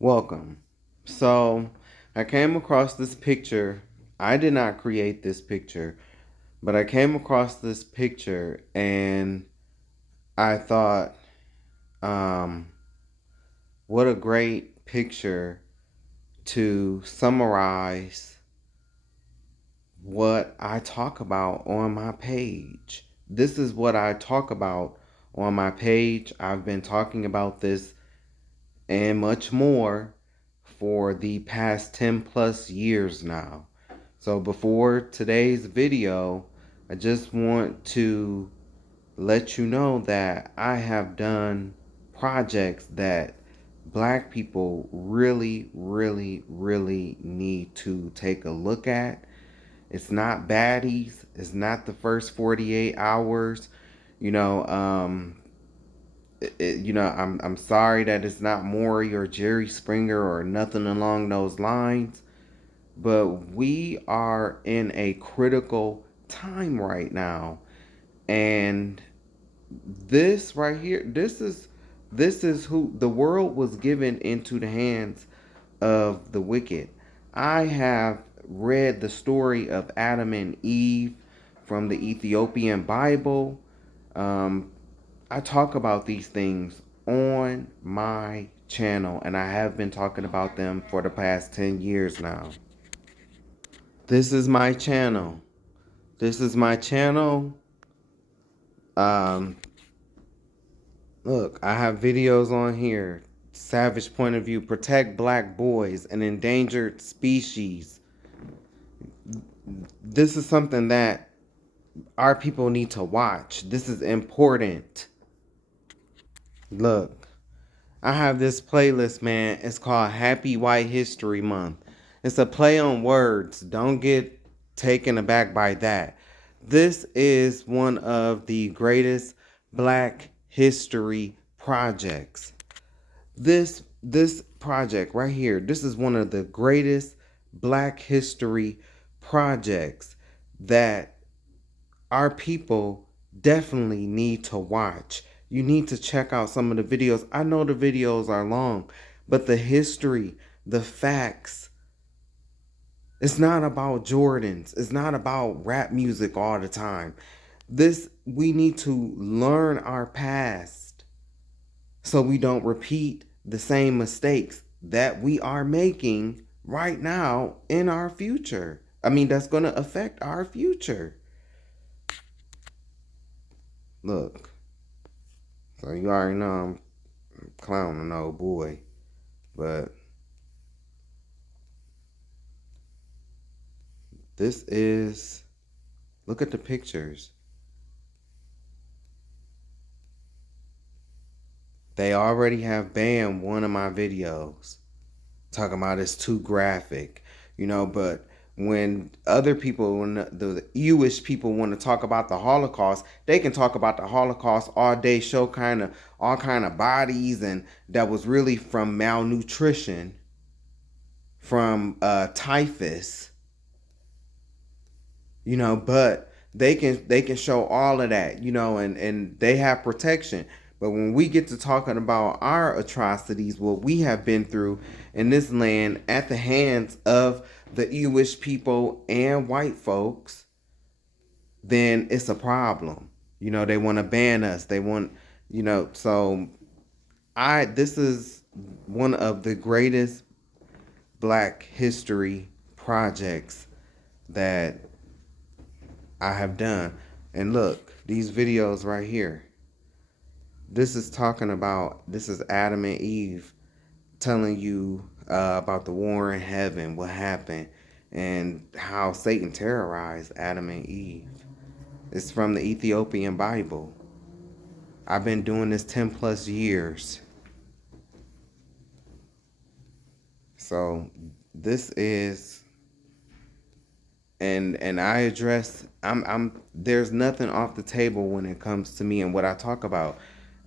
Welcome. So, I came across this picture. I did not create this picture, but I came across this picture and I thought, um, what a great picture to summarize what I talk about on my page. This is what I talk about on my page. I've been talking about this and much more for the past 10 plus years now. So before today's video, I just want to let you know that I have done projects that black people really need to take a look at. It's not Baddies. It's not the first 48 hours. You know, I'm sorry that it's not Maury or Jerry Springer or nothing along those lines, but we are in a critical time right now, and this right here, this is who the world was given into the hands of the wicked. I have read the story of Adam and Eve from the Ethiopian Bible. Um, I talk about these things on my channel, and I have been talking about them for the past 10 years now. This is my channel. This is my channel. Um, Look, I have videos on here. Savage point of view, protect black boys, an endangered species. This is something that our people need to watch. This is important. Look, I have this playlist, man. It's called Happy White History Month. It's a play on words. Don't get taken aback by that. This is one of the greatest black history projects. This project right here, this is one of the greatest black history projects that our people definitely need to watch. You need to check out some of the videos. I know the videos are long, but the history, the facts, it's not about Jordans. It's not about rap music all the time. We need to learn our past so we don't repeat the same mistakes that we are making right now in our future. I mean, that's going to affect our future. Look, so you already know I'm clowning an old boy, but this is, look at the pictures. They already have banned one of my videos talking about it's too graphic, but when other people, when the Jewish people want to talk about the Holocaust, they can talk about the Holocaust all day, show all kind of bodies, and that was really from malnutrition, from typhus, but they can show all of that, and they have protection. But when we get to talking about our atrocities, what we have been through in this land at the hands of the Jewish people and white folks, then it's a problem. They want to ban us. They want, so this is one of the greatest black history projects that I have done. And look, these videos right here. This is Adam and Eve telling you about the war in heaven, what happened, and how Satan terrorized Adam and Eve. It's from the Ethiopian Bible. I've been doing this 10 plus years. So this is, and I address, there's nothing off the table when it comes to me and what I talk about.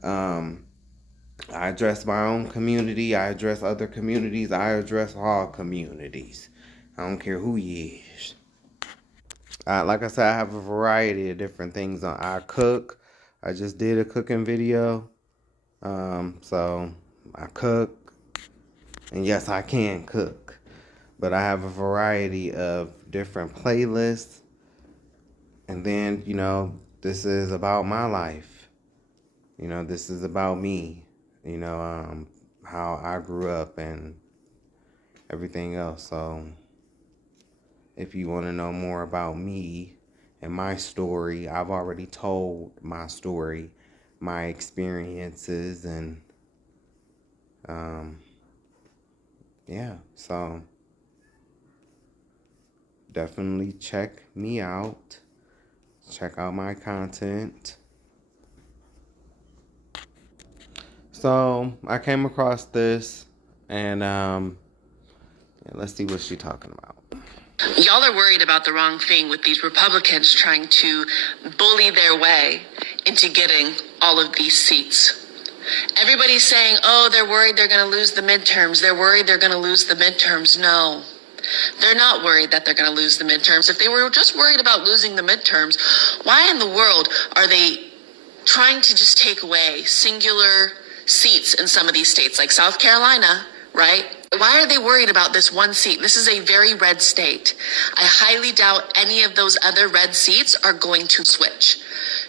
I address my own community. I address other communities. I address all communities. I don't care who you is. Like I said, I have a variety of different things on. I cook. I just did a cooking video. So I cook. And yes, I can cook, but I have a variety of different playlists. And then, this is about my life. This is about me, how I grew up and everything else. So if you want to know more about me and my story, I've already told my story, my experiences, and yeah, so definitely check me out. Check out my content. So I came across this, and let's see what she's talking about. Y'all are worried about the wrong thing with these Republicans trying to bully their way into getting all of these seats. Everybody's saying, oh, they're worried they're going to lose the midterms. They're worried they're going to lose the midterms. No, they're not worried that they're going to lose the midterms. If they were just worried about losing the midterms, why in the world are they trying to just take away singular seats in some of these states, like South Carolina, right? Why are they worried about this one seat? This is a very red state. I highly doubt any of those other red seats are going to switch.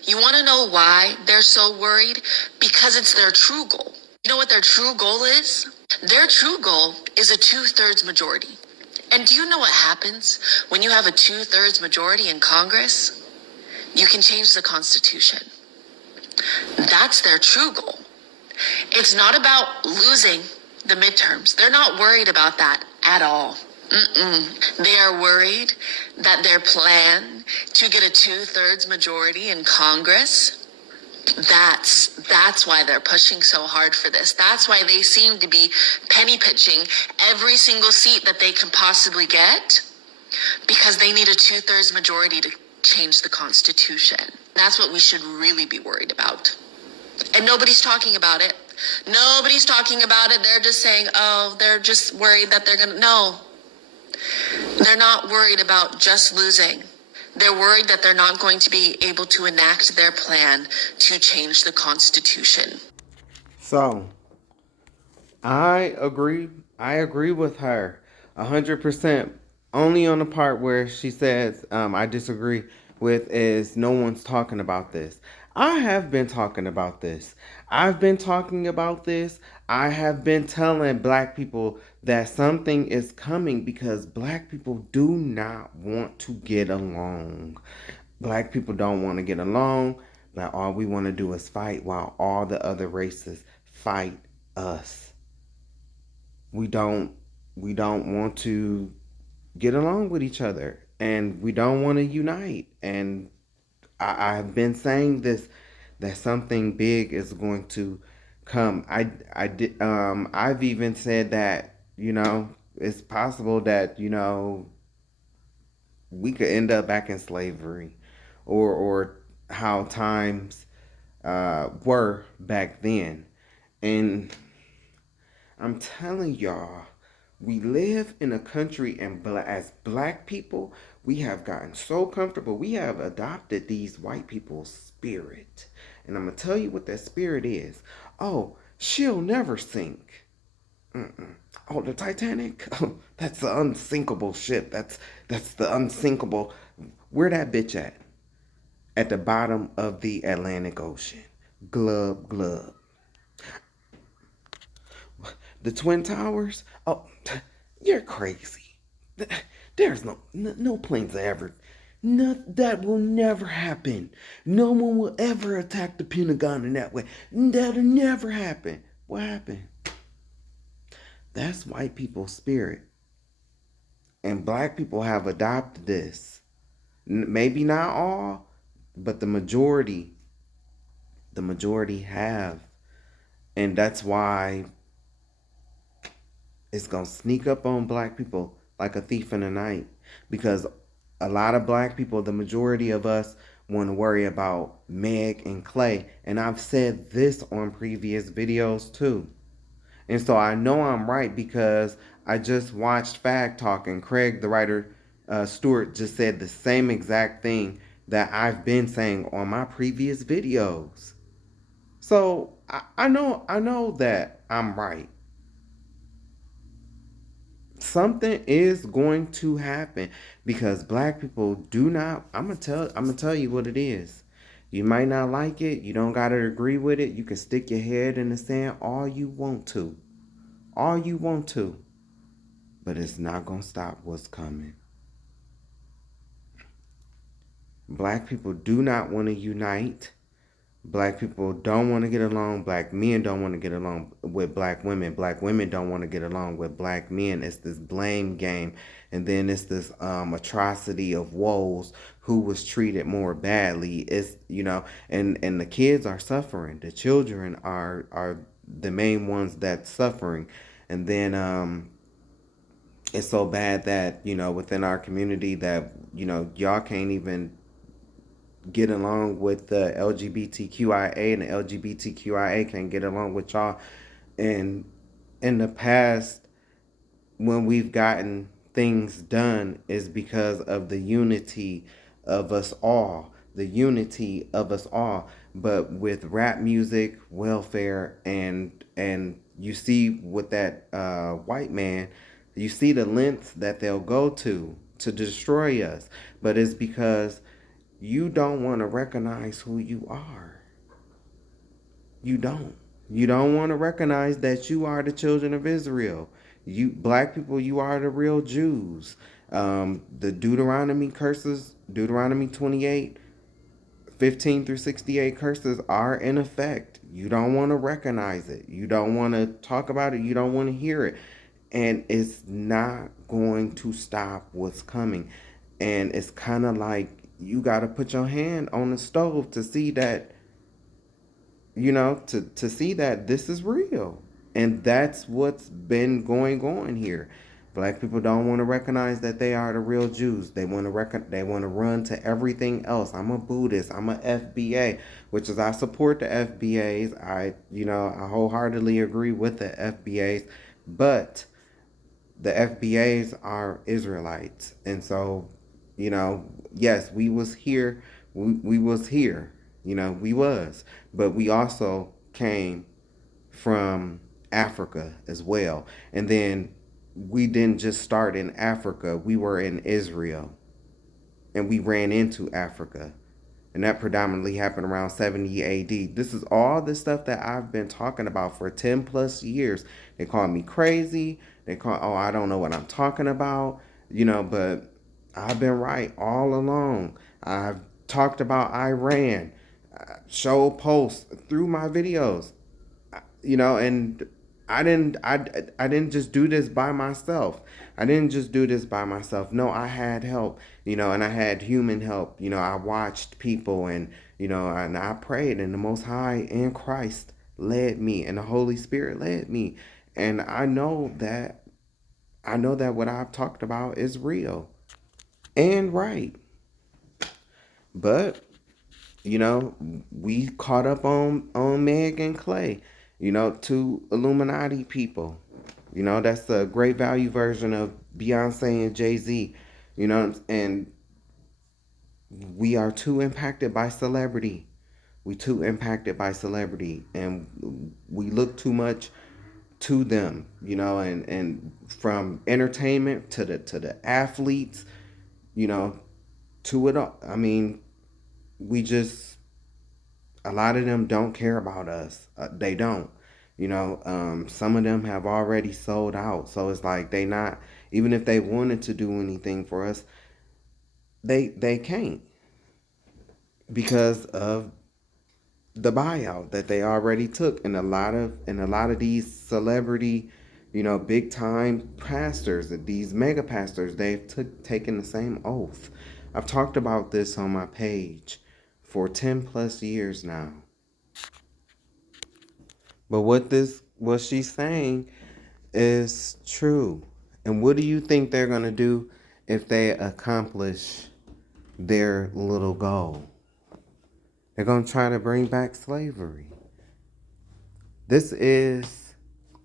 You want to know why they're so worried? Because it's their true goal. You know what their true goal is? Their true goal is a 2/3 majority. And do you know what happens when you have a 2/3 majority in Congress? You can change the Constitution. That's their true goal. It's not about losing the midterms. They're not worried about that at all. They are worried that their plan to get a 2/3 majority in Congress, that's why they're pushing so hard for this. That's why they seem to be penny pitching every single seat that they can possibly get, because they need a 2/3 majority to change the Constitution. That's what we should really be worried about. And nobody's talking about it. Nobody's talking about it. They're just saying, oh, they're just worried that they're going to... No. They're not worried about just losing. They're worried that they're not going to be able to enact their plan to change the Constitution. So, I agree. I agree with her 100%. Only on the part where she says, I disagree with, is no one's talking about this. I have been talking about this. I've been talking about this. I have been telling black people that something is coming because black people do not want to get along. Black people don't want to get along. Like, all we want to do is fight while all the other races fight us. We don't want to get along with each other, and we don't want to unite. And I've been saying this, that something big is going to come. I've even said that, it's possible that, we could end up back in slavery, or how times were back then. And I'm telling y'all, we live in a country, and as black people, we have gotten so comfortable. We have adopted these white people's spirit. And I'm going to tell you what that spirit is. Oh, she'll never sink. Oh, the Titanic? Oh, that's the unsinkable ship. That's the unsinkable. Where that bitch at? At the bottom of the Atlantic Ocean. Glub, glub. The Twin Towers? Oh, you're crazy. There's no planes ever. No, that will never happen. No one will ever attack the Pentagon in that way. That'll never happen. What happened? That's white people's spirit. And black people have adopted this. Maybe not all, but the majority have. And that's why it's going to sneak up on black people like a thief in the night. Because a lot of black people, the majority of us, want to worry about Meg and Clay. And I've said this on previous videos too. And so I know I'm right because I just watched Fact Talk, and Craig, the writer, Stewart, just said the same exact thing that I've been saying on my previous videos. So I know that I'm right. something is going to happen because black people do not. I'm gonna tell you what it is. You might not like it. You don't gotta agree with it. You can stick your head in the sand all you want to. All you want to. But it's not gonna stop what's coming. Black people do not want to unite. Black people don't want to get along. Black men don't want to get along with black women. Black women don't want to get along with black men. It's this blame game. And then it's this atrocity of woes who was treated more badly. It's, and the kids are suffering. The children are the main ones that's suffering. And then it's so bad that, within our community that, y'all can't even get along with the LGBTQIA, and the LGBTQIA can't get along with y'all. And in the past, when we've gotten things done, is because of the unity of us all. The unity of us all. But with rap music, welfare, and you see with that white man, you see the lengths that they'll go to destroy us. But it's because you don't want to recognize who you are. You don't. You don't want to recognize that you are the children of Israel. You black people, you are the real Jews. The Deuteronomy curses, Deuteronomy 28, 15 through 68 curses are in effect. You don't want to recognize it. You don't want to talk about it. You don't want to hear it. And it's not going to stop what's coming. And it's kind of like you got to put your hand on the stove to see that, to see that this is real. And that's what's been going on here. Black people don't want to recognize that they are the real Jews. They want to they want to run to everything else. I'm a Buddhist. I'm a FBA, which is I support the FBAs. I wholeheartedly agree with the FBAs, but the FBAs are Israelites. And so, yes, we was here. We was here. We was. But we also came from Africa as well. And then we didn't just start in Africa. We were in Israel. And we ran into Africa. And that predominantly happened around 70 AD. This is all the stuff that I've been talking about for 10 plus years. They call me crazy. I don't know what I'm talking about. But I've been right all along. I've talked about Iran, showed posts through my videos, and I didn't just do this by myself. I didn't just do this by myself. No, I had help, and I had human help. I watched people and I prayed, and the Most High and Christ led me, and the Holy Spirit led me. And I know that what I've talked about is real and right. But we caught up on Meg and Clay, two Illuminati people. That's a great value version of Beyonce and Jay-Z, and we are too impacted by celebrity. We too impacted by celebrity, and we look too much to them, and from entertainment to the athletes, to it all. I mean, a lot of them don't care about us. They don't. Some of them have already sold out. So it's like they not, even if they wanted to do anything for us, they can't because of the buyout that they already took. And a lot of these celebrity, big time pastors, these mega pastors, they've taken the same oath. I've talked about this on my page for 10 plus years now. But what she's saying is true. And what do you think they're going to do if they accomplish their little goal? They're going to try to bring back slavery. This is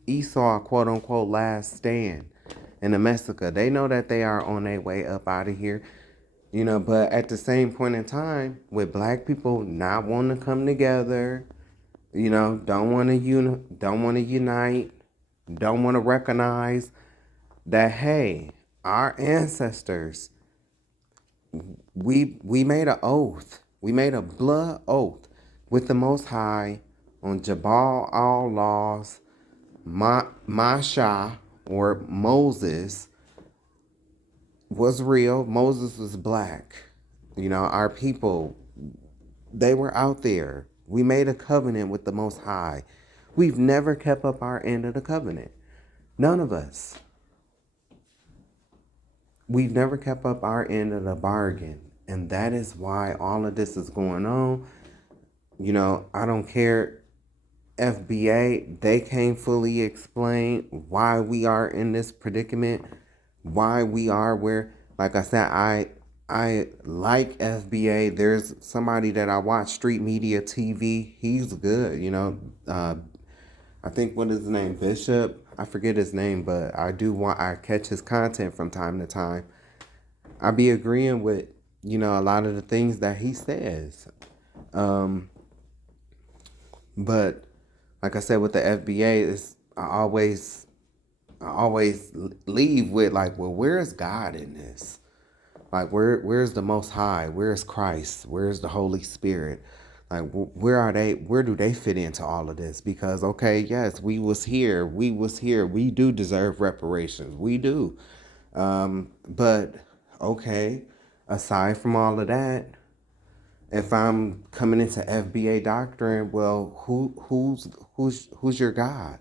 Esau, quote unquote, last stand in America. They know that they are on their way up out of here. But at the same point in time, with black people not wanting to come together, don't want to unite, don't want to recognize that, hey, our ancestors, we made an oath. We made a blood oath with the Most High on Jabal al-Law's Masha, or Moses, was real. Moses was black. You know, our people, they were out there. We made a covenant with the Most High. We've never kept up our end of the covenant. None of us. We've never kept up our end of the bargain. And that is why all of this is going on. You know, I don't care. FBA, they can't fully explain why we are in this predicament, why we are where, like I said, I like FBA. There's somebody that I watch, Street Media TV. He's good, you know. I think, what is his name? Bishop? I forget his name, but I catch his content from time to time. I be agreeing with, you know, a lot of the things that he says. But like I said, with the FBA, I always leave with, like, well, where's God in this? Like, where's the Most High? Where's Christ? Where's the Holy Spirit? Like, where are they? Where do they fit into all of this? Because, okay, yes, we was here. We do deserve reparations. We do. But okay, aside from all of that, if I'm coming into FBA doctrine, well, who's your God?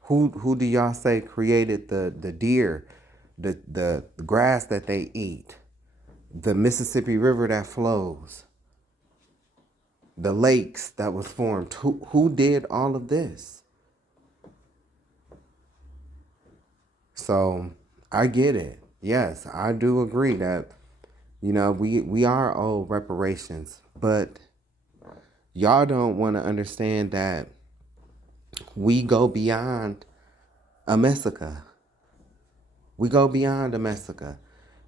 Who do y'all say created the deer, the grass that they eat, the Mississippi River that flows, the lakes that was formed? Who did all of this? So I get it. Yes, I do agree that, you know, we are owed reparations, but y'all don't want to understand that we go beyond a massacre. We go beyond a massacre.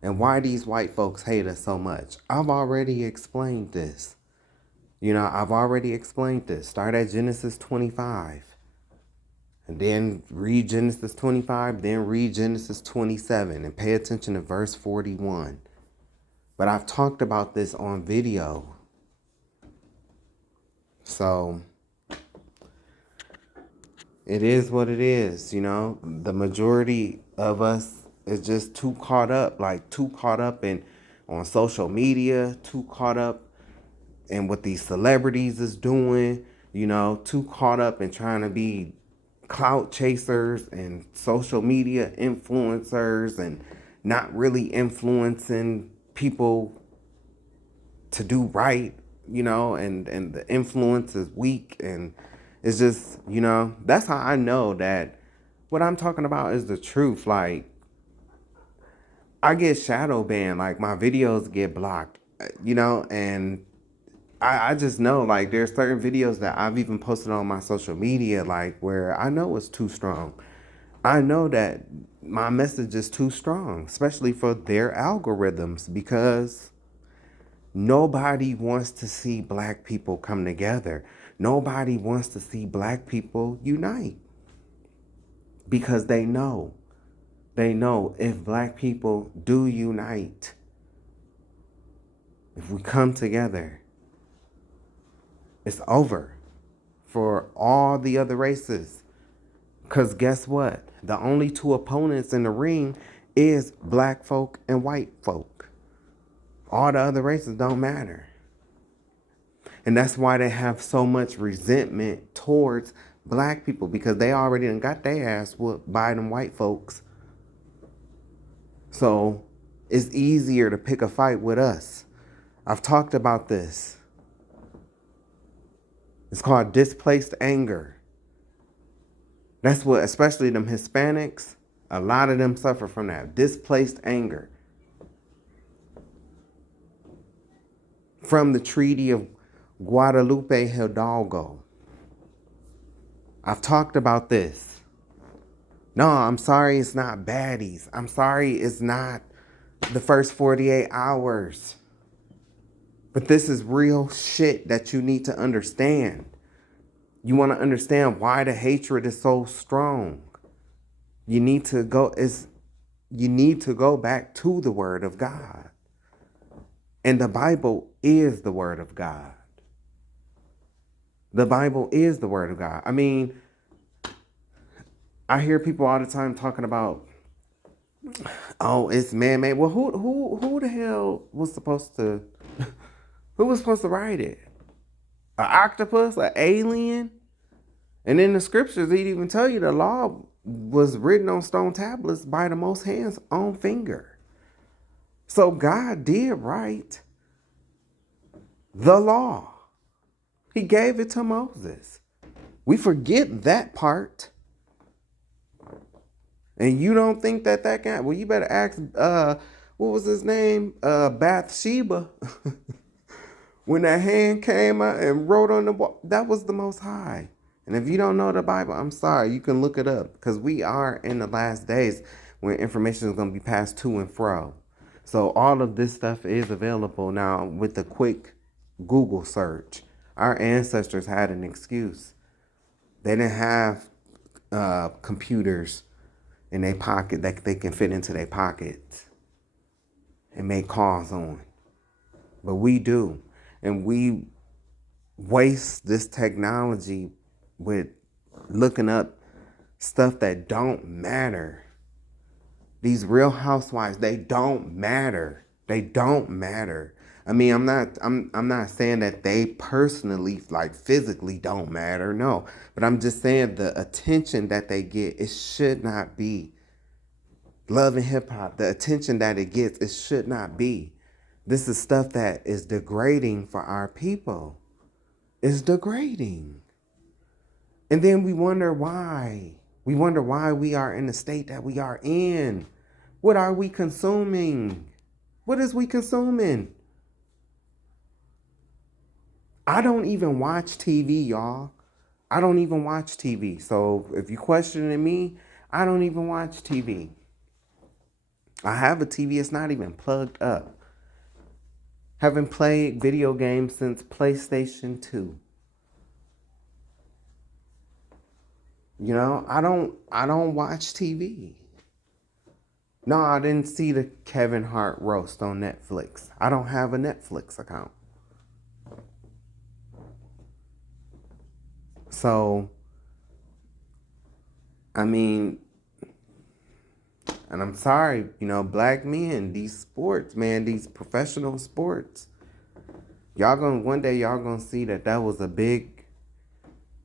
And why these white folks hate us so much, I've already explained this. You know, I've already explained this. Start at Genesis 25. And then read Genesis 25, then read Genesis 27, and pay attention to verse 41. But I've talked about this on video. So it is what it is, you know. The majority of us is just too caught up in on social media, too caught up in what these celebrities is doing, you know, too caught up in trying to be clout chasers and social media influencers and not really influencing people to do right, you know, and the influence is weak. And it's just, you know, that's how I know that what I'm talking about is the truth. Like, I get shadow banned, like my videos get blocked, you know, and I just know, like, there's certain videos that I've even posted on my social media, like, where I know it's too strong. I know that my message is too strong, especially for their algorithms, because nobody wants to see black people come together. Nobody wants to see black people unite, because they know if black people do unite, if we come together, it's over for all the other races. Because guess what? The only two opponents in the ring is black folk and white folk. All the other races don't matter. And that's why they have so much resentment towards black people, because they already done got their ass whooped by them white folks. So it's easier to pick a fight with us. I've talked about this. It's called displaced anger. That's what, especially them Hispanics, a lot of them suffer from that. Displaced anger. From the Treaty of Guadalupe Hidalgo. I've talked about this. No, I'm sorry it's not Baddies. I'm sorry it's not the first 48 hours. But this is real shit that you need to understand. You want to understand why the hatred is so strong. You need to go you need to go back to the word of God. And the Bible is the word of God. The Bible is the word of God. I mean, I hear people all the time talking about, oh, it's man-made. Well, who the hell was supposed to who was supposed to write it? An octopus, an alien? And in the scriptures, he'd even tell you the law was written on stone tablets by the most hands on finger. So God did write the law. He gave it to Moses. We forget that part. And you don't think that guy, well, you better ask, what was his name? Bathsheba. When that hand came out and wrote on the wall, that was the Most High. And if you don't know the Bible, I'm sorry, you can look it up, because we are in the last days when information is going to be passed to and fro. So all of this stuff is available now with the quick Google search. Our ancestors had an excuse. They didn't have computers in their pocket that they can fit into their pockets and make calls on. But we do. And we waste this technology with looking up stuff that don't matter. These Real Housewives, they don't matter. They don't matter. I mean, I'm not saying that they personally, like physically don't matter, no. But I'm just saying the attention that they get, it should not be. Love and hip hop, the attention that it gets, it should not be. This is stuff that is degrading for our people. It's degrading. And then we wonder why. We wonder why we are in the state that we are in. What are we consuming? What is we consuming? I don't even watch TV, y'all. I don't even watch TV. So if you're questioning me, I don't even watch TV. I have a TV. It's not even plugged up. Haven't played video games since PlayStation 2. You know, I don't watch TV. No, I didn't see the Kevin Hart roast on Netflix. I don't have a Netflix account. So, I mean, and I'm sorry, you know, black men, these sports, man, these professional sports, one day y'all gonna see that was a big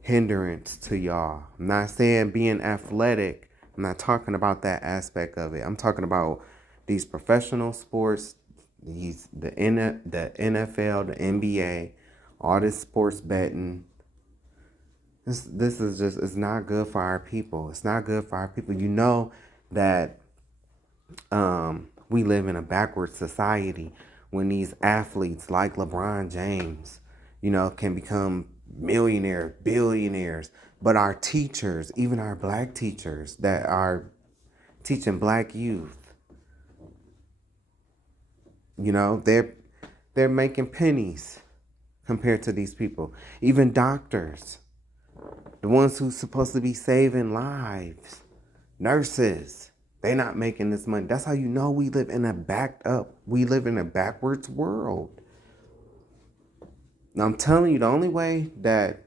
hindrance to y'all. I'm not saying being athletic. I'm not talking about that aspect of it. I'm talking about these professional sports, the NFL, the NBA, all this sports betting. This is just, it's not good for our people. It's not good for our people. You know that we live in a backward society when these athletes like LeBron James, you know, can become millionaires, billionaires. But our teachers, even our black teachers that are teaching black youth, you know, they're making pennies compared to these people. Even doctors, the ones who's supposed to be saving lives, nurses, they're not making this money. That's how you know we live in a backwards world. Now I'm telling you, the only way that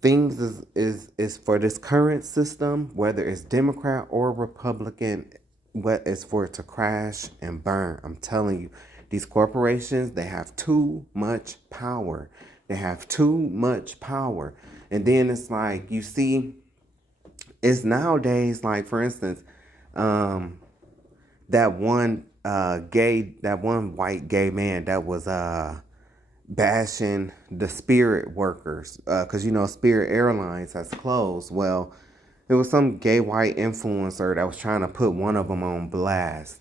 things is for this current system, whether it's Democrat or Republican, what is for it to crash and burn. I'm telling you, these corporations, they have too much power. They have too much power. And then it's like, you see, it's nowadays, like, for instance, that one white gay man that was bashing the Spirit workers, because you know Spirit Airlines has closed. Well, there was some gay white influencer that was trying to put one of them on blast.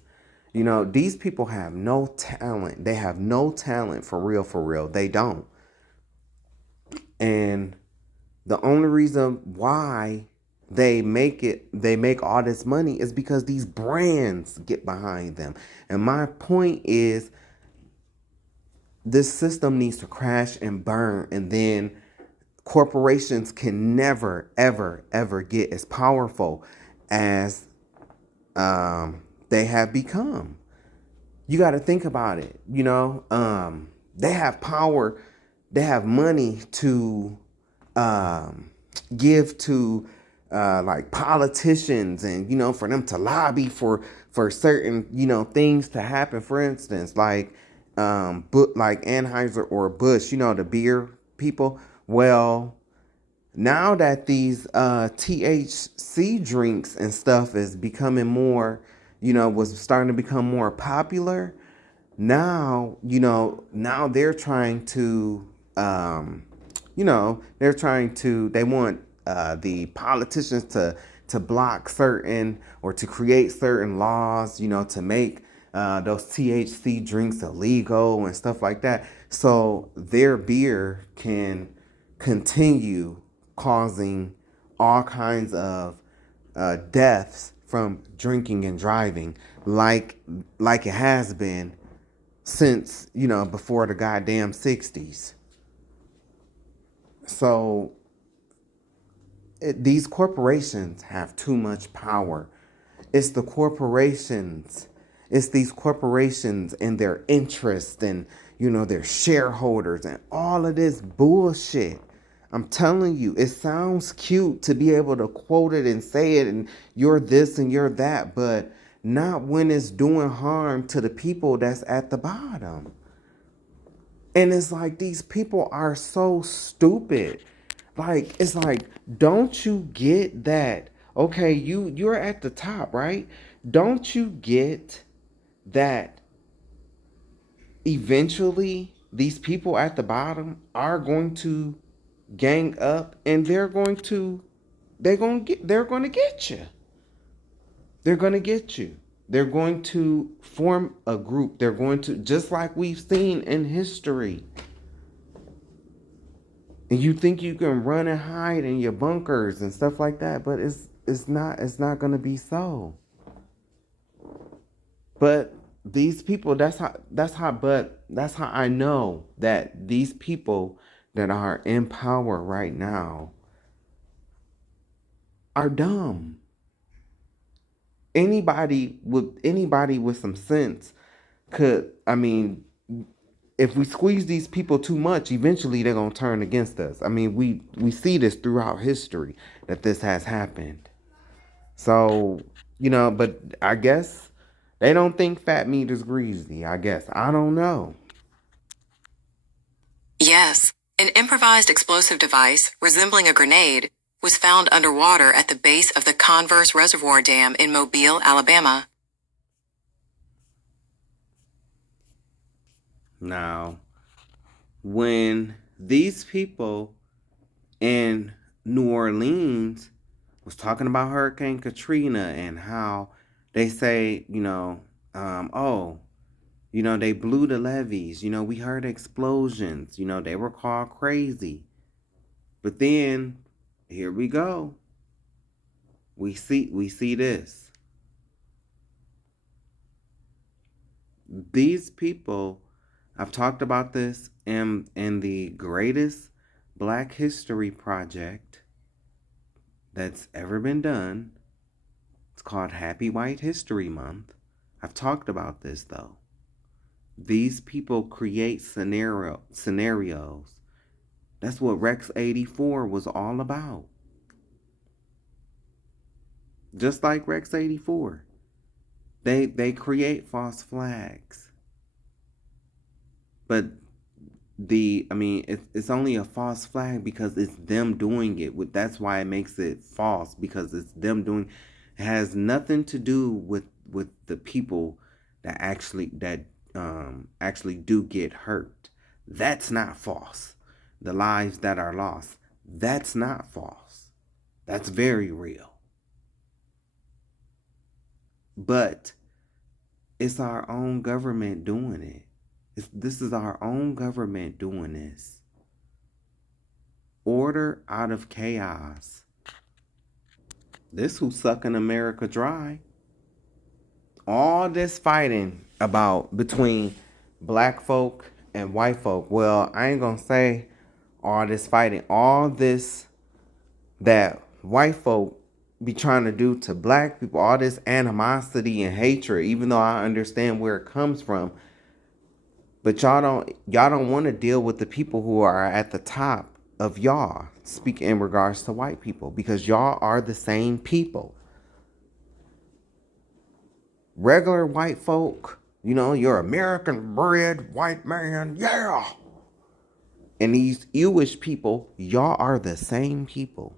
You know, these people have no talent. They have no talent for real. They don't. And the only reason why they make all this money is because these brands get behind them. And my point is, this system needs to crash and burn, and then corporations can never, ever, ever get as powerful as they have become. You got to think about it. They have power, they have money to give to like politicians, and for them to lobby for certain things to happen. For instance, like like Anheuser or Busch, the beer people. Well, now that these THC drinks and stuff is becoming more, was starting to become more popular. Now, now they're trying to, they want the politicians to block certain, or to create certain laws, to make those THC drinks illegal and stuff like that. So their beer can continue causing all kinds of deaths from drinking and driving, like it has been since before the goddamn 60s. So these corporations have too much power. It's the corporations. It's these corporations and their interest, and their shareholders, and all of this bullshit. I'm telling you, it sounds cute to be able to quote it and say it, and you're this and you're that, but not when it's doing harm to the people that's at the bottom. And it's like, these people are so stupid. Like, it's like, don't you get that? Okay, you're at the top, right? Don't you get that eventually these people at the bottom are going to gang up, and they're going to get you. They're going to get you. They're going to form a group. They're going to, just like we've seen in history. And you think you can run and hide in your bunkers and stuff like that, but it's not going to be so. But these people, that's how I know that these people that are in power right now are dumb. Anybody with some sense could, I mean, if we squeeze these people too much, eventually they're gonna turn against us. I mean, we see this throughout history that this has happened. So, but I guess they don't think fat meat is greasy. I guess, I don't know. Yes, an improvised explosive device resembling a grenade was found underwater at the base of the Converse Reservoir Dam in Mobile, Alabama. Now, when these people in New Orleans was talking about Hurricane Katrina, and how they say, oh, they blew the levees, we heard explosions, they were called crazy. But then here we go. We see this. These people, I've talked about this in the greatest Black History project that's ever been done. It's called Happy White History Month. I've talked about this though. These people create scenarios. That's what Rex 84 was all about. Just like Rex 84. They create false flags. But it's only a false flag because it's them doing it. That's why it makes it false, because it's them doing. It has nothing to do with the people that actually do get hurt. That's not false. The lives that are lost, that's not false. That's very real. But it's our own government doing it. This is our own government doing this. Order out of chaos. This who's sucking America dry. All this fighting about between black folk and white folk. Well, I ain't gonna say all this fighting. All this that white folk be trying to do to black people, all this animosity and hatred, even though I understand where it comes from. But y'all don't want to deal with the people who are at the top of y'all, speaking in regards to white people, because y'all are the same people. Regular white folk, you're American bred white man, yeah. And these Jewish people, y'all are the same people.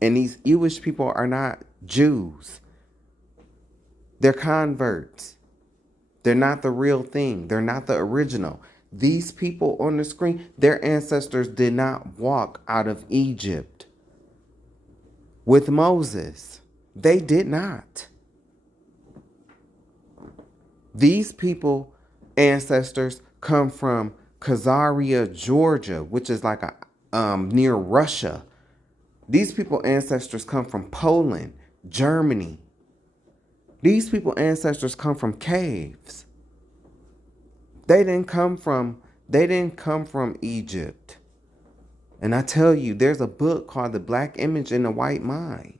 And these Jewish people are not Jews. They're converts. They're not the real thing. They're not the original. These people on the screen, their ancestors did not walk out of Egypt with Moses. They did not. These people, ancestors, come from Khazaria, Georgia, which is like near Russia. These people, ancestors, come from Poland, Germany. These people, ancestors, come from caves. They didn't come from Egypt. And I tell you, there's a book called The Black Image in the White Mind.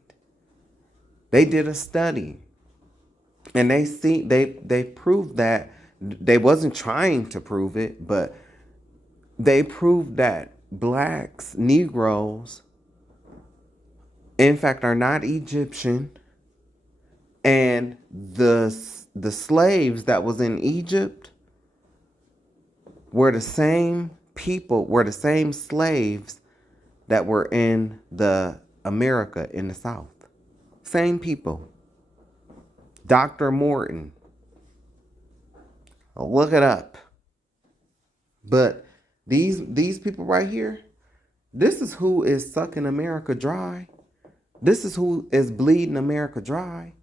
They did a study. And they proved that they wasn't trying to prove it, but they proved that blacks, Negroes, in fact, are not Egyptian. And the slaves that was in Egypt were the same people, were the same slaves that were in the America in the South. Same people. Dr. Morton. Look it up. But these people right here, this is who is sucking America dry. This is who is bleeding America dry.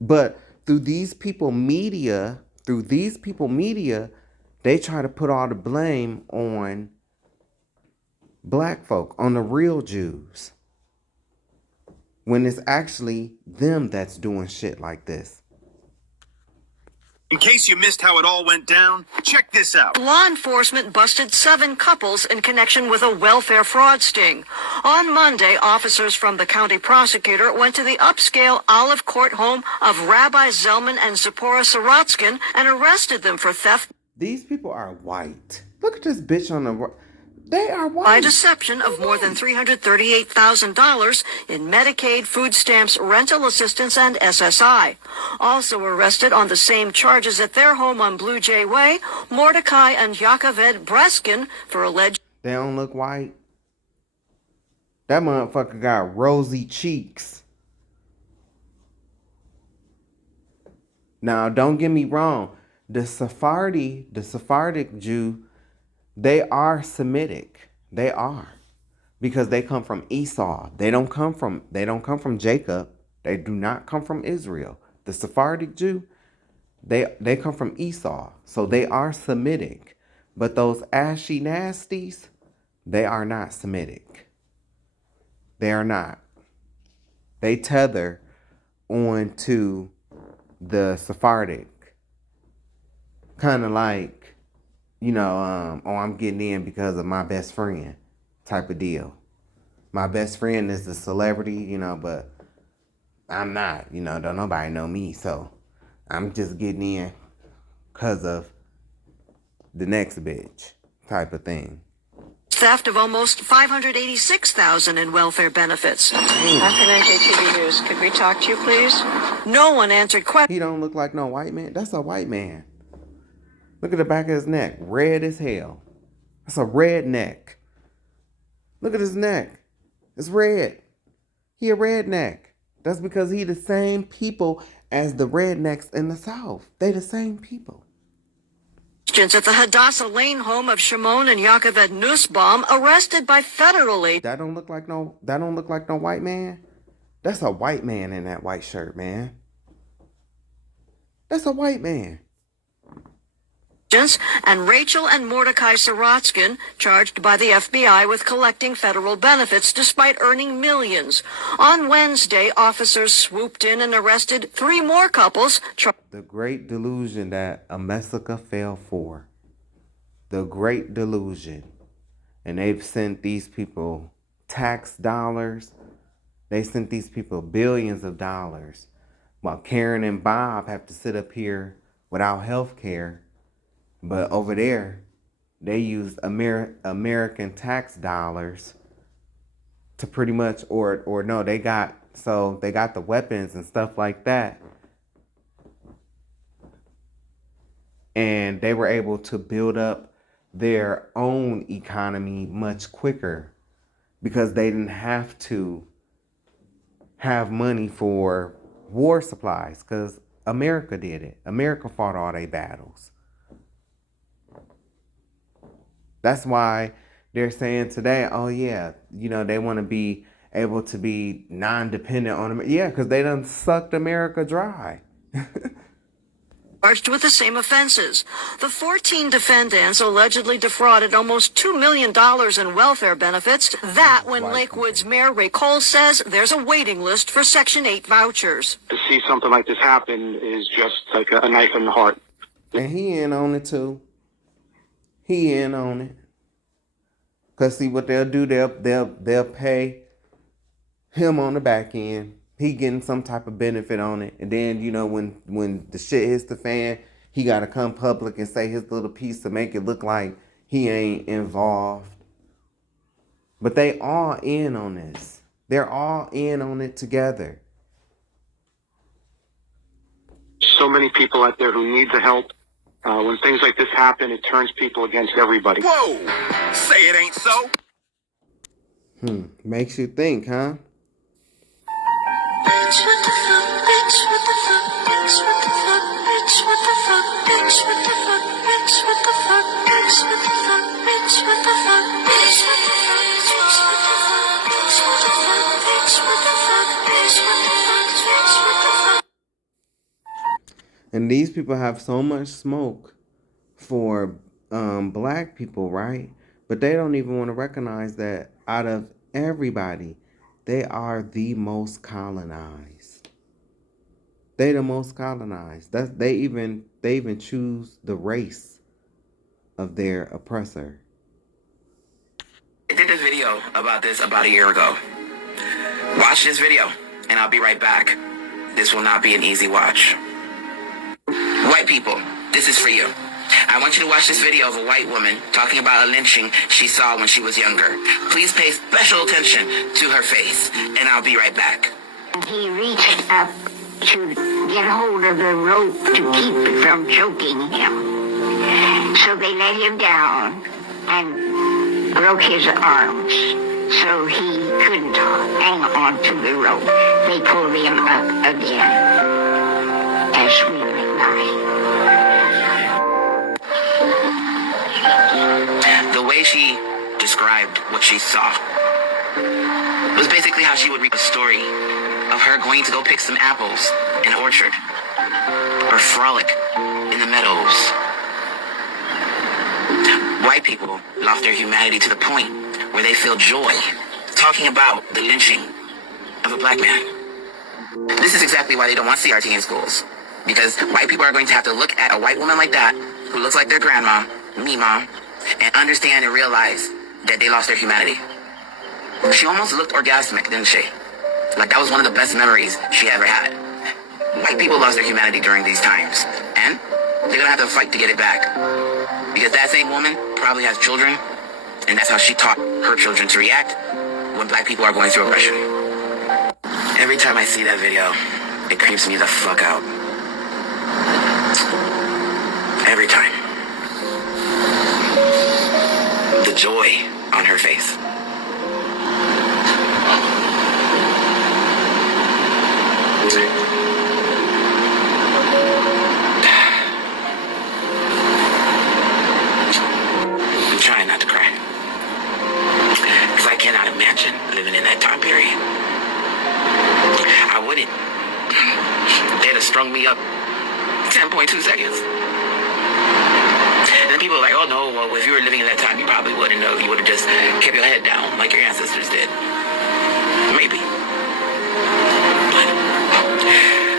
But through these people media, they try to put all the blame on black folk, on the real Jews, when it's actually them that's doing shit like this. In case you missed how it all went down, check this out. Law enforcement busted 7 couples in connection with a welfare fraud sting. On Monday, officers from the county prosecutor went to the upscale Olive Court home of Rabbi Zelman and Zipporah Sorotskin and arrested them for theft. These people are white. Look at this bitch on the... They are white. By deception of more than $338,000 in Medicaid, food stamps, rental assistance, and SSI. Also arrested on the same charges at their home on Blue Jay Way, Mordecai and Yakoved Breskin for alleged... They don't look white. That motherfucker got rosy cheeks. Now, don't get me wrong. The Sephardic Jew, they are Semitic. They are. Because they come from Esau. They don't come from Jacob. They do not come from Israel. The Sephardic Jew, they come from Esau. So they are Semitic. But those ashy nasties, they are not Semitic. They are not. They tether on to the Sephardic. Kind of like, I'm getting in because of my best friend type of deal. My best friend is the celebrity, but I'm not, don't nobody know me. So I'm just getting in because of the next bitch type of thing. Theft of almost $586,000 in welfare benefits. After NKTV News, could we talk to you, please? No one answered questions. He don't look like no white man. That's a white man. Look at the back of his neck. Red as hell. That's a red neck. Look at his neck. It's red. He a redneck. That's because he the same people as the rednecks in the South. They the same people. At the Hadassah Lane home of Shimon and Yakoved Nussbaum, arrested by federally. That don't look like no white man. That's a white man in that white shirt, man. That's a white man. And Rachel and Mordecai Sorotskin, charged by the FBI with collecting federal benefits despite earning millions. On Wednesday, officers swooped in and arrested 3 more couples. The great delusion that America fell for. The great delusion. And they've sent these people tax dollars. They sent these people billions of dollars, while Karen and Bob have to sit up here without health care. But over there, they used American tax dollars to pretty much, or no, they got the weapons and stuff like that. And they were able to build up their own economy much quicker because they didn't have to have money for war supplies because America did it. America fought all their battles. That's why they're saying today, oh yeah, they want to be able to be non-dependent on America. Yeah, because they done sucked America dry. Charged with the same offenses. The 14 defendants allegedly defrauded almost $2 million in welfare benefits. That when Lakewood's Mayor Ray Cole says there's a waiting list for Section 8 vouchers. To see something like this happen is just like a knife in the heart. And he in on it too. He in on it. Cause see what they'll do, they'll pay him on the back end. He getting some type of benefit on it. And then, when the shit hits the fan, he gotta come public and say his little piece to make it look like he ain't involved. But they all in on this. They're all in on it together. So many people out there who need the help. When things like this happen, it turns people against everybody. Whoa! Say it ain't so. Makes you think, huh? Bitch, what the fuck? Bitch, what the fuck? Bitch, what the fuck? Bitch, what the fuck? Bitch, what the fuck? Bitch, what the fuck? Bitch, what the fuck? Bitch, what the fuck? Bitch, what the fuck? Bitch, what the fuck? Bitch, what the fuck? Bitch, what the fuck? Bitch, what the fuck? And these people have so much smoke for black people, right? But they don't even want to recognize that out of everybody, they are the most colonized. They the most colonized. They even choose the race of their oppressor. I did a video about this about a year ago. Watch this video, and I'll be right back. This will not be an easy watch. White people, this is for you. I want you to watch this video of a white woman talking about a lynching she saw when she was younger. Please pay special attention to her face, and I'll be right back. He reached up to get hold of the rope to keep it from choking him. So they let him down and broke his arms. So he couldn't hang on to the rope. They pulled him up again as we went by. The way she described what she saw was basically how she would read a story of her going to go pick some apples in an orchard or frolic in the meadows. White people lost their humanity to the point where they feel joy talking about the lynching of a black man. This is exactly why they don't want CRT in schools. Because white people are going to have to look at a white woman like that, who looks like their grandma, me mom, and understand and realize that they lost their humanity. She almost looked orgasmic, didn't she? Like that was one of the best memories she ever had. White people lost their humanity during these times, and they're gonna have to fight to get it back. Because that same woman probably has children, and that's how she taught her children to react when black people are going through oppression. Every time I see that video, it creeps me the fuck out. Every time. The joy on her face. I'm trying not to cry. Because I cannot imagine living in that time period. I wouldn't. They'd have strung me up 10.2 seconds. And then people are like, oh no, well, if you were living in that time, you probably wouldn't know. You would have just kept your head down like your ancestors did. Maybe. But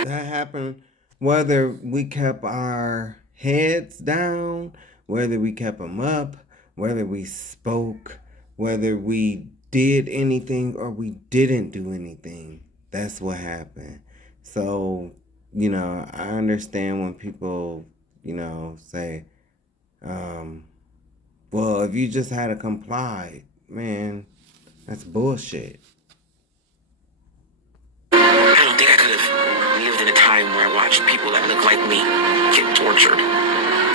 That happened whether we kept our heads down, whether we kept them up, whether we spoke, whether we did anything or we didn't do anything. That's what happened. So, I understand when people, say, well, if you just had to comply, man, that's bullshit. I don't think I could have lived in a time where I watched people that look like me get tortured.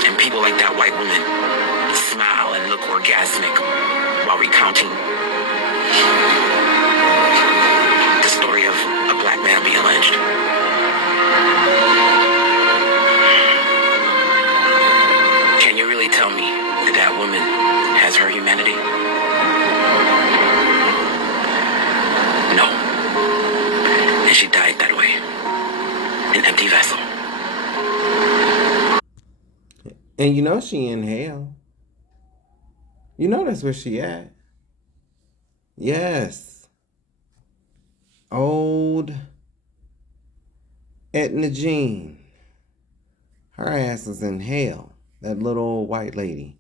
And people like that white woman smile and look orgasmic while recounting the story of a black man being lynched. Can you really tell me that that woman has her humanity? No. And she died that way. An empty vessel. And she in hell. That's where she at. Yes. Old Etna Jean. Her ass is in hell. That little old white lady.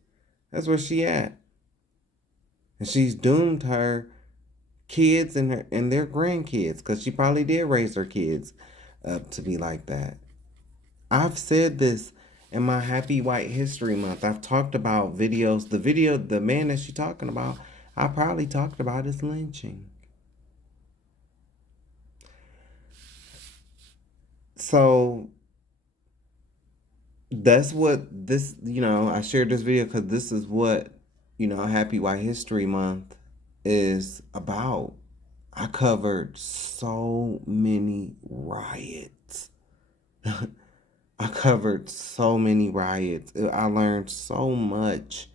That's where she at. And she's doomed her kids and their grandkids, because she probably did raise her kids up to be like that. I've said this in my Happy White History Month. I've talked about videos. The man that she's talking about, I probably talked about his lynching. So that's what this, I shared this video because this is what, Happy White History Month is about. I covered so many riots. I covered so many riots. I learned so much.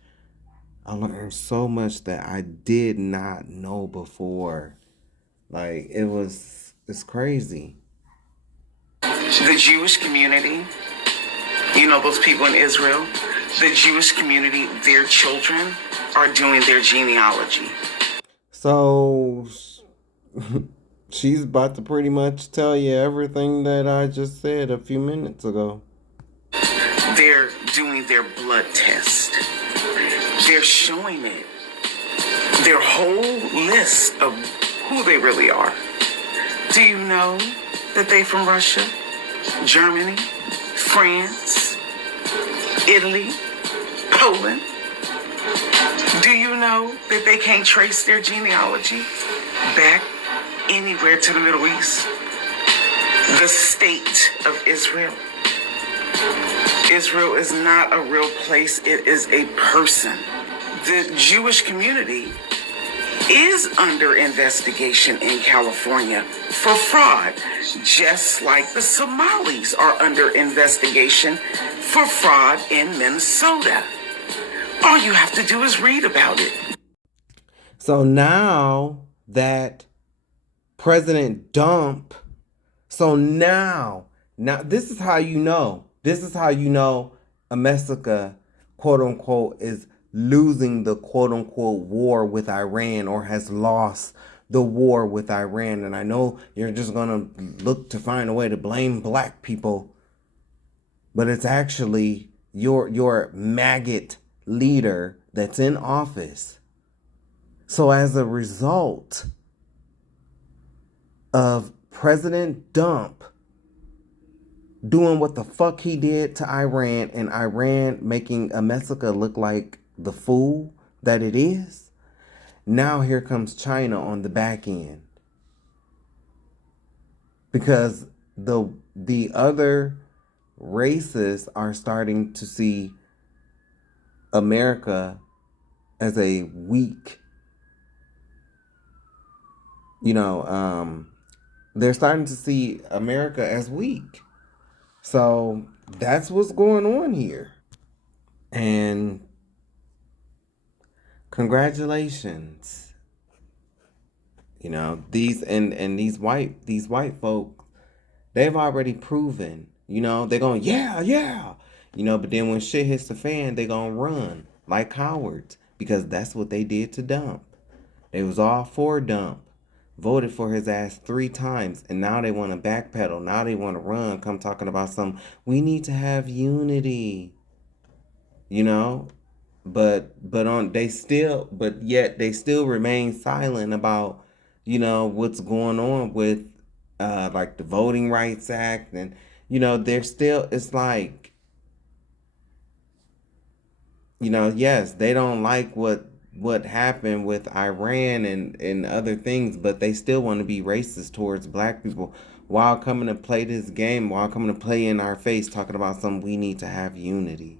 I learned so much that I did not know before. Like, it's crazy. The Jewish community, those people in Israel, the Jewish community, their children are doing their genealogy. So she's about to pretty much tell you everything that I just said a few minutes ago. They're doing their blood test. They're showing it. Their whole list of who they really are. Do you know that they from Russia, Germany, France, Italy, Poland? Do you know that they can't trace their genealogy back anywhere to the Middle East? The state of Israel. Israel is not a real place, it is a person. The Jewish community is under investigation in California for fraud, just like the Somalis are under investigation for fraud in Minnesota. All you have to do is read about it. So now that President Dump, now this is how you know. This is how you know America, quote unquote, is losing the quote unquote war with Iran, or has lost the war with Iran. And I know you're just gonna look to find a way to blame black people, but it's actually your maggot leader that's in office. So as a result of President Dump doing what the fuck he did to Iran, and Iran making America look like the fool that it is, now here comes China on the back end. Because the other races are starting to see America as a weak, they're starting to see America as weak. So that's what's going on here. And congratulations. These white folk, they've already proven, they're going, yeah. But then when shit hits the fan, they gonna run like cowards, because that's what they did to Dump. They was all for Dump, voted for his ass 3 times, and now they want to backpedal. Now they want to run, come talking about we need to have unity. but yet they still remain silent about, what's going on with like the Voting Rights Act, and they're still, it's like, yes, they don't like what happened with Iran and other things, but they still want to be racist towards black people while coming to play this game, while coming to play in our face, talking about something we need to have unity.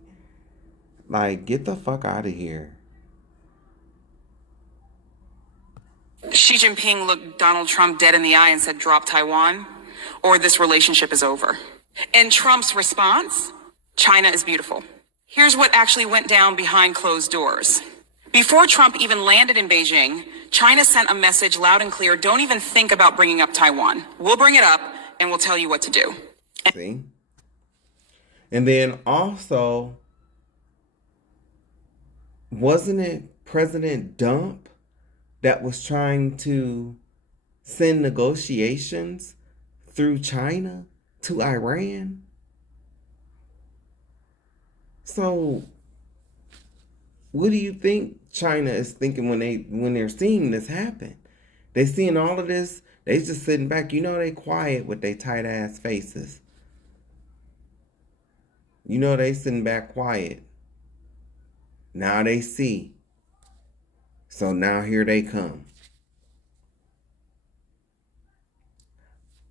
Like, get the fuck out of here. Xi Jinping looked Donald Trump dead in the eye and said, drop Taiwan, or this relationship is over. And Trump's response, China is beautiful. Here's what actually went down behind closed doors. Before Trump even landed in Beijing, China sent a message loud and clear, don't even think about bringing up Taiwan. We'll bring it up and we'll tell you what to do. See? And then also, wasn't it President Dump that was trying to send negotiations through China to Iran? So, what do you think China is thinking when they're seeing this happen? They seeing all of this, they just sitting back. They quiet with their tight ass faces. They sitting back quiet. Now they see. So now here they come.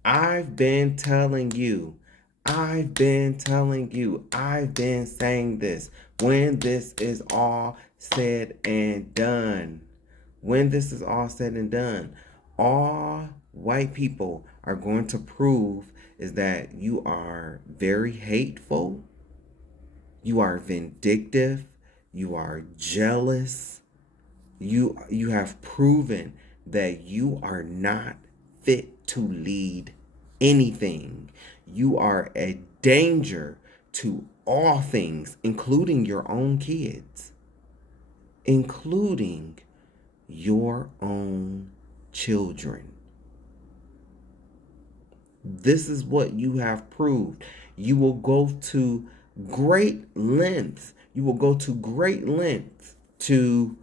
I've been telling you, I've been saying this. When this is all said and done, all white people are going to prove is that you are very hateful, you are vindictive, you are jealous, you have proven that you are not fit to lead anything. You are a danger to all things, including your own kids, including your own children. This is what you have proved. You will go to great lengths. To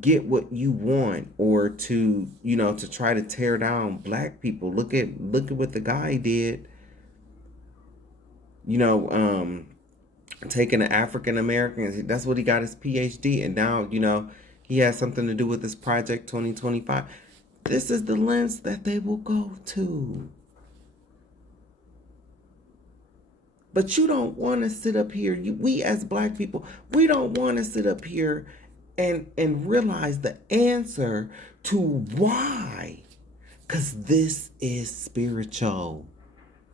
get what you want, or to to try to tear down black people. Look at what the guy did. Taking the African Americans. That's what he got his PhD, and now he has something to do with this Project 2025. This is the lens that they will go to. But you don't want to sit up here. We as black people, we don't want to sit up here and realize the answer to why. Because this is spiritual.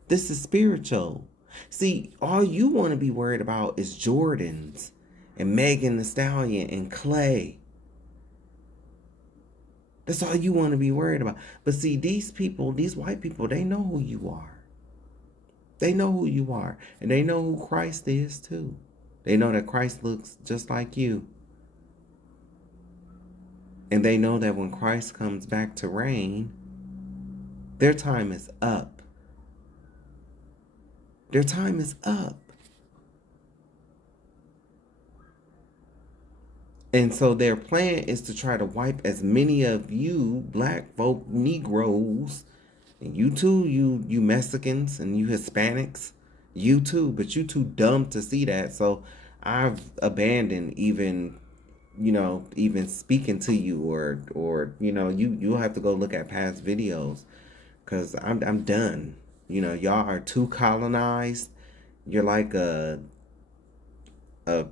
This is spiritual. See, all you want to be worried about is Jordans and Megan Thee Stallion and Clay. That's all you want to be worried about. But see, these people, these white people, they know who you are. They know who you are. And they know who Christ is too. They know that Christ looks just like you. And they know that when Christ comes back to reign, their time is up. Their time is up. And so their plan is to try to wipe as many of you black folk, Negroes, and you too, you Mexicans and you Hispanics, you too, but you too dumb to see that. So I've abandoned even speaking to you, or you'll have to go look at past videos, because I'm done. Y'all are too colonized. You're like a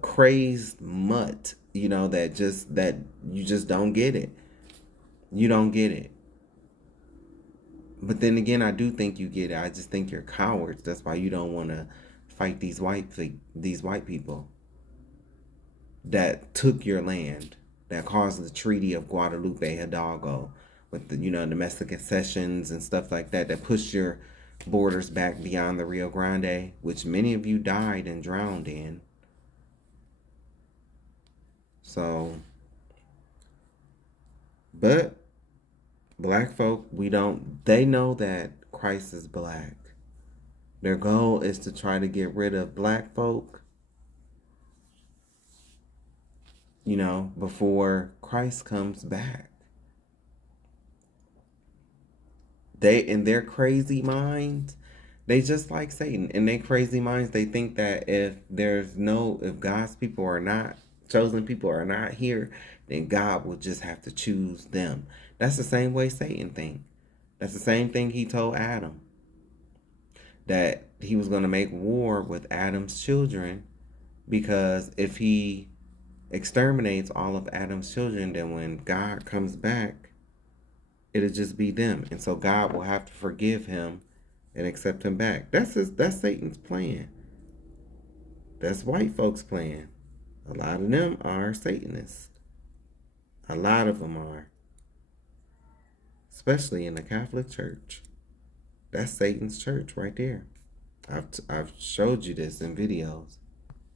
crazed mutt, that you just don't get it. You don't get it. But then again, I do think you get it. I just think you're cowards. That's why you don't want to fight these white people that took your land, that caused the Treaty of Guadalupe Hidalgo with the domestic concessions and stuff like that, that pushed your borders back beyond the Rio Grande, which many of you died and drowned in. So, but black folk, they know that Christ is black. Their goal is to try to get rid of black folk before Christ comes back. They, in their crazy minds, they just like Satan. In their crazy minds, they think that if God's people are not, chosen people are not here, then God will just have to choose them. That's the same way Satan thinks. That's the same thing he told Adam. That he was going to make war with Adam's children, because if he exterminates all of Adam's children, then when God comes back, it'll just be them. And so God will have to forgive him and accept him back. That's Satan's plan. That's white folks' plan. A lot of them are Satanists. A lot of them are. Especially in the Catholic Church. That's Satan's church right there. I've showed you this in videos.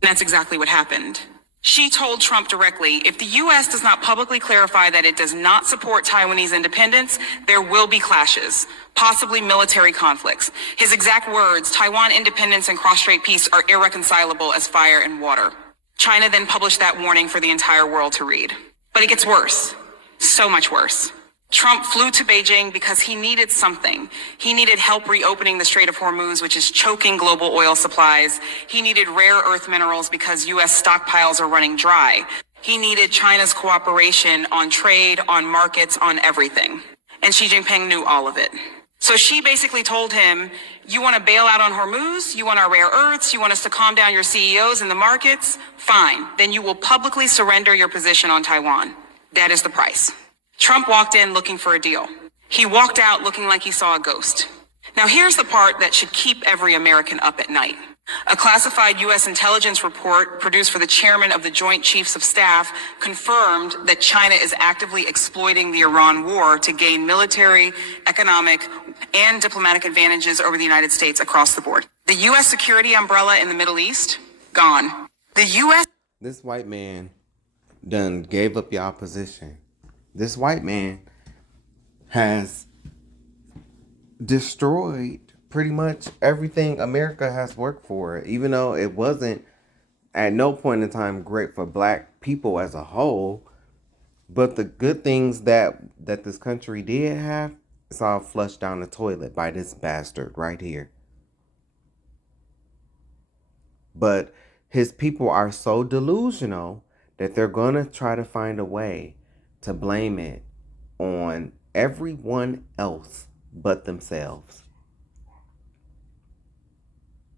That's exactly what happened. She told Trump directly, if the U.S. does not publicly clarify that it does not support Taiwanese independence, there will be clashes, possibly military conflicts. His exact words, Taiwan independence and cross-strait peace are irreconcilable as fire and water. China then published that warning for the entire world to read. But it gets worse. So much worse. Trump flew to Beijing because he needed something. He needed help reopening the Strait of Hormuz, which is choking global oil supplies. He needed rare earth minerals because U.S. stockpiles are running dry. He needed China's cooperation on trade, on markets, on everything. And Xi Jinping knew all of it. So she basically told him, you want to bail out on Hormuz? You want our rare earths? You want us to calm down your CEOs in the markets? Fine. Then you will publicly surrender your position on Taiwan. That is the price. Trump walked in looking for a deal. He walked out looking like he saw a ghost. Now here's the part that should keep every American up at night. A classified U.S. intelligence report produced for the chairman of the Joint Chiefs of Staff confirmed that China is actively exploiting the Iran war to gain military, economic, and diplomatic advantages over the United States across the board. The U.S. security umbrella in the Middle East, gone. The U.S. This white man done gave up y'all position. This white man has destroyed pretty much everything America has worked for, even though it wasn't at no point in time great for black people as a whole. But the good things that this country did have, it's all flushed down the toilet by this bastard right here. But his people are so delusional that they're going to try to find a way to blame it on everyone else but themselves.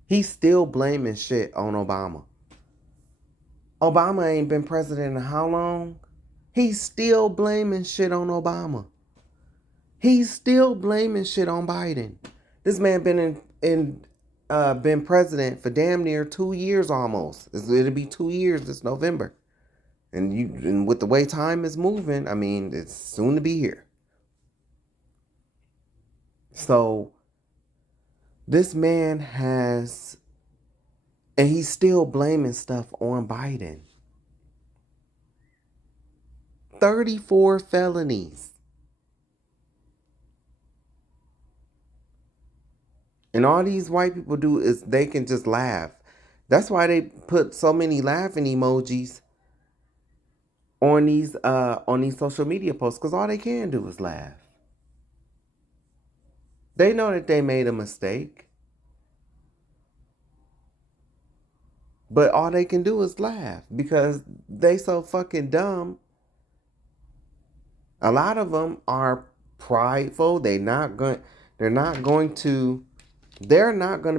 He's still blaming shit on Obama. Obama ain't been president in how long? He's still blaming shit on Obama. He's still blaming shit on Biden. This man been president for damn near 2 years almost. It'll be 2 years this November. And with the way time is moving, I mean, it's soon to be here. So this man has, and he's still blaming stuff on Biden. 34 felonies. And all these white people do is they can just laugh. That's why they put so many laughing emojis on these social media posts, because all they can do is laugh. They know that they made a mistake, but all they can do is laugh because they so fucking dumb. A lot of them are prideful. They're not going to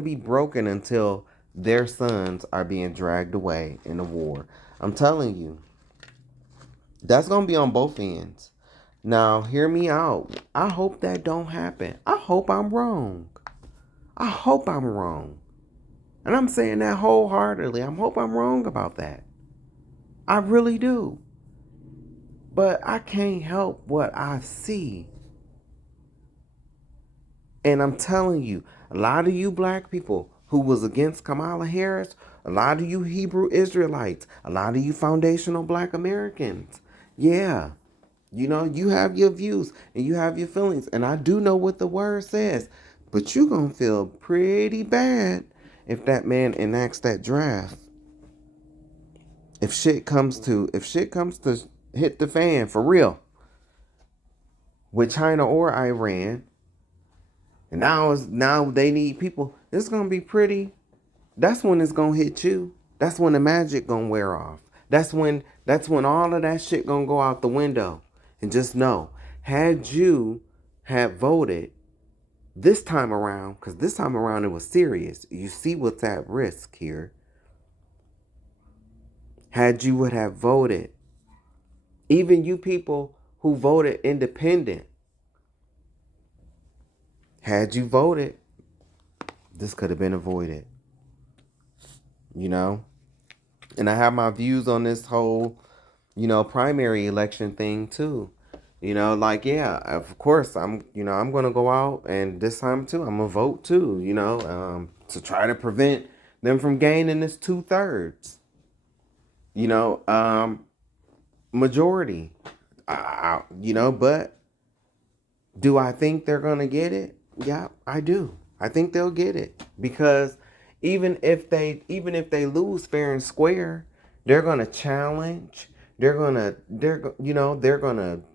be broken until their sons are being dragged away in a war. I'm telling you. That's going to be on both ends. Now, hear me out. I hope that don't happen. I hope I'm wrong. I hope I'm wrong. And I'm saying that wholeheartedly. I hope I'm wrong about that. I really do. But I can't help what I see. And I'm telling you, a lot of you black people who was against Kamala Harris, a lot of you Hebrew Israelites, a lot of you foundational black Americans, yeah, you know, you have your views and you have your feelings. And I do know what the word says. But you're going to feel pretty bad if that man enacts that draft. If shit comes to hit the fan for real with China or Iran, and now they need people, it's gonna be pretty. That's when it's gonna hit you. That's when the magic gonna wear off. That's when all of that shit gonna go out the window. And just know, had you had voted this time around, because this time around it was serious. You see what's at risk here. Had you would have voted, even you people who voted independent, had you voted, this could have been avoided. You know? And I have my views on this whole, primary election thing too. Like, yeah, of course, I'm going to go out and this time too, I'm going to vote too, to try to prevent them from gaining this 2/3, majority. But do I think they're going to get it? Yeah, I do. I think they'll get it because even if they lose fair and square, they're going to challenge. They're going to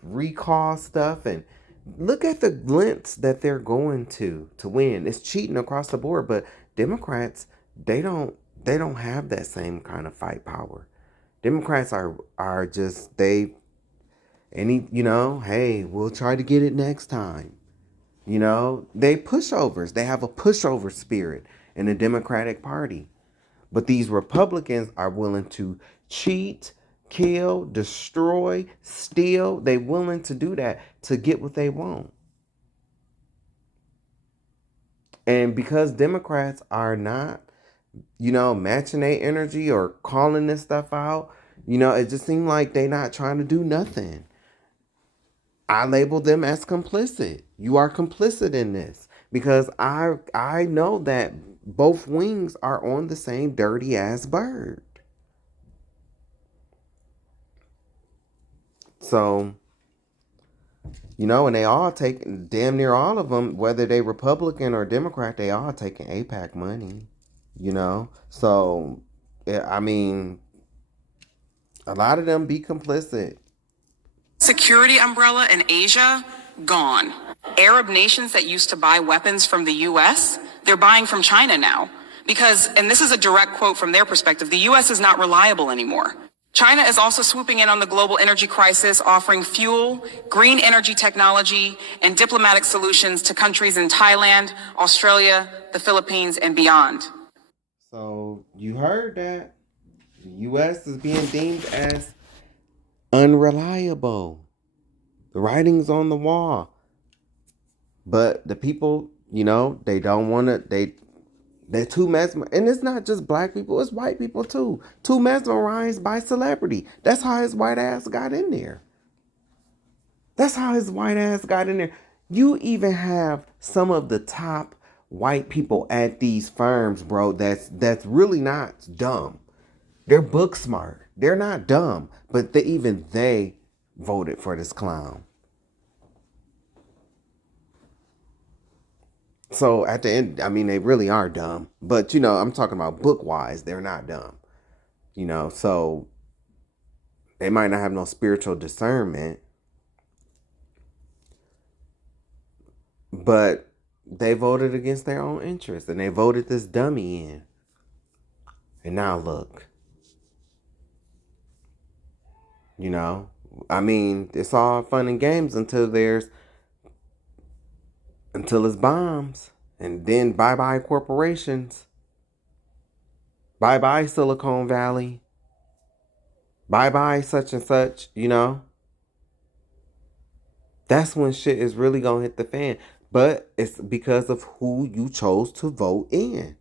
recall stuff, and look at the lengths that they're going to win. It's cheating across the board, but Democrats, they don't have that same kind of fight power. Democrats are just hey, we'll try to get it next time. They pushovers. They have a pushover spirit in the Democratic Party. But these Republicans are willing to cheat, kill, destroy, steal. They're willing to do that to get what they want. And because Democrats are not, matching their energy or calling this stuff out, it just seemed like they're not trying to do nothing. I label them as complicit. You are complicit in this because I know that both wings are on the same dirty ass bird. So, and they all take, damn near all of them, whether they Republican or Democrat, they all taking AIPAC money, So, I mean, a lot of them be complicit. Security umbrella in Asia, gone. Arab nations that used to buy weapons from the US, they're buying from China now. Because, and this is a direct quote from their perspective, the US is not reliable anymore. China is also swooping in on the global energy crisis, offering fuel, green energy technology, and diplomatic solutions to countries in Thailand, Australia, the Philippines, and beyond. So you heard that. The US is being deemed as unreliable. The writing's on the wall. But the people, they don't want to, they're too mesmerized. And it's not just black people, it's white people too. Too mesmerized by celebrity. That's how his white ass got in there. You even have some of the top white people at these firms, bro, that's really not dumb. They're book smart. They're not dumb, but they voted for this clown. So at the end, I mean, they really are dumb. But, I'm talking about book-wise. They're not dumb. So they might not have no spiritual discernment. But they voted against their own interests. And they voted this dummy in. And now look. I mean, it's all fun and games until it's bombs. And then bye-bye corporations. Bye-bye Silicon Valley. Bye-bye such and such, That's when shit is really going to hit the fan. But it's because of who you chose to vote in.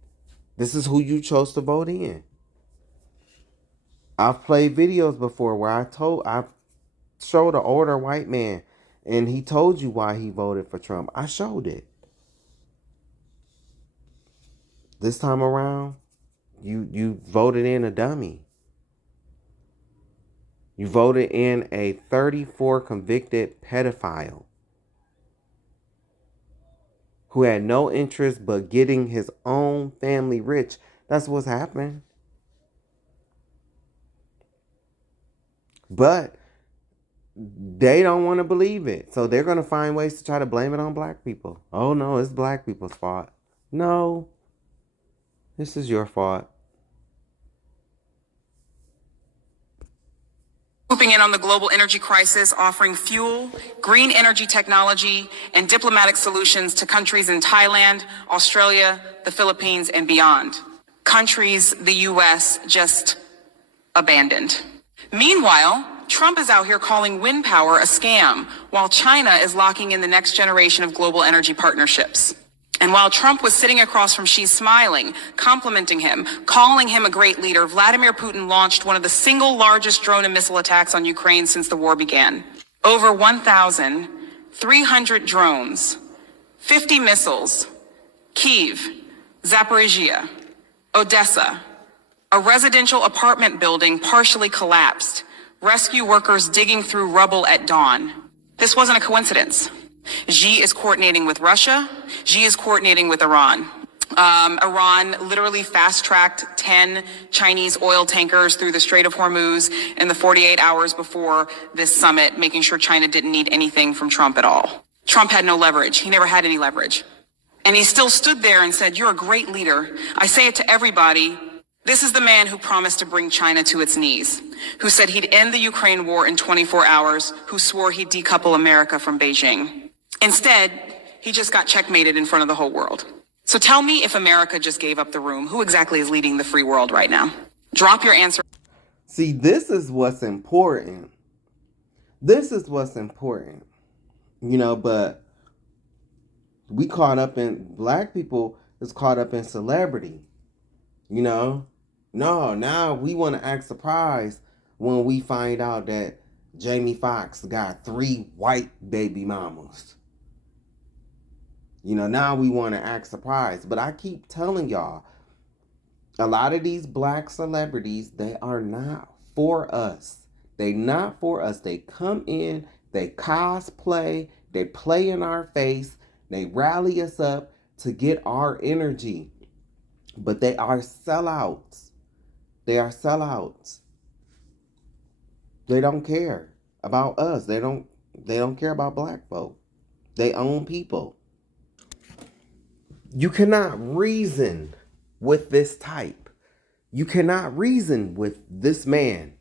This is who you chose to vote in. I've played videos before where I showed an older white man and he told you why he voted for Trump. I showed it. This time around, you voted in a dummy. You voted in a 34 convicted pedophile who had no interest but getting his own family rich. That's what's happened. But they don't want to believe it. So they're going to find ways to try to blame it on black people. Oh, no, it's black people's fault. No, this is your fault. Swooping in on the global energy crisis, offering fuel, green energy technology, and diplomatic solutions to countries in Thailand, Australia, the Philippines, and beyond. Countries the U.S. just abandoned. Meanwhile, Trump is out here calling wind power a scam, while China is locking in the next generation of global energy partnerships. And while Trump was sitting across from Xi smiling, complimenting him, calling him a great leader, Vladimir Putin launched one of the single largest drone and missile attacks on Ukraine since the war began. Over 1,300 drones, 50 missiles, Kyiv, Zaporizhia, Odessa, a residential apartment building partially collapsed, rescue workers digging through rubble at dawn. This wasn't a coincidence. Xi is coordinating with Russia. Xi is coordinating with Iran. Iran literally fast-tracked 10 Chinese oil tankers through the Strait of Hormuz in the 48 hours before this summit, making sure China didn't need anything from Trump at all. Trump had no leverage. He never had any leverage. And he still stood there and said, "You're a great leader. I say it to everybody. This is the man who promised to bring China to its knees, who said he'd end the Ukraine war in 24 hours, who swore he'd decouple America from Beijing. Instead, he just got checkmated in front of the whole world. So tell me, if America just gave up the room, who exactly is leading the free world right now? Drop your answer." See, this is what's important. This is what's important. But we caught up in, black people is caught up in celebrity. No, now we want to act surprised when we find out that Jamie Foxx got 3 white baby mamas. Now we want to act surprised. But I keep telling y'all, a lot of these black celebrities, they are not for us. They not for us. They come in, they cosplay, they play in our face, they rally us up to get our energy. But they are sellouts. They are sellouts. They don't care about us. They don't care about black folk. They own people. You cannot reason with this type. You cannot reason with this man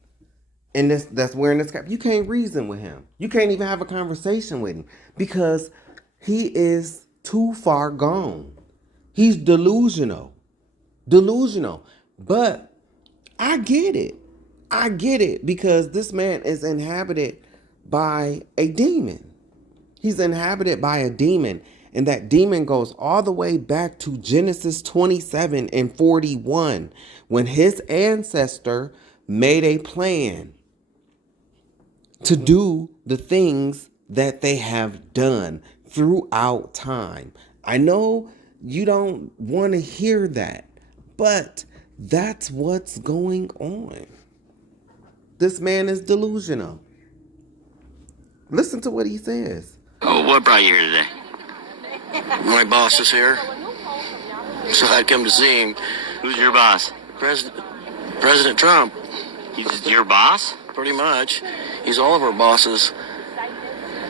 and that's wearing this cap. You can't reason with him. You can't even have a conversation with him because he is too far gone. He's delusional. But I get it because this man is inhabited by a demon. He's inhabited by a demon, and that demon goes all the way back to Genesis 27 and 41 when his ancestor made a plan to do the things that they have done throughout time. I know you don't want to hear that, but that's what's going on. This man is delusional. Listen to what he says. Oh, what brought you here today? My boss is here, so I'd come to see him. Who's your boss? President Trump. He's your boss? Pretty much. He's all of our bosses.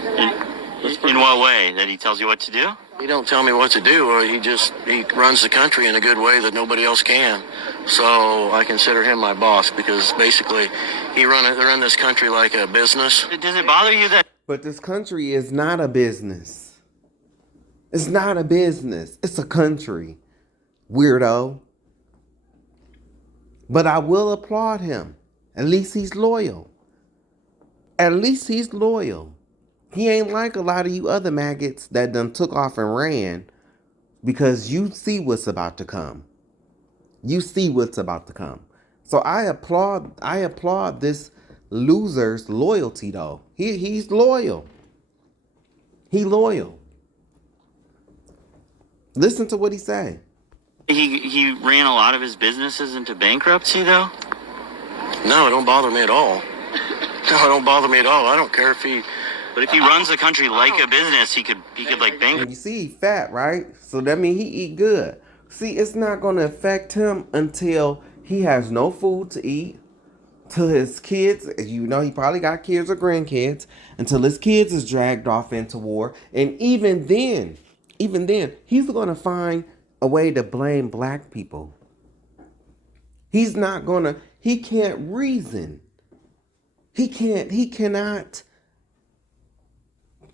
In what way? That he tells you what to do? He don't tell me what to do. He runs the country in a good way that nobody else can. So I consider him my boss because basically they run this country like a business. Does it bother you that? But this country is not a business. It's not a business. It's a country, weirdo. But I will applaud him. At least he's loyal. He ain't like a lot of you other maggots that done took off and ran because you see what's about to come. So I applaud this loser's loyalty though. He's loyal. He loyal. Listen to what he say. He ran a lot of his businesses into bankruptcy though? No, it don't bother me at all. I don't care if he... But if he runs the country like a business, he could like bankrupt. And you see, he fat, right? So that means he eat good. See, it's not going to affect him until he has no food to eat, till his kids, you know, he probably got kids or grandkids, until his kids is dragged off into war. And even then, he's going to find a way to blame black people. He's not going to, he can't reason. He cannot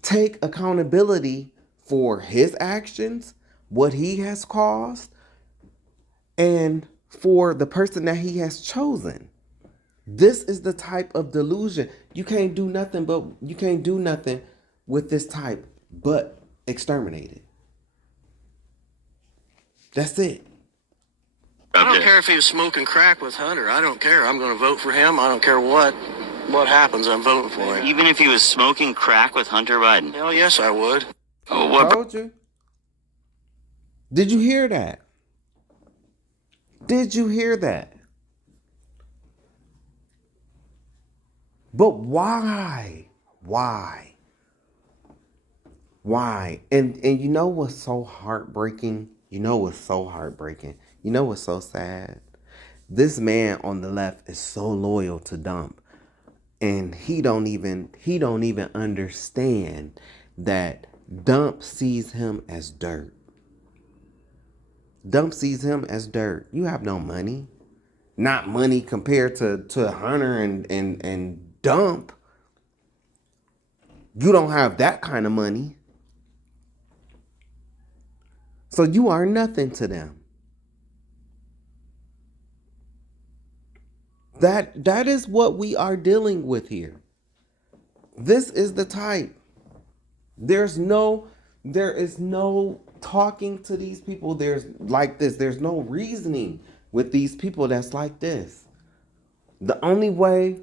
take accountability for his actions, what he has caused, and for the person that he has chosen. This is the type of delusion. You can't do nothing with this type but exterminate it. That's it. I don't care if he was smoking crack with Hunter. I don't care. I'm going to vote for him. I don't care what happens. I'm voting for him. Even if he was smoking crack with Hunter Biden? Hell yes, I would. Oh, what? Told you. Did you hear that? Did you hear that? But why? Why? And you know what's so heartbreaking? You know what's so heartbreaking? You know what's so sad? This man on the left is so loyal to Dump. And he don't even understand that Dump sees him as dirt. Dump sees him as dirt. You have no money. Not money compared to Hunter and Dump. You don't have that kind of money. So you are nothing to them. That is what we are dealing with here. This is the type. There is no talking to these people. There's like this. There's no reasoning with these people that's like this. The only way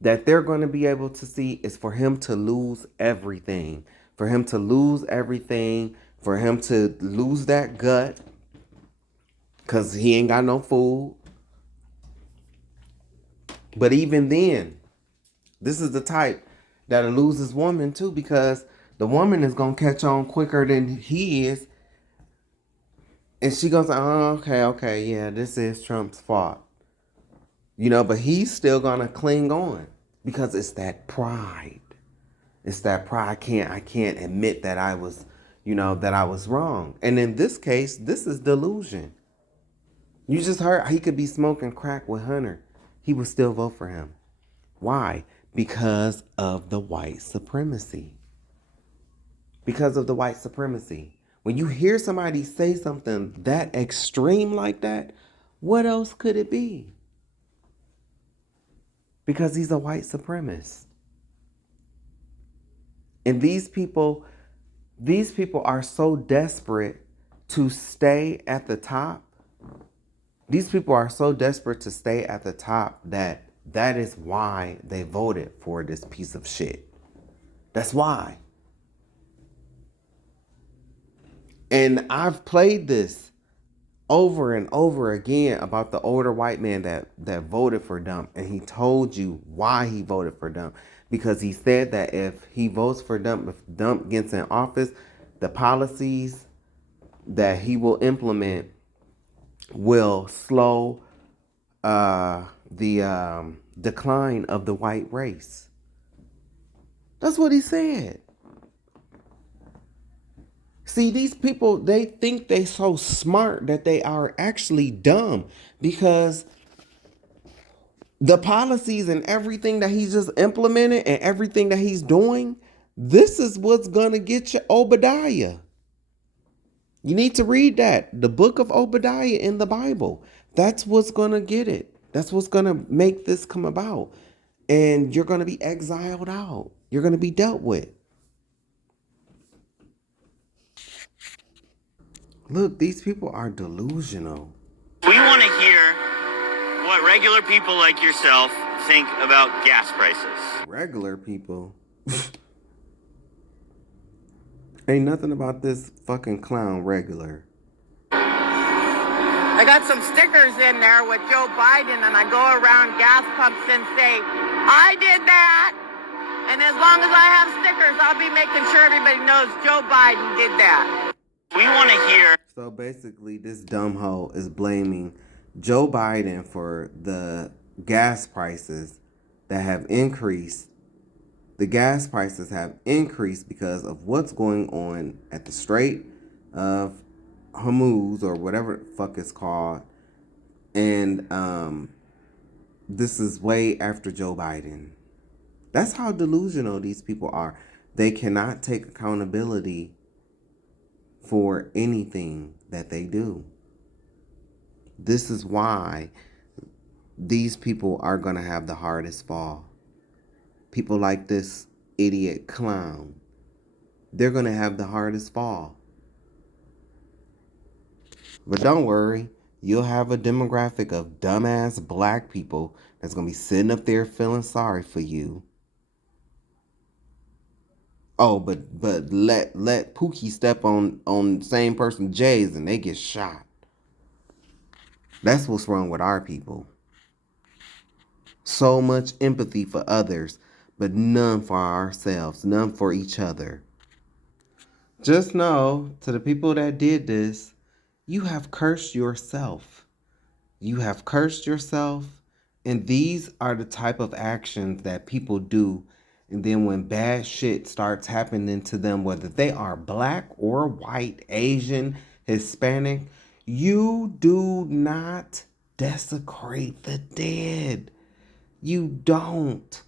that they're going to be able to see is for him to lose everything. For him to lose everything. For him to lose that gut. Because he ain't got no food. But even then, this is the type that'll lose his woman too, because the woman is going to catch on quicker than he is. And she goes, oh, okay, yeah, this is Trump's fault. You know, but he's still going to cling on because it's that pride. It's that pride. I can't admit that I was, that I was wrong. And in this case, this is delusion. You just heard he could be smoking crack with Hunter. He would still vote for him. Why? Because of the white supremacy. Because of the white supremacy. When you hear somebody say something that extreme like that, what else could it be? Because he's a white supremacist. And these people are so desperate to stay at the top. These people are so desperate to stay at the top that is why they voted for this piece of shit. That's why. And I've played this over and over again about the older white man that voted for Dump. And he told you why he voted for Dump. Because he said that if he votes for Dump, if Dump gets in office, the policies that he will implement will slow the decline of the white race. That's what he said. See, these people, they think they so smart that they are actually dumb, because the policies and everything that he's just implemented and everything that he's doing, this is what's going to get you Obadiah. You need to read that. The book of Obadiah in the Bible. That's what's going to get it. That's what's going to make this come about. And you're going to be exiled out. You're going to be dealt with. Look, these people are delusional. We want to hear what regular people like yourself think about gas prices. Regular people? Ain't nothing about this fucking clown regular. I got some stickers in there with Joe Biden, and I go around gas pumps and say, I did that. And as long as I have stickers, I'll be making sure everybody knows Joe Biden did that. We want to hear. So basically, this dumb hoe is blaming Joe Biden for the gas prices that have increased. The gas prices have increased because of what's going on at the Strait of Hormuz, or whatever the fuck it's called. And this is way after Joe Biden. That's how delusional these people are. They cannot take accountability for anything that they do. This is why these people are going to have the hardest fall. People like this idiot clown, they're going to have the hardest fall. But don't worry, you'll have a demographic of dumbass black people that's going to be sitting up there feeling sorry for you. Oh, but let Pookie step on the same person, Jay's, and they get shot. That's what's wrong with our people. So much empathy for others, but none for ourselves, none for each other. Just know, to the people that did this, you have cursed yourself. You have cursed yourself, and these are the type of actions that people do. And then when bad shit starts happening to them, whether they are black or white, Asian, Hispanic, you do not desecrate the dead. You don't.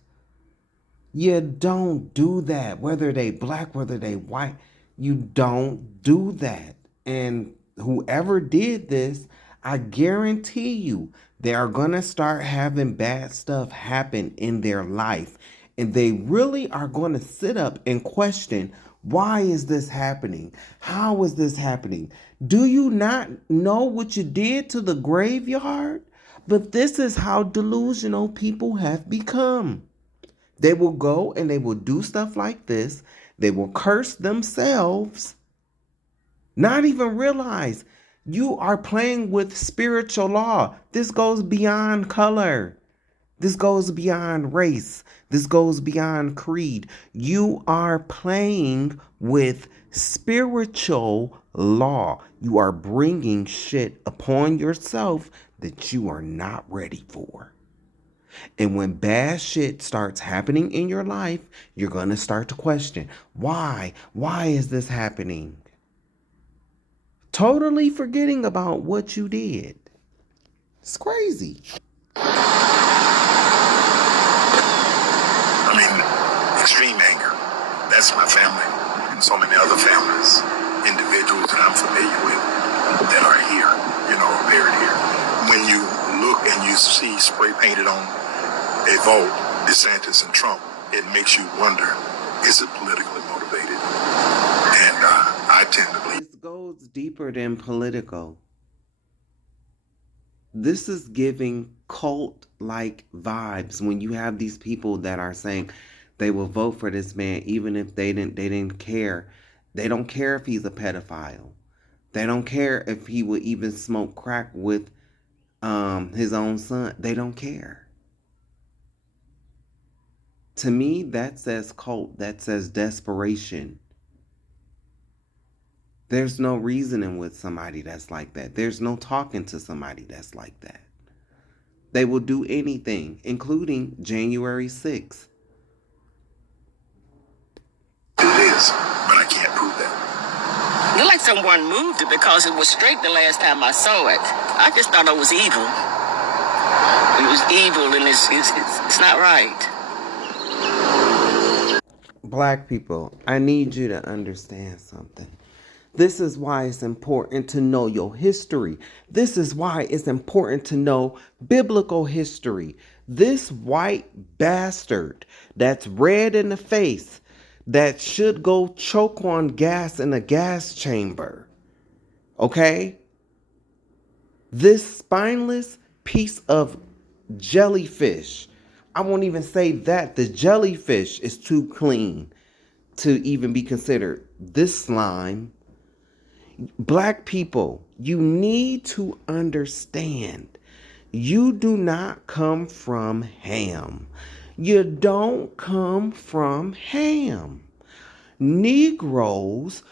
You don't do that. Whether they black, whether they white, you don't do that. And whoever did this, I guarantee you, they are going to start having bad stuff happen in their life. And they really are going to sit up and question, why is this happening? How is this happening? Do you not know what you did to the graveyard? But this is how delusional people have become. They will go and they will do stuff like this. They will curse themselves, not even realize you are playing with spiritual law. This goes beyond color. This goes beyond race. This goes beyond creed. You are playing with spiritual law. You are bringing shit upon yourself that you are not ready for. And when bad shit starts happening in your life, you're going to start to question, why? Why is this happening? Totally forgetting about what you did. It's crazy. I mean, extreme anger. That's my family and so many other families, individuals that I'm familiar with that are here, buried here. When you look and you see spray painted on a vote, DeSantis and Trump, it makes you wonder, is it politically motivated? And I tend to believe this goes deeper than political. This is giving cult-like vibes when you have these people that are saying they will vote for this man even if they didn't care. They don't care if he's a pedophile. They don't care if he would even smoke crack with his own son. They don't care. To me, that says cult. That says desperation. There's no reasoning with somebody that's like that. There's no talking to somebody that's like that. They will do anything, including January 6th. it is, but I can't prove that. Looked like someone moved it because it was straight the last time I saw it. I just thought it was evil. It was evil, and it's not right. Black people, I need you to understand something. This is why it's important to know your history. This is why it's important to know biblical history. This white bastard that's red in the face, that should go choke on gas in a gas chamber. Okay? This spineless piece of jellyfish. I won't even say that. The jellyfish is too clean to even be considered. This slime. Black people, you need to understand, you do not come from Ham. You don't come from Ham. Negroes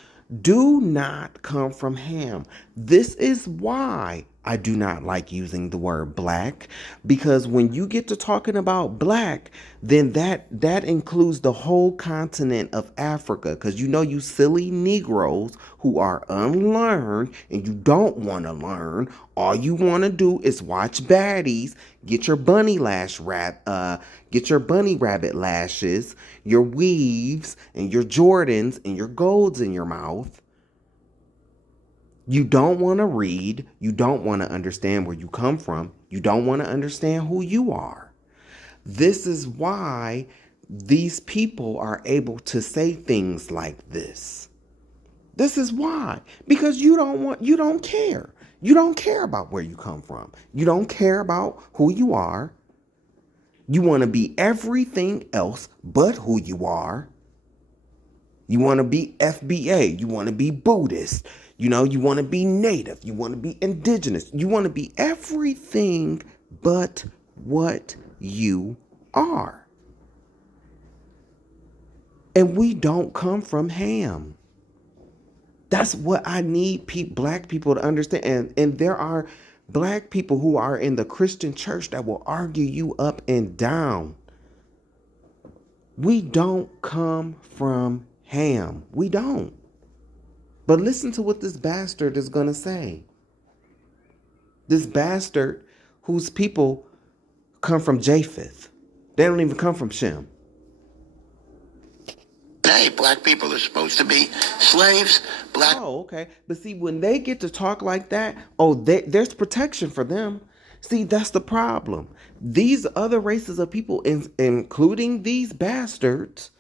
do not come from Ham. This is why I do not like using the word black, because when you get to talking about black, then that includes the whole continent of Africa, because you silly Negroes who are unlearned and you don't want to learn. All you want to do is watch Baddies, get your get your bunny rabbit lashes, your weaves, and your Jordans and your golds in your mouth. You don't want to read. You don't want to understand where you come from. You don't want to understand who you are. This is why these people are able to say things like this. This is why. Because you don't care. You don't care about where you come from. You don't care about who you are. You want to be everything else but who you are. You want to be FBA. You want to be Buddhist. You want to be native. You want to be indigenous. You want to be everything but what you are. And we don't come from ham. That's what I need black people to understand. And there are black people who are in the Christian church that will argue you up and down. We don't come from ham. We don't. But listen to what this bastard is going to say. This bastard whose people come from Japheth. They don't even come from Shem. Hey, black people are supposed to be slaves. Oh, okay. But see, when they get to talk like that, there's protection for them. See, that's the problem. These other races of people, including these bastards,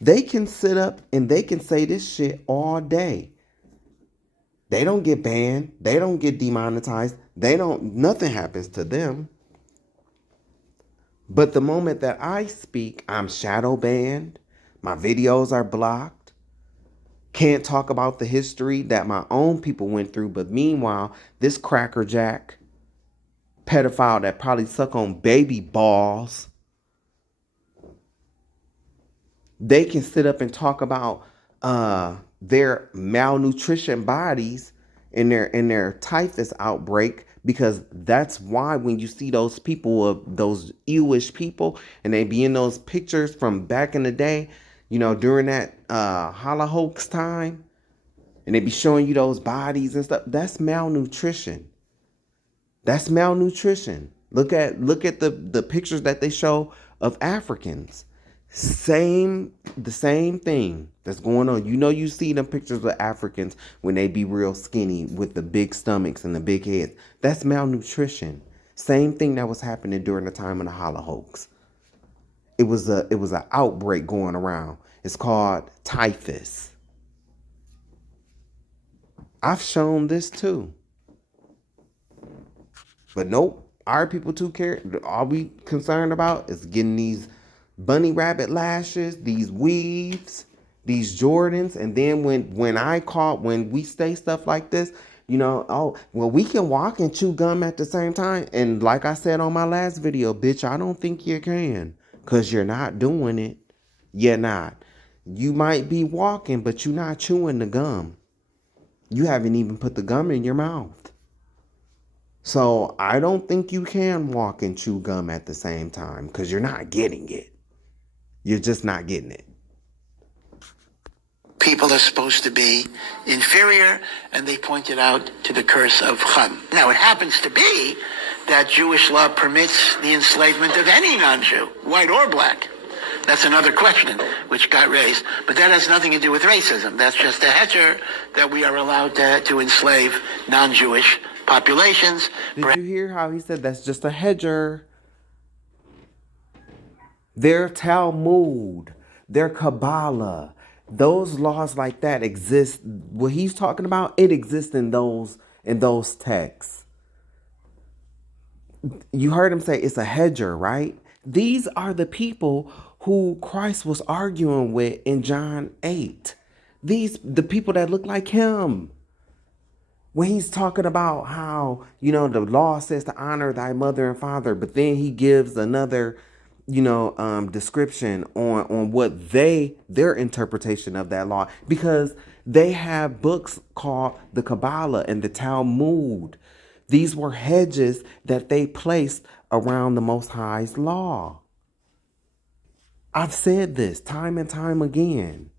they can sit up and they can say this shit all day. They don't get banned. They don't get demonetized. Nothing happens to them. But the moment that I speak, I'm shadow banned. My videos are blocked. Can't talk about the history that my own people went through. But meanwhile, this crackerjack pedophile that probably suck on baby balls, they can sit up and talk about their malnutrition bodies in their typhus outbreak, because that's why when you see those people, those ewish people, and they be in those pictures from back in the day, during that Holocaust time, and they be showing you those bodies and stuff, that's malnutrition. That's malnutrition. Look at the pictures that they show of Africans. The same thing that's going on. You see them pictures of Africans when they be real skinny with the big stomachs and the big heads. That's malnutrition. Same thing that was happening during the time of the Holocaust. It was an outbreak going around. It's called typhus. I've shown this too. But nope, our people too care. All we concerned about is getting these bunny rabbit lashes, these weaves, these Jordans. And then when we say stuff like this, we can walk and chew gum at the same time. And like I said on my last video, bitch, I don't think you can, because you're not doing it. You're not. You might be walking, but you're not chewing the gum. You haven't even put the gum in your mouth. So I don't think you can walk and chew gum at the same time, because you're not getting it. You're just not getting it. People are supposed to be inferior, and they pointed out to the curse of Ham. Now, it happens to be that Jewish law permits the enslavement of any non-Jew, white or black. That's another question which got raised. But that has nothing to do with racism. That's just a hedger that we are allowed to enslave non-Jewish populations. Did you hear how he said that's just a hedger? Their Talmud, their Kabbalah, those laws like that exist. What he's talking about, it exists in those texts. You heard him say it's a hedger, right? These are the people who Christ was arguing with in John 8. The people that look like him. When he's talking about how, the law says to honor thy mother and father, but then he gives another, description on what their interpretation of that law, because they have books called the Kabbalah and the Talmud. These were hedges that they placed around the Most High's law. I've said this time and time again.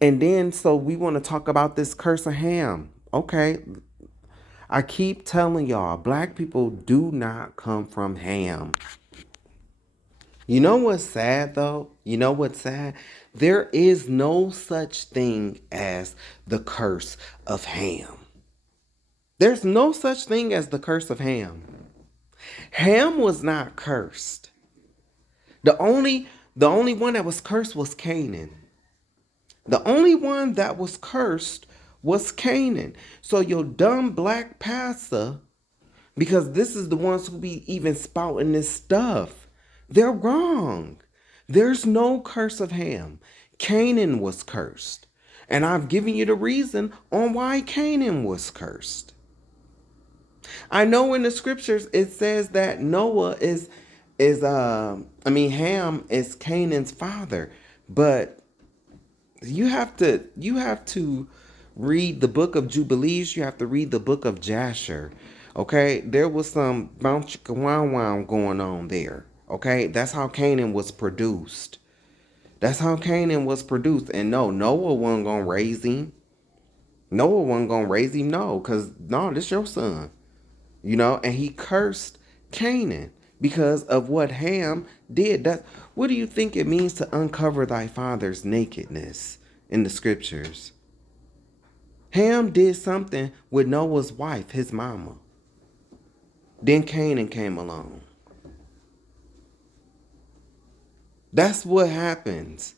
And then, so we want to talk about this curse of Ham. Okay. I keep telling y'all, black people do not come from Ham. You know what's sad though? You know what's sad? There is no such thing as the curse of Ham. There's no such thing as the curse of Ham. Ham was not cursed. The only one that was cursed was Canaan. The only one that was cursed was Canaan. So your dumb black passa, because this is the ones who be even spouting this stuff, they're wrong. There's no curse of Ham. Canaan was cursed. And I've given you the reason on why Canaan was cursed. I know in the scriptures it says that Noah Ham is Canaan's father, but you have to read the book of Jubilees, you have to read the book of Jasher. Okay? There was some bounce wow going on there. Okay? That's how Canaan was produced. That's how Canaan was produced. And no, Noah wasn't gonna raise him. Noah wasn't gonna raise him, no, because no, this your son. You know, and he cursed Canaan because of what Ham did. What do you think it means to uncover thy father's nakedness in the scriptures? Ham did something with Noah's wife, his mama. Then Canaan came along. That's what happens.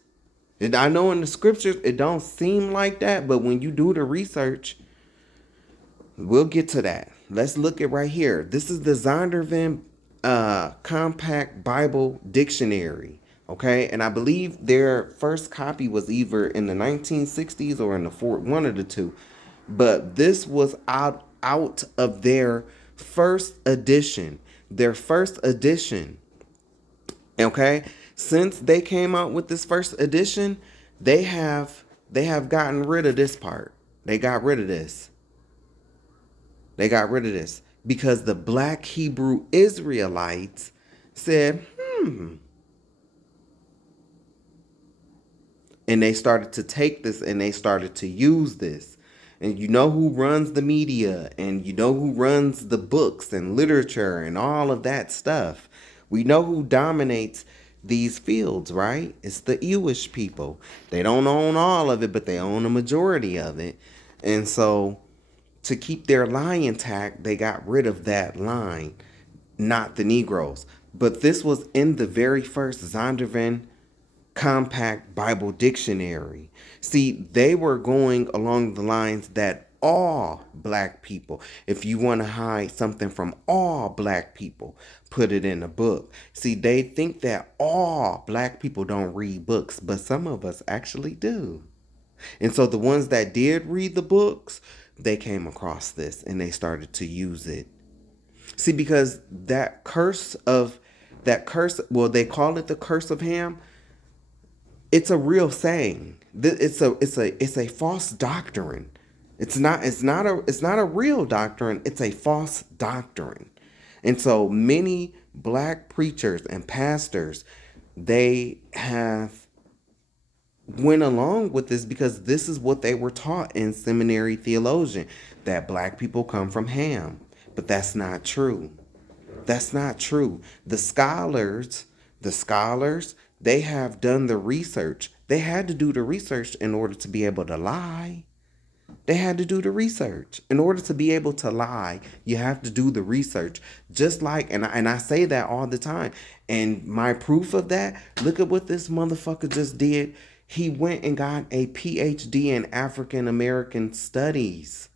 And I know in the scriptures it don't seem like that, but when you do the research, we'll get to that. Let's look at right here. This is the Zondervan Compact Bible Dictionary. Okay, and I believe their first copy was either in the 1960s or in the one of the two. But this was out of their first edition. Their first edition. Okay, since they came out with this first edition, they have gotten rid of this part. They got rid of this. They got rid of this because the black Hebrew Israelites said, and they started to take this and they started to use this. And you know who runs the media and you know who runs the books and literature and all of that stuff. We know who dominates these fields, right? It's the Jewish people. They don't own all of it, but they own a majority of it. And so to keep their line intact, they got rid of that line, not the Negroes. But this was in the very first Zondervan Compact Bible Dictionary. See, they were going along the lines that all black people, if you want to hide something from all black people, put it in a book. See, they think that all black people don't read books, but some of us actually do. And so the ones that did read the books, they came across this and they started to use it. See, because they call it the curse of Ham. It's a real saying. It's a false doctrine. It's not a real doctrine. It's a false doctrine. And so many black preachers and pastors, they have went along with this because this is what they were taught in seminary theology, that black people come from Ham. But that's not true. That's not true. The scholars, they have done the research. They had to do the research in order to be able to lie. They had to do the research. In order to be able to lie, you have to do the research. Just like, and I say that all the time. And my proof of that, look at what this motherfucker just did. He went and got a PhD in African American studies.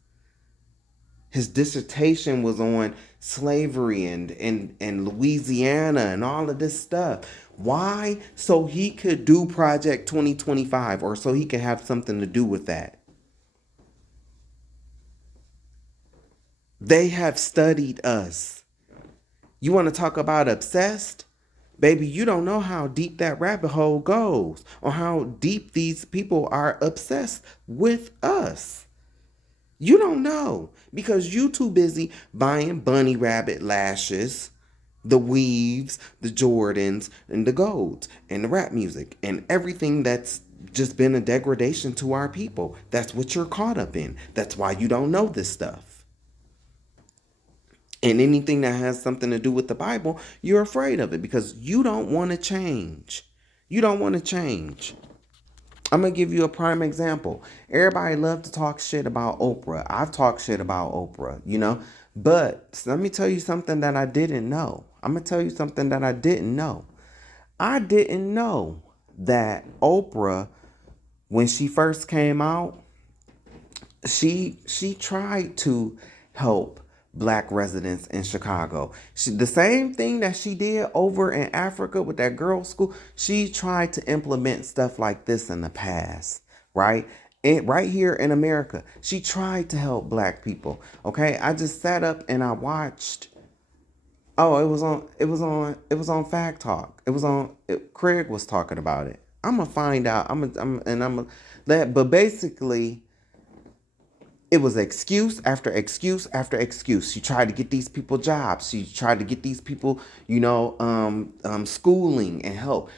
His dissertation was on slavery and Louisiana and all of this stuff. Why? So he could do Project 2025, or so he could have something to do with that. They have studied us. You want to talk about obsessed? Baby, you don't know how deep that rabbit hole goes, or how deep these people are obsessed with us. You don't know because you too busy buying bunny rabbit lashes, the weaves, the Jordans, and the golds, and the rap music, and everything that's just been a degradation to our people. That's what you're caught up in. That's why you don't know this stuff. And anything that has something to do with the Bible, you're afraid of it because you don't want to change. You don't want to change. I'm going to give you a prime example. Everybody love to talk shit about Oprah. I've talked shit about Oprah, you know. But let me tell you something that I didn't know. I'm going to tell you something that I didn't know. I didn't know that Oprah, when she first came out, she tried to help black residents in Chicago. The same thing that she did over in Africa with that girls' school, she tried to implement stuff like this in the past, right? And right here in America, she tried to help black people. Okay, I just sat up and I watched. Oh, it was on Fact Talk. Craig was talking about it. I'm gonna find out. I'm gonna let. But basically, it was excuse after excuse after excuse. She tried to get these people jobs. She tried to get these people, schooling and help.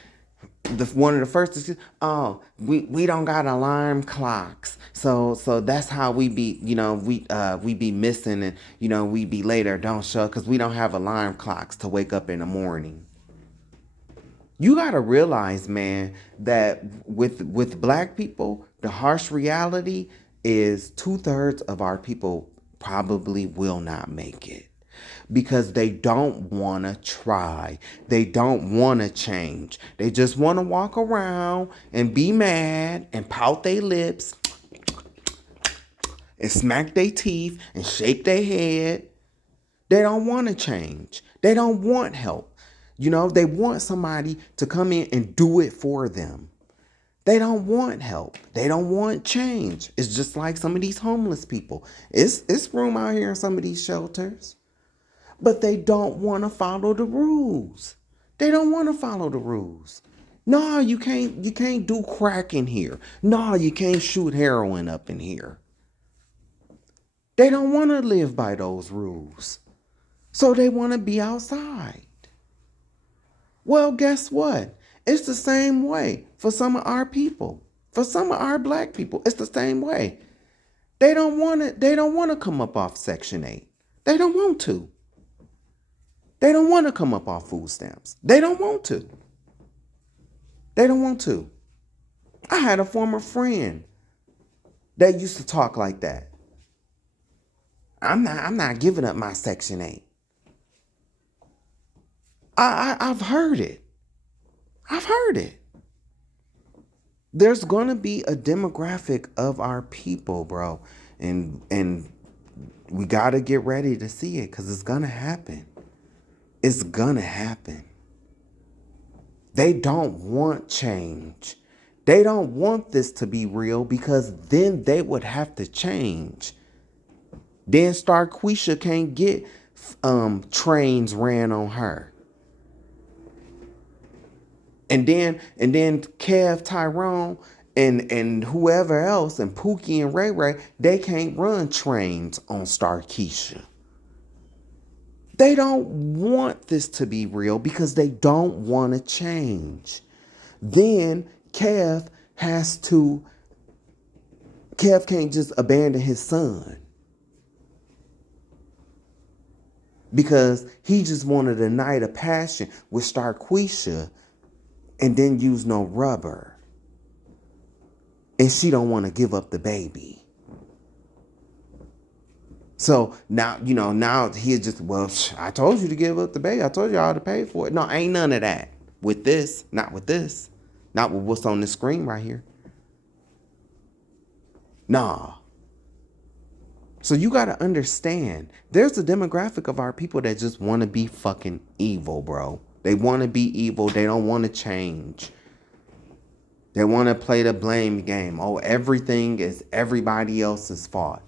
One of the first excuses, oh, we don't got alarm clocks, so that's how we be, we be missing and we be later, don't show because we don't have alarm clocks to wake up in the morning. You gotta realize, man, that with black people, the harsh reality is 2/3 of our people probably will not make it because they don't want to try. They don't want to change. They just want to walk around and be mad and pout their lips and smack their teeth and shake their head. They don't want to change. They don't want help. They want somebody to come in and do it for them. They don't want help. They don't want change. It's just like some of these homeless people. It's room out here in some of these shelters. But they don't want to follow the rules. They don't want to follow the rules. No, you can't do crack in here. No, you can't shoot heroin up in here. They don't want to live by those rules. So they want to be outside. Well, guess what? It's the same way for some of our people. For some of our black people, it's the same way. They don't want to come up off Section 8. They don't want to. They don't want to come up off food stamps. They don't want to. They don't want to. I had a former friend that used to talk like that. I'm not giving up my Section 8. I've heard it. I've heard it. There's gonna be a demographic of our people, bro. And we gotta get ready to see it because it's gonna happen. It's gonna happen. They don't want change. They don't want this to be real because then they would have to change. Then Starquisha can't get trains ran on her. And then Kev, Tyrone, and whoever else, and Pookie and Ray Ray, they can't run trains on Starkeisha. They don't want this to be real because they don't want to change. Then Kev can't just abandon his son because he just wanted a night of passion with Starquisha and didn't use no rubber. And she don't want to give up the baby. So now, now he just, I told you to give up the baby. I told you all to pay for it. No, ain't none of that with this. Not with this. Not with what's on the screen right here. Nah. So you got to understand, there's a demographic of our people that just want to be fucking evil, bro. They want to be evil. They don't want to change. They want to play the blame game. Oh, everything is everybody else's fault.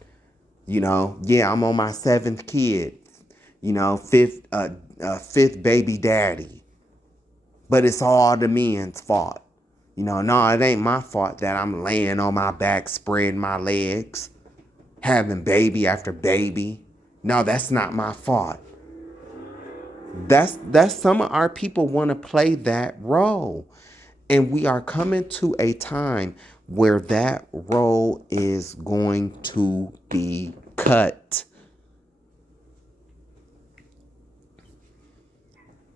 Yeah, I'm on my 7th kid. Fifth baby daddy. But it's all the men's fault. No, it ain't my fault that I'm laying on my back, spreading my legs. having baby after baby. No, that's not my fault. That's some of our people want to play that role. And we are coming to a time where that role is going to be cut.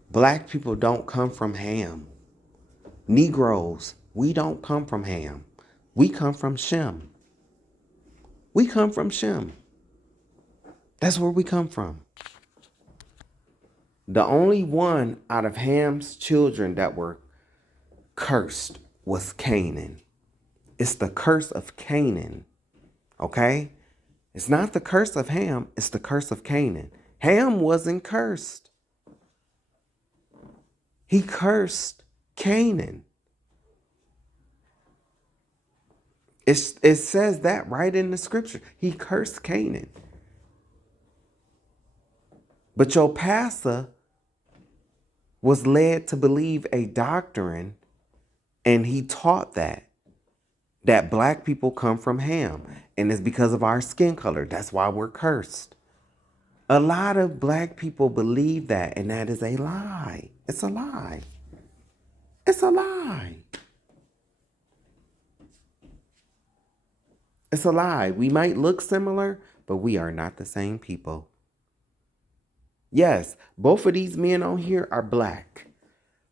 Black people don't come from Ham. Negroes, we don't come from Ham. We come from Shem. We come from Shem. That's where we come from. The only one out of Ham's children that were cursed was Canaan. It's the curse of Canaan. Okay? It's not the curse of Ham, it's the curse of Canaan. Ham wasn't cursed. He cursed Canaan. It says that right in the scripture. He cursed Canaan. But your pastor was led to believe a doctrine, and he taught that black people come from Ham, and it's because of our skin color. That's why we're cursed. A lot of black people believe that, and that is a lie. It's a lie. It's a lie. It's a lie. We might look similar, but we are not the same people. Yes, both of these men on here are black.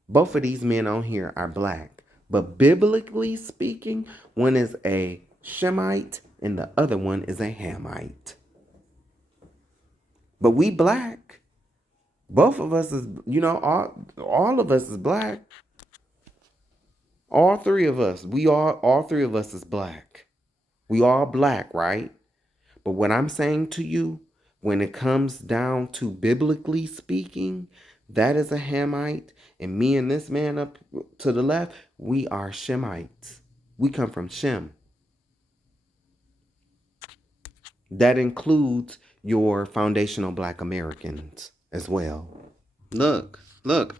Both of these men on here are black. But biblically speaking, one is a Shemite and the other one is a Hamite. But we black. Both of us is, all of us is black. All three of us. All three of us is black. We all black, right? But what I'm saying to you, when it comes down to biblically speaking, that is a Hamite. And me and this man up to the left, we are Shemites. We come from Shem. That includes your foundational black Americans as well. Look,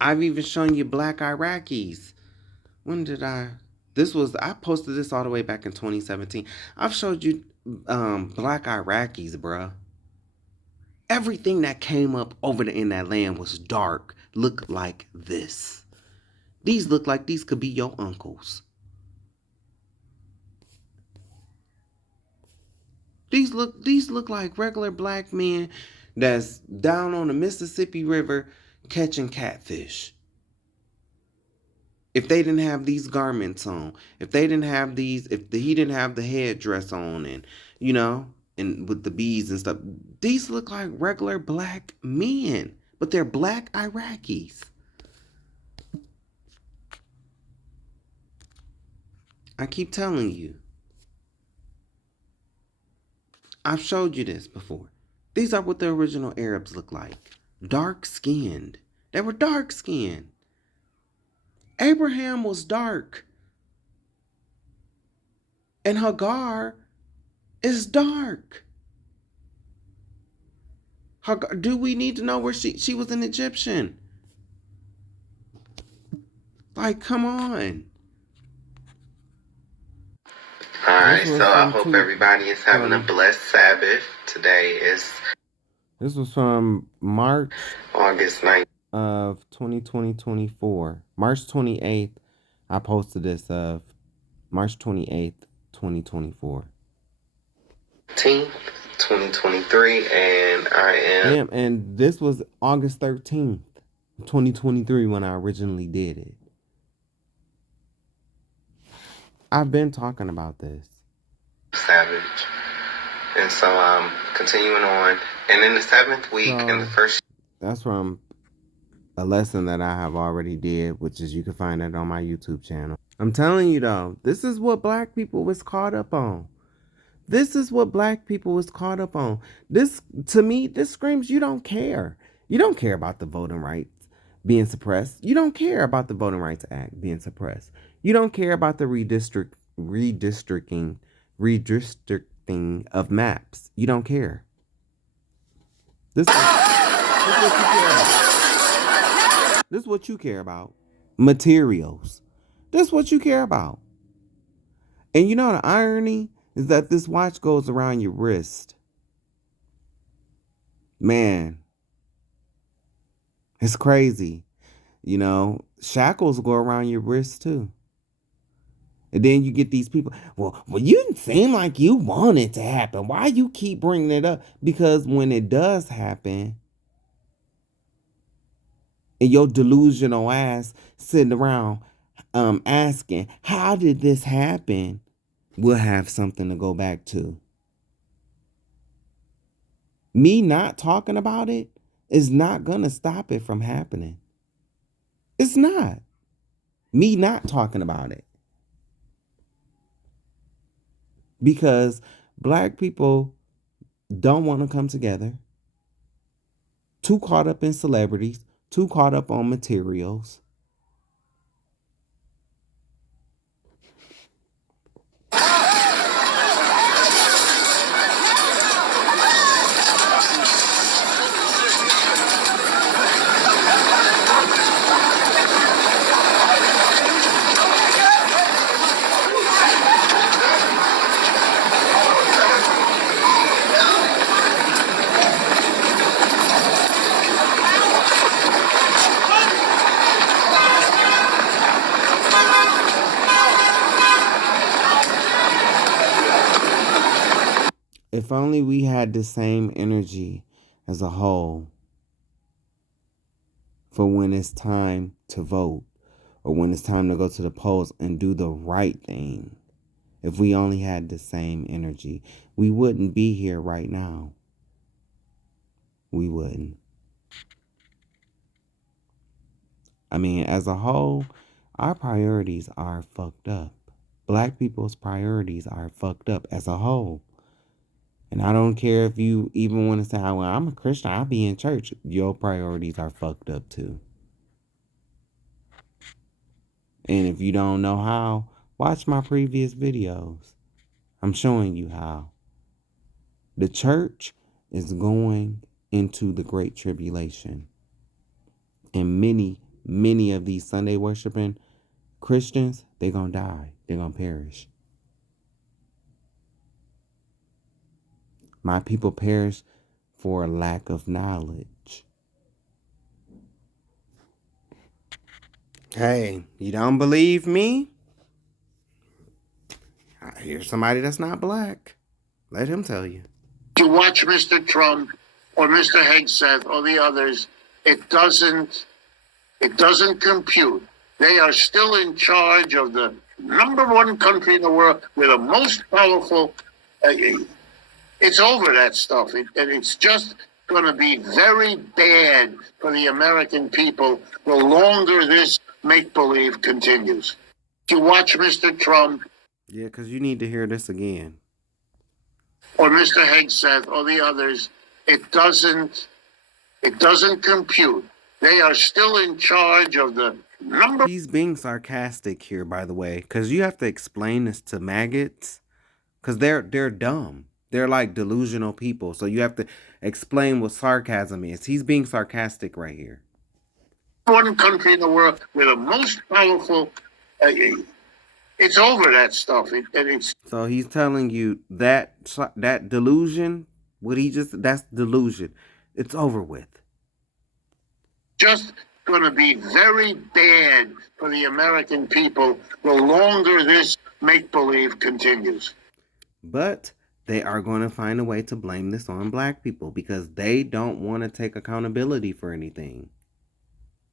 I've even shown you black Iraqis. When did I posted this all the way back in 2017. I've showed you black Iraqis, bruh. Everything that came up over in that land was dark, looked like this. These look like these could be your uncles. These look like regular black men that's down on the Mississippi River catching catfish. If they didn't have these garments on, if he didn't have the headdress on, and and with the beads and stuff, these look like regular black men, but they're black Iraqis. I keep telling you. I've showed you this before. These are what the original Arabs look like. Dark-skinned. They were dark-skinned. Abraham was dark. And Hagar is dark. Hagar, do we need to know where she was an Egyptian? Like, come on. Alright, so I hope everybody is having a blessed Sabbath. This was from August 9th of 2024. March 28th, I posted this of March 28th, 2024. 2023, and I am... and this was August 13th, 2023 when I originally did it. I've been talking about this. Savage. And so I'm continuing on. And in the 7th week, in the first... That's from a lesson that I have already did, which is you can find that on my YouTube channel. I'm telling you though, this is what black people was caught up on. This is what black people was caught up on. This, to me, this screams you don't care. You don't care about the voting rights being suppressed. You don't care about the Voting Rights Act being suppressed. You don't care about the redistricting of maps. You don't care. This is what you care about. This is what you care about. Materials. This is what you care about. And you know the irony? is that this watch goes around your wrist. Man, it's crazy. You know, shackles go around your wrist too. And then you get these people, well, you didn't seem like you want it to happen. Why you keep bringing it up? Because when it does happen, and your delusional ass sitting around asking, how did this happen? We'll have something to go back to. Me not talking about it is not going to stop it from happening. It's not. Me not talking about it. Because black people don't want to come together. Too caught up in celebrities. Too caught up on materials. If only we had the same energy as a whole for when it's time to vote or when it's time to go to the polls and do the right thing. If we only had the same energy, we wouldn't be here right now. We wouldn't. I mean, as a whole, our priorities are fucked up. Black people's priorities are fucked up as a whole. And I don't care if you even want to say, well, I'm a Christian, I'll be in church. Your priorities are fucked up too. And if you don't know how, watch my previous videos. I'm showing you how. The church is going into the Great Tribulation. And many of these Sunday worshiping Christians, they're going to die. They're going to perish. My people perish for a lack of knowledge. Hey, you don't believe me? Here's somebody that's not black. Let him tell you. To watch Mr. Trump or Mr. Hegseth or the others, it doesn't compute. They are still in charge of the #1 country in the world. We're the most powerful. It's over, that stuff. And it's just going to be very bad for the American people the longer this make-believe continues. To watch Mr. Trump. Yeah, because you need to hear this again. Or Mr. Hegseth or the others, it doesn't compute. They are still in charge of the number. He's being sarcastic here, by the way, because you have to explain this to maggots, because they're dumb. They're like delusional people, so you have to explain what sarcasm is. He's being sarcastic right here. One country in the world, we're the most powerful. It's over, that stuff. So he's telling you that delusion, that's delusion. It's over with. Just going to be very bad for the American people the longer this make-believe continues. But they are going to find a way to blame this on black people because they don't want to take accountability for anything.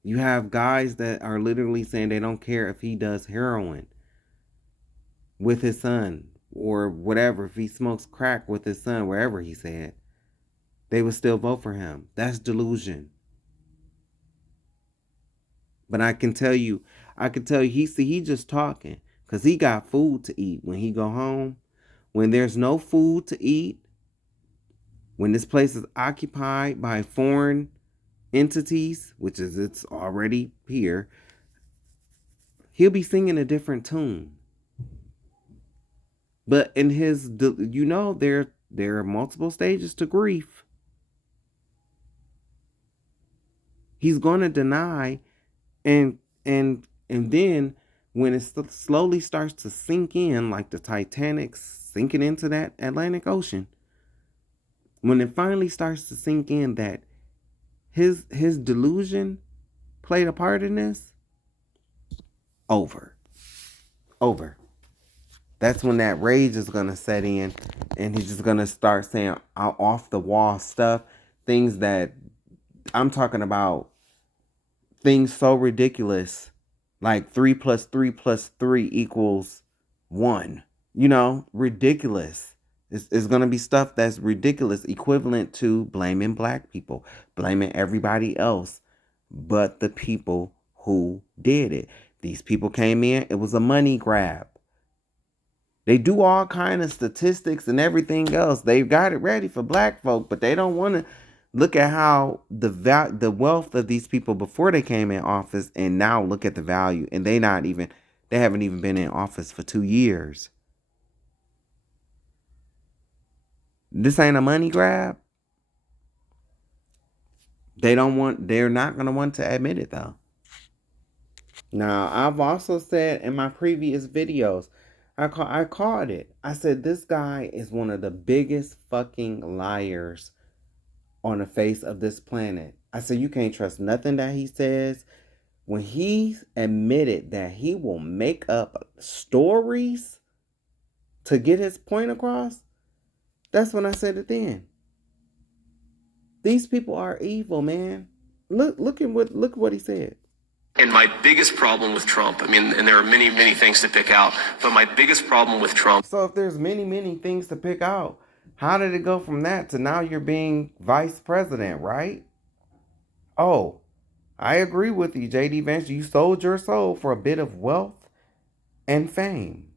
You have guys that are literally saying they don't care if he does heroin with his son or whatever, if he smokes crack with his son, wherever he said, they would still vote for him. That's delusion. But I can tell you, he just talking because he got food to eat when he go home. When there's no food to eat, when this place is occupied by foreign entities, which is it's already here, he'll be singing a different tune. But in his, there are multiple stages to grief. He's going to deny, and then when it slowly starts to sink in, like the Titanic sinking into that Atlantic Ocean. When it finally starts to sink in that his delusion played a part in this, over. That's when that rage is going to set in, and he's just going to start saying off the wall stuff, things that I'm talking about, things so ridiculous, like 3 + 3 + 3 equals 1. You know, ridiculous. It's going to be stuff that's ridiculous, equivalent to blaming black people, blaming everybody else but the people who did it. These people came in, it was a money grab. They do all kind of statistics and everything else. They've got it ready for black folk, but they don't want to look at how the wealth of these people before they came in office, and now look at the value. And they haven't even been in office for 2 years. This ain't a money grab. They're not going to want to admit it though. Now, I've also said in my previous videos, I called it. I said this guy is one of the biggest fucking liars on the face of this planet. I said you can't trust nothing that he says. When he admitted that he will make up stories to get his point across, that's when I said it then. These people are evil, man. Look at what he said. And my biggest problem with Trump, I mean, and there are many, many things to pick out, but my biggest problem with Trump. So if there's many, many things to pick out, how did it go from that to now you're being vice president, right? Oh, I agree with you, J.D. Vance. You sold your soul for a bit of wealth and fame.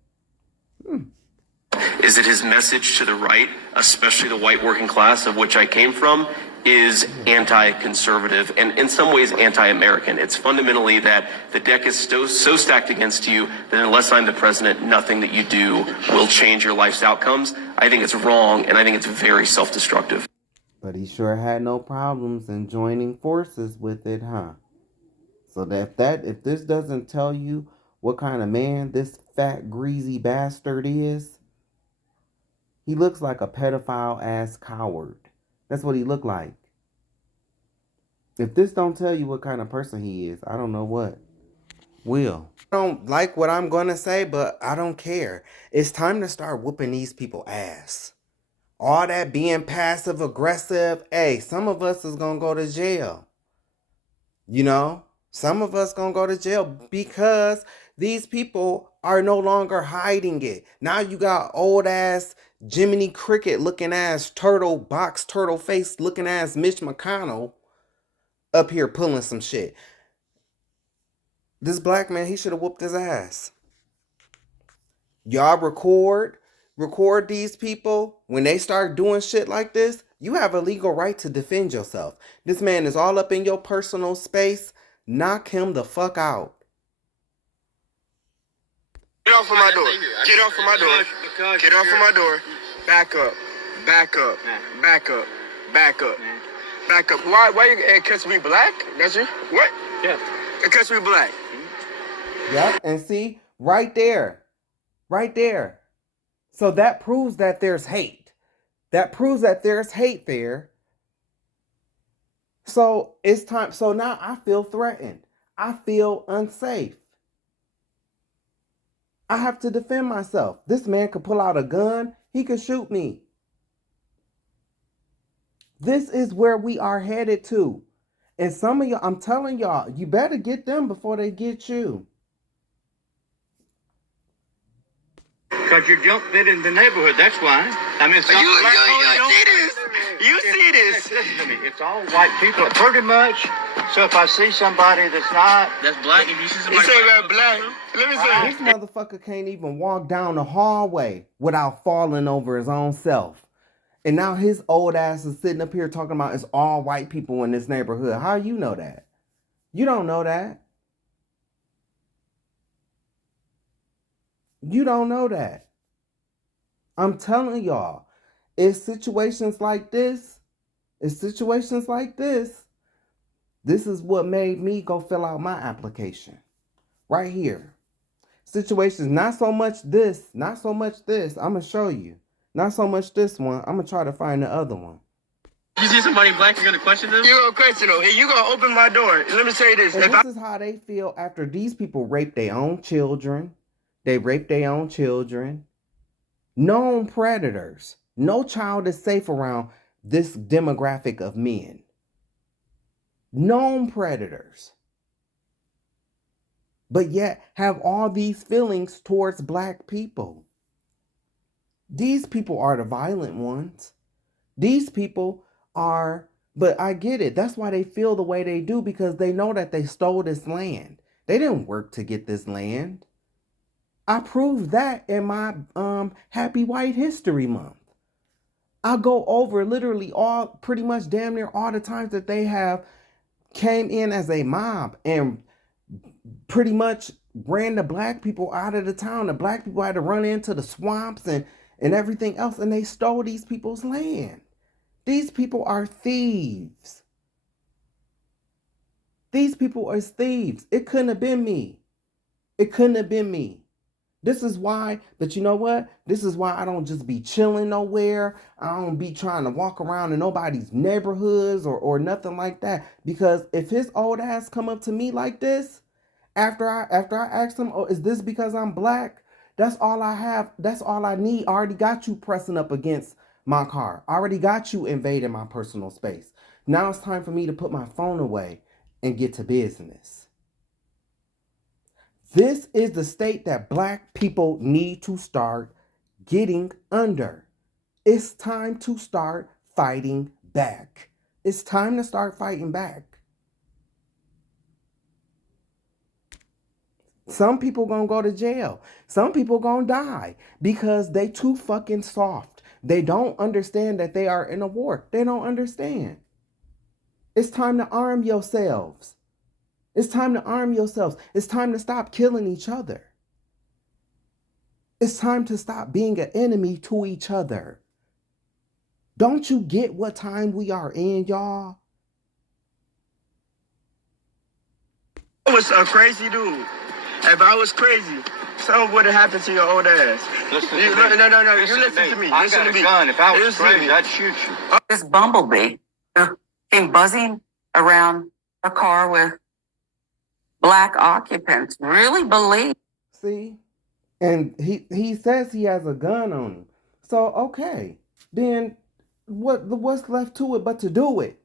Is that his message to the right, especially the white working class of which I came from, is anti-conservative and in some ways anti-American. It's fundamentally that the deck is so stacked against you that unless I'm the president, nothing that you do will change your life's outcomes. I think it's wrong, and I think it's very self-destructive. But he sure had no problems in joining forces with it, huh? So if this doesn't tell you what kind of man this fat, greasy bastard is, he looks like a pedophile-ass coward. That's what he looked like. If this don't tell you what kind of person he is, I don't know what will. I don't like what I'm going to say, but I don't care. It's time to start whooping these people ass. All that being passive aggressive, hey, some of us is going to go to jail. You know, some of us going to go to jail because these people are no longer hiding it. Now you got old ass Jiminy Cricket looking ass box turtle face looking ass Mitch McConnell up here pulling some shit. This black man, he should have whooped his ass. Y'all record these people. When they start doing shit like this, you have a legal right to defend yourself. This man is all up in your personal space. Knock him the fuck out. Get off of my door. Get off of my door. Get off of my door. Back up. Back up. Back up. Back up. Back up. Why you catch me black? That's you? What? Yeah. Catch me black. Yep. And see, right there. Right there. So that proves that there's hate. That proves that there's hate there. So it's time. So now I feel threatened. I feel unsafe. I have to defend myself. This man could pull out a gun. He could shoot me. This is where we are headed to. And some of y'all, I'm telling y'all, you better get them before they get you. Because you don't fit in the neighborhood, that's why. I mean, it's not You see this. Listen to me. It's all white people, pretty much. So if I see somebody that's black, if you see somebody black, let me say. This motherfucker can't even walk down the hallway without falling over his own self. And now his old ass is sitting up here talking about it's all white people in this neighborhood. How you know that? You don't know that. You don't know that. I'm telling y'all, it's situations like this. This is what made me go fill out my application. Right here. situations. Not so much this. Not so much this. I'm going to show you. Not so much this one. I'm going to try to find the other one. You see somebody black, you're going to question them? You're going to question them. And you're going to open my door. Let me say this. And this is how they feel after these people rape their own children. They rape their own children. Known predators. No child is safe around this demographic of men. Known predators. But yet have all these feelings towards black people. These people are the violent ones. These people are, but I get it. That's why they feel the way they do, because they know that they stole this land. They didn't work to get this land. I proved that in my Happy White History Month. I go over literally pretty much damn near all the times that they have came in as a mob and pretty much ran the black people out of the town. The black people had to run into the swamps and everything else, and they stole these people's land. These people are thieves. These people are thieves. It couldn't have been me. It couldn't have been me. This is why, but you know what? This is why I don't just be chilling nowhere. I don't be trying to walk around in nobody's neighborhoods or nothing like that. Because if his old ass come up to me like this, after I ask him, oh, is this because I'm black? That's all I have. That's all I need. I already got you pressing up against my car. I already got you invading my personal space. Now it's time for me to put my phone away and get to business. This is the state that black people need to start getting under. It's time to start fighting back. It's time to start fighting back. Some people gonna go to jail. Some people gonna die because they too fucking soft. They don't understand that they are in a war. They don't understand. It's time to arm yourselves. It's time to arm yourselves. It's time to stop killing each other. It's time to stop being an enemy to each other. Don't you get what time we are in, y'all? I was a crazy dude. If I was crazy, something would have happened to your old ass. No. You listen to me. I Listen got to a me. gun. If I was Listen to crazy, me. I'd shoot you. This bumblebee came buzzing around a car with black occupants. Really believe. See? And he says he has a gun on him. So, okay. Then what's left to it but to do it?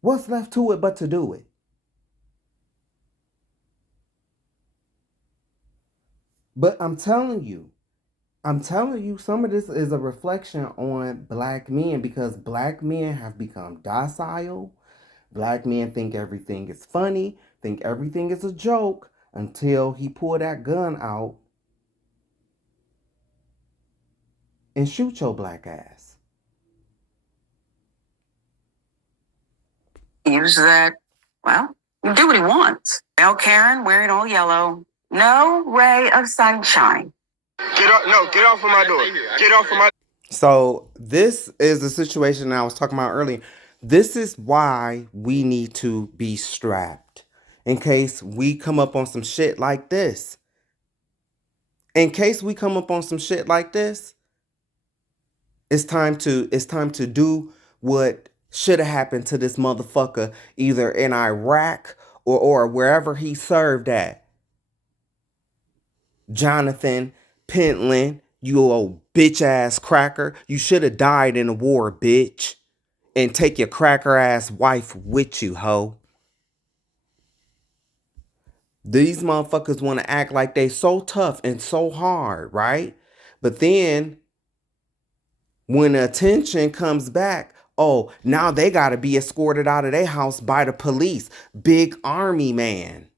What's left to it but to do it? But I'm telling you, some of this is a reflection on black men, because black men have become docile. Black men think everything is funny, think everything is a joke, until he pull that gun out and shoot your black ass. Use that, well, do what he wants. Now Karen wearing all yellow. No ray of sunshine. Get off of my door. Get off of my. So this is the situation I was talking about earlier. This is why we need to be strapped in case we come up on some shit like this. It's time to do what should have happened to this motherfucker either in Iraq or wherever he served at. Jonathan Pentland, you old bitch ass cracker. You should have died in the war, bitch. And take your cracker ass wife with you, ho. These motherfuckers want to act like they so tough and so hard, right? But then when attention comes back, oh, now they got to be escorted out of their house by the police. Big army man.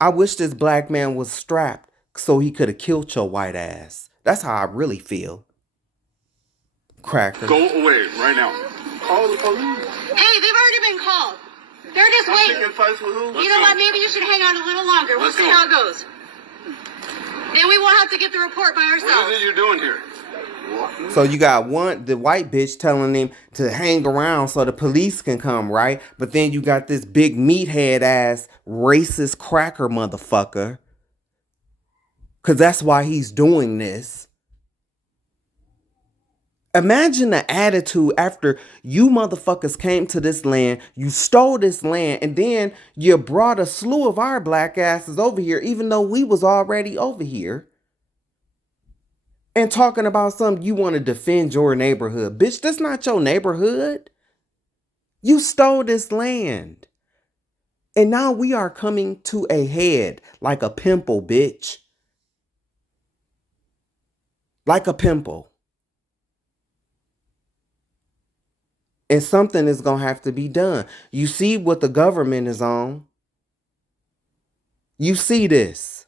I wish this black man was strapped so he could have killed your white ass. That's how I really feel. Cracker. Go away right now. Call the police. Hey, they've already been called. They're just waiting. You know what? Maybe you should hang out a little longer. We'll see how it goes. Then we won't have to get the report by ourselves. What is it you're doing here? So you got the white bitch telling him to hang around so the police can come, right? But then you got this big meathead ass racist cracker motherfucker. Cause that's why he's doing this. Imagine the attitude after you motherfuckers came to this land, you stole this land, and then you brought a slew of our black asses over here, even though we was already over here. And talking about something you want to defend your neighborhood. Bitch, that's not your neighborhood. You stole this land. And now we are coming to a head like a pimple, bitch. Like a pimple. And something is going to have to be done. You see what the government is on. You see this.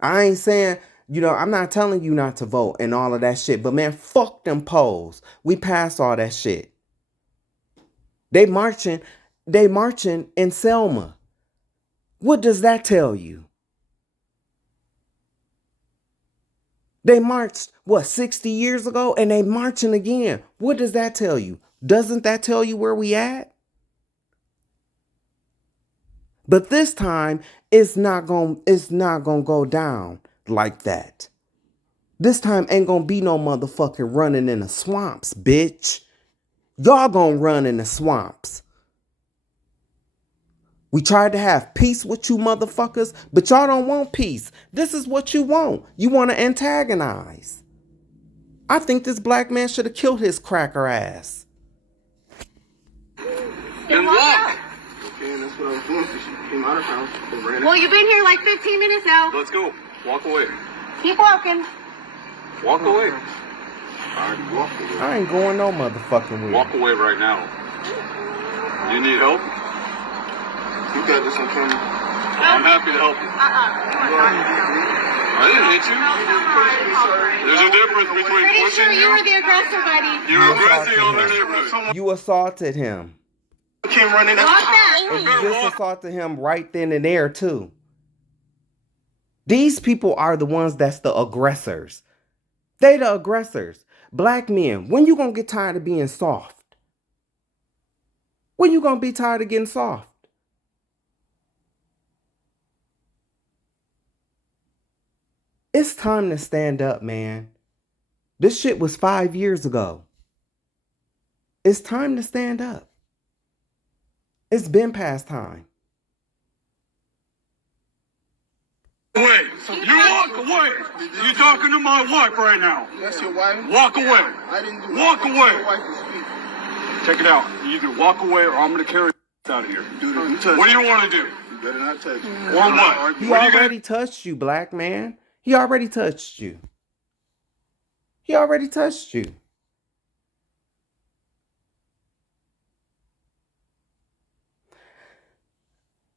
I ain't saying, I'm not telling you not to vote and all of that shit. But man, fuck them polls. We passed all that shit. They marching in Selma. What does that tell you? They marched, 60 years ago? And they marching again. What does that tell you? Doesn't that tell you where we at? But this time, it's not gonna go down like that. This time ain't gonna be no motherfucking running in the swamps, bitch. Y'all gonna run in the swamps. We tried to have peace with you motherfuckers, but y'all don't want peace. This is what you want. You want to antagonize. I think this black man should have killed his cracker ass. Then walk. Okay, and that's what I was doing. She came out of house and ran. Well, you've been here like 15 minutes now. Let's go. Walk away. Keep walking. Walk away. I already walked away. I ain't going no motherfucking way. Walk away right now. You need help? You got this on camera. I'm happy to help you. I didn't hit you. There's a difference between Pretty pushing sure you were the aggressor, buddy. You're aggressing on their neighborhood. You assaulted him. Came running Walk back. And you just assaulted him right then and there too. These people are the ones that's the aggressors. They the aggressors. Black men, when you gonna get tired of being soft? When you gonna be tired of getting soft? It's time to stand up, man. This shit was 5 years ago. It's time to stand up. It's been past time. Away. You walk away. You're talking to my wife right now. That's your wife? Walk away. I didn't do walk away. Your wife is speaking. Check it out. You either walk away or I'm going to carry you out of here. What do you want to do? You better not touch me. Or what? He already touched you, black man. He already touched you. He already touched you.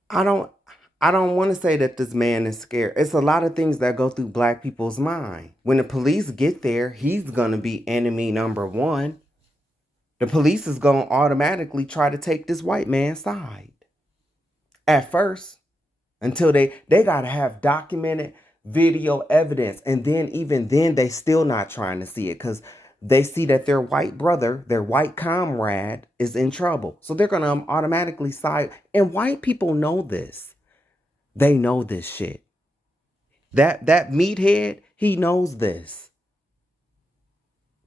I don't want to say that this man is scared. It's a lot of things that go through black people's mind. When the police get there, he's going to be enemy number one. The police is going to automatically try to take this white man's side. At first, until they got to have documented video evidence. And then even then, they still not trying to see it because they see that their white brother, their white comrade is in trouble. So they're going to automatically side. And white people know this. They know this shit. That meathead, he knows this.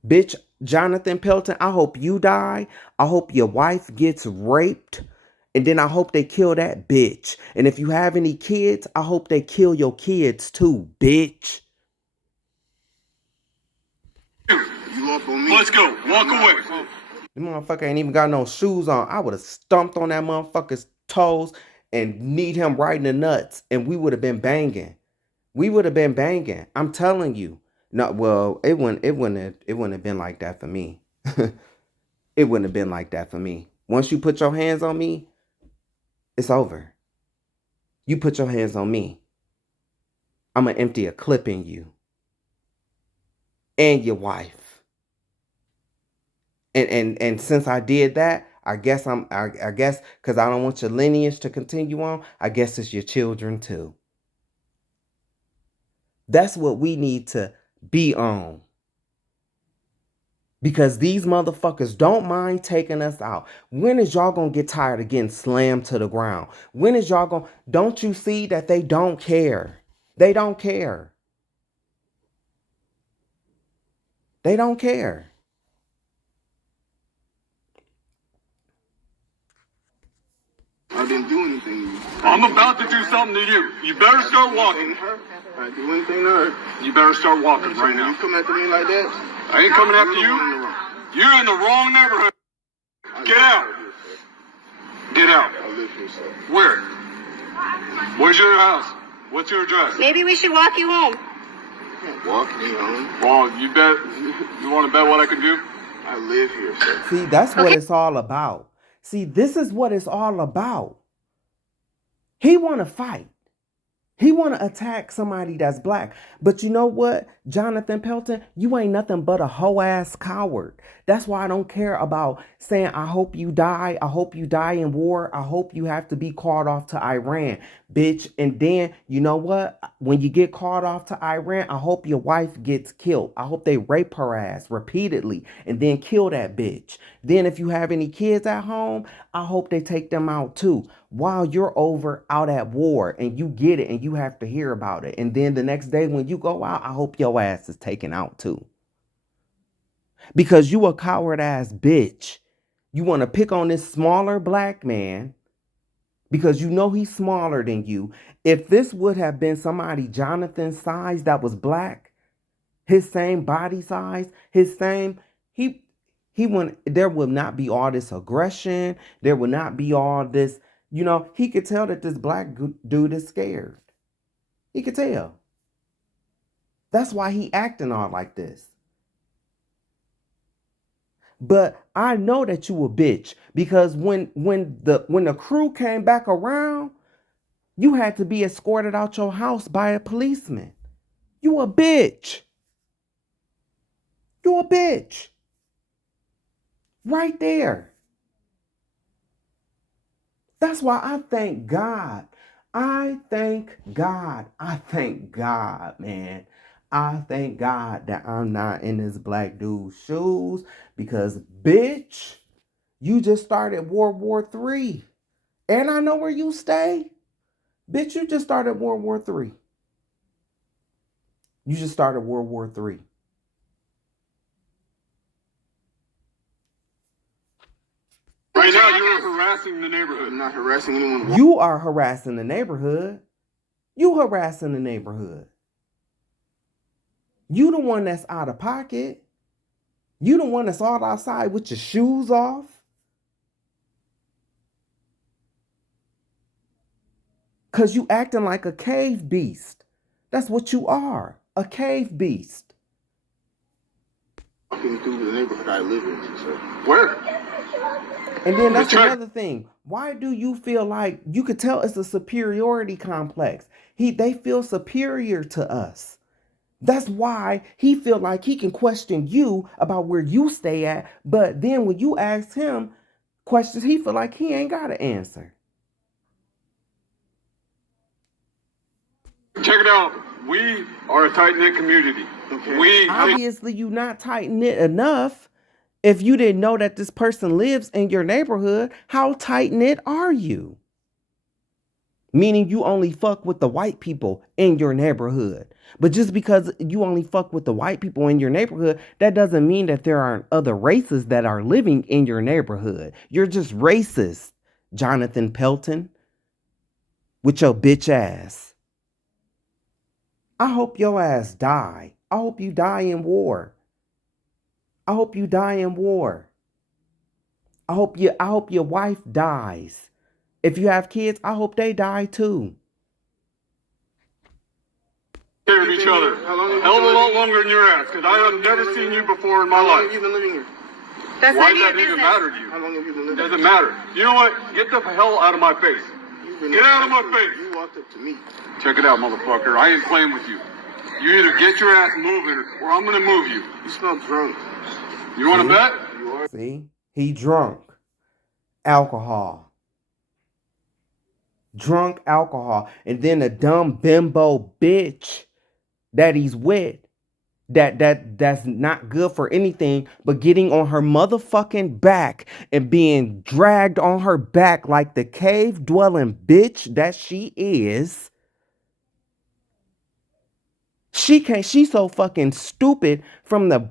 Bitch, Jonathan Pelton, I hope you die. I hope your wife gets raped. And then I hope they kill that bitch. And if you have any kids, I hope they kill your kids too, bitch. Let's go. Walk away. The motherfucker ain't even got no shoes on. I would have stomped on that motherfucker's toes and kneed him right in the nuts. And we would have been banging. We would have been banging. I'm telling you. No, well, it wouldn't have been like that for me. It wouldn't have been like that for me. Once you put your hands on me, it's over. You put your hands on me, I'm going to empty a clip in you. And your wife. And since I did that, I guess because I don't want your lineage to continue on, I guess it's your children too. That's what we need to be on. Because these motherfuckers don't mind taking us out. When is y'all gonna get tired of getting slammed to the ground? When is y'all gonna... Don't you see that they don't care? They don't care. They don't care. I didn't do anything to you. I'm about to do something to you. You better start walking. I do anything to her. You better start walking right now. You come after me like that? I ain't coming after you. You're in the wrong neighborhood. Get out. Get out. I live here, sir. Where? Where's your house? What's your address? Maybe we should walk you home. Walk me home. Well, you bet. You want to bet what I can do? I live here, sir. See, that's what it's all about. See, this is what it's all about. He want to fight. He want to attack somebody that's black. But you know what, Jonathan Pelton, you ain't nothing but a hoe-ass coward. That's why I don't care about saying, I hope you die. I hope you die in war. I hope you have to be called off to Iran, bitch. And then, you know what? When you get called off to Iran, I hope your wife gets killed. I hope they rape her ass repeatedly and then kill that bitch. Then if you have any kids at home, I hope they take them out too. While you're over out at war and you get it and you have to hear about it. And then the next day when you go out, I hope your ass is taken out too. Because you a coward ass bitch. You want to pick on this smaller black man because you know he's smaller than you. If this would have been somebody Jonathan's size that was black, his same body size, his same, there would not be all this aggression. There would not be all this. You know, he could tell that this black dude is scared. He could tell. That's why he acting all like this. But I know that you a bitch because when the crew came back around, you had to be escorted out your house by a policeman. You a bitch. You a bitch. Right there. That's why I thank God. I thank God. I thank God, man. I thank God that I'm not in this black dude's shoes because, bitch, you just started World War III. And I know where you stay. Bitch, you just started World War III. You just started World War III. Right now, you're harassing the neighborhood. I'm not harassing anyone. You are harassing the neighborhood. You harassing the neighborhood. You the one that's out of pocket. You the one that's all outside with your shoes off. Because you acting like a cave beast. That's what you are. A cave beast. Walking through the neighborhood I live in, sir. Where? And then that's another thing. Why do you feel like, you could tell it's a superiority complex. They feel superior to us. That's why he feel like he can question you about where you stay at. But then when you ask him questions, he feel like he ain't got an answer. Check it out. We are a tight-knit community. Okay. Obviously, you not tight-knit enough. If you didn't know that this person lives in your neighborhood, how tight-knit are you? Meaning you only fuck with the white people in your neighborhood. But just because you only fuck with the white people in your neighborhood, that doesn't mean that there aren't other races that are living in your neighborhood. You're just racist, Jonathan Pelton, with your bitch ass. I hope your ass die. I hope you die in war. I hope you die in war. I hope your wife dies. If you have kids, I hope they die too. Care of each other. Hell of a lot longer than your ass, because I have never seen you before in my life. How long have you been living here? Why does that even matter to you? How long have you been living here? Doesn't matter. You know what? Get the hell out of my face. Get out of my face. You walked up to me. Check it out, motherfucker. I ain't playing with you. You either get your ass moving or I'm going to move you. You smell drunk. You want to bet? See? He drunk. Alcohol. Drunk alcohol. And then a dumb bimbo bitch that he's with that's not good for anything but getting on her motherfucking back and being dragged on her back like the cave dwelling bitch that she is. She's so fucking stupid from the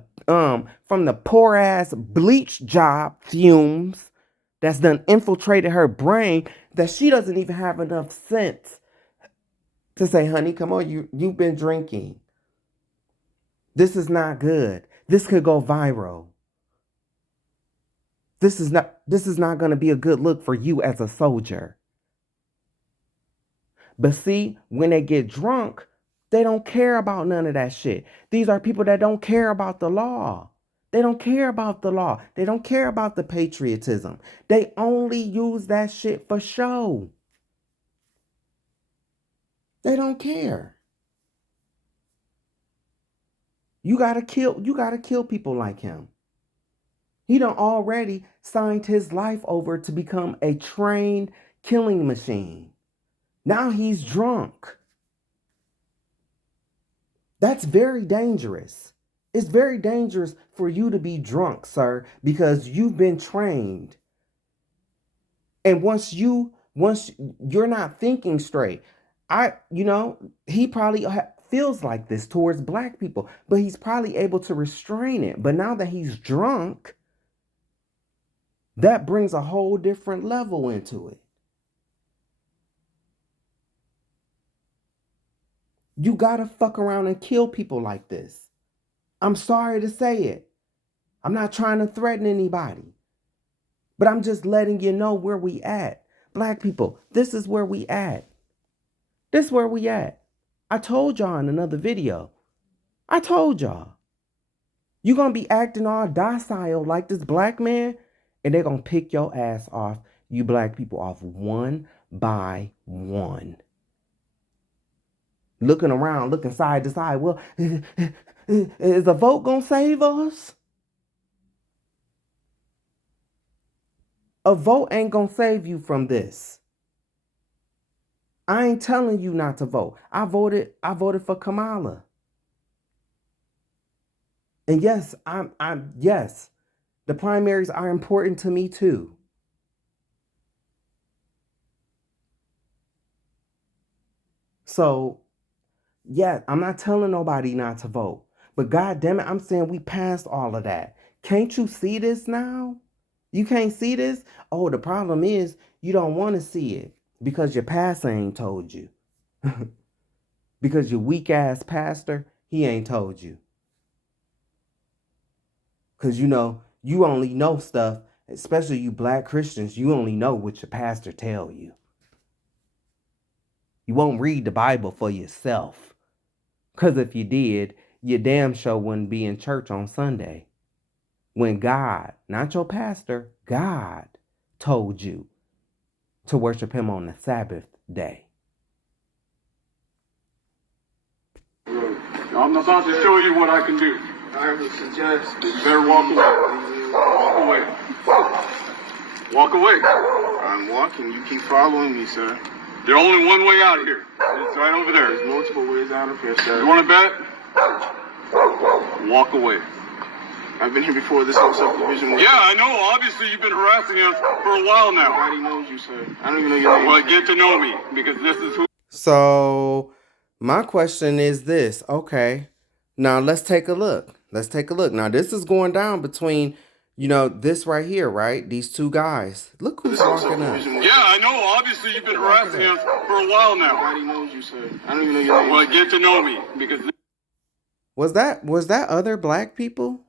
poor ass bleach job fumes that's done infiltrated her brain that she doesn't even have enough sense to say, honey, come on, you've been drinking. This is not good. This could go viral. This is not going to be a good look for you as a soldier. But see, when they get drunk, they don't care about none of that shit. These are people that don't care about the law. They don't care about the law. They don't care about the patriotism. They only use that shit for show. They don't care. You gotta kill people like him. He done already signed his life over to become a trained killing machine. Now he's drunk. That's very dangerous. It's very dangerous for you to be drunk, sir, because you've been trained. And once you're not thinking straight, he probably feels like this towards black people, but he's probably able to restrain it. But now that he's drunk, that brings a whole different level into it. You gotta fuck around and kill people like this. I'm sorry to say it. I'm not trying to threaten anybody. But I'm just letting you know where we at. Black people, this is where we at. This is where we at. I told y'all in another video. I told y'all. You gonna be acting all docile like this black man, and they're gonna pick your ass off, you black people, off one by one. Looking around, looking side to side. Well, is a vote gonna save us? A vote ain't gonna save you from this. I ain't telling you not to vote. I voted for Kamala. And yes, yes, the primaries are important to me too. So, yeah, I'm not telling nobody not to vote. But God damn it, I'm saying we passed all of that. Can't you see this now? You can't see this? Oh, the problem is you don't want to see it because your pastor ain't told you. Because your weak ass pastor, he ain't told you. Because you only know stuff, especially you black Christians, you only know what your pastor tell you. You won't read the Bible for yourself. Because if you did, you damn sure wouldn't be in church on Sunday. When God, not your pastor, God told you to worship him on the Sabbath day. I'm about to show you what I can do. I would suggest you better walk away. Walk away. Walk away. I'm walking. You keep following me, sir. There's only one way out of here. It's right over there. There's multiple ways out of here, sir. You want to bet? Walk away. I've been here before this whole subdivision. Yeah, I know. Obviously, you've been harassing us for a while now. Nobody knows you, sir. I don't even know your name. Well, get to know me, because this is who... So, my question is this. Okay, now let's take a look. Now, this is going down between, this right here, right? These two guys. Look who's walking up. Yeah, I know. Obviously, you've been harassing us for a while now. Nobody knows you, sir. I don't even know your name. Well, get to know me, because... Was that other black people?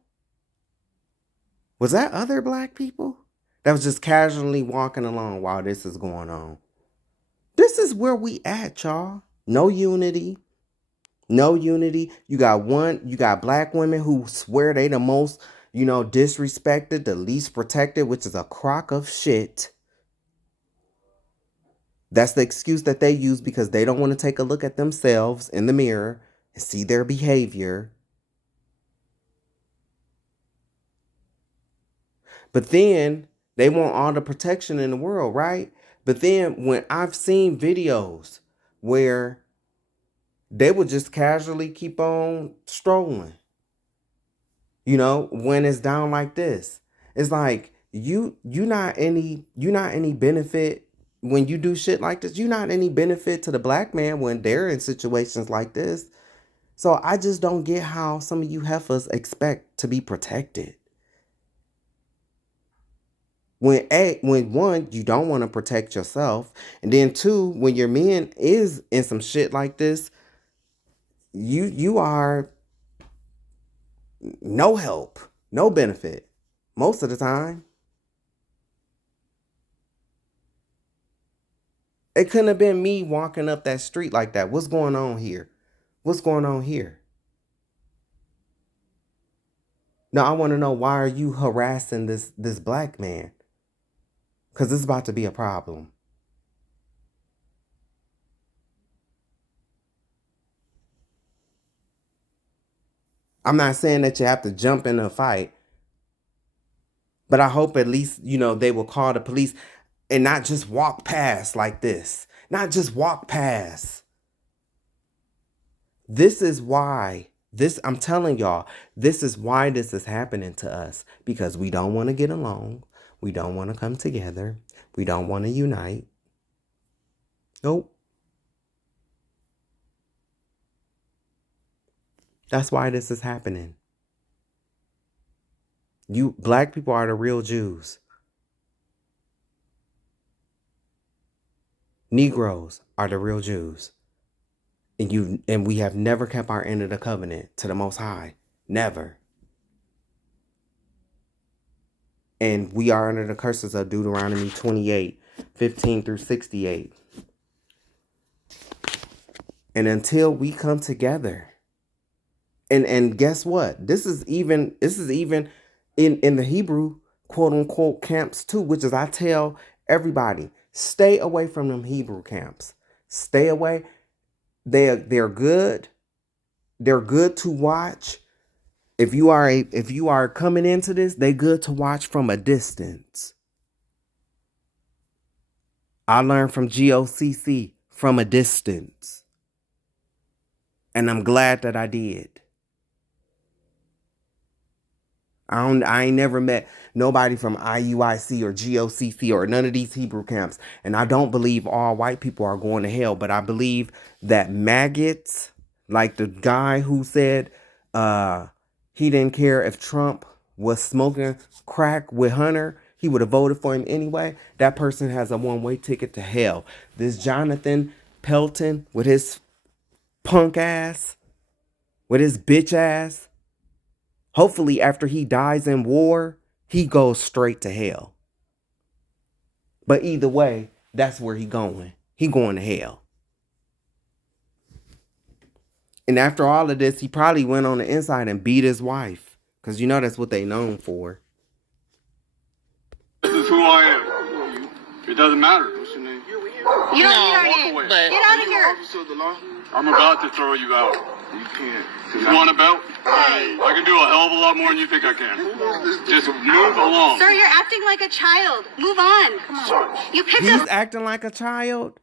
Was that other black people that was just casually walking along while this is going on? This is where we at, y'all. No unity. No unity. You got black women who swear they the most, disrespected, the least protected, which is a crock of shit. That's the excuse that they use because they don't want to take a look at themselves in the mirror and see their behavior. But then they want all the protection in the world, right? But then when I've seen videos where They would just casually keep on strolling. You know, when it's down like this. It's like you not any benefit when you do shit like this. You're not any benefit to the black man when they're in situations like this. So I just don't get how some of you heifers expect to be protected. When one, you don't want to protect yourself, and then two, when your man is in some shit like this, you are no help, no benefit most of the time. It couldn't have been me walking up that street like that. What's going on here? What's going on here? Now I want to know, why are you harassing this black man? Because it's about to be a problem. I'm not saying that you have to jump in a fight, but I hope at least, they will call the police and not just walk past like this. Not just walk past. This is why, I'm telling y'all, this is why this is happening to us. Because we don't want to get along. We don't want to come together. We don't want to unite. Nope. That's why this is happening. You black people are the real Jews. Negroes are the real Jews. And we have never kept our end of the covenant to the Most High. Never. And we are under the curses of Deuteronomy 28, 15 through 68. And until we come together, and guess what? This is even in the Hebrew quote unquote camps too, which is, I tell everybody, stay away from them Hebrew camps. Stay away. They're good. They're good to watch. If you are coming into this, they good to watch from a distance. I learned from GOCC from a distance. And I'm glad that I did. I ain't never met nobody from IUIC or GOCC or none of these Hebrew camps. And I don't believe all white people are going to hell. But I believe that maggots, like the guy who said he didn't care if Trump was smoking crack with Hunter, he would have voted for him anyway. That person has a one-way ticket to hell. This Jonathan Pelton with his punk ass, with his bitch ass, hopefully after he dies in war, he goes straight to hell. But either way, that's where he going. He going to hell. And after all of this, he probably went on the inside and beat his wife. Because that's what they known for. This is who I am. It doesn't matter. What's your name? You don't need our name. Get out of here. Officer of the law? I'm about to throw you out. You can't. You want a belt? Hey. I can do a hell of a lot more than you think I can. Just move along. Sir, you're acting like a child. Move on. Come on. You picked He's up. acting like a child.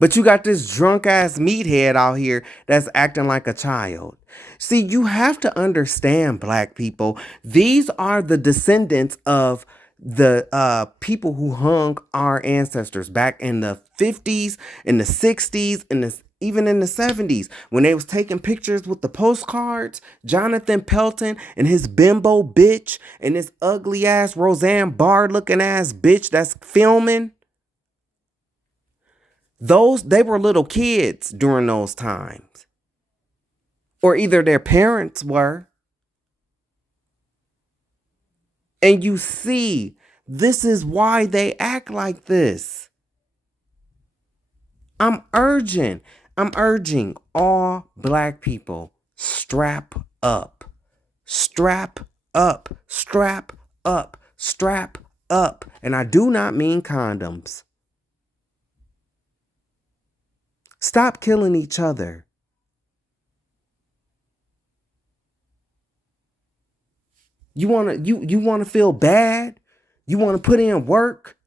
But you got this drunk ass meathead out here that's acting like a child. See, you have to understand, black people. These are the descendants of the people who hung our ancestors back in the 50s, in the 60s, even in the 70s, when they was taking pictures with the postcards. Jonathan Pelton and his bimbo bitch and this ugly ass Roseanne Barr looking ass bitch that's filming. They were little kids during those times. Or either their parents were. And you see, this is why they act like this. I'm urging all black people, strap up. Strap up. Strap up. Strap up. And I do not mean condoms. Stop killing each other. You wanna feel bad? You wanna put in work?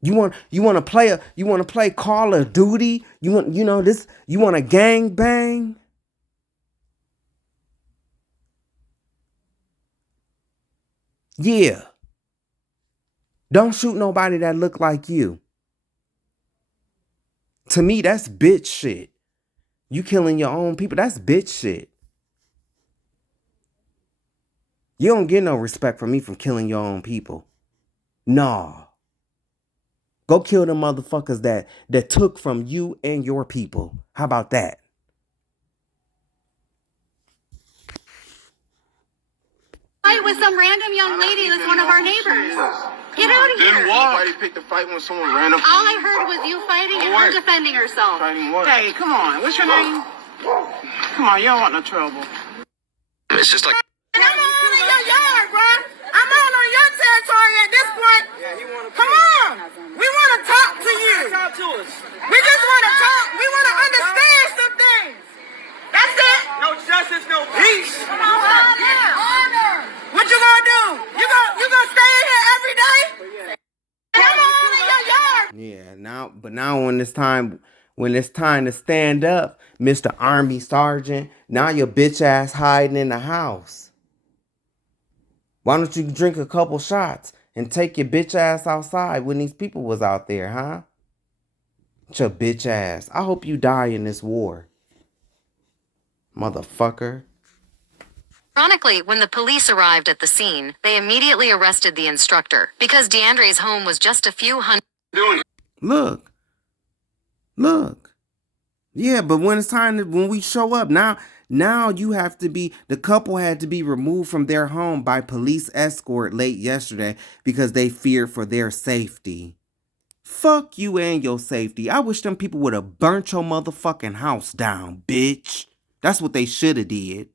You want to play Call of Duty? You want a gang bang? Yeah. Don't shoot nobody that look like you. To me, that's bitch shit. You killing your own people, that's bitch shit. You don't get no respect from me from killing your own people. Nah. Go kill the motherfuckers that took from you and your people. How about that? Fight with some random young lady that's one of our neighbors. Get out of here. Then why? Nobody picked a fight with someone random. All I heard was you fighting and her defending herself. Fighting what? Hey, come on. What's your name? Come on, you don't want no trouble. It's just like. And I'm all in your yard, bro. I'm all on your territory at this point. Come on. We want to talk to you. Talk to us. We just want to talk. We want to understand some things. That's it. No justice, no peace. Come on, what you gonna do? You gonna stay in here every day? And I'm all in your yard. Yeah, now when it's time to stand up, Mr. Army Sergeant, now your bitch ass hiding in the house. Why don't you drink a couple shots and take your bitch ass outside when these people was out there, huh? It's your bitch ass. I hope you die in this war. Motherfucker. Ironically, when the police arrived at the scene, they immediately arrested the instructor because DeAndre's home was just a few hundred. Look. Yeah, but when it's when we show up, now you have to be, the couple had to be removed from their home by police escort late yesterday because they feared for their safety. Fuck you and your safety. I wish them people would have burnt your motherfucking house down, bitch. That's what they should have did.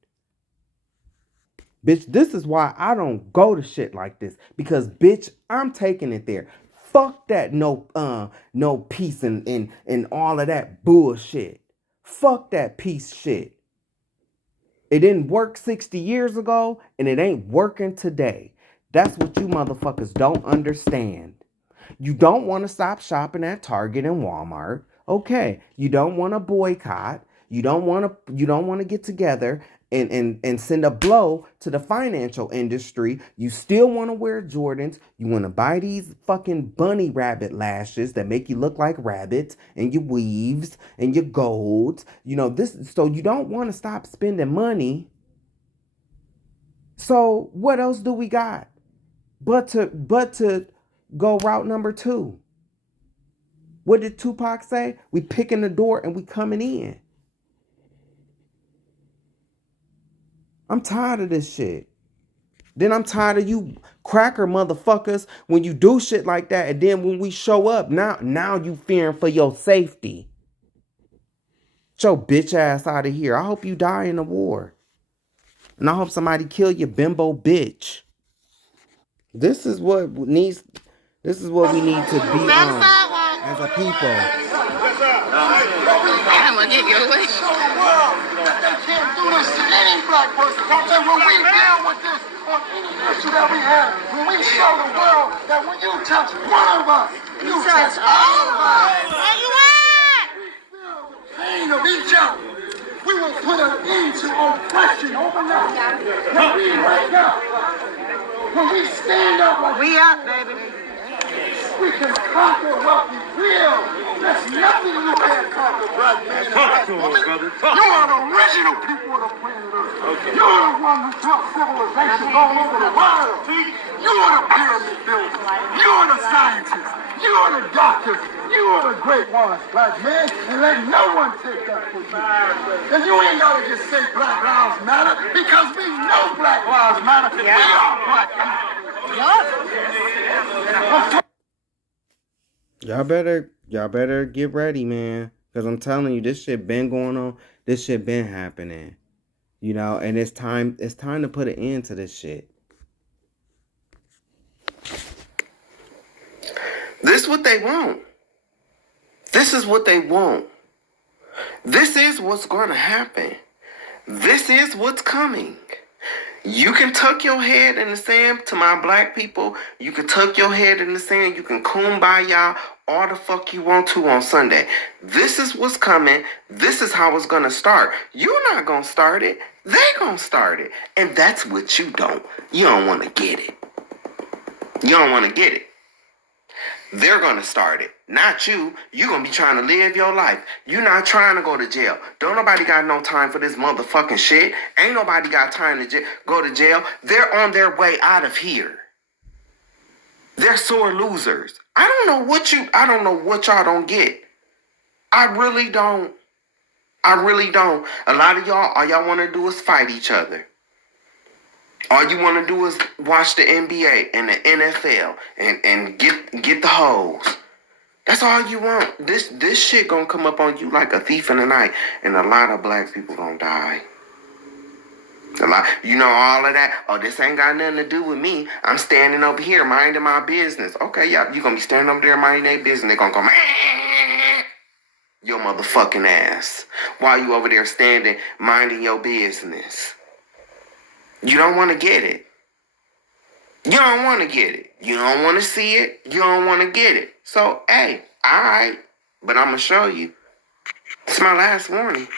Bitch, this is why I don't go to shit like this. Because, bitch, I'm taking it there. Fuck that no peace and all of that bullshit. Fuck that peace shit. It didn't work 60 years ago, and it ain't working today. That's what you motherfuckers don't understand. You don't want to stop shopping at Target and Walmart. Okay, you don't want to boycott. You don't want to get together and send a blow to the financial industry. You still want to wear Jordans. You want to buy these fucking bunny rabbit lashes that make you look like rabbits, and your weaves and your golds. So you don't want to stop spending money. So what else do we got but to go route number 2? What did Tupac say? We picking the door and we coming in. I'm tired of this shit. Then I'm tired of you cracker motherfuckers when you do shit like that, and then when we show up, now you fearing for your safety. Get your bitch ass out of here. I hope you die in the war. And I hope somebody kill your bimbo bitch. This is what we need to be on as a people. I'm gonna get your way. Show the world that they can't do this to any black person. When we deal with this on any issue that we have, when we show the world that when you touch one of us, you touch all of us. Where you at? We feel the pain of each other. We will put an end to oppression overnight. When we wake up, when we stand up like We up, baby. we can conquer what we will. There's nothing you can't conquer, black man. Talk to us, brother. Talk. You are the original people of the planet Earth. Okay. You are the one who taught civilizations all over the world. You are the pyramid builders. You are the scientists. You are the doctors. You are the great ones, black man. And let no one take that from you. And you ain't got to just say Black Lives Matter, because we know Black Lives Matter. We are black people. Y'all better get ready, man. Because I'm telling you, this shit been going on. This shit been happening. And it's time to put an end to this shit. This is what they want. This is what they want. This is what's going to happen. This is what's coming. You can tuck your head in the sand. To my black people, you can tuck your head in the sand. You can kumbaya all the fuck you want to on Sunday. This is what's coming. This is how it's gonna start. You're not gonna start it. They gonna start it. And that's what you don't. You don't want to get it. You don't want to get it. They're going to start it. Not you. You're going to be trying to live your life. You're not trying to go to jail. Don't nobody got no time for this motherfucking shit. Ain't nobody got time to go to jail. They're on their way out of here. They're sore losers. I don't know what y'all don't get. I really don't. A lot of y'all, all y'all want to do is fight each other. All you want to do is watch the NBA and the NFL and get the hoes. That's all you want. This shit gonna come up on you like a thief in the night, and a lot of black people gonna die. A lot, you know, all of that. Oh, this ain't got nothing to do with me. I'm standing over here minding my business. Okay, yeah, you gonna be standing over there minding their business. They gonna go, your motherfucking ass, while you over there standing minding your business. You don't want to get it. You don't want to get it. You don't want to see it. You don't want to get it. So, hey, all right. But I'm going to show you. It's my last warning.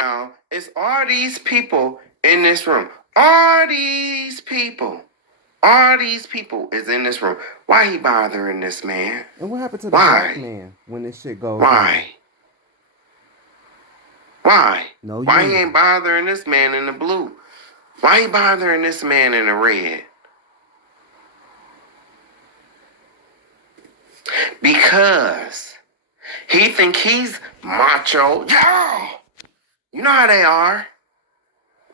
Now, it's all these people in this room. All these people is in this room. Why he bothering this man? And what happened to the black man when this shit goes Why? Why? No, you Why he ain't bothering this man in the blue? Why he bothering this man in the red? Because he think he's macho. Yeah! You know how they are.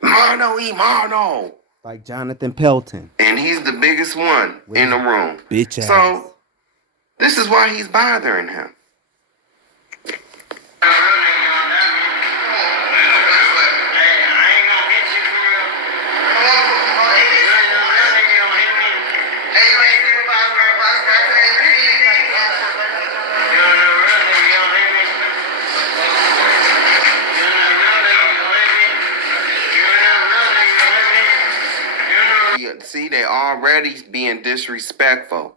Mono e mono. Like Jonathan Pelton. And he's the biggest one in the room. Bitch ass. So, this is why he's bothering him. See, they already being disrespectful.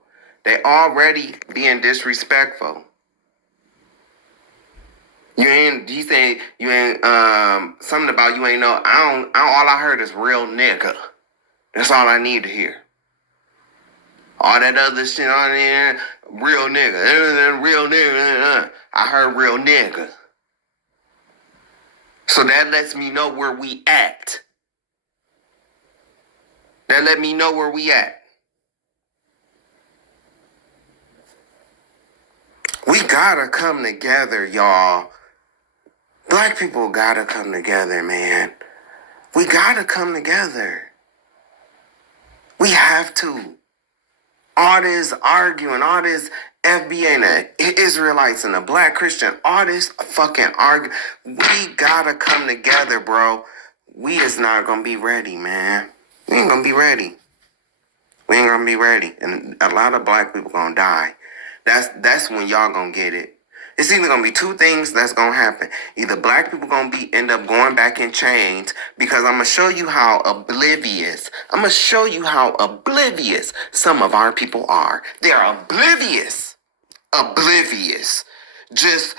You ain't, he said, you ain't, something about you ain't know, all I heard is real nigga. That's all I need to hear. All that other shit on there, real nigga. I heard real nigga. So that lets me know where we at. We gotta come together, y'all. Black people gotta come together, man. We gotta come together. We have to. All this arguing, all this FBA and the Israelites and the black Christian, all this fucking arguing. We gotta come together, bro. We is not gonna be ready, man. We ain't gonna be ready. And a lot of black people gonna die. That's when y'all gonna get it. It's either gonna be two things that's gonna happen. Either black people gonna end up going back in chains, because I'm gonna show you how oblivious some of our people are. They're oblivious. Just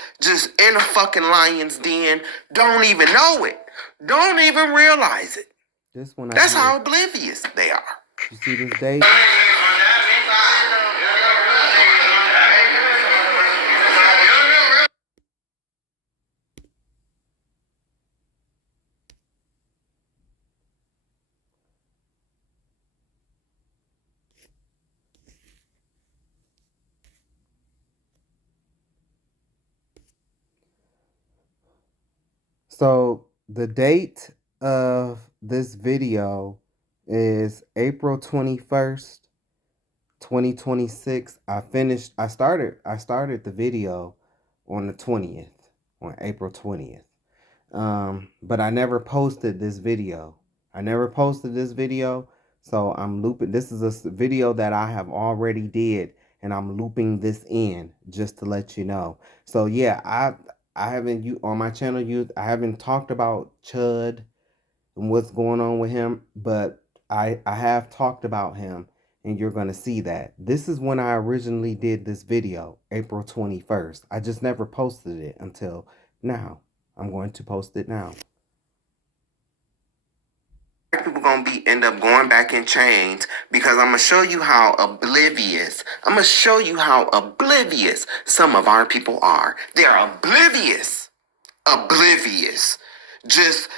in a fucking lion's den. Don't even know it. Don't even realize it. That's how oblivious they are. You see this date? So the date of this video is April 21st, 2026. I started the video on the 20th, on April 20th. But I never posted this video. So I'm looping. This is a video that I have already did, and I'm looping this in just to let you know. So yeah, I haven't you on my channel. I haven't talked about Chud and what's going on with him, but I have talked about him, and you're gonna see that. This is when I originally did this video, April 21st. I just never posted it until now. I'm going to post it now. People gonna end up going back in chains because I'm gonna show you how oblivious. I'm gonna show you how oblivious some of our people are. They're oblivious, just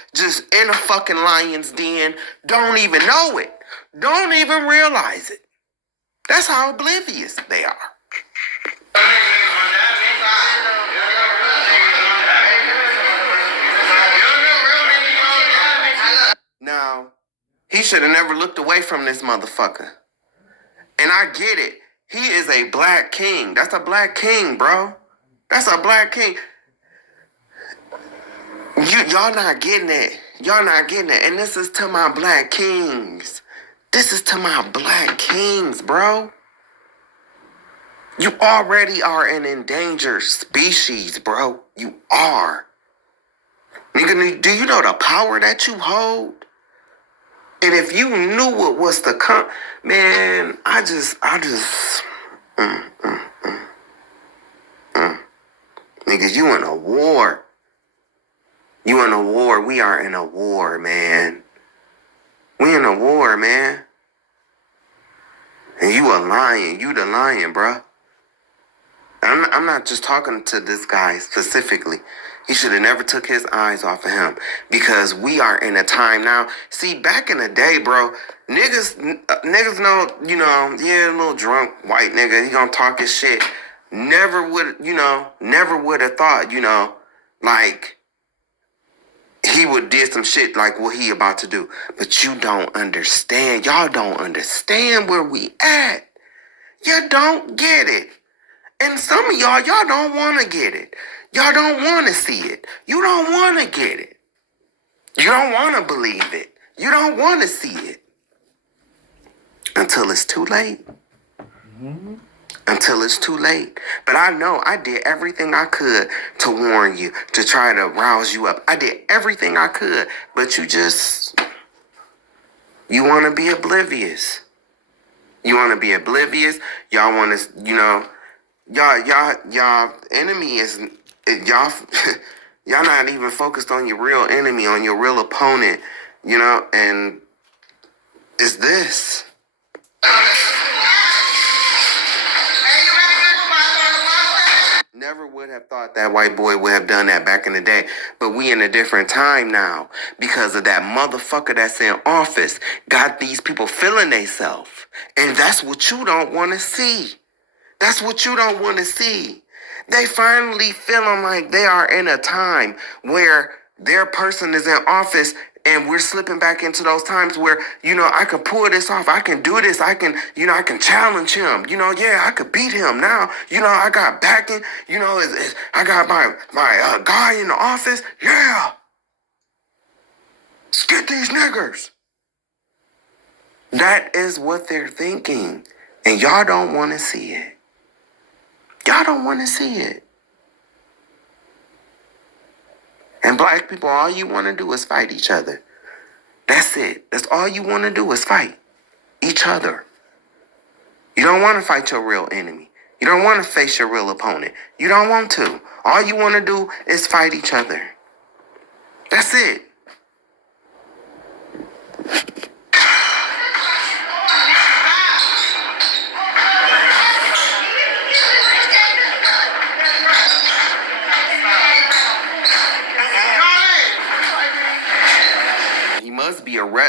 in a fucking lion's den. Don't even know it. Don't even realize it. That's how oblivious they are. Now, he should have never looked away from this motherfucker. And I get it. He is a black king. That's a black king, bro. That's a black king. Y'all not getting it. Y'all not getting it. And this is to my black kings. This is to my black kings, bro. You already are an endangered species, bro. You are. Nigga, do you know the power that you hold? And if you knew what was to come, man, I just, Niggas, you in a war. You in a war. We are in a war, man. We in a war, man. And you a lion. You the lion, bruh. I'm not just talking to this guy specifically. He should have never took his eyes off of him because we are in a time now. See, back in the day, bro, niggas know, yeah, a little drunk white nigga, he gonna talk his shit. Never would have thought, like he would did some shit like what he about to do. But you don't understand. Y'all don't understand where we at. You don't get it. And some of y'all don't want to get it. Y'all don't want to see it. You don't want to get it. You don't want to believe it. You don't want to see it. Until it's too late. Mm-hmm. Until it's too late. But I know I did everything I could to warn you, to try to rouse you up. I did everything I could. But you want to be oblivious. You want to be oblivious. Y'all want to, y'all enemy is y'all not even focused on your real enemy, on your real opponent, and it's this. Never would have thought that white boy would have done that back in the day, but we in a different time now because of that motherfucker that's in office got these people feeling themselves, and that's what you don't want to see. That's what you don't want to see. They finally feeling like they are in a time where their person is in office and we're slipping back into those times where, I can pull this off. I can do this. I can challenge him. I could beat him now. I got backing. I got my guy in the office. Yeah. Let's get these niggers. That is what they're thinking. And y'all don't want to see it. Y'all don't want to see it. And black people, all you want to do is fight each other. That's it. That's all you want to do is fight each other. You don't want to fight your real enemy. You don't want to face your real opponent. You don't want to. All you want to do is fight each other. That's it.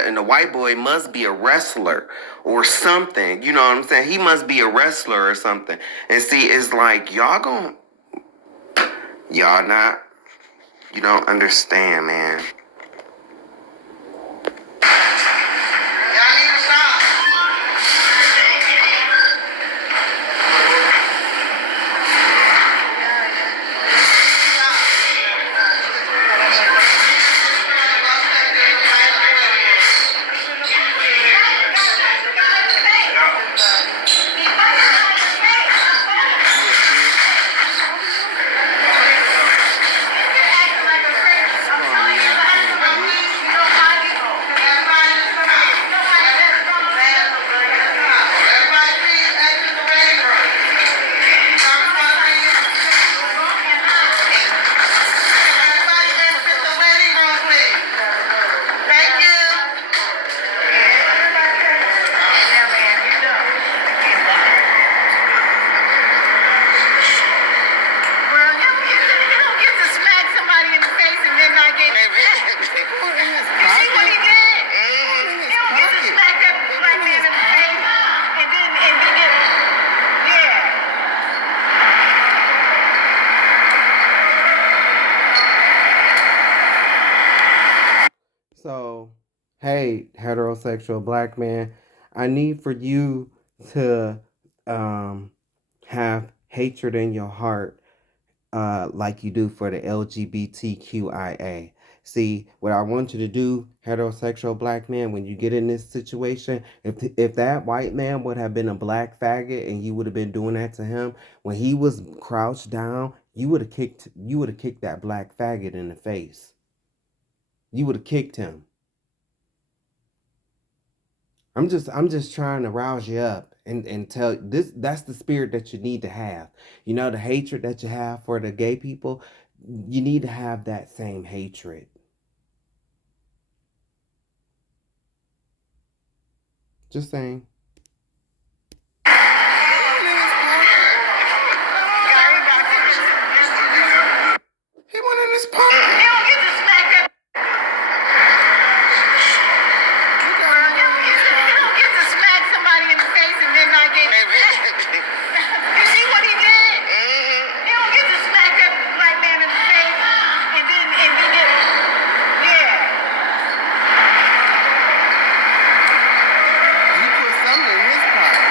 And the white boy must be a wrestler or something. You know what I'm saying? He must be a wrestler or something. And see, it's like you don't understand, man. heterosexual black man, I need for you to have hatred in your heart like you do for the LGBTQIA. See, what I want you to do, heterosexual black man, when you get in this situation, if that white man would have been a black faggot and you would have been doing that to him, when he was crouched down, you would have kicked that black faggot in the face. You would have kicked him. I'm just trying to rouse you up and tell that's the spirit that you need to have. You know, the hatred that you have for the gay people, you need to have that same hatred. Just saying. He went in his pocket. You see what he did? He don't get to smack that black man in the face and then get, yeah. He put something in his pocket.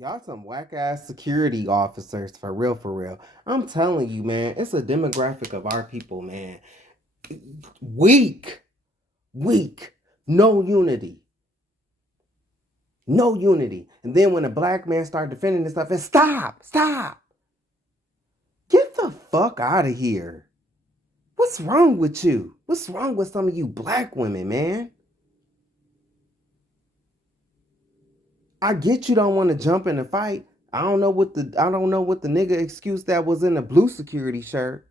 Y'all some whack ass security officers for real, for real. I'm telling you, man, it's a demographic of our people, man. Weak. No unity. And then when a black man start defending himself, and stop. Get the fuck out of here. What's wrong with you? What's wrong with some of you black women, man? I get you don't want to jump in a fight. I don't know what the nigga excuse that was in the blue security shirt.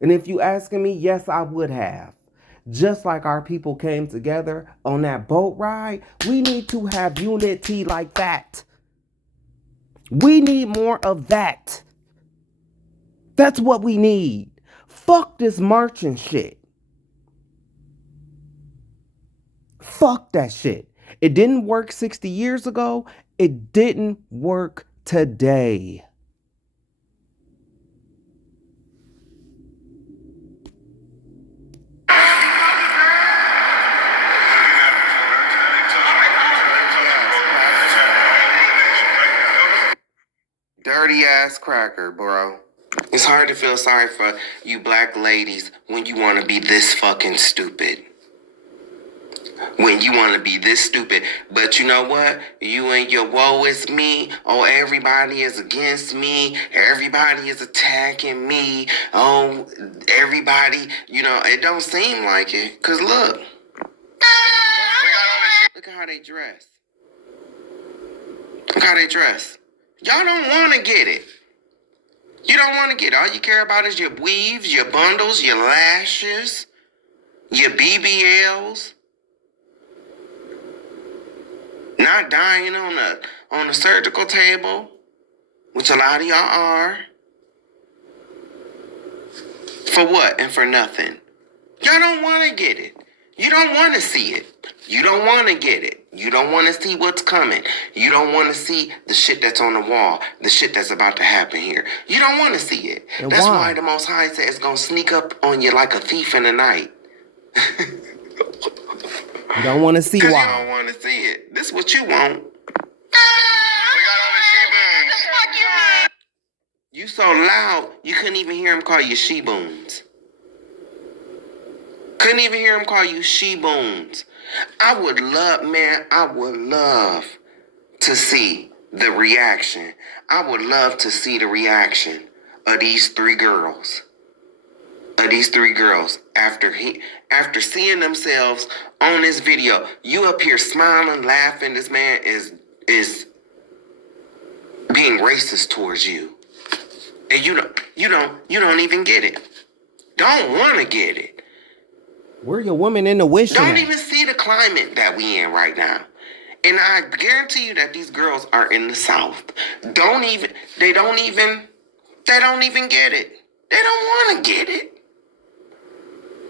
And if you asking me, yes, I would have. Just like our people came together on that boat ride, we need to have unity like that. We need more of that. That's what we need. Fuck this marching shit. Fuck that shit. It didn't work 60 years ago. It didn't work today. Dirty ass cracker, bro. It's hard to feel sorry for you black ladies when you want to be this fucking stupid. When you want to be this stupid. But you know what? You and your woe is me. Oh, everybody is against me. Everybody is attacking me. Oh, everybody, it don't seem like it. Because look. Look at how they dress. Look how they dress. Y'all don't want to get it. You don't want to get it. All you care about is your weaves, your bundles, your lashes, your BBLs. Not dying on a surgical table, which a lot of y'all are. For what and for nothing? Y'all don't want to get it. You don't want to see it. You don't want to get it. You don't want to see what's coming. You don't want to see the shit that's on the wall, the shit that's about to happen here. You don't want to see it. And that's why? why the Most High said it's going to sneak up on you like a thief in the night. You don't want to see why. You don't want to see it. This is what you want. You so loud, you couldn't even hear him call you she-boons. Couldn't even hear him call you she-boons. I would love to see the reaction. I would love to see the reaction of these three girls. After seeing themselves on this video. You up here smiling, laughing. This man is being racist towards you. And you don't even get it. Don't want to get it. Where your woman in the wishing Don't at? even see the climate that we in right now. And I guarantee you that these girls are in the South. They don't even get it. They don't want to get it.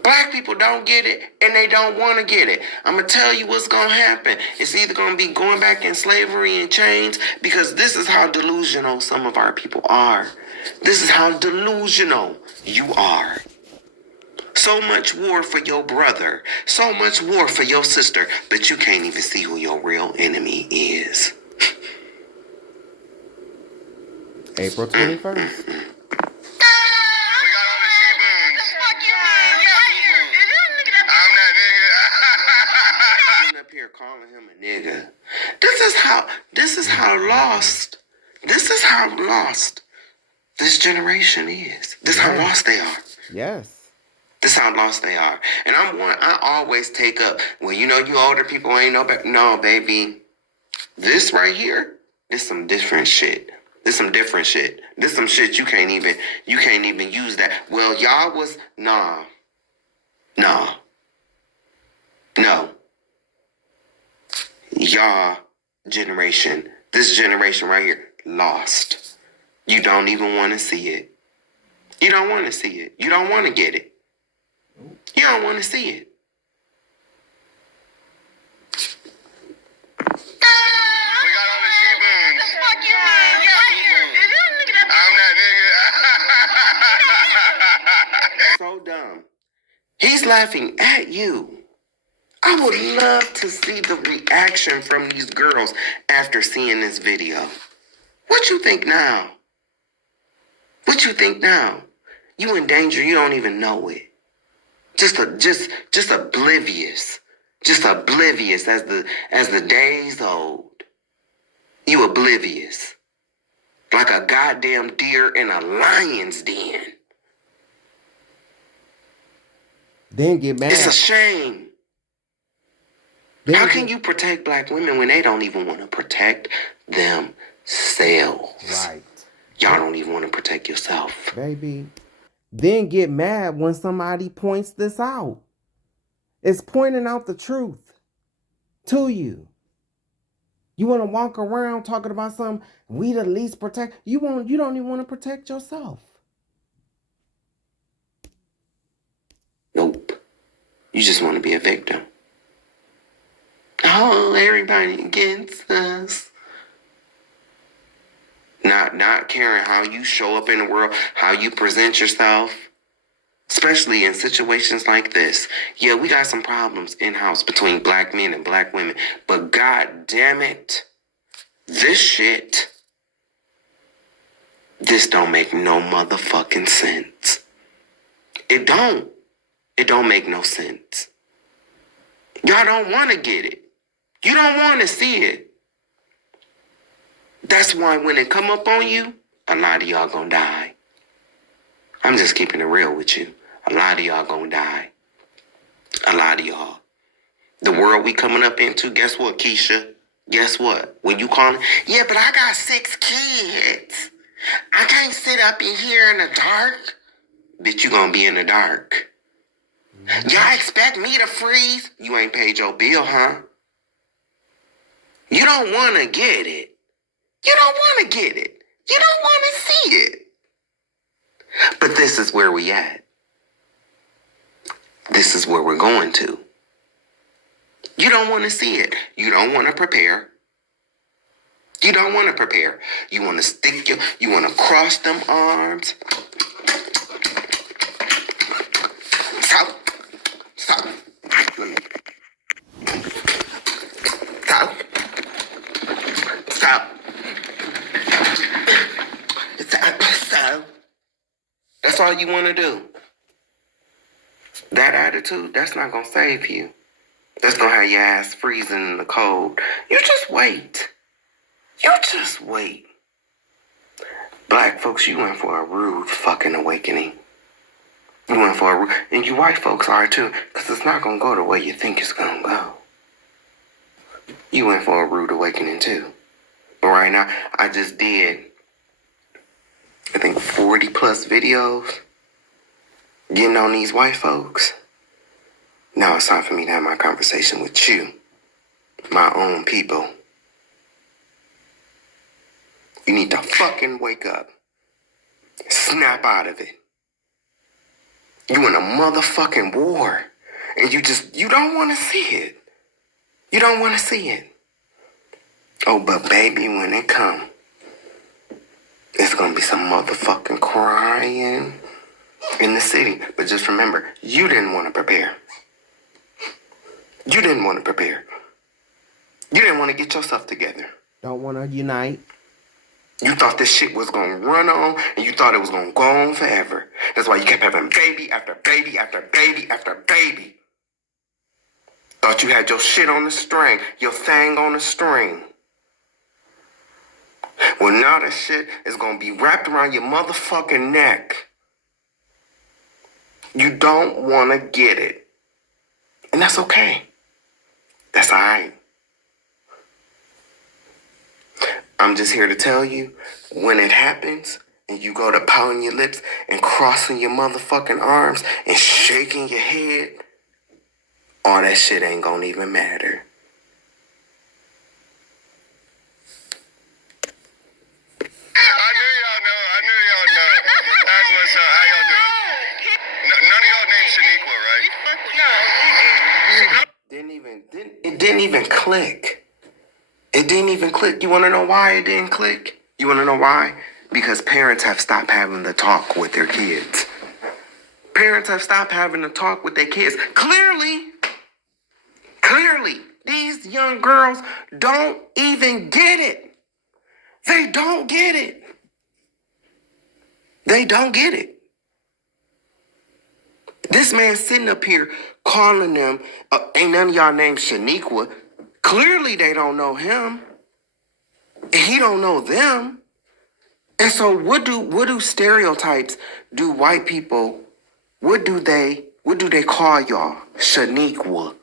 Black people don't get it, and they don't want to get it. I'm going to tell you what's going to happen. It's either going to be going back in slavery and chains, because this is how delusional some of our people are. This is how delusional you are. So much war for your brother, so much war for your sister, but you can't even see who your real enemy is. April 21st. Up here calling him a nigga. This is how lost this generation is. This is how lost they are. Yes. This is how lost they are. And I always take up, well, you know, you older people ain't no baby. This right here, this some different shit. This some different shit. This some shit you can't even use that. Well, y'all was no. Y'all generation, this generation right here, lost. You don't even want to see it. You don't want to see it. You don't want to get it. You don't want to see it. So dumb. He's laughing at you. I would love to see the reaction from these girls after seeing this video. What you think now? What you think now? You in danger, you don't even know it. Just oblivious. Just oblivious as the days old. You oblivious. Like a goddamn deer in a lion's den. Then get mad. It's a shame. How can you protect black women when they don't even want to protect themselves? Right. Y'all don't even want to protect yourself. Baby. Then get mad when somebody points this out. It's pointing out the truth to you. You want to walk around talking about something, we the least protect. You don't even want to protect yourself. Nope. You just want to be a victim. Oh, everybody against us. Not caring how you show up in the world, how you present yourself. Especially in situations like this. Yeah, we got some problems in-house between black men and black women. But god damn it, this don't make no motherfucking sense. It don't make no sense. Y'all don't want to get it. You don't want to see it. That's why when it come up on you, a lot of y'all gonna die. I'm just keeping it real with you. A lot of y'all gonna die. A lot of y'all. The world we coming up into, guess what, Keisha? Guess what? When you call it, yeah, but I got 6 kids. I can't sit up in here in the dark. Bitch, you gonna be in the dark. Y'all expect me to freeze? You ain't paid your bill, huh? You don't want to get it. You don't want to get it. You don't want to see it. But this is where we at. This is where we're going to. You don't want to see it. You don't want to prepare. You don't want to prepare. You want to you want to cross them arms. Stop. Stop. Stop. Stop. Stop. That's all you want to do. That attitude, that's not going to save you. That's going to have your ass freezing in the cold. You just wait. You just wait. Black folks, you went for a rude fucking awakening. You went for a rude... And you white folks are too, because it's not going to go the way you think it's going to go. You went for a rude awakening too. But right now, I just did, I think, 40 plus videos getting on these white folks. Now it's time for me to have my conversation with you, my own people. You need to fucking wake up. Snap out of it. You in a motherfucking war. And you don't want to see it. You don't want to see it. Oh, but baby, when it come, it's going to be some motherfucking crying in the city. But just remember, you didn't want to prepare. You didn't want to prepare. You didn't want to get yourself together. Don't want to unite. You thought this shit was going to run on, and you thought it was going to go on forever. That's why you kept having baby after baby after baby after baby. Thought you had your shit on the string, your thing on the string. Well, now that shit is going to be wrapped around your motherfucking neck. You don't want to get it. And that's okay. That's all right. I'm just here to tell you, when it happens, and you go to pouting your lips and crossing your motherfucking arms and shaking your head, all that shit ain't gonna even matter. I knew y'all know. That's what's up. How y'all doing? None of y'all named Shaniqua, right? It didn't even click. It didn't even click. You want to know why it didn't click? You want to know why? Because parents have stopped having the talk with their kids. Parents have stopped having the talk with their kids. Clearly, these young girls don't even get it. They don't get it. They don't get it. This man sitting up here calling them, ain't none of y'all named Shaniqua. Clearly they don't know him. He don't know them. And so what do stereotypes do white people, what do they call y'all? Shaniqua.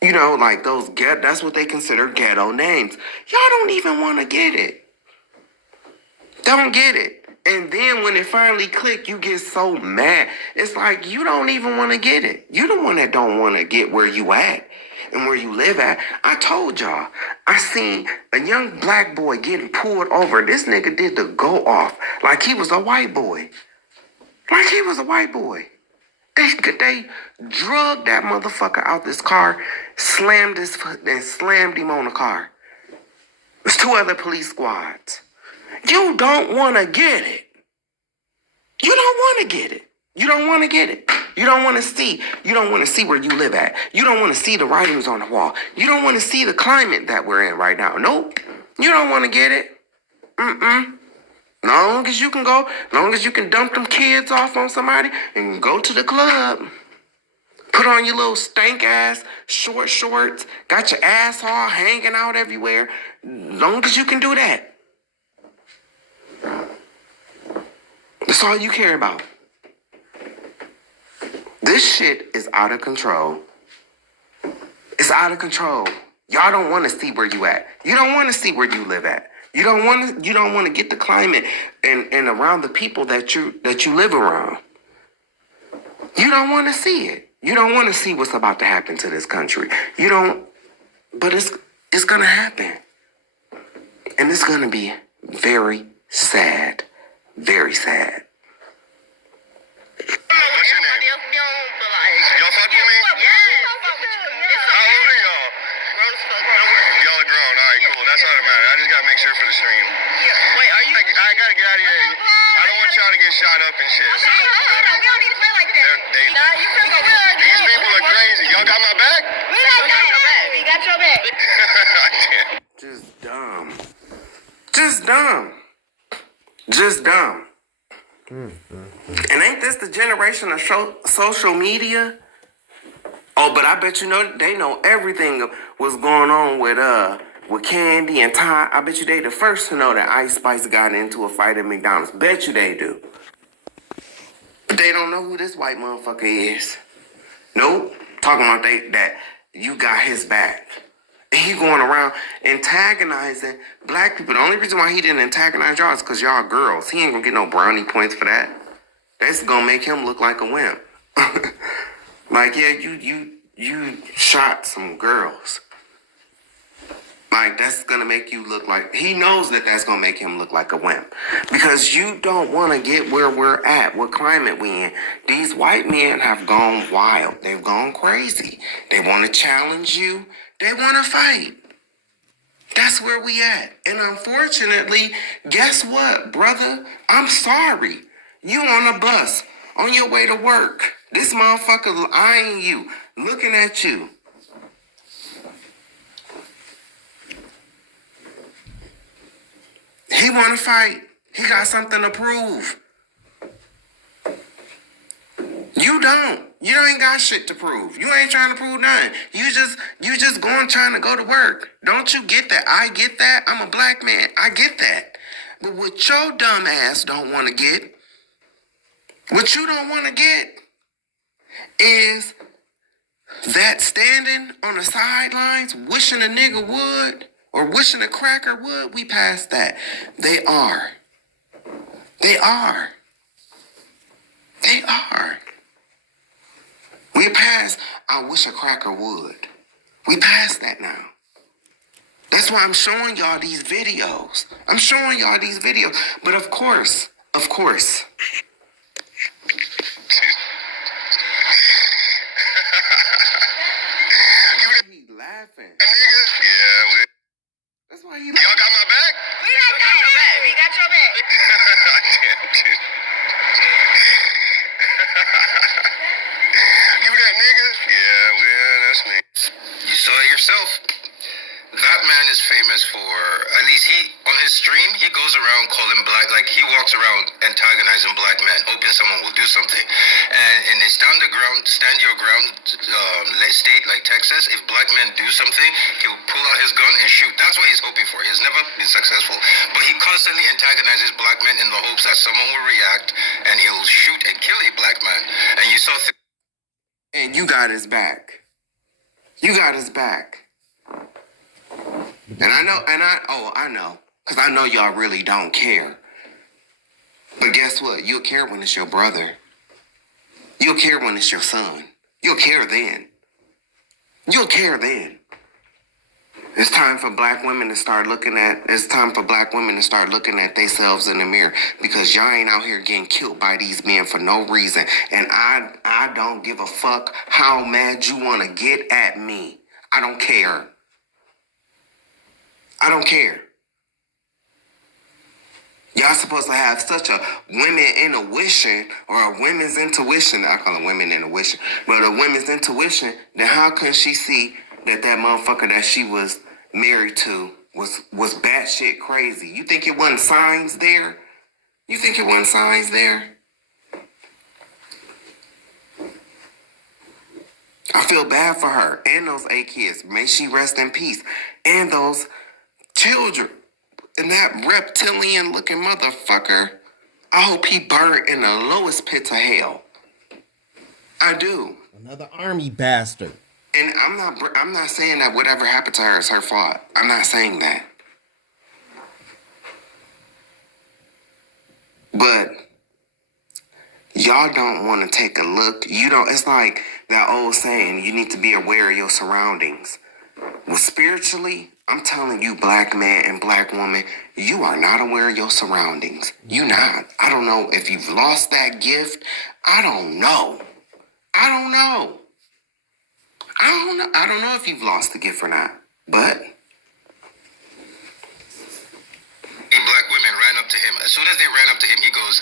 You know, like that's what they consider ghetto names. Y'all don't even want to get it. Don't get it. And then when it finally click, you get so mad. It's like you don't even want to get it. You the one that don't want to get where you at and where you live at. I told y'all, I seen a young black boy getting pulled over. This nigga did the go off like he was a white boy. Like he was a white boy. They drugged that motherfucker out this car, slammed his foot, and slammed him on the car. There's 2 other police squads. You don't want to get it. You don't want to get it. You don't want to get it. You don't want to see. You don't want to see where you live at. You don't want to see the writings on the wall. You don't want to see the climate that we're in right now. Nope. You don't want to get it. Long as you can go, long as you can dump them kids off on somebody and go to the club. Put on your little stank ass short shorts. Got your ass all hanging out everywhere. Long as you can do that. That's all you care about. This shit is out of control. It's out of control. Y'all don't want to see where you at. You don't want to see where you live at. You don't want to get the climate and around the people that you live around. You don't want to see it. You don't want to see what's about to happen to this country. You don't, but it's gonna happen. And it's gonna be very sad. Very sad. What's your name? Y'all fuck with me? How old are y'all? Y'all are grown. All right, cool. That's all that matters. I just gotta make sure for the stream. Wait, are you? I gotta get out of here. I don't want y'all to get shot up and shit. We don't need to play like that. Nah, you feel so good. These people are crazy. Y'all got my back? We got your back. We got your back. Just dumb. Just dumb. Just dumb. And ain't this the generation of social media? Oh, but I bet you know they know everything what's going on with Candy and Ty. I bet you they the first to know that Ice Spice got into a fight at McDonald's. Bet you they do. But they don't know who this white motherfucker is. Nope. Talking about that you got his back. He going around antagonizing black people. The only reason why he didn't antagonize y'all is because y'all girls. He ain't gonna get no brownie points for that. That's gonna make him look like a wimp. Like, yeah, you shot some girls. Like, like that's gonna make you look like, he knows that that's gonna make him look like a wimp. Because you don't wanna get where we're at, what climate we in. These white men have gone wild. They've gone crazy. They wanna challenge you. They wanna fight. That's where we at. And unfortunately, guess what, brother? I'm sorry. You on a bus, on your way to work. This motherfucker eyeing you, looking at you. He want to fight. He got something to prove. You don't. You ain't got shit to prove. You ain't trying to prove nothing. You just going trying to go to work. Don't you get that? I get that. I'm a black man. I get that. But what your dumb ass don't want to get, what you don't want to get is that standing on the sidelines, wishing a nigga would, or wishing a cracker would. We past that. They are. They are. They are. We past, I wish a cracker would. We past that now. That's why I'm showing y'all these videos. I'm showing y'all these videos. But of course, he laughing. Yeah, that's why he y'all got my back? We got your back. We got your back. Damn, dude. You that nigga? Yeah, well, that's me. You saw it yourself. That man is famous for, at least on his stream, he goes around calling black, like he walks around antagonizing black men, hoping someone will do something. And in a stand your ground state like Texas, if black men do something, he'll pull out his gun and shoot. That's what he's hoping for. He's never been successful. But he constantly antagonizes black men in the hopes that someone will react and he'll shoot and kill a black man. And you saw... And you got his back. You got his back. And I know. Because I know y'all really don't care. But guess what? You'll care when it's your brother. You'll care when it's your son. You'll care then. You'll care then. It's time for black women to start looking at themselves in the mirror, because y'all ain't out here getting killed by these men for no reason. And I don't give a fuck how mad you want to get at me. I don't care. I don't care. Y'all supposed to have such a women intuition, or a women's intuition. I call it women intuition. But a women's intuition, then how can she see that motherfucker that she was married to was batshit crazy? You think it wasn't signs there? You think it wasn't signs there? I feel bad for her and those 8 kids. May she rest in peace. And those children. And that reptilian looking motherfucker, I hope he burned in the lowest pits of hell. I do. Another army bastard. And I'm not saying that whatever happened to her is her fault. I'm not saying that. But y'all don't want to take a look. It's like that old saying, you need to be aware of your surroundings. Well, spiritually, I'm telling you, black man and black woman, you are not aware of your surroundings. You not. I don't know if you've lost that gift. I don't know. I don't know if you've lost the gift or not. But black women ran up to him. As soon as they ran up to him, he goes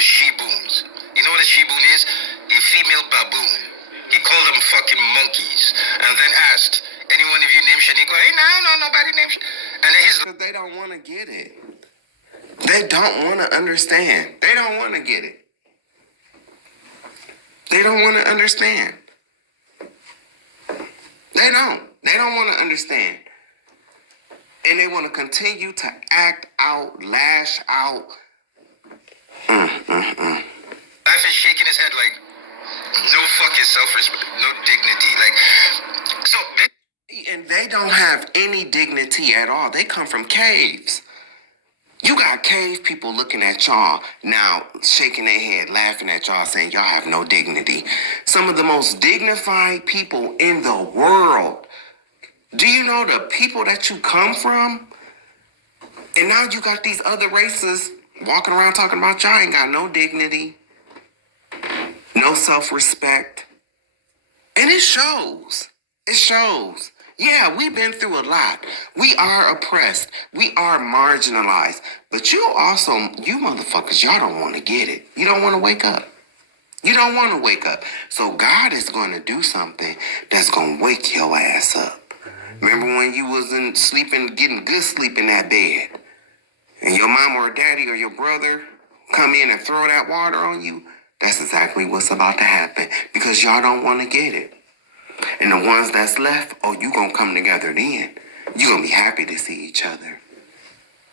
she-boons. You know what a she-boon is? A female baboon. He called them fucking monkeys. And then asked, anyone of you named Shaniqua? Hey, no, nobody named Shaniqua. And then because they don't want to get it. They don't want to understand. They don't want to get it. They don't want to understand. They don't want to understand. And they want to continue to act out, lash out. Life is shaking his head like, no fucking self-respect, no dignity. Like, so... And they don't have any dignity at all. They come from caves. You got cave people looking at y'all now, shaking their head, laughing at y'all, saying y'all have no dignity. Some of the most dignified people in the world Do you know the people that you come from? And now you got these other races walking around talking about y'all ain't got no dignity, no self-respect. And it shows. It shows. Yeah, we've been through a lot. We are oppressed. We are marginalized. But you motherfuckers, y'all don't want to get it. You don't want to wake up. You don't want to wake up. So God is going to do something that's going to wake your ass up. Remember when you wasn't sleeping, getting good sleep in that bed, and your mom or daddy or your brother come in and throw that water on you? That's exactly what's about to happen because y'all don't want to get it. And the ones that's left, you gonna come together then. You gonna be happy to see each other.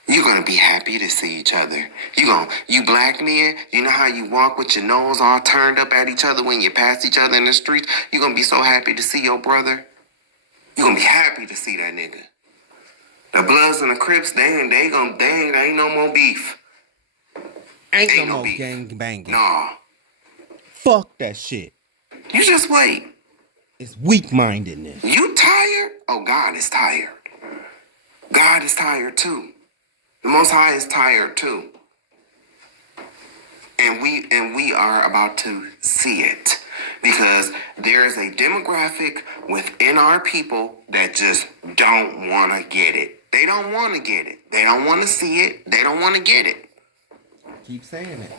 You're gonna be happy to see each other. You black men, you know how you walk with your nose all turned up at each other when you pass each other in the streets? You're gonna be so happy to see your brother. You're gonna be happy to see that nigga. The Bloods and the Crips, they ain't no more beef. Ain't no more gang banging. Nah. Fuck that shit. You just wait. It's weak-mindedness. You tired? Oh, God is tired. God is tired too. The Most High is tired too. And we are about to see it. Because there is a demographic within our people that just don't want to get it. They don't want to get it. They don't want to see it. They don't want to get it. Keep saying it.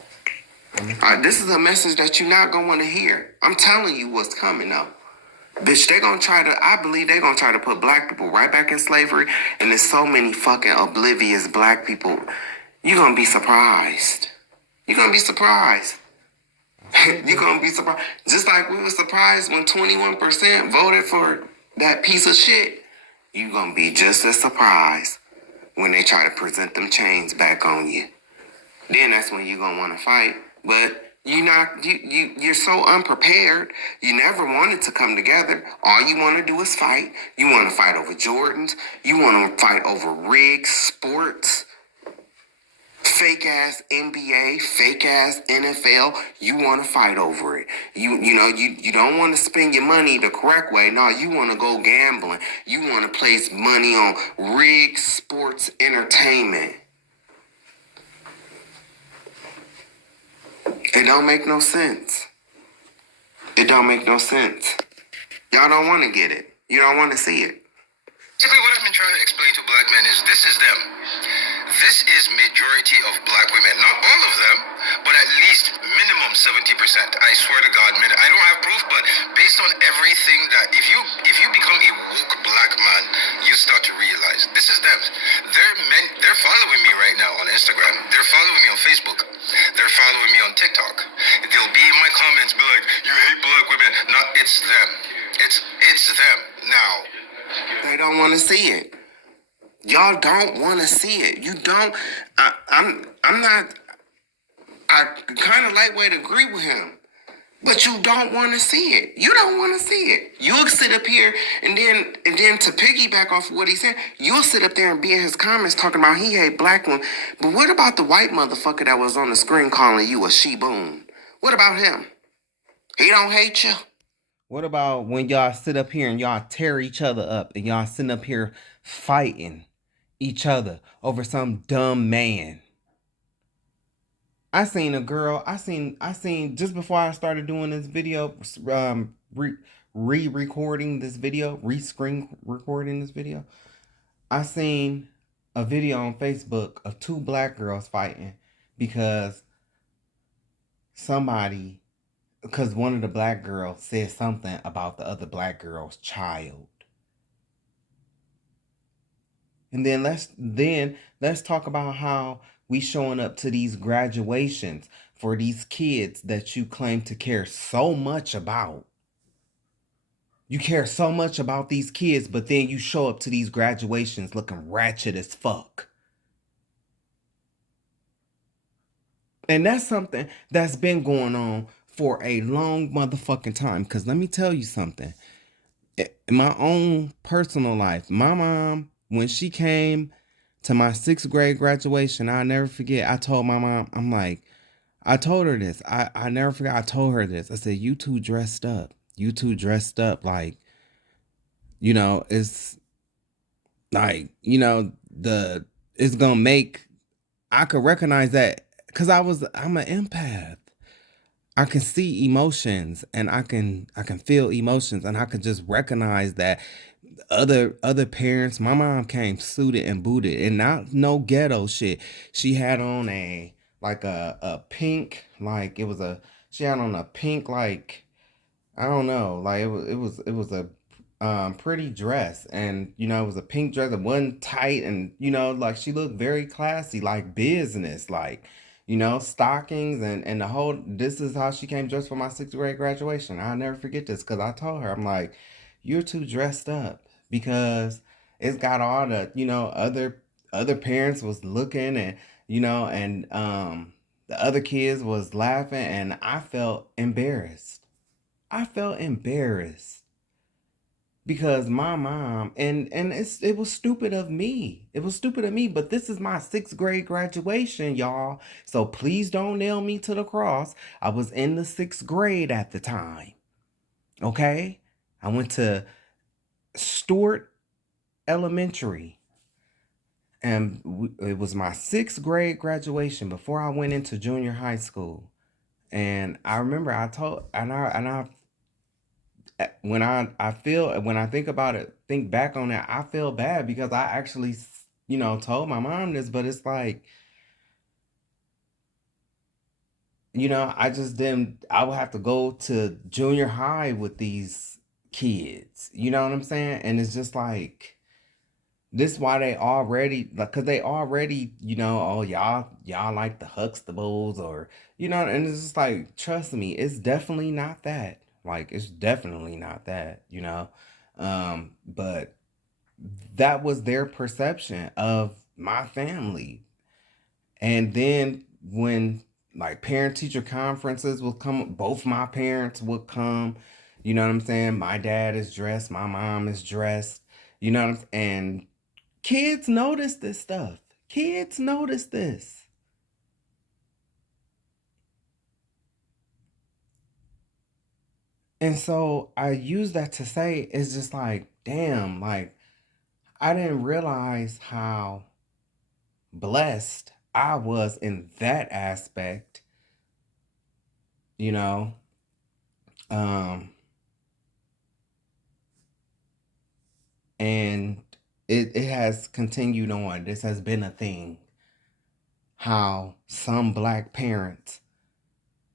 This is a message that you're not going to want to hear. I'm telling you what's coming though. Bitch, I believe they're going to try to put black people right back in slavery. And there's so many fucking oblivious black people. You're going to be surprised. You're going to be surprised. You're going to be surprised. Just like we were surprised when 21% voted for that piece of shit. You're going to be just as surprised when they try to present them chains back on you. Then that's when you're going to want to fight. But you're so unprepared. You never wanted to come together. All you want to do is fight. You want to fight over Jordans. You want to fight over rigs, sports, fake ass NBA, fake ass NFL. You want to fight over it. You don't want to spend your money the correct way. No, you want to go gambling. You want to place money on rigs, sports, entertainment. It don't make no sense. It don't make no sense. Y'all don't want to get it. You don't want to see it. Basically, what I've been trying to explain to black men is this is them. This is majority of black women. Not all of them, but at least minimum 70%. I swear to God, man. I don't have proof, but based on everything that if you become a woke black man, you start to realize this is them. They're following me right now on Instagram. They're following me on Facebook. They're following me on TikTok. They'll be in my comments, be like, "You hate black women." No, it's them. It's them now. They don't want to see it. Y'all don't want to see it. You don't. I'm not. I kind of lightweight agree with him, but you don't want to see it. You don't want to see it. You'll sit up here and then to piggyback off of what he said, you'll sit up there and be in his comments talking about he hate black women. But what about the white motherfucker that was on the screen calling you a she-boon? What about him? He don't hate you. What about when y'all sit up here and y'all tear each other up and y'all sitting up here fighting each other over some dumb man? I seen a girl, I seen just before I started doing this video, re-recording this video, re-screen recording this video, I seen a video on Facebook of two black girls fighting because one of the black girls said something about the other black girl's child. And then let's talk about how we showing up to these graduations for these kids that you claim to care so much about. You care so much about these kids, but then you show up to these graduations looking ratchet as fuck. And that's something that's been going on for a long motherfucking time. Because let me tell you something. In my own personal life, my mom, when she came to my 6th grade graduation, I'll never forget, I told my mom, I told her this. I never forgot, I told her this. I said, you two dressed up. You two dressed up like, it's Like, it's gonna make, I could recognize that because I'm an empath. I can see emotions and I can feel emotions, and I can just recognize that other parents. My mom came suited and booted and not no ghetto shit. She had on a pink, like it was a she had on a pink, like, I don't know, like it was a pretty dress, and it was a pink dress. It wasn't tight, and like she looked very classy, like business, like stockings, and the whole. This is how she came dressed for my sixth grade graduation. I'll never forget this because I told her, I'm like, you're too dressed up, because it's got all the other parents was looking, and the other kids was laughing, and I felt embarrassed. I felt embarrassed because my mom, and it was stupid of me. It was stupid of me, but this is my sixth grade graduation, y'all. So please don't nail me to the cross. I was in the sixth grade at the time. Okay? I went to Stewart Elementary, and it was my sixth grade graduation before I went into junior high school. And I remember I told, and I when I think about it, think back on that, I feel bad because I actually, told my mom this, but it's like, I just didn't, I would have to go to junior high with these kids. You know what I'm saying? And it's just like, this why they already, like, cause they already, oh, y'all like the Huxtables, or, and it's just like, trust me, it's definitely not that. Like, it's definitely not that. But that was their perception of my family. And then when, like, parent teacher conferences would come, both my parents would come, you know what I'm saying? My dad is dressed, my mom is dressed, you know what I'm saying? And kids notice this stuff. Kids notice this. And so I use that to say, it's just like, damn, like, I didn't realize how blessed I was in that aspect, you know. Um, and it has continued on. This has been a thing. How some black parents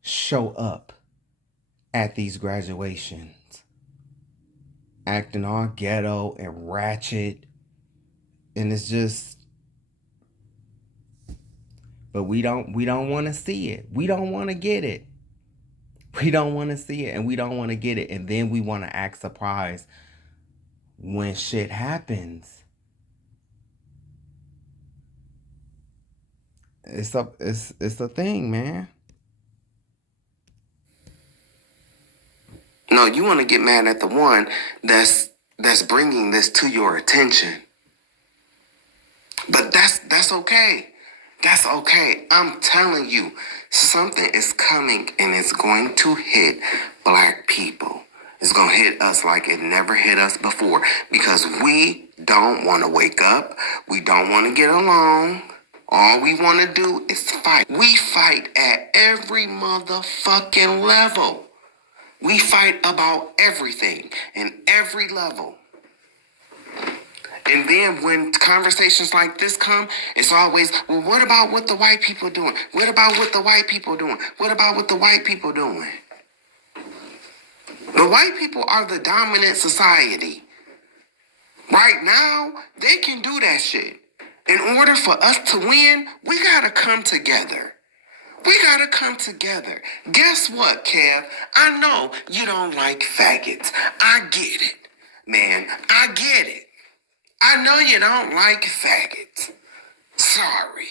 show up at these graduations, acting all ghetto and ratchet, and it's just, but we don't want to see it. We don't want to get it. We don't want to see it, and we don't want to get it, and then we want to act surprised when shit happens. It's a thing, man. No, you want to get mad at the one that's bringing this to your attention. But that's okay. That's okay. I'm telling you, something is coming, and it's going to hit black people. It's going to hit us like it never hit us before, because we don't want to wake up. We don't want to get along. All we want to do is fight. We fight at every motherfucking level. We fight about everything and every level. And then when conversations like this come, it's always, well, what about what the white people doing? What about what the white people doing? What about what the white people doing? The white people are the dominant society. Right now, they can do that shit. In order for us to win, we gotta come together. We gotta come together. Guess what, Kev? I know you don't like faggots. I get it. Man, I get it. I know you don't like faggots. Sorry.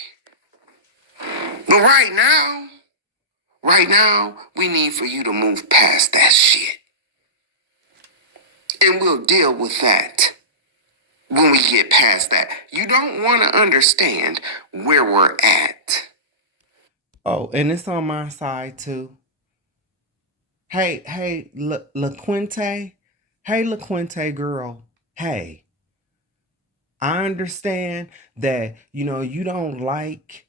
But right now, we need for you to move past that shit. And we'll deal with that when we get past that. You don't want to understand where we're at. Oh, and it's on my side too. Hey, LaQuinte. Hey, LaQuinte girl. Hey. I understand that, you don't like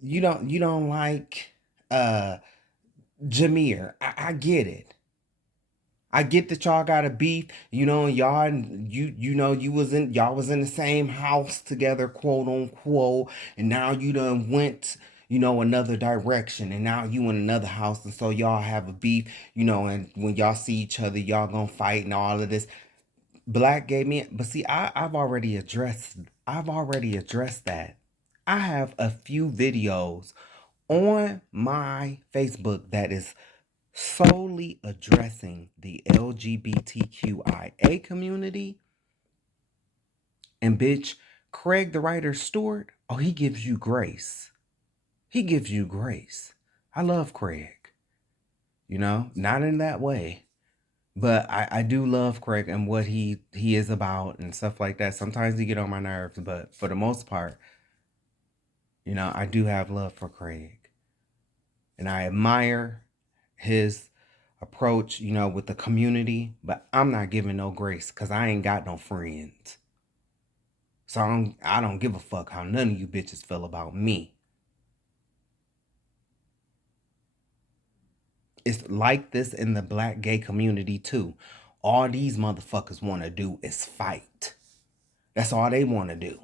you don't like uh Jameer. I get it. I get that y'all got a beef, and y'all was in the same house together, quote unquote, and now you done went, another direction, and now you in another house, and so y'all have a beef, and when y'all see each other, y'all gonna fight and all of this. Black gay men, but see, I've already addressed that. I have a few videos on my Facebook that is solely addressing the LGBTQIA community. And bitch, Craig the writer Stewart, oh, he gives you grace. He gives you grace. I love Craig. Not in that way. But I do love Craig and what he is about and stuff like that. Sometimes he get on my nerves, but for the most part, I do have love for Craig. And I admire his approach, with the community, but I'm not giving no grace because I ain't got no friends. So I don't give a fuck how none of you bitches feel about me. It's like this in the black gay community too. All these motherfuckers want to do is fight. That's all they want to do.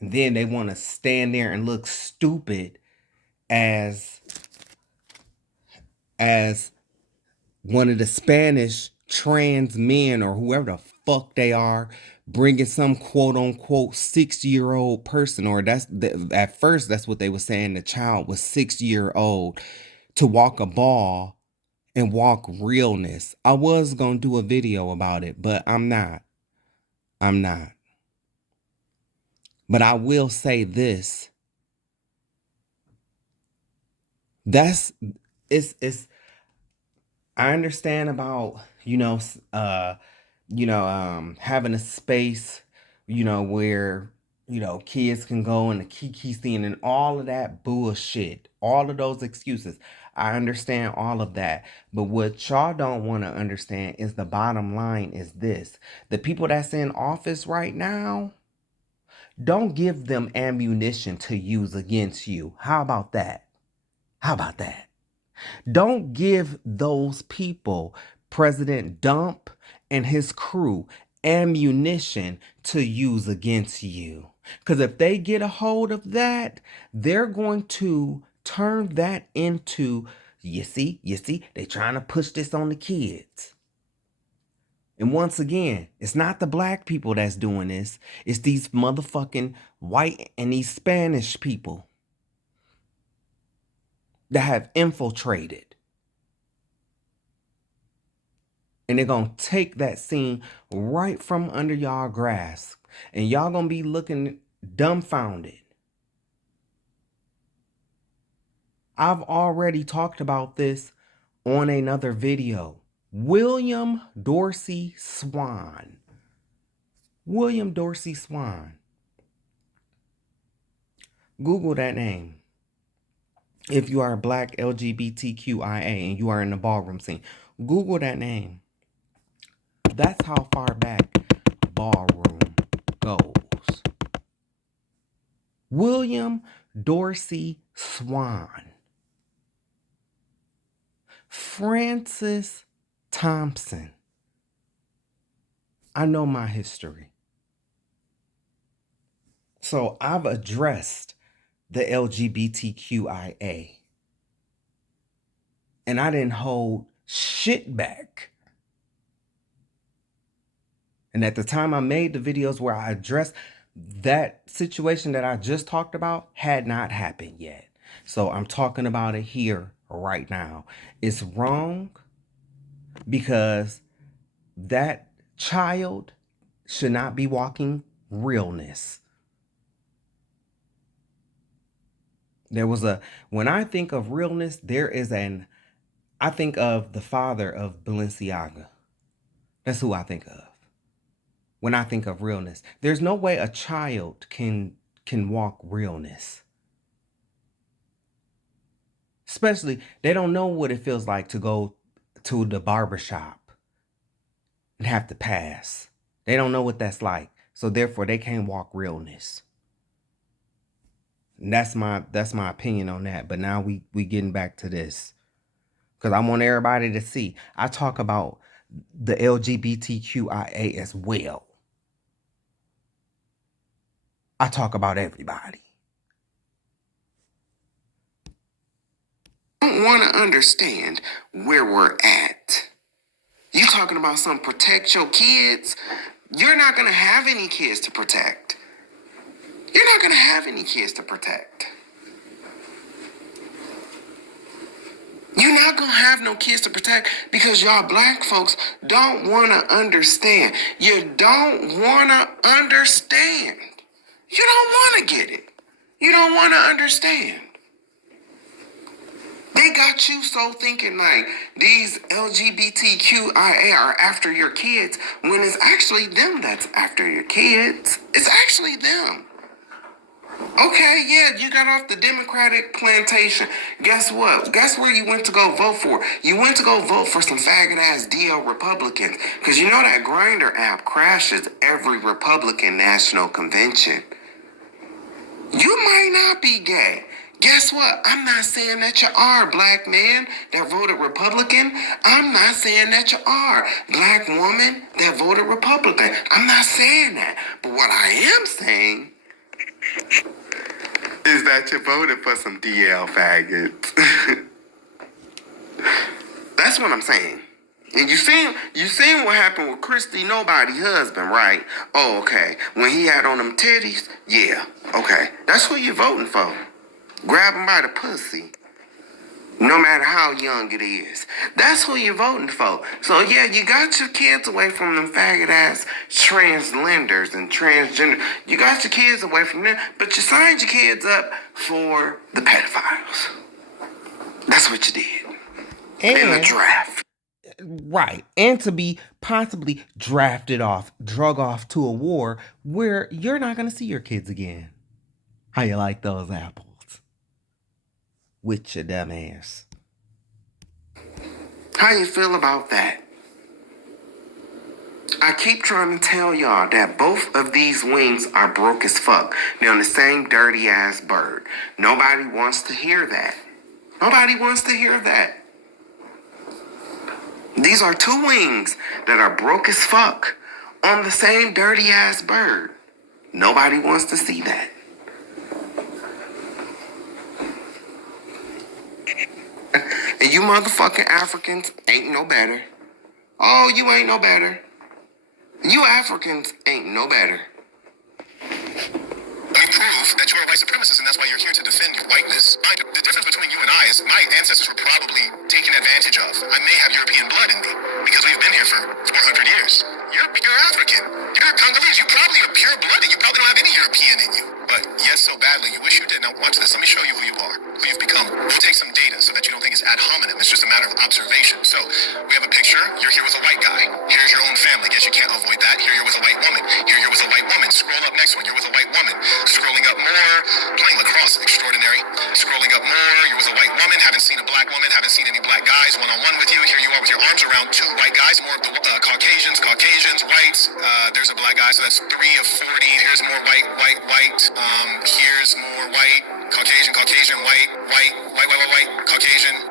And then they want to stand there and look stupid as one of the Spanish trans men or whoever the fuck they are bringing some quote unquote 6-year-old person, or at first that's what they were saying, the child was 6-year-old, to walk a ball and walk realness. I was gonna do a video about it, but I'm not. But I will say this. It's I understand about, having a space, where, kids can go and the kiki scene and all of that bullshit, all of those excuses. I understand all of that. But what y'all don't want to understand is the bottom line is this. The people that's in office right now, don't give them ammunition to use against you. How about that? Don't give those people, President Dump and his crew, ammunition to use against you. Because if they get a hold of that, they're going to turn that into, you see, they trying to push this on the kids. And once again, it's not the black people that's doing this. It's these motherfucking white and these Spanish people that have infiltrated. And they're going to take that scene right from under y'all grasp. And y'all going to be looking dumbfounded. I've already talked about this on another video. William Dorsey Swan. William Dorsey Swan. Google that name. If you are a black LGBTQIA and you are in the ballroom scene, Google that name. That's how far back ballroom goes. William Dorsey Swan. Francis Thompson. I know my history. So I've addressed the LGBTQIA. And I didn't hold shit back. And at the time I made the videos where I addressed that situation that I just talked about had not happened yet. So I'm talking about it here right now. It's wrong because that child should not be walking realness. When I think of realness, I think of the father of Balenciaga. That's who I think of. When I think of realness, there's no way a child can walk realness. Especially, they don't know what it feels like to go to the barbershop and have to pass. They don't know what that's like. So therefore they can't walk realness. And that's my opinion on that. But now we getting back to this. Because I want everybody to see. I talk about the LGBTQIA as well. I talk about everybody. I don't want to understand where we're at. You talking about some protect your kids? You're not going to have any kids to protect. You're not going to have any kids to protect. You're not going to have no kids to protect because y'all black folks don't want to understand. You don't want to understand. You don't want to get it. You don't want to understand. They got you so thinking like these LGBTQIA are after your kids when it's actually them that's after your kids. It's actually them. Okay, yeah, you got off the Democratic plantation. Guess what? Guess where you went to go vote for? You went to go vote for some faggot-ass DL Republicans. Because you know that Grindr app crashes every Republican National Convention. You might not be gay. Guess what? I'm not saying that you are, black man that voted Republican. I'm not saying that you are, black woman that voted Republican. I'm not saying that. But what I am saying is that you voted for some DL faggots. That's what I'm saying. And you seen what happened with Christy Nobody husband, right? Oh, okay. When he had on them titties, yeah, okay. That's who you voting for. Grab him by the pussy. No matter how young it is. That's who you're voting for. So yeah, you got your kids away from them faggot ass translenders and transgender. You got your kids away from them, but you signed your kids up for the pedophiles. That's what you did. In the draft. Right. And to be possibly drafted off, drug off to a war where you're not going to see your kids again. How you like those apples? With your dumb ass. How you feel about that? I keep trying to tell y'all that both of these wings are broke as fuck. They're on the same dirty ass bird. Nobody wants to hear that. Nobody wants to hear that. These are two wings that are broke as fuck on the same dirty ass bird. Nobody wants to see that. And you motherfucking Africans ain't no better. Oh, you ain't no better. You Africans ain't no better. We prove that you're a white supremacist, and that's why you're here to defend your whiteness. The difference between you and I is my ancestors were probably taken advantage of. I may have European blood in me because we've been here for 400 years. You're African. You're Congolese. You probably are pure blooded. You probably don't have any European in you. But yes, so badly, you wish you did. Now watch this. Let me show you who you are, who you've become. We'll take some data so that you don't think it's ad hominem. It's just a matter of observation. So we have a picture. You're here with a white guy. Here's your own family. Guess you can't avoid that. Here you're with a white woman. Here you're with a white woman. Scroll up next one. You're with a white woman. Scrolling up more. Playing lacrosse. Extraordinary. Scrolling up more. You're with a white woman. Haven't seen a black woman. Haven't seen any black guys one-on-one with you. Here you are with your arms around two white guys. More of the Caucasians, whites. There's a black guy, so that's 3 of 40. Here's more white. Here's more white, Caucasian, white, Caucasian, white, Caucasian, white.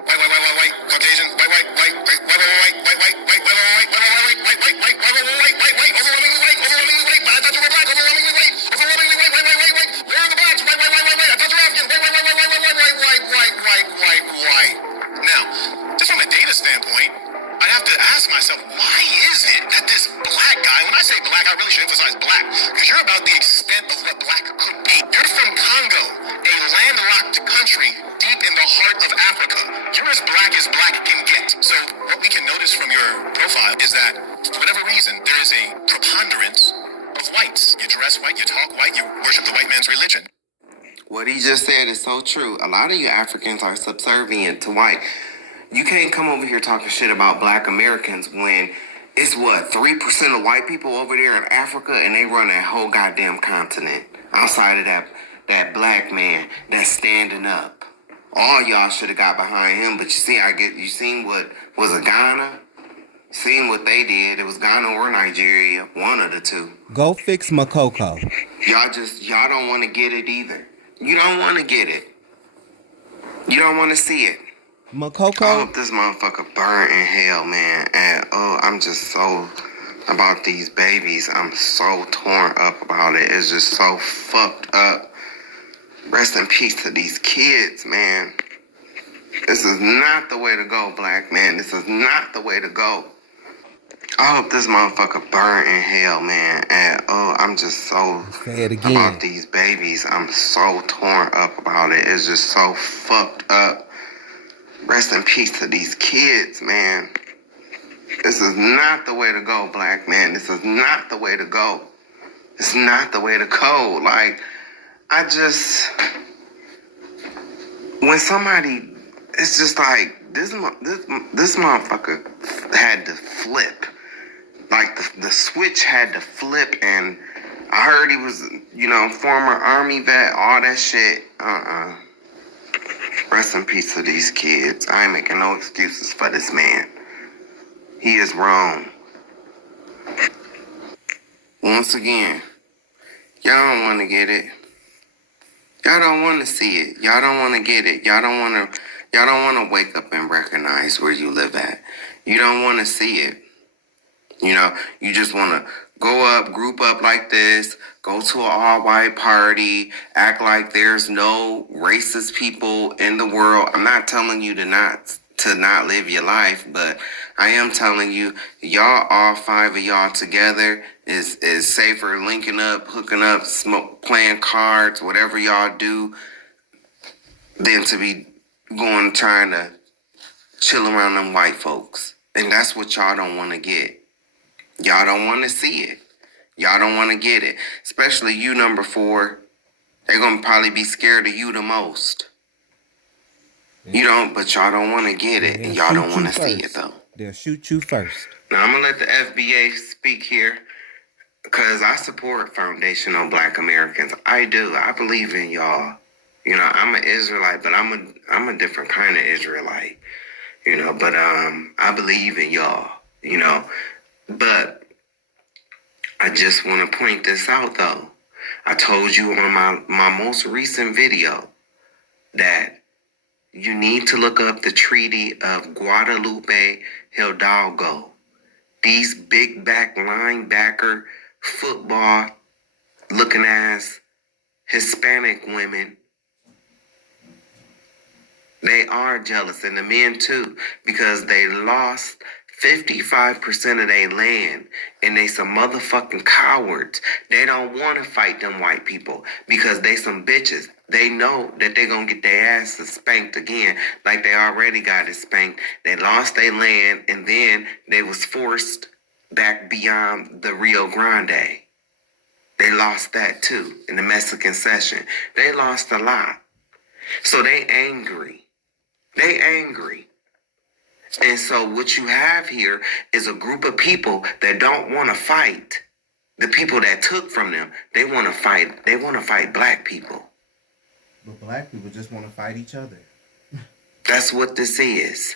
Now, just from a data standpoint, I have to ask myself, why is it that this black guy, when I say black, I really should emphasize black, because you're about the extent of what black could be. You're from Congo, a landlocked country deep in the heart of Africa. You're as black can get. So what we can notice from your profile is that, for whatever reason, there is a preponderance of whites. You dress white, you talk white, you worship the white man's religion. What he just said is so true. A lot of you Africans are subservient to white. You can't come over here talking shit about black Americans when it's 3% of white people over there in Africa and they run that whole goddamn continent outside of that black man that's standing up. All y'all should have got behind him, but you seen what was a Ghana? Seen what they did. It was Ghana or Nigeria, one of the two. Go fix Makoko. Y'all don't want to get it either. You don't want to get it. You don't want to see it. I Makoko? hope this motherfucker burn in hell, man. And I'm just so about these babies. I'm so torn up about it. It's just so fucked up. Rest in peace to these kids, man. This is not the way to go, black man. This is not the way to go. I hope this motherfucker burn in hell, man. And I'm just so Say it again. about these babies. I'm so torn up about it. It's just so fucked up. Rest in peace to these kids, man. This is not the way to go, black man. This is not the way to go. It's not the way to go. Like, when somebody, it's just like, this motherfucker had to flip. Like, the switch had to flip, and I heard he was, former Army vet, all that shit. Rest in peace to these kids. I ain't making no excuses for this man. He is wrong. Once again, y'all don't want to get it. Y'all don't want to see it. Y'all don't want to get it. Y'all don't want to wake up and recognize where you live at. You don't want to see it. You just want to go up, group up like this, go to an all-white party, act like there's no racist people in the world. I'm not telling you to not live your life, but I am telling you, y'all, all five of y'all together is safer linking up, hooking up, playing cards, whatever y'all do, than to be trying to chill around them white folks. And that's what y'all don't want to get. Y'all don't want to see it. Y'all don't want to get it. Especially you, number 4. They're going to probably be scared of you the most. But y'all don't want to get it. And y'all don't want to see it, though. They'll shoot you first. Now, I'm going to let the FBA speak here, because I support foundational Black Americans. I do. I believe in y'all. I'm an Israelite, but I'm a different kind of Israelite. But I believe in y'all. But I just want to point this out, though. I told you on my most recent video that you need to look up the Treaty of Guadalupe Hidalgo. These big back linebacker, football looking ass Hispanic women, they are jealous, and the men too, because they lost 55% of their land, and they some motherfucking cowards. They don't want to fight them white people because they some bitches. They know that they gonna get their asses spanked again, like they already got it spanked. They lost their land, and then they was forced back beyond the Rio Grande. They lost that too in the Mexican Cession. They lost a lot. So they angry. They angry. And so what you have here is a group of people that don't want to fight the people that took from them. They want to fight. They want to fight black people. But black people just want to fight each other. That's what this is.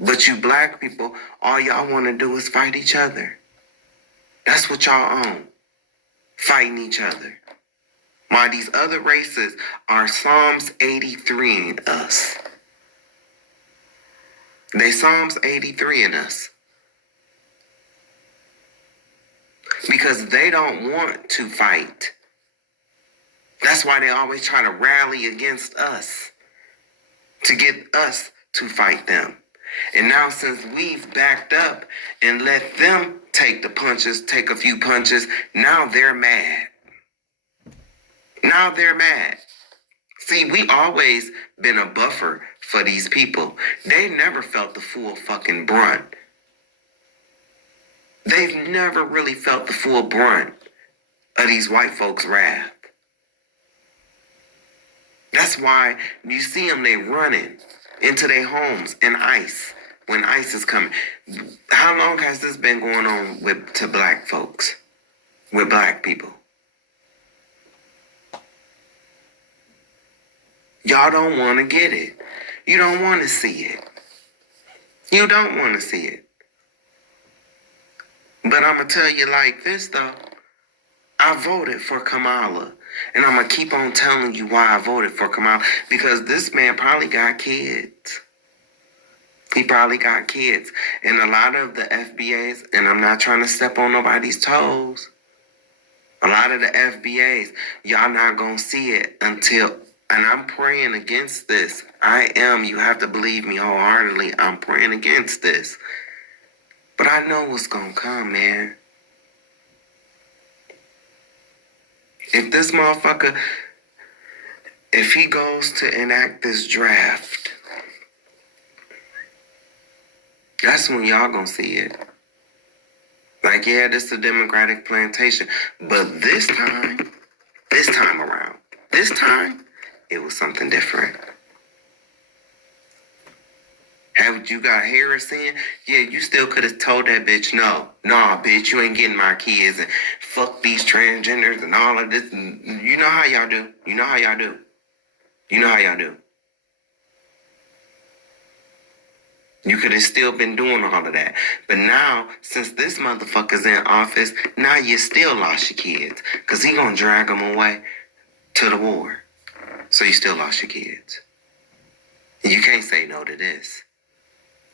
But you black people, all y'all want to do is fight each other. That's what y'all own. Fighting each other. While these other races are Psalms 83ing us. They Psalms 83 in us. Because they don't want to fight. That's why they always try to rally against us. To get us to fight them. And now since we've backed up and let them take the punches, take a few punches, now they're mad. Now they're mad. See, we always been a buffer for these people. They never felt the full fucking brunt. They've never really felt the full brunt of these white folks' wrath. That's why you see them, they running into their homes in ICE when ICE is coming. How long has this been going on to black folks, with black people? Y'all don't want to get it. You don't want to see it. You don't want to see it. But I'm going to tell you like this, though. I voted for Kamala. And I'm going to keep on telling you why I voted for Kamala. Because this man probably got kids. He probably got kids. And a lot of the FBAs, and I'm not trying to step on nobody's toes, a lot of the FBAs, y'all not going to see it until, and I'm praying against this. I am. You have to believe me wholeheartedly. I'm praying against this. But I know what's going to come, man. If this motherfucker, if he goes to enact this draft, that's when y'all gonna see it. Like, yeah, this is a Democratic plantation. But this time around, it was something different. Have you got Harris in? Yeah, you still could have told that bitch, no, nah, bitch, you ain't getting my kids, and fuck these transgenders and all of this. And you know how y'all do. You know how y'all do. You know how y'all do. You could have still been doing all of that. But now, since this motherfucker's in office, now you still lost your kids. Because he gonna drag them away to the war. So you still lost your kids. And you can't say no to this.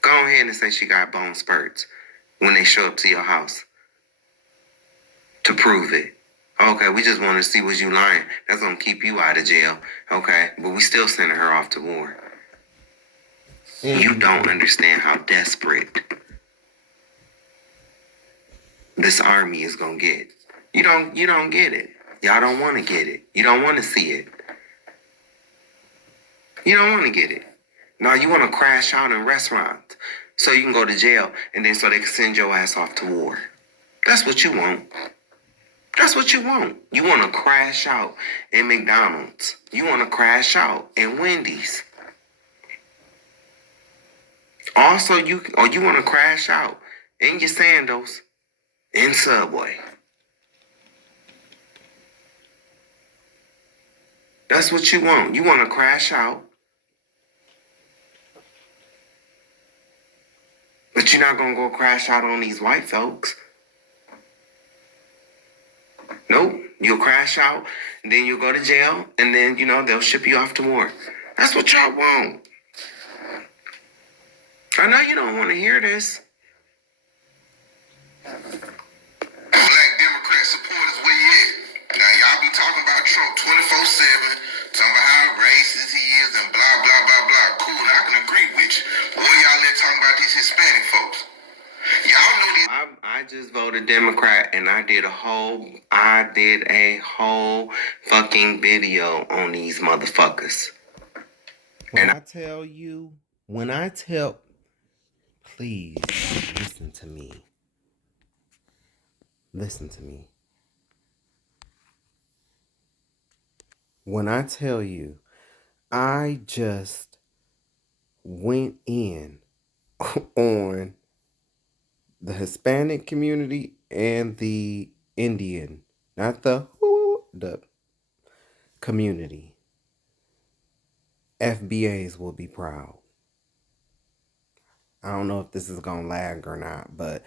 Go ahead and say she got bone spurts when they show up to your house to prove it. Okay, we just want to see was you lying. That's gonna keep you out of jail. Okay, but we still sending her off to war. You don't understand how desperate this army is gonna get. You don't get it. Y'all don't want to get it. You don't want to see it. You don't want to get it. No, you want to crash out in restaurants so you can go to jail and then so they can send your ass off to war. That's what you want. That's what you want. You want to crash out in McDonald's. You want to crash out in Wendy's. Also, you want to crash out in your sandals in Subway. That's what you want. You want to crash out. But you're not going to go crash out on these white folks. Nope. You'll crash out, and then you'll go to jail, and then, they'll ship you off to war. That's what y'all want. I know you don't want to hear this. Black Democrat supporters, where you at? Now, y'all be talking about Trump 24/7, talking about how racist he is and blah, blah, blah, blah. Cool, I can agree with you. But what y'all let talking about these Hispanic folks? Y'all know these... I just voted Democrat, and I did a whole fucking video on these motherfuckers. Please listen to me. Listen to me. When I tell you, I just went in on the Hispanic community and the Indian, not the community. FBAs will be proud. I don't know if this is going to lag or not, but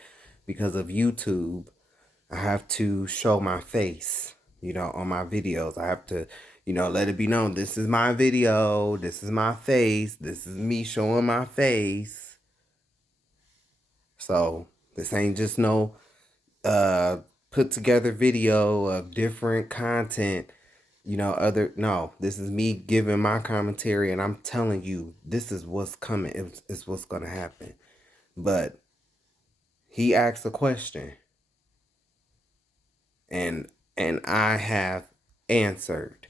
because of YouTube, I have to show my face, on my videos. I have to, let it be known, this is my video, this is my face, this is me showing my face. So this ain't just no put together video of different content, no, this is me giving my commentary, and I'm telling you, this is what's coming. It's what's going to happen. But he asked a question, and I have answered.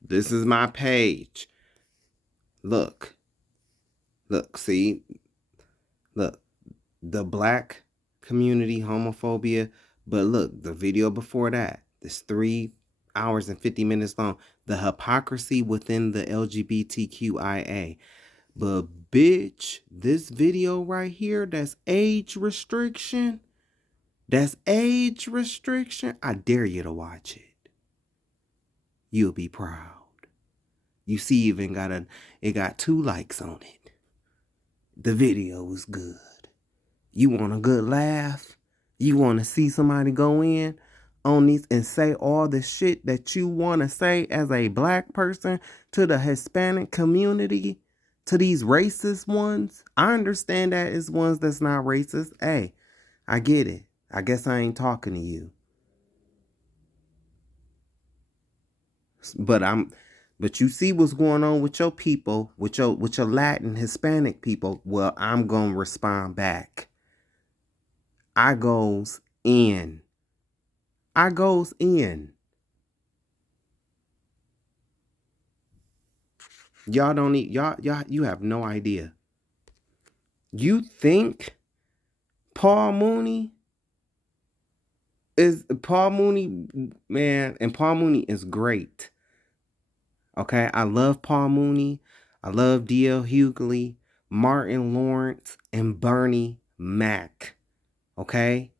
This is my page. Look, see, look, the black community, homophobia, but look, the video before that, this 3 hours and 50 minutes long, the hypocrisy within the LGBTQIA. But bitch, this video right here, that's age restriction. I dare you to watch it. You'll be proud. You see, even it got 2 likes on it. The video was good. You want a good laugh? You want to see somebody go in on these and say all the shit that you want to say as a black person to the Hispanic community, to these racist ones? I understand that it's ones that's not racist. Hey, I get it. I guess I ain't talking to you. But you see what's going on with your people, with your Latin Hispanic people. Well, I'm gonna respond back. I goes in. I goes in. Y'all don't need y'all you have no idea. You think Paul Mooney man, and Paul Mooney is great. Okay, I love Paul Mooney. I love D.L. Hughley, Martin Lawrence, and Bernie Mac. Okay?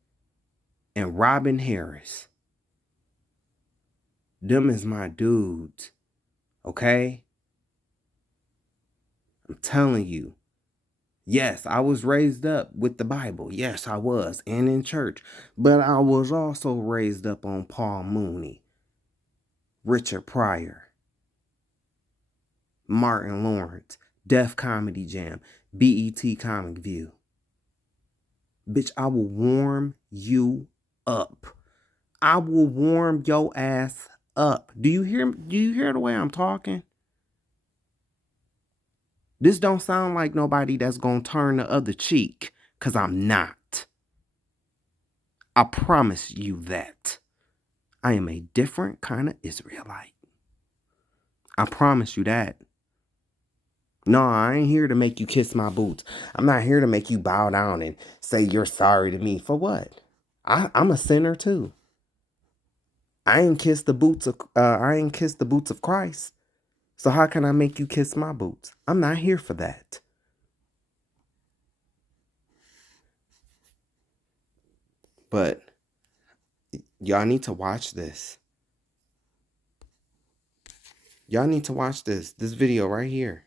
And Robin Harris. Them is my dudes. Okay? I'm telling you. Yes, I was raised up with the Bible. Yes, I was. And in church. But I was also raised up on Paul Mooney, Richard Pryor, Martin Lawrence, Def Comedy Jam, BET Comic View. Bitch, I will warm you up. I will warm your ass up. Do you hear the way I'm talking? This don't sound like nobody that's gonna turn the other cheek, cause I'm not. I promise you that. I am a different kind of Israelite. I promise you that. No, I ain't here to make you kiss my boots. I'm not here to make you bow down and say you're sorry to me. For what? I'm a sinner too. I ain't kissed the boots of Christ. So how can I make you kiss my boots? I'm not here for that. But y'all need to watch this. Y'all need to watch this video right here.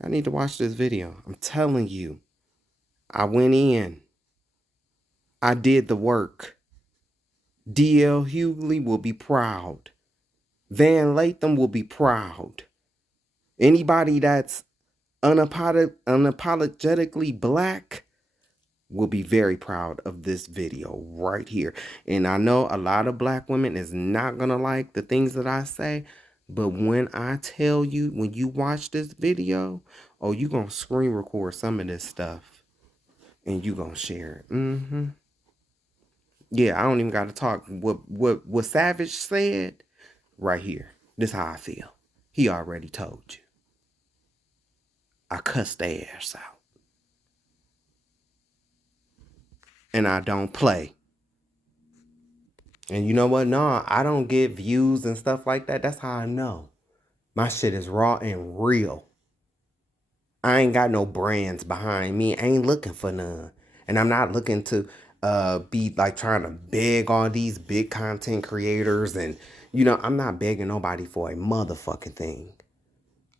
I need to watch this video. I'm telling you. I went in. I did the work. D.L. Hughley will be proud. Van Lathan will be proud. Anybody that's unapologetically black will be very proud of this video right here. And I know a lot of black women is not going to like the things that I say. But when I tell you, when you watch this video, oh, you going to screen record some of this stuff. And you going to share it. Yeah, I don't even got to talk. What Savage said right here. This how I feel. He already told you. I cussed their ass out. And I don't play. And you know what? No, I don't get views and stuff like that. That's how I know. My shit is raw and real. I ain't got no brands behind me. I ain't looking for none. And I'm not looking to be like trying to beg all these big content creators. And, you know, I'm not begging nobody for a motherfucking thing.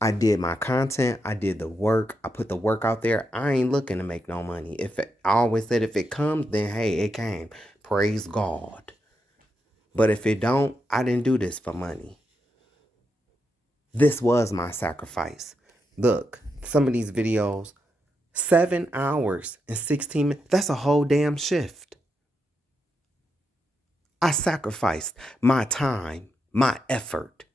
I did my content. I did the work. I put the work out there. I ain't looking to make no money. I always said if it comes, then hey, it came. Praise God. But if it don't, I didn't do this for money. This was my sacrifice. Look, some of these videos, 7 hours and 16 minutes. That's a whole damn shift. I sacrificed my time, my effort.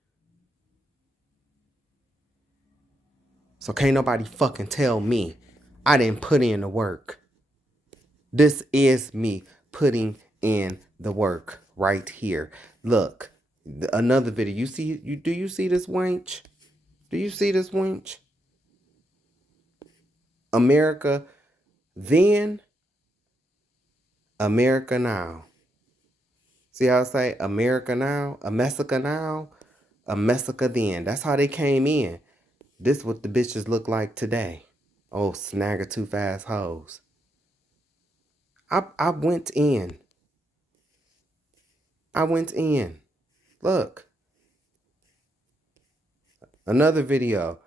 So can't nobody fucking tell me I didn't put in the work. This is me putting in the work right here. Look, another video. Do you see this wench? Do you see this wench? America then, America now. See how I say America now, America now, America then. That's how they came in. This what the bitches look like today. Oh, snagger too fast hoes. I went in. I went in. Look. Another video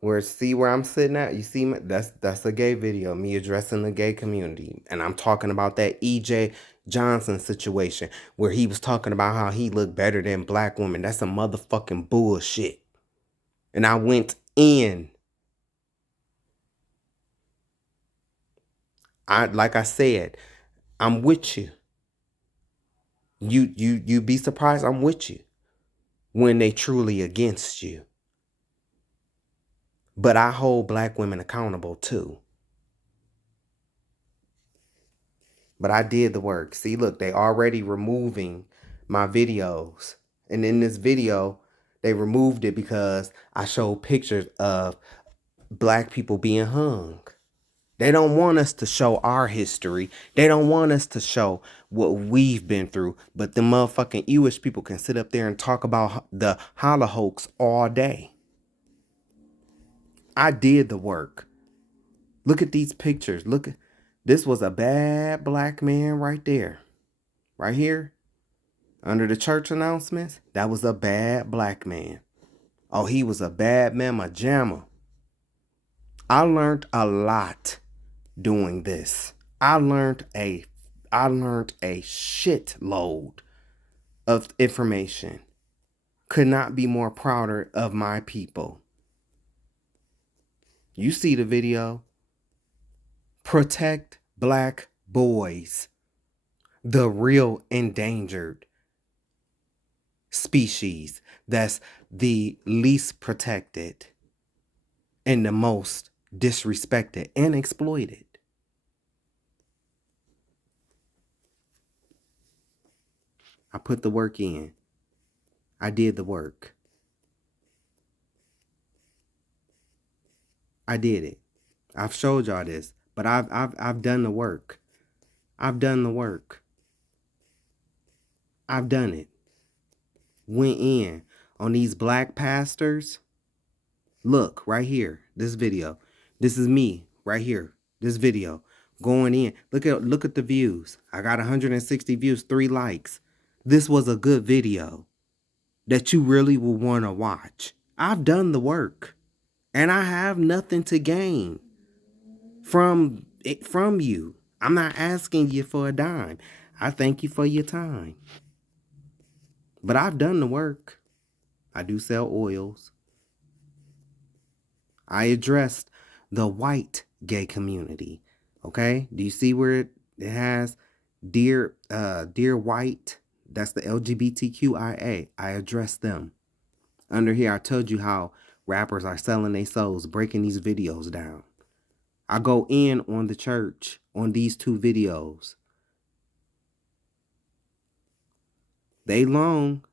where see where I'm sitting at. You see, that's a gay video. Me addressing the gay community, and I'm talking about that EJ Johnson situation where he was talking about how he looked better than black women. That's some motherfucking bullshit. And I went in. Like I said, I'm with you. You be surprised I'm with you when they truly against you. But I hold black women accountable too. But I did the work. See, look, they already removing my videos. And in this video, they removed it because I showed pictures of black people being hung. They don't want us to show our history. They don't want us to show what we've been through. But the motherfucking Jewish people can sit up there and talk about the Holocaust all day. I did the work. Look at these pictures. Look, this was a bad black man right there. Right here. Under the church announcements. That was a bad black man. Oh, he was a bad mama jamma. I learned a lot doing this. I learned a shitload of information. Could not be more prouder of my people. You see the video. Protect black boys. The real endangered species that's the least protected and the most disrespected and exploited. I put the work in. I did the work. I did it. I've showed y'all this, but I've done the work. I've done the work. I've done it. Went in on these black pastors. Look right here, this video. This is me right here. This video going in. Look at the views. I got 160 views, 3 likes. This was a good video that you really will want to watch. I've done the work and I have nothing to gain from you. I'm not asking you for a dime. I thank you for your time. But I've done the work. I do sell oils. I addressed the white gay community. Okay? Do you see where it has dear white? That's the LGBTQIA. I addressed them. Under here, I told you how rappers are selling their souls, breaking these videos down. I go in on the church on these 2 videos. They long,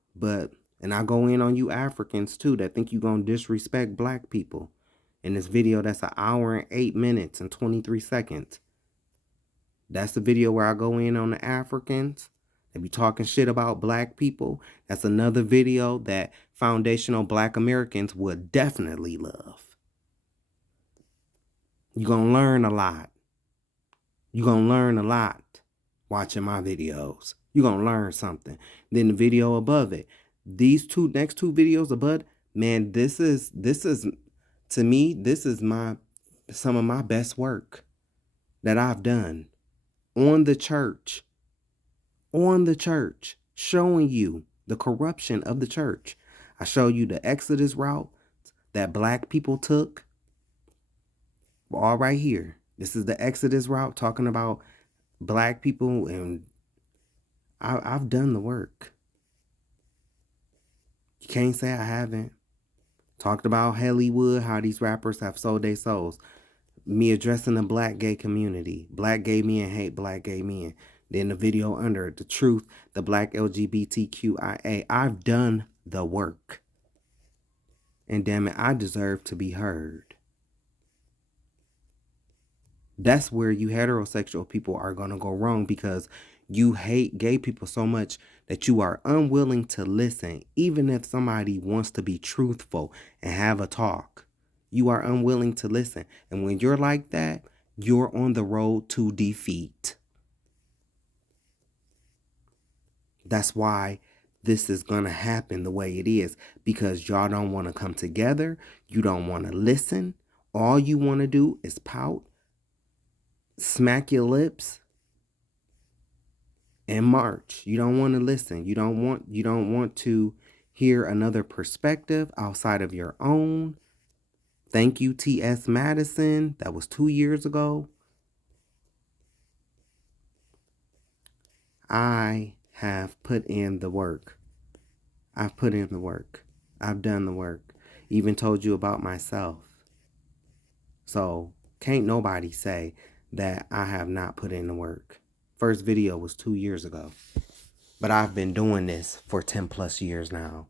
and I go in on you Africans too that think you gonna disrespect black people. In this video, that's 1 hour and 8 minutes and 23 seconds. That's the video where I go in on the Africans. They be talking shit about black people. That's another video that foundational black Americans would definitely love. You're gonna learn a lot. You're gonna learn a lot watching my videos. You're gonna learn something. Then the video above it. These next two videos above, man, this is to me, this is some of my best work that I've done on the church, showing you the corruption of the church. I show you the Exodus route that black people took. All right here. This is the Exodus route talking about black people, and I've done the work. You can't say I haven't. Talked about Hollywood, how these rappers have sold their souls. Me addressing the black gay community. Black gay men hate black gay men. Then the video under it, the truth, the black LGBTQIA. I've done the work. And damn it, I deserve to be heard. That's where you heterosexual people are going to go wrong, because you hate gay people so much that you are unwilling to listen, even if somebody wants to be truthful and have a talk. You are unwilling to listen. And when you're like that, you're on the road to defeat. That's why this is going to happen the way it is, because y'all don't want to come together. You don't want to listen. All you want to do is pout, smack your lips, in March. You don't want to listen. You don't want to hear another perspective outside of your own. Thank you, T.S. Madison. That was 2 years ago. I have put in the work. I've put in the work. I've done the work. Even told you about myself. So can't nobody say that I have not put in the work. First video was 2 years ago. But I've been doing this for 10 plus years now.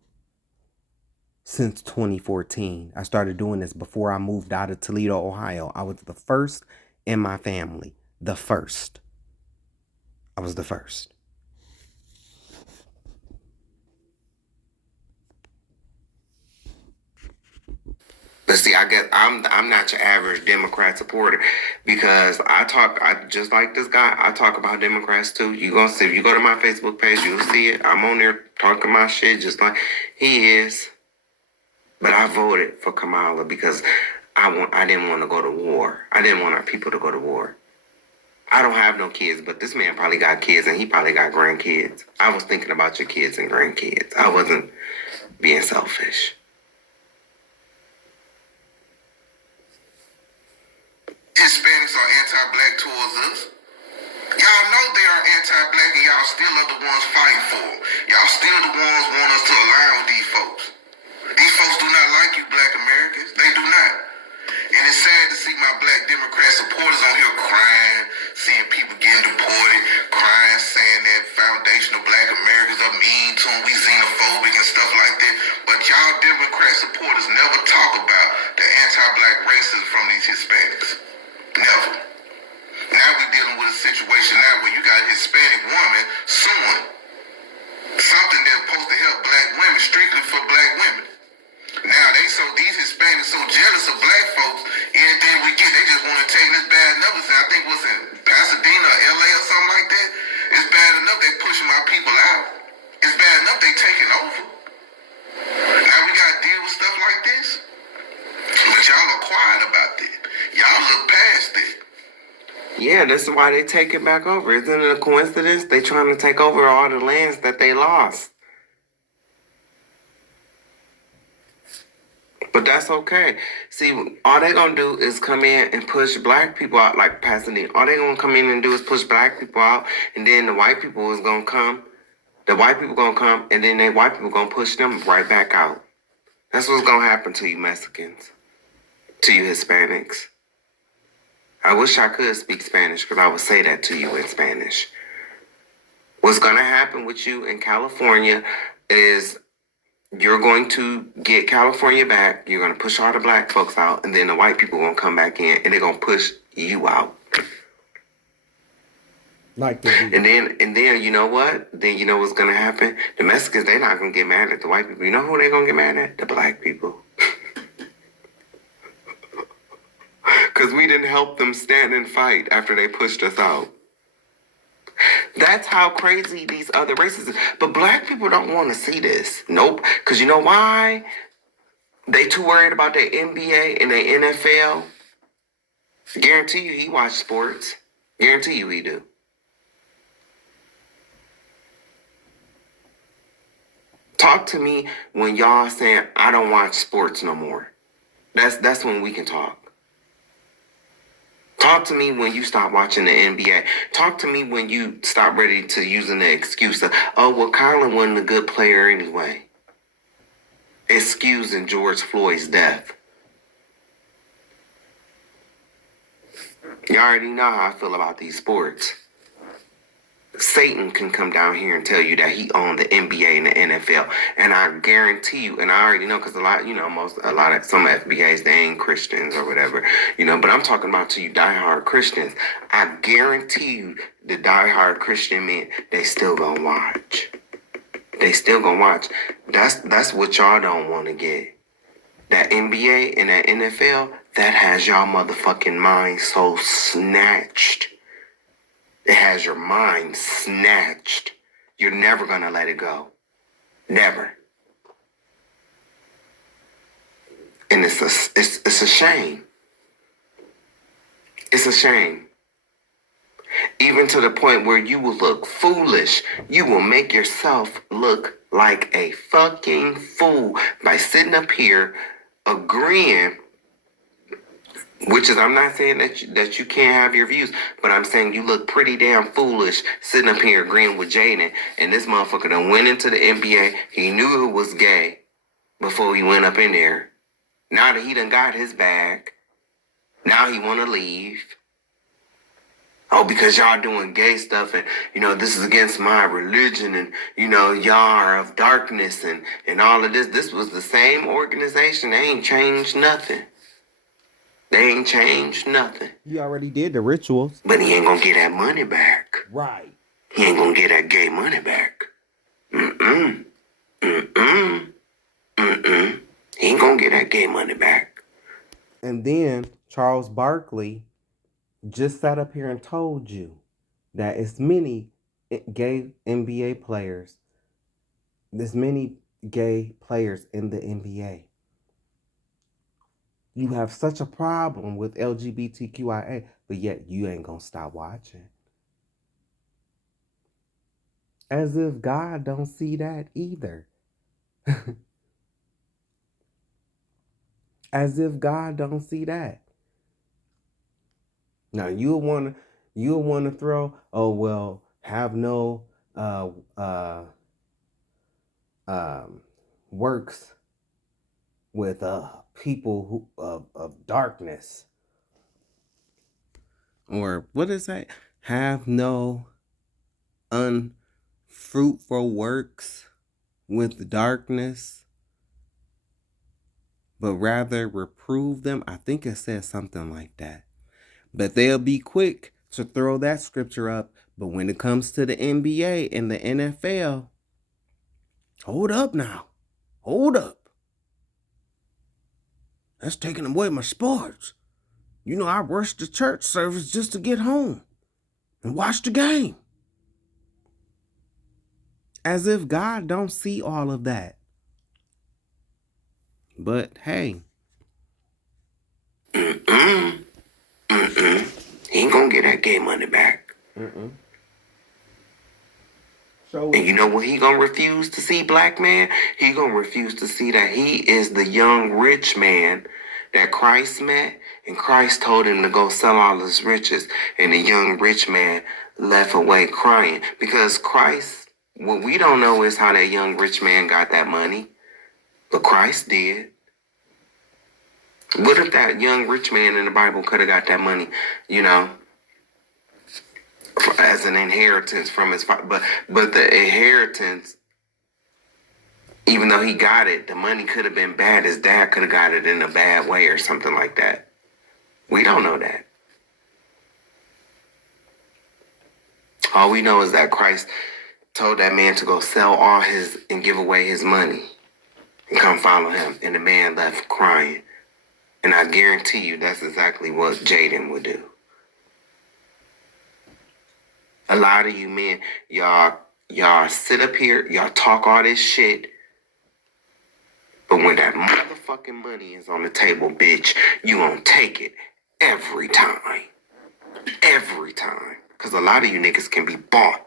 Since 2014. I started doing this before I moved out of Toledo, Ohio. I was the first in my family. The first. I was the first. But see, I guess I'm not your average Democrat supporter because I just like this guy. I talk about Democrats too. You gonna see if you go to my Facebook page, you'll see it. I'm on there talking my shit just like he is. But I voted for Kamala because I didn't want to go to war. I didn't want our people to go to war. I don't have no kids, but this man probably got kids and he probably got grandkids. I was thinking about your kids and grandkids. I wasn't being selfish. Hispanics are anti-black towards us. Y'all know they are anti-black and y'all still are the ones fighting for them. Y'all still the ones want us to align with these folks. These folks do not like you black Americans. They do not. And it's sad to see my black Democrat supporters on here crying, seeing people getting deported, crying, saying that foundational black Americans are mean to them, we xenophobic and stuff like that. But y'all Democrat supporters never talk about the anti-black racism from these Hispanics. Never. Now we're dealing with a situation now where you got a Hispanic woman suing something that's supposed to help black women, strictly for black women. Now these Hispanics so jealous of black folks, anything we get, they just want to take this bad enough. I think it was in Pasadena or LA or something like that. It's bad enough they pushing my people out. It's bad enough they taking over. Now we gotta deal with stuff like this. But y'all are quiet about that. Y'all look past it. Yeah, that's why they take it back over. Isn't it a coincidence? They trying to take over all the lands that they lost. But that's okay. See, all they gonna do is come in and push black people out like Pasadena. All they gonna come in and do is push black people out, and then the white people is gonna come. The white people gonna come, and then they white people gonna push them right back out. That's what's gonna happen to you Mexicans, to you Hispanics. I wish I could speak Spanish because I would say that to you in Spanish. What's gonna happen with you in California is you're going to get California back. You're going to push all the black folks out. And then the white people going to come back in. And they're going to push you out. Like that. And then you know what? Then you know what's going to happen? The Mexicans, they're not going to get mad at the white people. You know who they're going to get mad at? The black people. Because we didn't help them stand and fight after they pushed us out. That's how crazy these other races is. But black people don't want to see this. Nope. Because you know why? They too worried about their NBA and their NFL. Guarantee you he watch sports. Guarantee you he do. Talk to me when y'all saying, I don't watch sports no more. That's when we can talk. Talk to me when you stop watching the NBA. Talk to me when you stop ready to using the excuse of, oh, well, Colin wasn't a good player anyway. Excusing George Floyd's death. You already know how I feel about these sports. Satan can come down here and tell you that he owned the NBA and the NFL. And I guarantee you, and I already know because some FBAs, they ain't Christians or whatever, but I'm talking about to you diehard Christians. I guarantee you the diehard Christian men, they still gonna watch. They still gonna watch. That's what y'all don't want to get. That NBA and that NFL, that has y'all motherfucking mind so snatched. It has your mind snatched. You're never going to let it go. Never. And it's a shame. It's a shame. Even to the point where you will look foolish. You will make yourself look like a fucking fool by sitting up here agreeing, which is, I'm not saying that you can't have your views, but I'm saying you look pretty damn foolish sitting up here agreeing with Jaden. And this motherfucker done went into the NBA. He knew it was gay before he went up in there. Now that he done got his bag, now he want to leave. Oh, because y'all doing gay stuff and, this is against my religion and, y'all are of darkness and all of this. This was the same organization. They ain't changed nothing. They ain't changed nothing. He already did the rituals. But he ain't gonna get that money back. Right. He ain't gonna get that gay money back. Mm-mm. Mm-mm. Mm-mm. He ain't gonna get that gay money back. And then Charles Barkley just sat up here and told you that as many gay NBA players, there's many gay players in the NBA. You have such a problem with LGBTQIA, but yet you ain't gonna stop watching. As if God don't see that either. As if God don't see that. Now you'll wanna throw, oh well, have no works with people who of darkness. Or what is that? Have no unfruitful works with darkness, but rather reprove them. I think it says something like that. But they'll be quick to throw that scripture up. But when it comes to the NBA and the NFL, hold up now. Hold up. That's taking away my sports. I rushed the church service just to get home and watch the game. As if God don't see all of that. But hey. Mm-mm. Mm-mm. He ain't gonna get that gay money back. Mm-mm. And you know what he gonna refuse to see, black man? He gonna refuse to see that he is the young rich man that Christ met, and Christ told him to go sell all his riches, and the young rich man left away crying. Because Christ, what we don't know is how that young rich man got that money, but Christ did. What if that young rich man in the Bible could have got that money, as an inheritance from his father? But the inheritance, even though he got it, the money could have been bad. His dad could have got it in a bad way or something like that. We don't know that. All we know is that Christ told that man to go sell all his and give away his money and come follow him. And the man left crying. And I guarantee you that's exactly what Jaden would do. A lot of you men, y'all sit up here, y'all talk all this shit. But when that motherfucking money is on the table, bitch, you gonna take it every time. Every time. Because a lot of you niggas can be bought.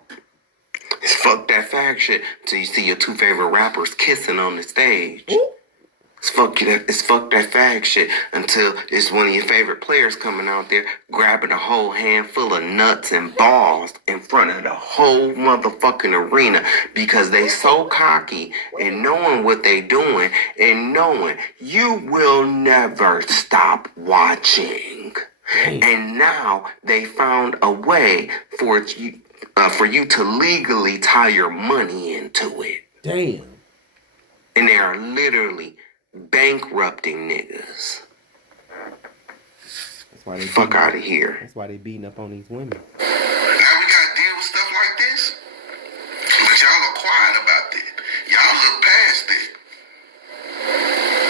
It's fuck that fag shit till you see your two favorite rappers kissing on the stage. It's fuck that fag shit until it's one of your favorite players coming out there grabbing a whole handful of nuts and balls in front of the whole motherfucking arena because they so cocky and knowing what they doing and knowing you will never stop watching. And now they found a way for you to legally tie your money into it. Damn. And they are literally bankrupting niggas. That's why they fuck out of here. That's why they beating up on these women. Now we gotta deal with stuff like this. But y'all are quiet about that. Y'all look past it.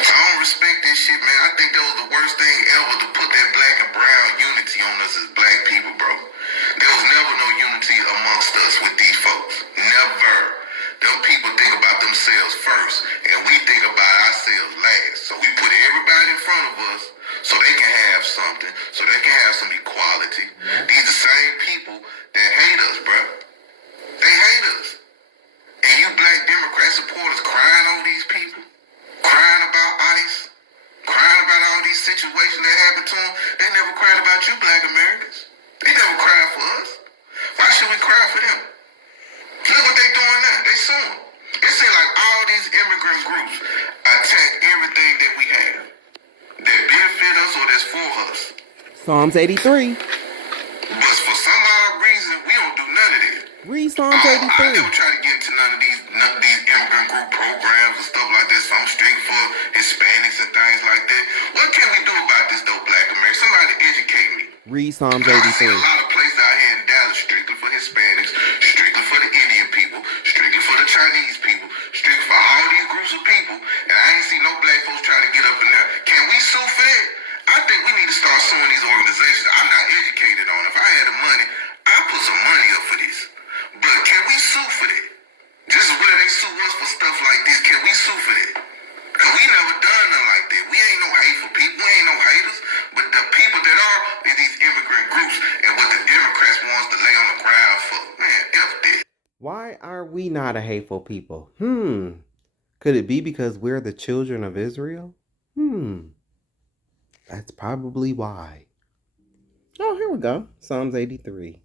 I don't respect this shit, man. I think that was the worst thing ever to put that black and brown unity on us as black people, bro. There was never no unity amongst us with these folks. Never. Them people think about themselves first, and we think about ourselves last. So we put everybody in front of us so they can have something, so they can have some equality. These are the same people to them. It seems like all these immigrant groups attack everything that we have that benefit us or that's for us. Psalms 83. But for some odd reason, we don't do none of that. Read Psalms I 83. never try to get into none of these immigrant group programs and stuff like that. So I'm straight for Hispanics and things like that. What can we do about this though, Black America? Somebody educate me. Read Psalms I see 83. a lot of places out here in Dallas strictly for Hispanics, strictly for the Indian people, strictly for the Chinese people, strictly for all these groups of people. And I ain't see no black folks try to get up in there. Can we sue for that? I think we need to start suing these organizations. I'm not educated on it. If I had the money, I'd put some money up for this. But can we sue for that? Just as well they sue us for stuff like this. Can we sue for that? Because we never done nothing like that. We ain't no hateful people. We ain't no haters. But the people that are in these immigrant groups and what the Democrats wants to lay on the ground for, man, F that. Why are we not a hateful people? Could it be because we're the children of Israel? That's probably why. Oh, here we go. Psalms 83.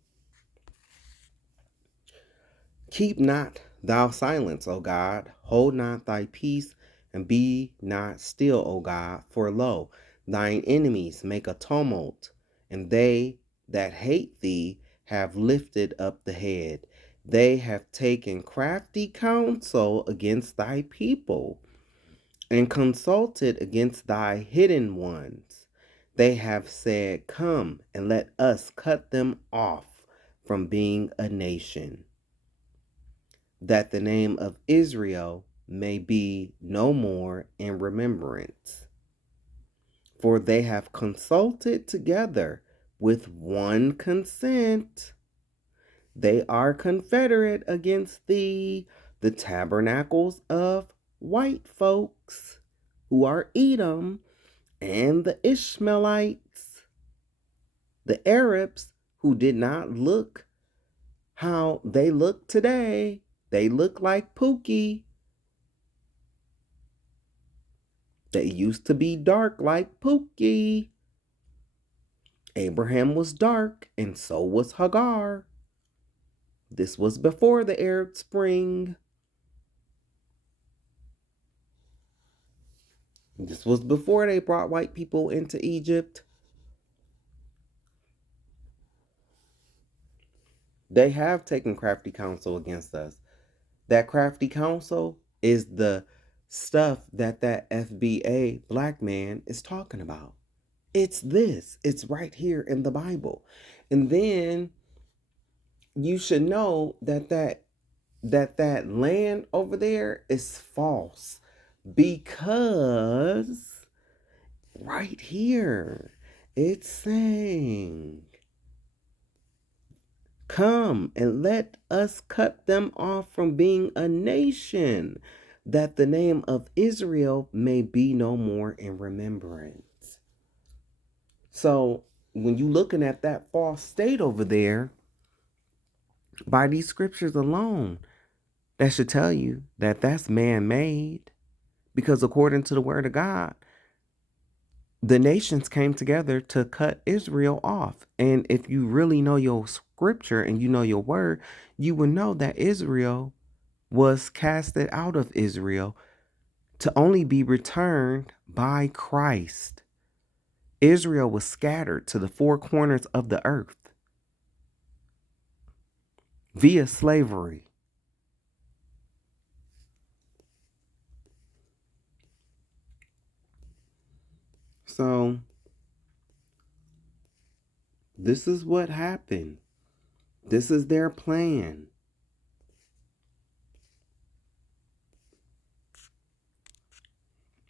Keep not thou silence, O God. Hold not thy peace, and be not still, O God. For lo, thine enemies make a tumult, and they that hate thee have lifted up the head. They have taken crafty counsel against thy people, and consulted against thy hidden ones. They have said, Come, and let us cut them off from being a nation, that the name of Israel may be no more in remembrance. For they have consulted together with one consent. They are confederate against thee, the tabernacles of white folks, who are Edom, and the Ishmaelites, the Arabs, who did not look how they look today. They look like Pookie. They used to be dark like Pookie. Abraham was dark, and so was Hagar. This was before the Arab Spring. This was before they brought white people into Egypt. They have taken crafty counsel against us. That crafty counsel is the stuff that FBA black man is talking about. It's this. It's right here in the Bible. And then you should know that land over there is false, because right here it's saying, Come and let us cut them off from being a nation, that the name of Israel may be no more in remembrance. So when you're looking at that false state over there, by these scriptures alone, that should tell you that that's man-made, because according to the word of God, the nations came together to cut Israel off. And if you really know your scripture and you know your word, you will know that Israel was casted out of Israel to only be returned by Christ. Israel was scattered to the four corners of the earth via slavery. So this is what happened. This is their plan.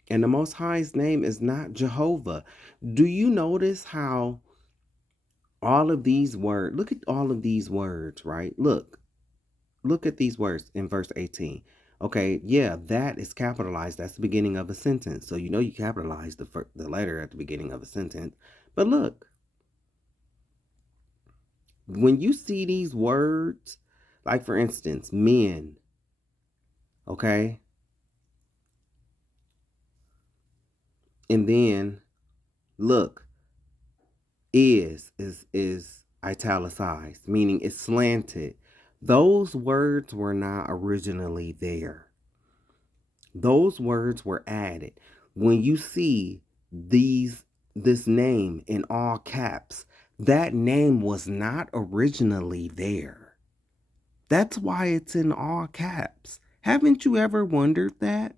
And the Most High's name is not Jehovah. Do you notice how all of these words, look at all of these words, right? Look at these words in verse 18. Okay, yeah, that is capitalized. That's the beginning of a sentence. So you know you capitalize the letter at the beginning of a sentence. But look, when you see these words, like for instance, men, okay? And then look, is italicized, meaning it's slanted. Those words were not originally there. Those words were added. When you see this name in all caps, that name was not originally there. That's why it's in all caps. Haven't you ever wondered that?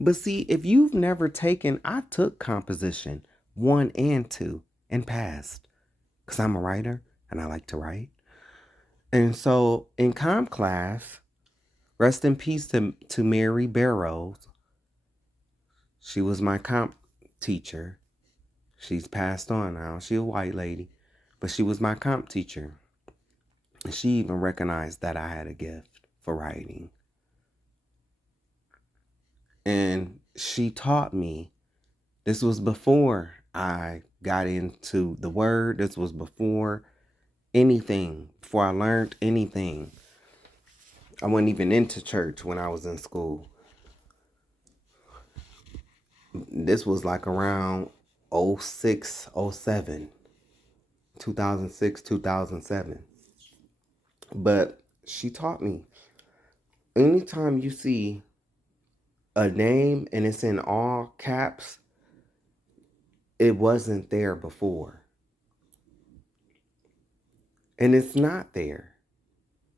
But see, if you've never taken, I took composition 1 and 2 and passed. Because I'm a writer and I like to write. And so in comp class, rest in peace to Mary Barrows. She was my comp teacher. She's passed on now. She's a white lady. But she was my comp teacher. And she even recognized that I had a gift for writing. And she taught me, this was before I got into the word. This was before anything, before I learned anything. I wasn't even into church when I was in school. This was like around 06, 07, 2006, 2007. But she taught me, anytime you see a name and it's in all caps, it wasn't there before. And it's not there.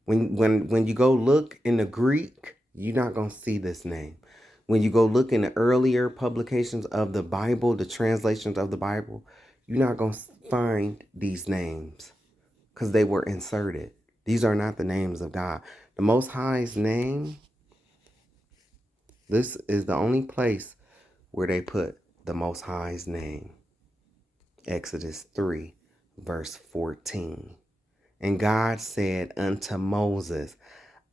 When you go look in the Greek, you're not going to see this name. When you go look in the earlier publications of the Bible, the translations of the Bible, you're not going to find these names because they were inserted. These are not the names of God. The Most High's name, this is the only place where they put the Most High's name. Exodus 3, verse 14. And God said unto Moses,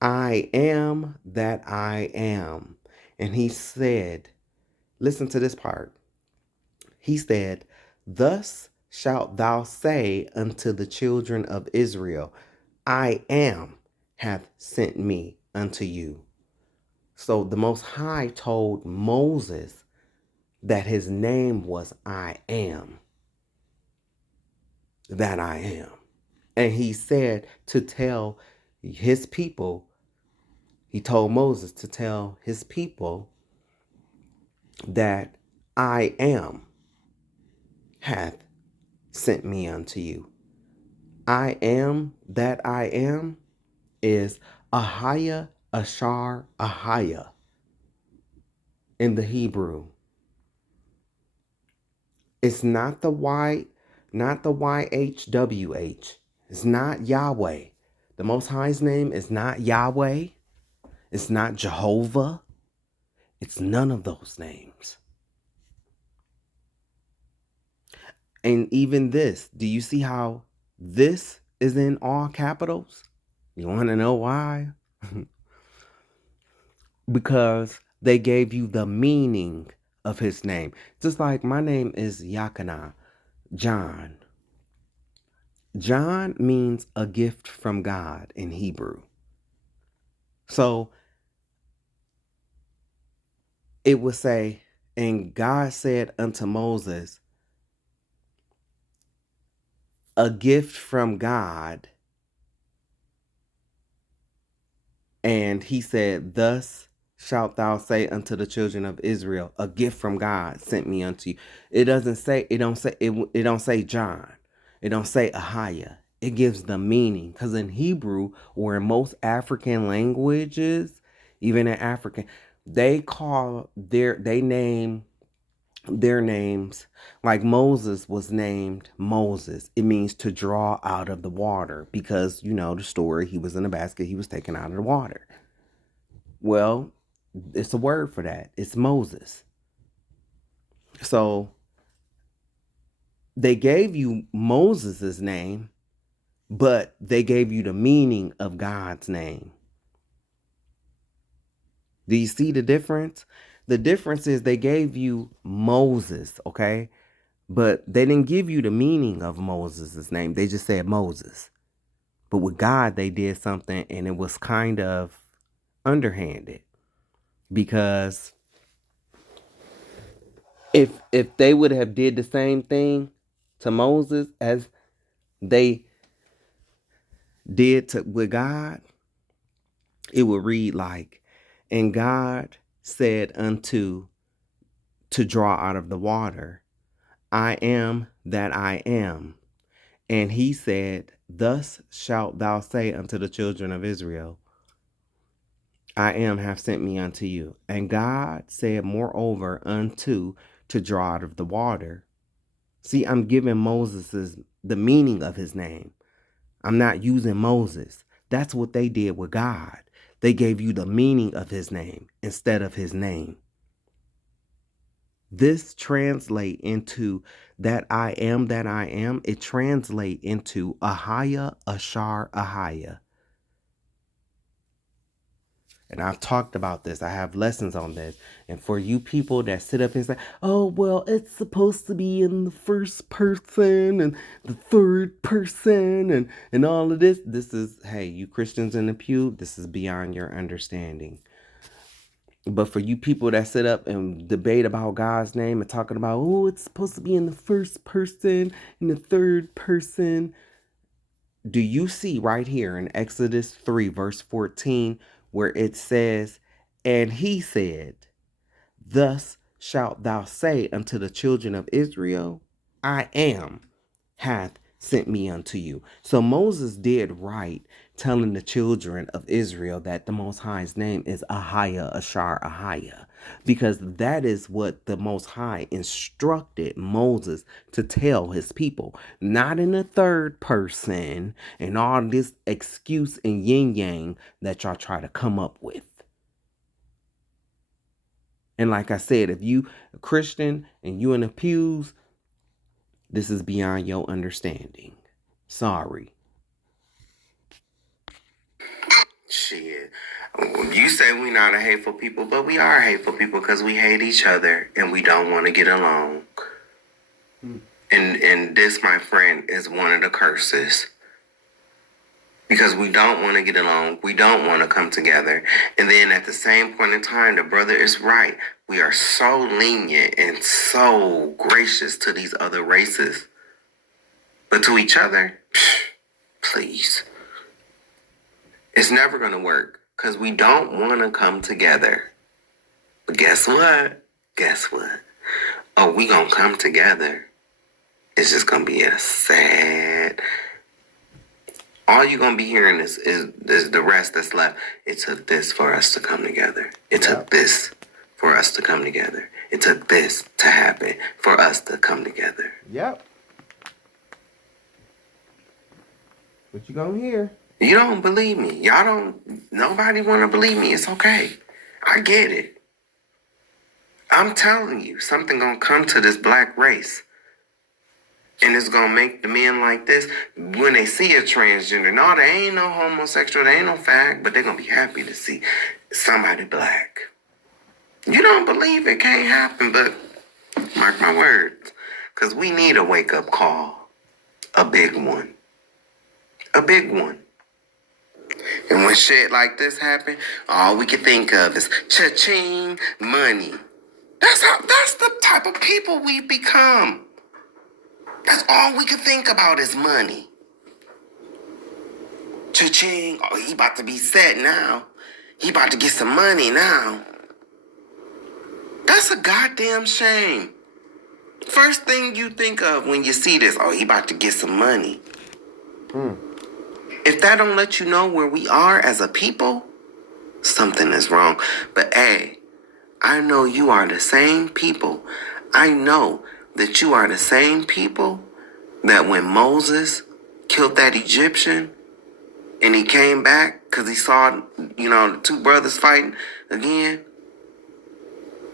I am that I am. And he said, listen to this part. He said, thus shalt thou say unto the children of Israel, I am hath sent me unto you. So the Most High told Moses that his name was I am. That I am. And he said to tell his people, he told Moses to tell his people that I am hath sent me unto you. I am that I am is Ahaya, Ashar, Ahaya in the Hebrew. It's not the Y, not the YHWH. It's not Yahweh. The Most High's name is not Yahweh. It's not Jehovah. It's none of those names. And even this, do you see how this is in all capitals? You want to know why? Because they gave you the meaning of his name. Just like my name is Yakana, John. John means a gift from God in Hebrew. So it would say, and God said unto Moses, a gift from God. And he said, thus shalt thou say unto the children of Israel, a gift from God sent me unto you. It don't say John. It don't say Ahia. It gives the meaning. Because in Hebrew, or in most African languages, even in African, they name their names, like Moses was named Moses. It means to draw out of the water, because you know the story, he was in a basket, he was taken out of the water. Well, it's a word for that. It's Moses. So they gave you Moses's name, but they gave you the meaning of God's name. Do you see the difference? The difference is they gave you Moses, okay? But they didn't give you the meaning of Moses' name. They just said Moses. But with God, they did something, and it was kind of underhanded. Because if they would have did the same thing to Moses as they did with God, it would read like, and God said unto, to draw out of the water, I am that I am. And he said, thus shalt thou say unto the children of Israel, I am have sent me unto you. And God said moreover unto, to draw out of the water. See, I'm giving Moses the meaning of his name. I'm not using Moses. That's what they did with God. They gave you the meaning of his name instead of his name. This translate into that I am that I am. It translate into Ahaya, Ashar, Ahaya. And I've talked about this. I have lessons on this. And for you people that sit up and say, oh, well, it's supposed to be in the first person and the third person and all of this. This is, hey, you Christians in the pew, this is beyond your understanding. But for you people that sit up and debate about God's name and talking about, oh, it's supposed to be in the first person, in the third person. Do you see right here in Exodus 3, verse 14, where it says, and he said, thus shalt thou say unto the children of Israel, I am, hath sent me unto you. So Moses did right telling the children of Israel that the Most High's name is Ahaya, Ashar, Ahaya, because that is what the Most High instructed Moses to tell his people, not in the third person and all this excuse and yin yang that y'all try to come up with. And like I said, if you a Christian and you in the pews, this is beyond your understanding. Sorry. Shit. You say we not a hateful people, but we are hateful people because we hate each other and we don't want to get along. And this, my friend, is one of the curses. Because we don't want to get along. We don't want to come together. And then at the same point in time, the brother is right. We are so lenient and so gracious to these other races. But to each other, please. It's never going to work because we don't want to come together. But guess what? Guess what? Oh, we going to come together. It's just going to be a sad... All you're going to be hearing is the rest that's left. It took this for us to come together. It took this for us to come together. It took this to happen for us to come together. Yep. What you going to hear? You don't believe me. Y'all don't, nobody want to believe me. It's okay. I get it. I'm telling you, something gonna come to this black race. And it's gonna make the men like this, when they see a transgender, no, they ain't no homosexual, they ain't no fag, but they're gonna be happy to see somebody black. You don't believe it can't happen, but mark my words, because we need a wake-up call. A big one. A big one. And when shit like this happen, all we can think of is cha-ching, money. That's the type of people we've become. That's all we can think about is money. Cha-ching, oh, he about to be set now. He about to get some money now. That's a goddamn shame. First thing you think of when you see this, oh, he about to get some money. If that don't let you know where we are as a people, something is wrong. But hey, I know you are the same people. I know that you are the same people that when Moses killed that Egyptian and he came back because he saw, the two brothers fighting again,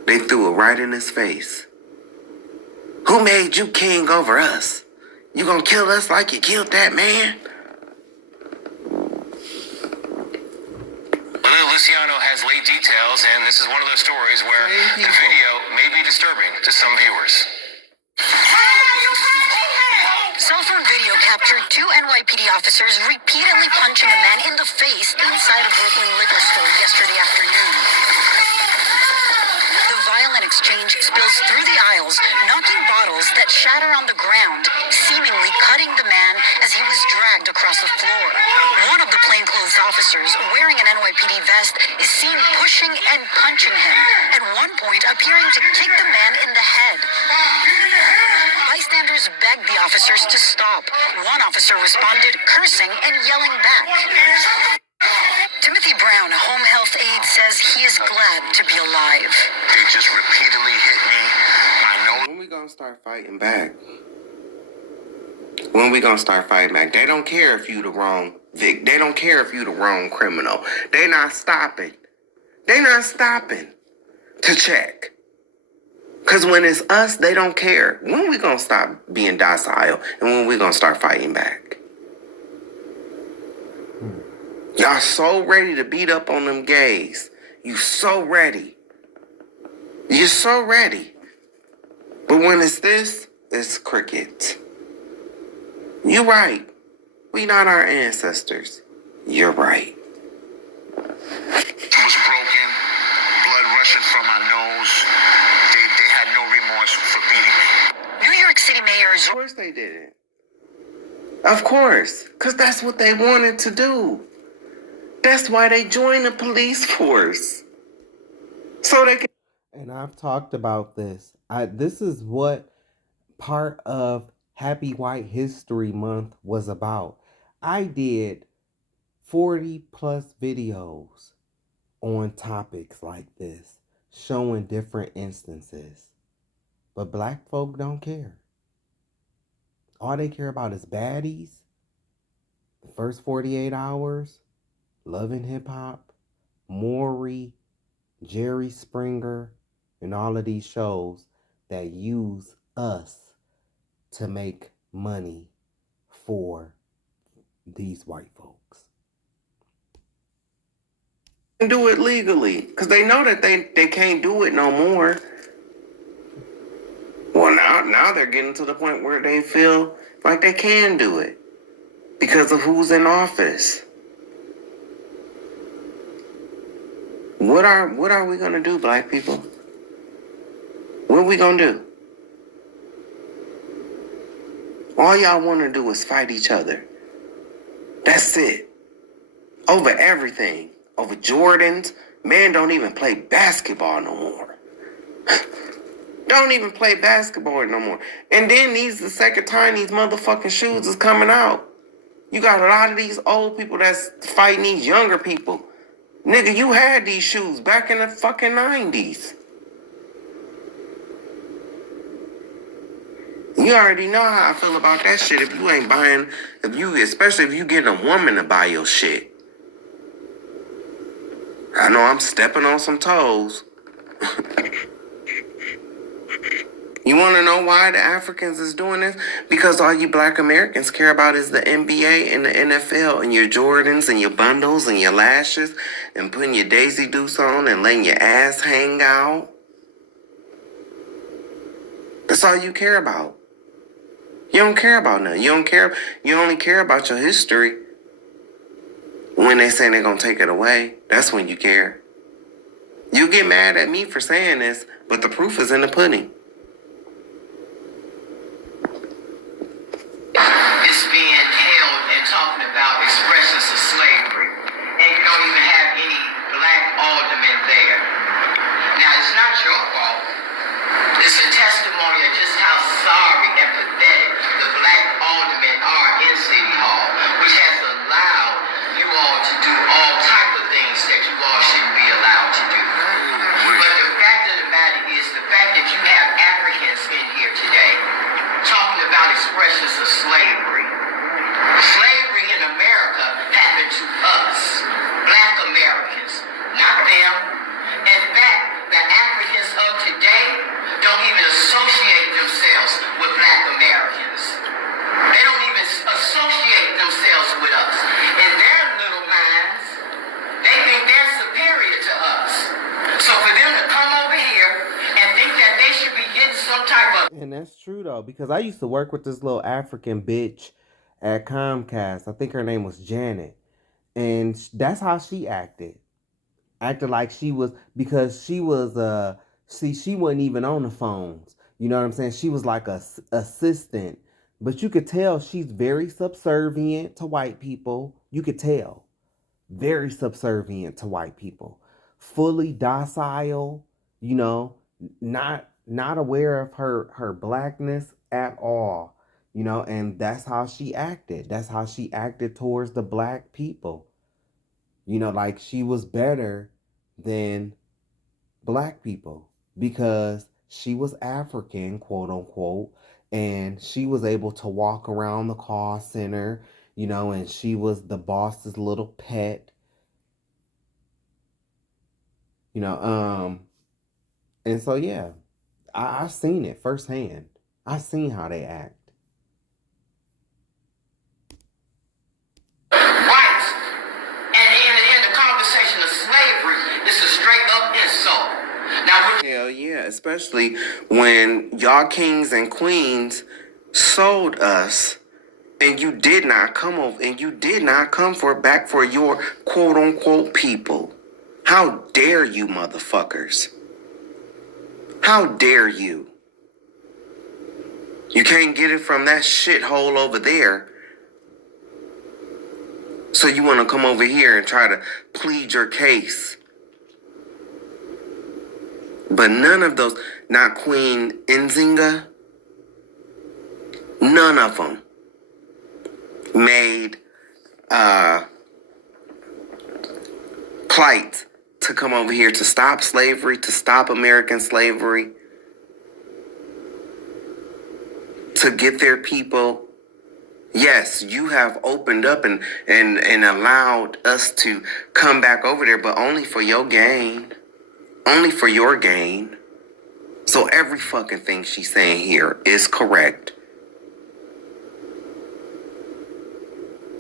they threw it right in his face. Who made you king over us? You gonna kill us like you killed that man? Luciano has late details, and this is one of those stories where the video may be disturbing to some viewers. Cell phone video captured two NYPD officers repeatedly punching a man in the face inside a Brooklyn liquor store yesterday afternoon. The violent exchange spills through the aisles, knocking bottles that shatter on the ground, seemingly cutting the man as he was dragged across the floor. One of the plainclothes officers, wearing an NYPD NYPD vest is seen pushing and punching him, at one point appearing to kick the man in the head. Bystanders begged the officers to stop. One officer responded, cursing and yelling back. Timothy Brown, a home health aide, says he is glad to be alive. They just repeatedly hit me. I know. When we gonna start fighting back? When we gonna start fighting back? They don't care if you the wrong Vic. They don't care if you the wrong criminal. They not stopping. They not stopping to check. Cause when it's us, they don't care. When we gonna stop being docile and when we gonna start fighting back? Y'all so ready to beat up on them gays. You so ready. You're so ready. But when it's this, it's cricket. You're right. We not our ancestors. You're right. I was broken, blood rushing from my nose. They had no remorse for beating me. New York City mayors. Of course they didn't. Of course. Because that's what they wanted to do. That's why they joined the police force. So they can. And I've talked about this. This is what part of Happy White History Month was about. I did 40 plus videos on topics like this, showing different instances. But black folk don't care. All they care about is Baddies, the first 48 hours, Love and Hip Hop, Maury, Jerry Springer, and all of these shows that use us to make money for these white folks. Do it legally because they know that they can't do it no more. Well, now they're getting to the point where they feel like they can do it because of who's in office. What are we gonna do, black people? What are we gonna do? All y'all want to do is fight each other. That's it. Over everything. Over Jordans. Men don't even play basketball no more. Don't even play basketball no more. And then the second time these motherfucking shoes is coming out. You got a lot of these old people that's fighting these younger people. Nigga, you had these shoes back in the fucking 90s. You already know how I feel about that shit. If you ain't buying, especially if you getting a woman to buy your shit. I know I'm stepping on some toes. You want to know why the Africans is doing this? Because all you black Americans care about is the NBA and the NFL and your Jordans and your bundles and your lashes and putting your Daisy Dukes on and letting your ass hang out. That's all you care about. You don't care about nothing. You only care about your history. When they say they're going to take it away, that's when you care. You get mad at me for saying this, but the proof is in the pudding. It's being held and talking about expressions of slavery, and you don't even have any black aldermen there. Now, it's not your fault. It's a testimony of just how sorry and pathetic the black aldermen are in City Hall, which has allowed you all to do all type of things that you all shouldn't be allowed to do. But the fact of the matter is, the fact that you have Africans in here today talking about expressions of slavery. Slavery in America happened to us, black Americans, not them. In fact, the Africans of today don't even associate themselves with black Americans. They don't even associate themselves with us. In their little minds, they think they're superior to us. So for them to come over here and think that they should be getting some type of... And that's true though, because I used to work with this little African bitch at Comcast. I think her name was Janet. And that's how she acted. Acted like she was, because she was, she wasn't even on the phones. You know what I'm saying? She was like a assistant. But you could tell she's very subservient to white people. You could tell. very subservient to white people, fully docile, you know, not aware of her blackness at all, you know, and that's how she acted. That's how she acted towards the black people. You know, like she was better than black people because she was African, quote unquote, and she was able to walk around the call center, you know, and she was the boss's little pet, you know, and so yeah, I've seen it firsthand. I've seen how they act. Whites, and in the conversation of slavery, it's a straight up insult. Now, Hell yeah, especially when y'all kings and queens sold us and you did not come over and you did not come back for your quote unquote people. How dare you, motherfuckers? How dare you? You can't get it from that shithole over there. So you want to come over here and try to plead your case. But none of those, not Queen Nzinga, none of them made plight to come over here to stop slavery, to stop American slavery, to get their people. Yes, you have opened up and allowed us to come back over there, but only for your gain. Only for your gain. So every fucking thing she's saying here is correct.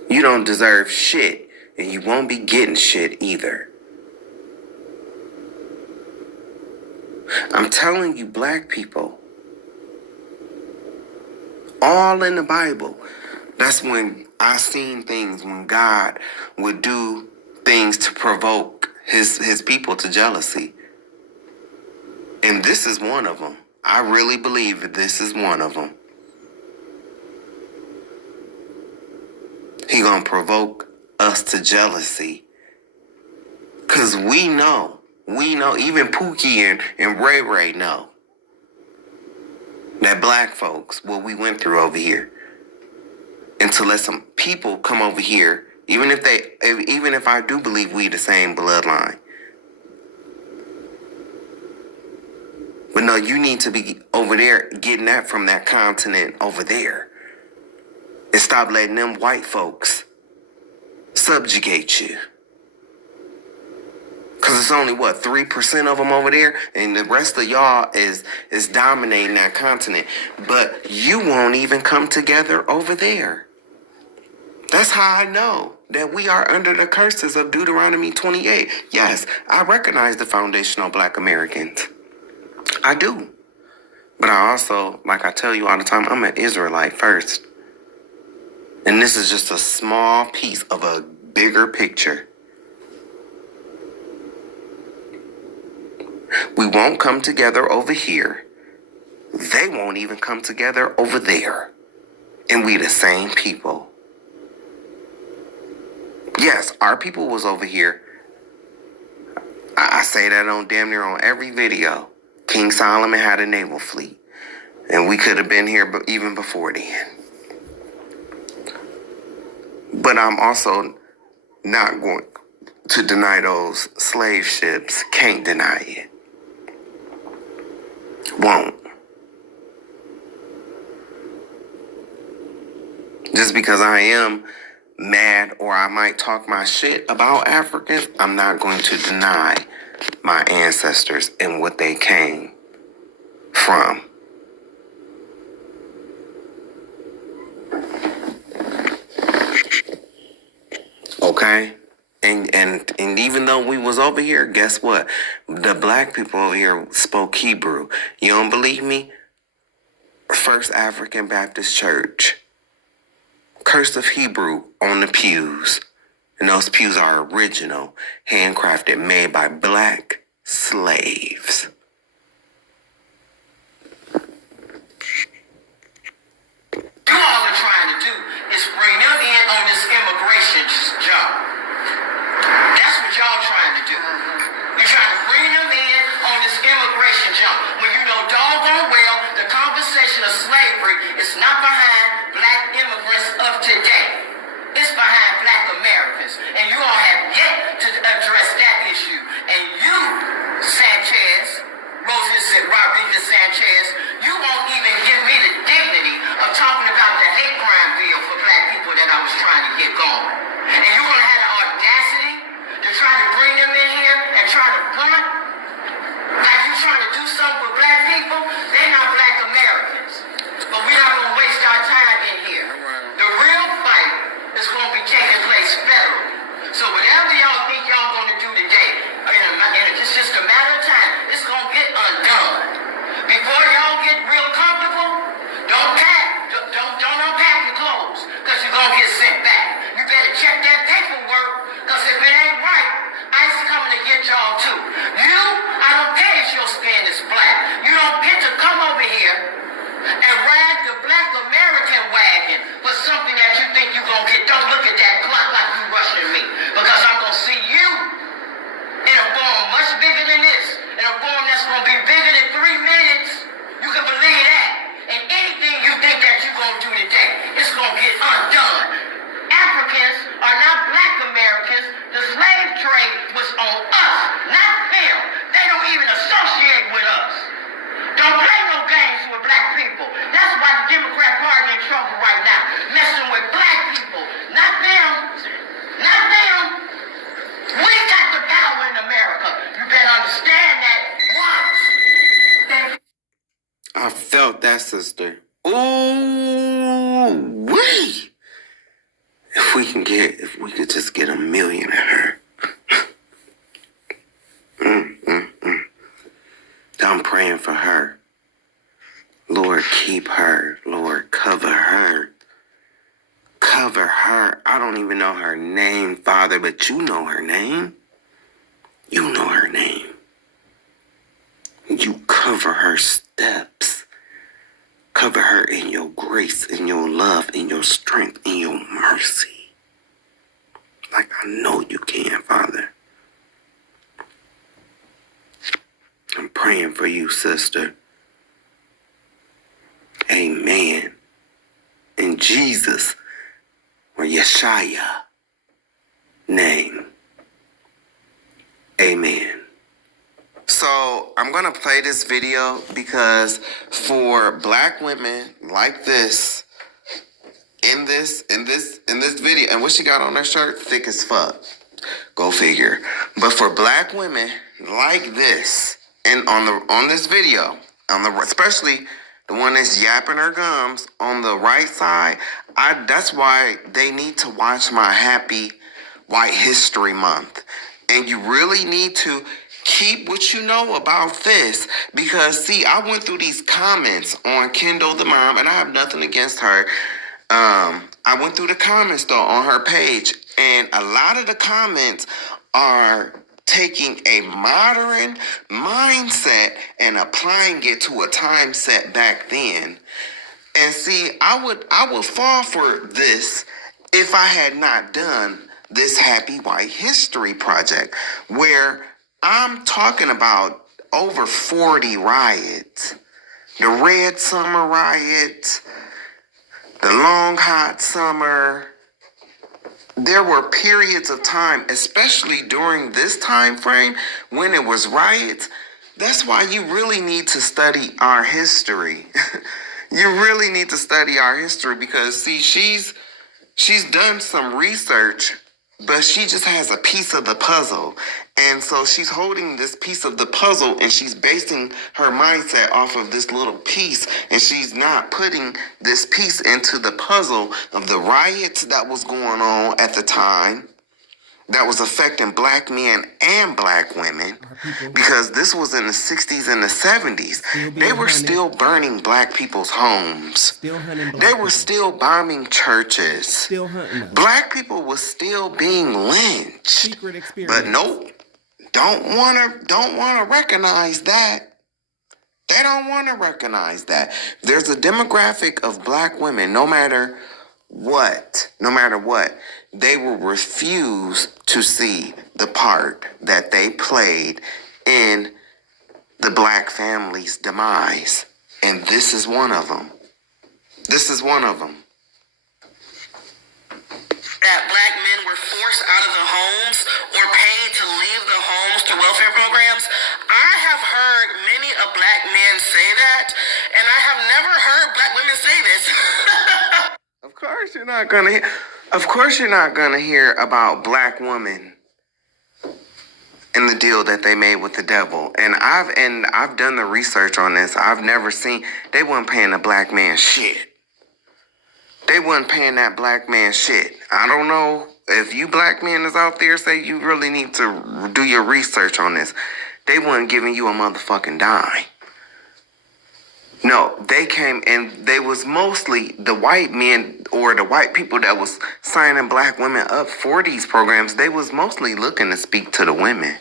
You don't deserve shit, and you won't be getting shit either. I'm telling you, black people, all in the Bible, that's when I seen things when God would do things to provoke his people to jealousy. And this is one of them. I really believe that this is one of them. He gonna provoke us to jealousy. Cause we know, even Pookie and Ray Ray know that black folks, what we went through over here. And to let some people come over here, even if I do believe we the same bloodline. But no, you need to be over there getting that from that continent over there. And stop letting them white folks subjugate you. Because it's only, 3% of them over there? And the rest of y'all is dominating that continent. But you won't even come together over there. That's how I know that we are under the curses of Deuteronomy 28. Yes, I recognize the foundational black Americans. I do. But I also, like I tell you all the time, I'm an Israelite first. And this is just a small piece of a bigger picture. We won't come together over here. They won't even come together over there. And we the same people. Yes, our people was over here. I say that on damn near on every video. King Solomon had a naval fleet. And we could have been here even before then. But I'm also not going to deny those slave ships. Can't deny it. Won't. Just because I am mad or I might talk my shit about Africans, I'm not going to deny my ancestors and what they came from. Okay? And even though we was over here, guess what? The black people over here spoke Hebrew. You don't believe me? First African Baptist Church. Curse of Hebrew on the pews. And those pews are original, handcrafted, made by black slaves. you all are trying to do is bring them in on this immigration job. not behind black immigrants of today. It's behind black Americans. And you all have yet to address that issue. And you, Rodriguez Sanchez, you won't even give me the dignity of talking about the hate crime bill for black people that I was trying to get going. And you're going to have the audacity to try to bring them in here and try to front like you're trying to do something for black people. They're not black Americans. But we're not going to waste our time in here. The real fight is going to be taking place federally. So whatever y'all think y'all going to do today, it's just a matter of time. It's going to get undone. Before y'all get real comfortable, don't unpack your clothes, because you're going to get sent back. You better check that paperwork, because if it ain't right, ICE is coming to get y'all too. I don't care if your skin is black. You don't get to come over here and ride the black American wagon for something that you think you're going to get. Don't look at that clock like you rushing me, because I'm going to see you in a form much bigger than this, in a form that's going to be bigger than 3 minutes. You can believe that. And anything you think that you're going to do today, it's going to get undone. Africans are not black Americans. The slave trade was on us, not them. They don't even associate with us. Don't play no games with black people. That's why the Democrat Party in trouble right now, messing with black people. Not them. Not them. We got the power in America. You better understand that once. I felt that, sister. Ooh, wee! If we could just get 1 million of her. I'm praying for her. Lord, keep her. Lord, cover her. Cover her. I don't even know her name, Father, but you know her name. You know her name. You cover her steps. Cover her in your grace, in your love, in your strength, in your mercy. Like I know you can, Father. I'm praying for you, sister. Amen. In Jesus or Yeshaya name. Amen. So I'm gonna play this video because for black women like this, in this video, and what she got on her shirt, thick as fuck. Go figure. But for black women like this, and on this video, especially the one that's yapping her gums on the right side, that's why they need to watch my Happy White History Month. And you really need to keep what you know about this, because see, I went through these comments on Kendall the Mom, and I have nothing against her. I went through the comments though on her page, and a lot of the comments are taking a modern mindset and applying it to a time set back then. And see, I would fall for this if I had not done this Happy White History Project, where I'm talking about over 40 riots. The Red Summer Riot, the Long Hot Summer. There were periods of time, especially during this time frame when it was riots. That's why you really need to study our history. You really need to study our history, because see, she's done some research, but she just has a piece of the puzzle. And so she's holding this piece of the puzzle and she's basing her mindset off of this little piece, and she's not putting this piece into the puzzle of the riots that was going on at the time that was affecting black men and black women, because this was in the 60s and the 70s. They were still burning black people's homes. They were still bombing churches. Black people were still being lynched. But nope, don't want to recognize that. They don't want to recognize that. There's a demographic of black women, no matter what, they will refuse to see the part that they played in the black family's demise. And this is one of them. This is one of them. That black men were forced out of the homes or paid to leave the homes through welfare programs. I have heard many a black men say that, and I have never heard black women say this. Of course you're not gonna hear. Of course you're not gonna hear about black women and the deal that they made with the devil. And I've done the research on this. I've never seen they weren't paying a black man shit. They wasn't paying that black man shit. I don't know if you black men is out there say you really need to do your research on this. They weren't giving you a motherfucking dime. No, they came and they was mostly the white men or the white people that was signing black women up for these programs. They was mostly looking to speak to the women.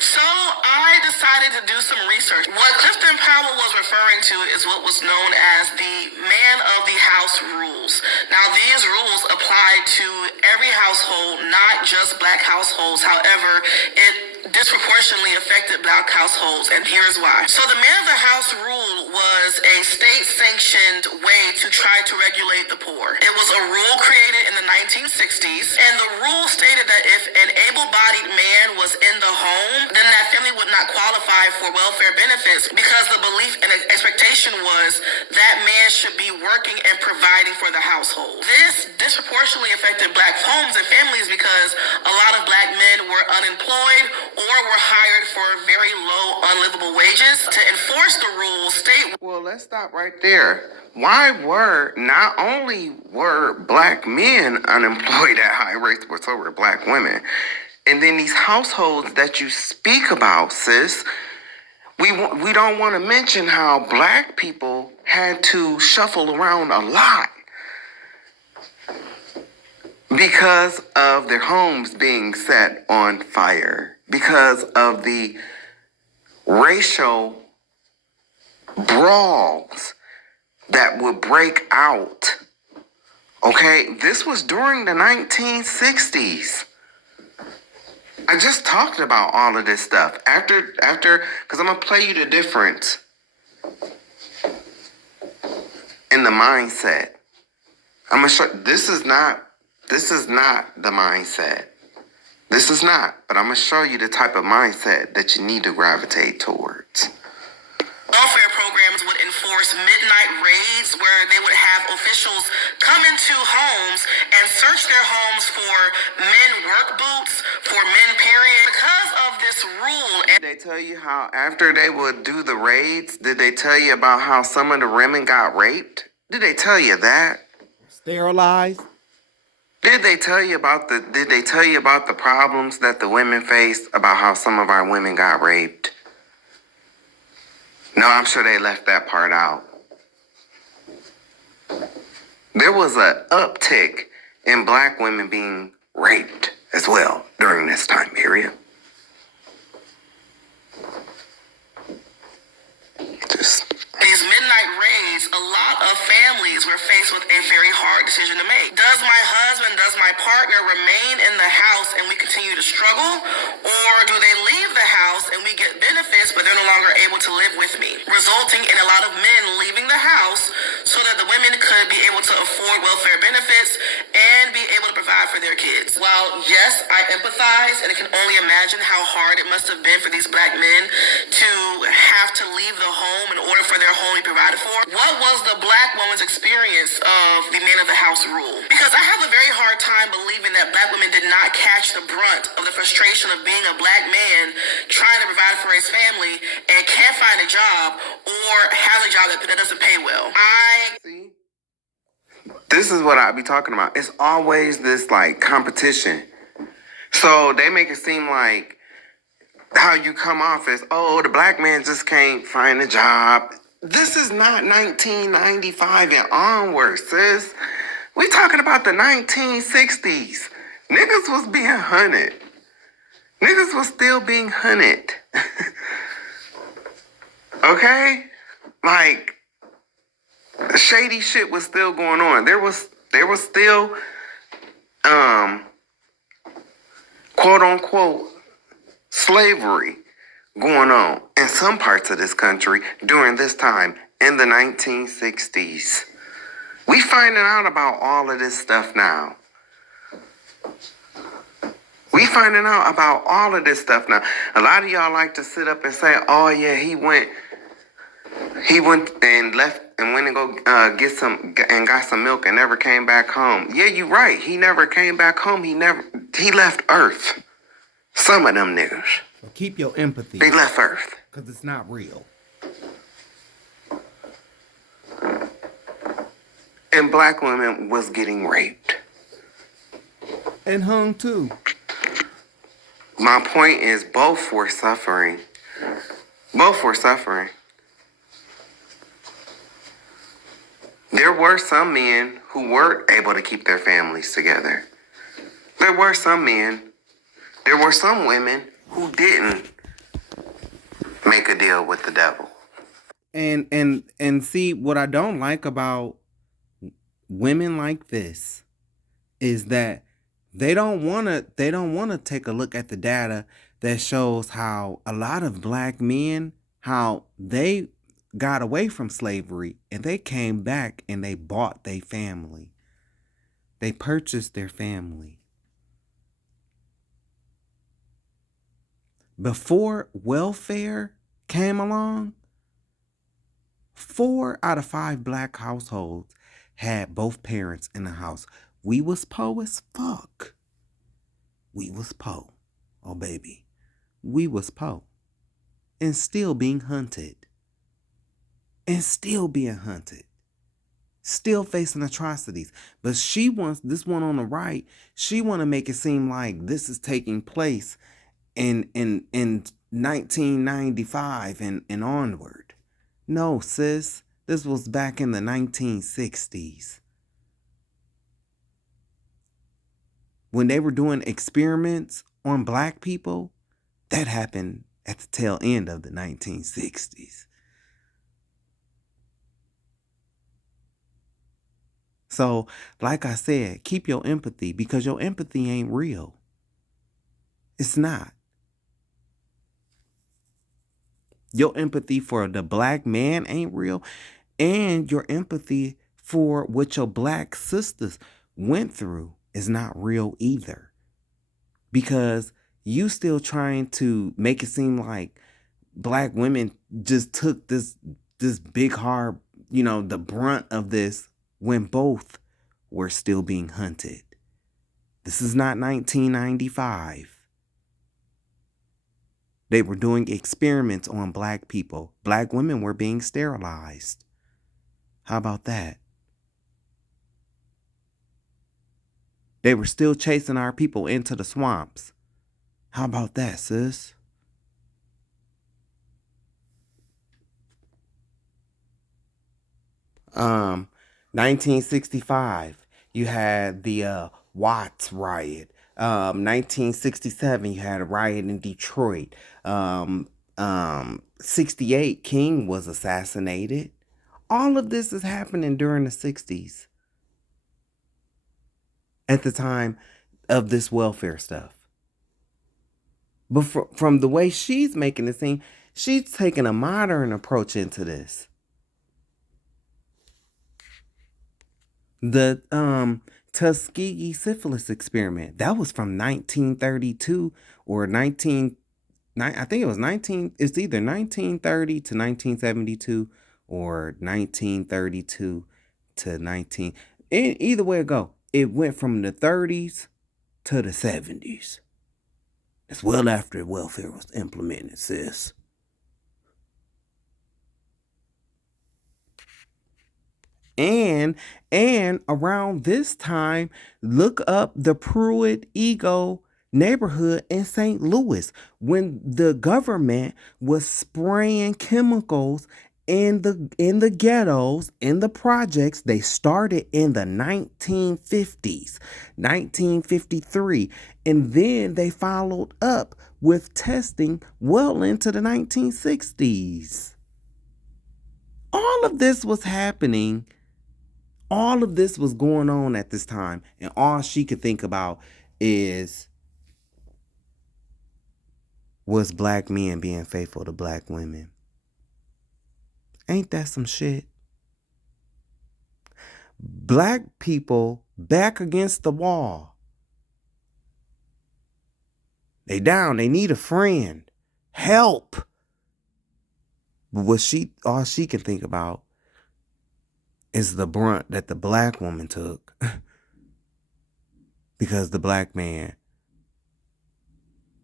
So I decided to do some research. What Clifton Powell was referring to is what was known as the man of the house rules. Now, these rules apply to every household, not just black households. However, it disproportionately affected black households, and here's why. So the man of the house rule was a state-sanctioned way to try to regulate the poor. It was a rule created in the 1960s, and the rule stated that if an able-bodied man was in the home, then that family would not qualify for welfare benefits because the belief and expectation was that man should be working and providing for the household. This disproportionately affected black homes and families because a lot of black men were unemployed or were hired for very low, unlivable wages. To enforce the rules, state... Well, let's stop right there. Why were, not only were black men unemployed at high rates, but so were black women. And then these households that you speak about, sis, we don't want to mention how black people had to shuffle around a lot because of their homes being set on fire, because of the racial brawls that would break out. Okay, this was during the 1960s. I just talked about all of this stuff. After, because I'm going to play you the difference in the mindset. I'm going to show, this is not the mindset. This is not, but I'm going to show you the type of mindset that you need to gravitate towards. Welfare programs would enforce midnight raids where they would have officials come into homes and search their homes for men work boots, for men period. Because of this rule... Did they tell you how after they would do the raids, did they tell you about how some of the women got raped? Did they tell you that? Sterilized? Did they tell you about the problems that the women faced, about how some of our women got raped? No, I'm sure they left that part out. There was an uptick in black women being raped as well during this time period. These midnight raids, a lot of families were faced with a very hard decision to make. Does my husband, does my partner remain in the house and we continue to struggle? Or do they leave the house and we get benefits but they're no longer able to live with me? Resulting in a lot of men leaving the house so that the women could be able to afford welfare benefits and be able to provide for their kids. While yes, I empathize and I can only imagine how hard it must have been for these black men to have to leave the home in order for their home to be provided for. What was the black woman's experience of the man of the house rule? Because I have a very hard time believing that black women did not catch the brunt of the frustration of being a black man trying to provide for his family and can't find a job or has a job that doesn't pay well. This is what I be talking about. It's always this like competition. So they make it seem like how you come off as, oh, the black man just can't find a job. This is not 1995 and onward, sis. We talking about the 1960s. Niggas was being hunted. Niggas was still being hunted. Okay? Like, shady shit was still going on. There was still, quote unquote, slavery going on in some parts of this country during this time in the 1960s. We finding out about all of this stuff now. We finding out about all of this stuff now. A lot of y'all like to sit up and say, "Oh yeah, he went and left and went and go get some and got some milk and never came back home." Yeah, you right. He never came back home. He left Earth. Some of them niggas. So keep your empathy. They left Earth. Because it's not real. And black women was getting raped. And hung too. My point is both were suffering. Both were suffering. There were some men who were able to keep their families together. There were some men. There were some women who didn't make a deal with the devil. And see, what I don't like about women like this is that they don't want to take a look at the data that shows how a lot of black men, how they got away from slavery and they came back and they bought their family. They purchased their family. Before welfare came along, 4 out of 5 black households had both parents in the house. We was poor as fuck. We was poor. Oh, baby. We was poor. And still being hunted. And still being hunted. Still facing atrocities. But she wants, this one on the right, she want to make it seem like this is taking place in 1995 and onward. No, sis. This was back in the 1960s. When they were doing experiments on black people, that happened at the tail end of the 1960s. So, like I said, keep your empathy because your empathy ain't real. It's not. Your empathy for the black man ain't real. And your empathy for what your black sisters went through is not real either. Because you still trying to make it seem like black women just took this big hard, the brunt of this when both were still being hunted. This is not 1995. They were doing experiments on black people. Black women were being sterilized. How about that? They were still chasing our people into the swamps. How about that, sis? Um, 1965, you had the Watts riot. 1967, you had a riot in Detroit. 68, King was assassinated. All of this is happening during the 60s. At the time of this welfare stuff. But from the way she's making it seem, she's taking a modern approach into this. The Tuskegee syphilis experiment, that was from 1932 or I think it was it's either 1930 to 1972 or 1932 to either way it go. It went from the 30s to the 70s. That's well after welfare was implemented, sis. And around this time, look up the Pruitt Ego neighborhood in St. Louis when the government was spraying chemicals in the ghettos, in the projects. They started in the 1950s, 1953, and then they followed up with testing well into the 1960s. All of this was happening. All of this was going on at this time, and all she could think about is was black men being faithful to black women. Ain't that some shit? Black people back against the wall. They down. They need a friend. Help. But all she can think about is the brunt that the black woman took because the black man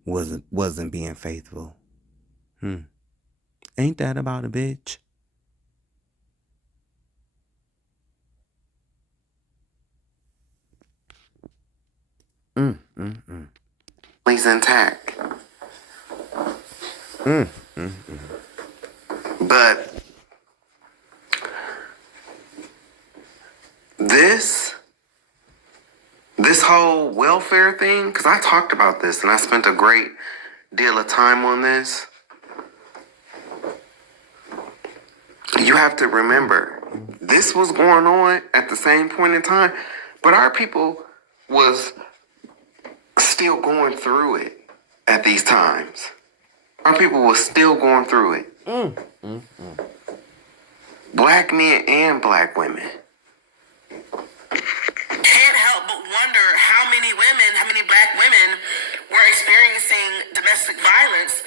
wasn't being faithful. Ain't that about a bitch? He's intact. But this whole welfare thing, because I talked about this and I spent a great deal of time on this. You have to remember, this was going on at the same point in time, but our people was still going through it at these times. Our people was still going through it. Black men and black women. Can't help but wonder how many black women were experiencing domestic violence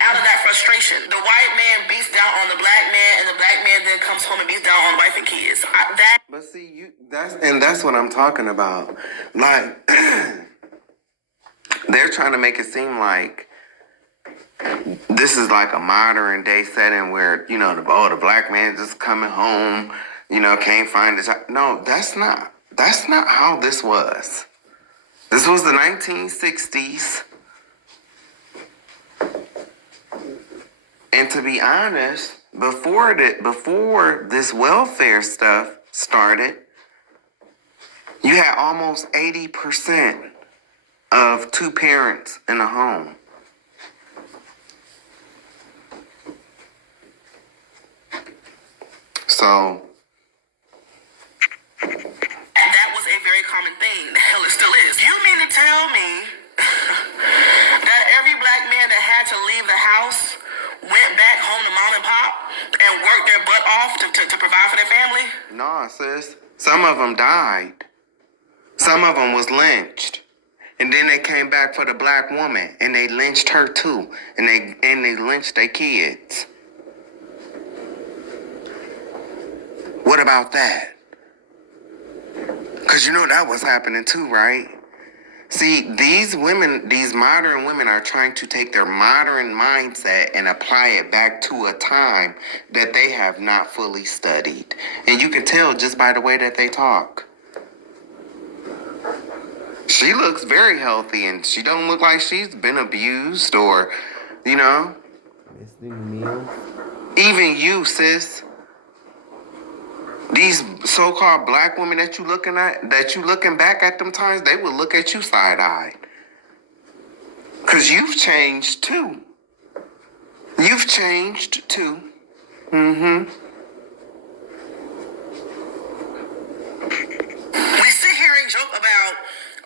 out of that frustration. The white man beats down on the black man, and the black man then comes home and beats down on wife and kids. But see, that's what I'm talking about. Like, they're trying to make it seem like this is like a modern day setting where, the black man just coming home, can't find his. No, that's not how this was. This was the 1960s. And to be honest, before this welfare stuff started, you had almost 80% of two parents in a home. So that was a very common thing. The hell it still is. You mean to tell me that every black man that had to leave the house went back home to mom and pop and worked their butt off to provide for their family? No, sis. Some of them died. Some of them was lynched. And then they came back for the black woman and they lynched her too. And they lynched their kids. What about that? Because that was happening too, right? See, these modern women are trying to take their modern mindset and apply it back to a time that they have not fully studied. And you can tell just by the way that they talk. She looks very healthy and she don't look like she's been abused or, Even you, sis. These so-called black women that you looking back at them times, they will look at you side-eyed. Because you've changed too. You've changed too. We sit here and joke about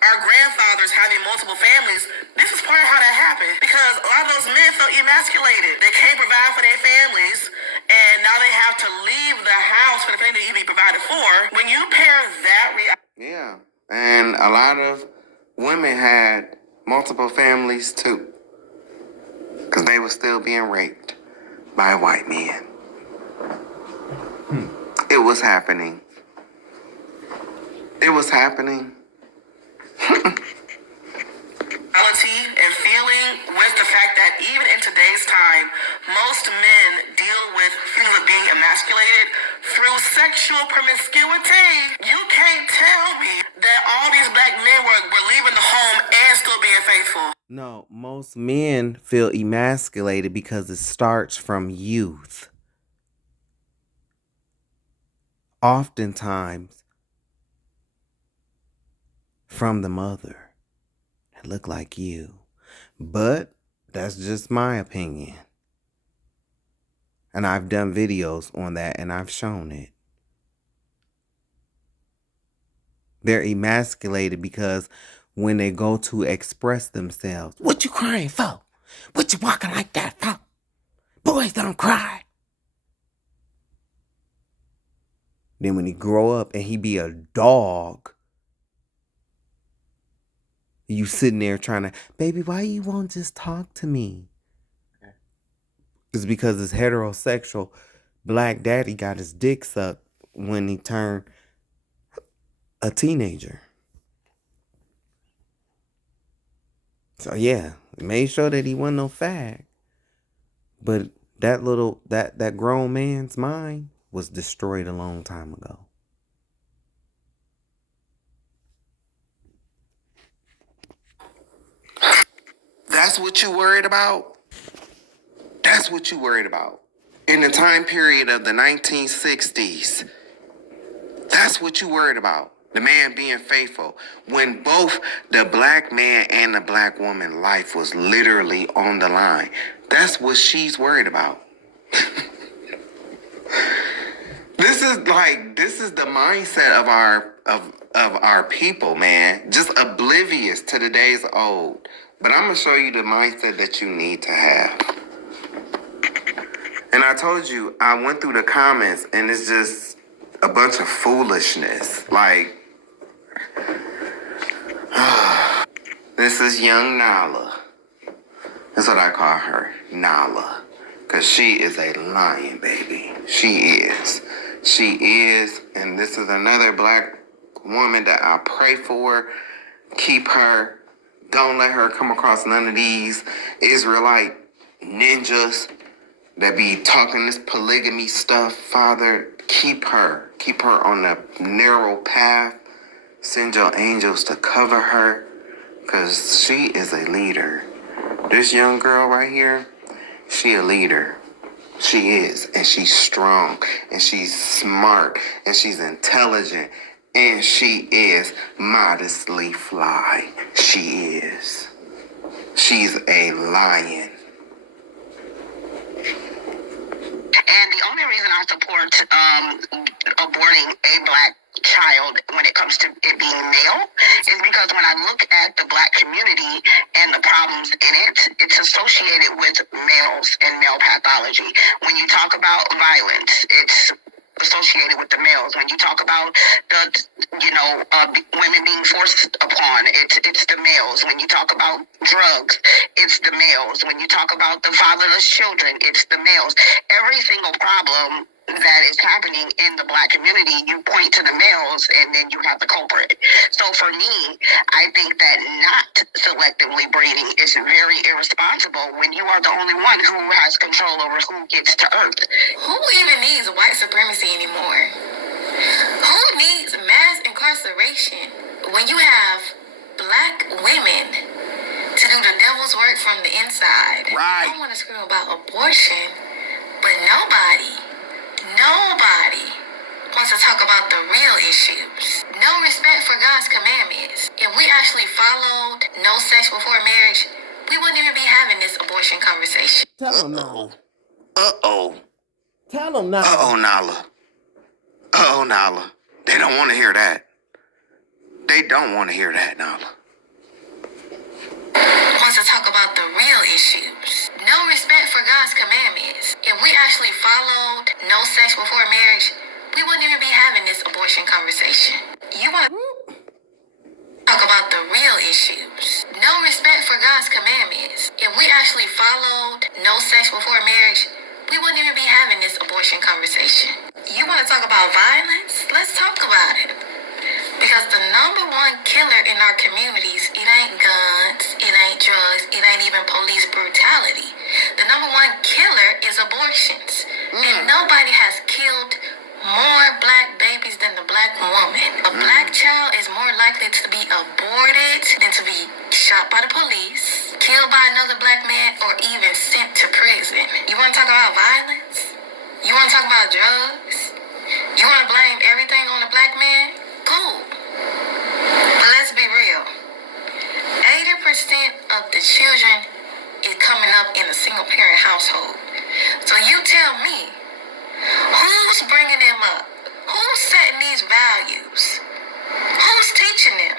our grandfathers having multiple families. This is part of how that happened. Because a lot of those men felt emasculated. They can't provide for their families. And now they have to leave the house for the family to be provided for. When you pair that yeah, and a lot of women had multiple families too. Because they were still being raped by white men. It was happening. It was happening. And feeling with the fact that even in today's time, most men deal with feelings of being emasculated through sexual promiscuity. You can't tell me that all these black men were leaving the home and still being faithful. No, most men feel emasculated because it starts from youth. Oftentimes from the mother. Look like you. But that's just my opinion. And I've done videos on that and I've shown it. They're emasculated because when they go to express themselves, what you crying for? What you walking like that for? Boys don't cry. Then when he grow up and he be a dog, you sitting there trying to, baby, why you won't just talk to me? It's because his heterosexual black daddy got his dick sucked when he turned a teenager. So yeah, made sure that he wasn't no fag. But that grown man's mind was destroyed a long time ago. That's what you worried about? That's what you worried about. In the time period of the 1960s, that's what you worried about. The man being faithful. When both the black man and the black woman life was literally on the line. That's what she's worried about. This is the mindset of our people, man. Just oblivious to the days old. But I'm going to show you the mindset that you need to have. And I told you, I went through the comments and it's just a bunch of foolishness. Like, this is young Nala. That's what I call her, Nala. Because she is a lion, baby. She is. She is. And this is another black woman that I pray for. Keep her. Don't let her come across none of these Israelite ninjas that be talking this polygamy stuff. Father, keep her. Keep her on the narrow path. Send your angels to cover her. Because she is a leader. This young girl right here, she a leader. She is. And she's strong. And she's smart. And she's intelligent. And she is modestly fly. She is. She's a lion. And the only reason I support aborting a black child when it comes to it being male is because when I look at the black community and the problems in it, it's associated with males and male pathology. When you talk about violence, it's associated with the males. When you talk about women being forced upon, it's the males. When you talk about drugs, it's the males. When you talk about the fatherless children, it's the males. Every single problem that is happening in the black community, you point to the males and then you have the culprit. So for me, I think that not selectively breeding is very irresponsible when you are the only one who has control over who gets to earth. Who even needs white supremacy anymore? Who needs mass incarceration when you have black women to do the devil's work from the inside? Right. I don't want to scream about abortion, but nobody wants to talk about the real issues. No respect for God's commandments. If we actually followed no sex before marriage, we wouldn't even be having this abortion conversation. Tell them Nala. Uh-oh. Tell them Nala. Uh-oh, Nala. Uh-oh, Nala. They don't want to hear that. They don't want to hear that, Nala. Wants to talk about the real issues. No respect for God's commandments. If we actually followed no sex before marriage, we wouldn't even be having this abortion conversation. You want to talk about the real issues. No respect for God's commandments. If we actually followed no sex before marriage, we wouldn't even be having this abortion conversation. You want to talk about violence? Let's talk about it. Because the number one killer in our communities, it ain't guns, it ain't drugs, it ain't even police brutality. The number one killer is abortions. And nobody has killed more black babies than the black woman. A black child is more likely to be aborted than to be shot by the police, killed by another black man, or even sent to prison. You want to talk about violence? You want to talk about drugs? You want to blame everything on the black man? Cool. But let's be real. 80% of the children is coming up in a single parent household. So you tell me, who's bringing them up? Who's setting these values? Who's teaching them?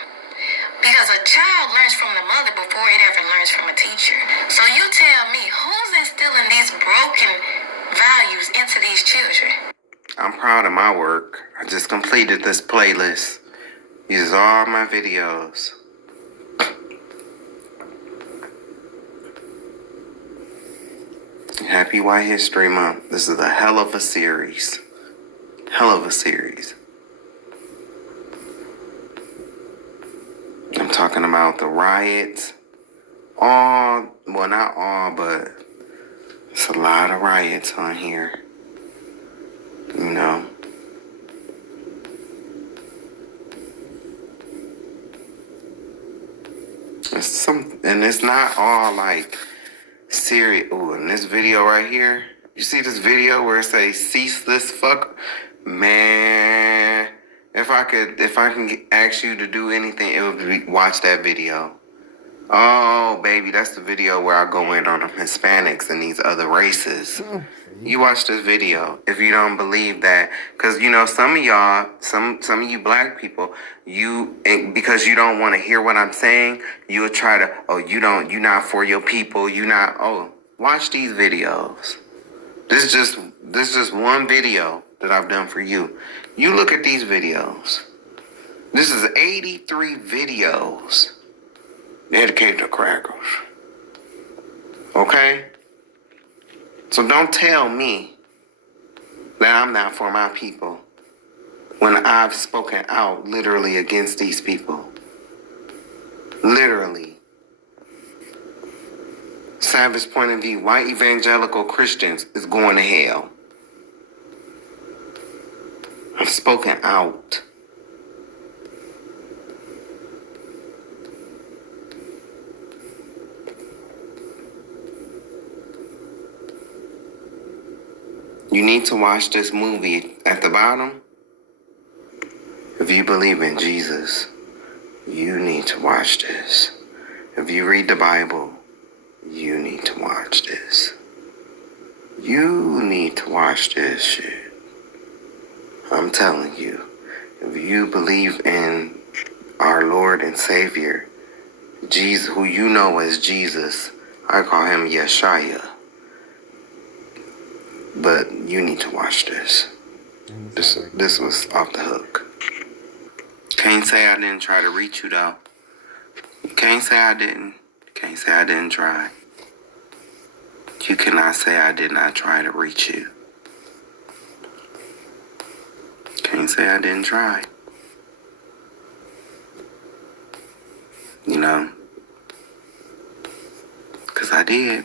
Because a child learns from the mother before it ever learns from a teacher. So you tell I'm proud of my work. I just completed this playlist. These are all my videos. Happy White History Month. This is a hell of a series. Hell of a series. I'm talking about the riots. Well, not all, but it's a lot of riots on here. You know. And it's not all like serious. Oh, in this video right here, you see this video where it says cease this fuck? Man, if I can ask you to do anything, it would be watch that video. Oh, baby, that's the video where I go in on the Hispanics and these other races. You watch this video if you don't believe that, because you know some of y'all, some of you black people, because you don't want to hear what I'm saying, you'll try to, you not for your people, watch these videos. This is just one video that I've done for you. You look at these videos. This is 83 videos dedicated to crackers. Okay? So don't tell me that I'm not for my people when I've spoken out literally against these people. Literally. Savage point of view, white evangelical Christians is going to hell. I've spoken out. You need to watch this movie at the bottom. If you believe in Jesus, you need to watch this. If you read the Bible, you need to watch this. You need to watch this shit. I'm telling you, if you believe in our Lord and Savior, Jesus, who you know as Jesus, I call him Yeshua. But you need to watch this. This was off the hook. Can't say I didn't try to reach you though. Can't say I didn't. Can't say I didn't try. You cannot say I did not try to reach you. Can't say I didn't try. You know, 'cause I did.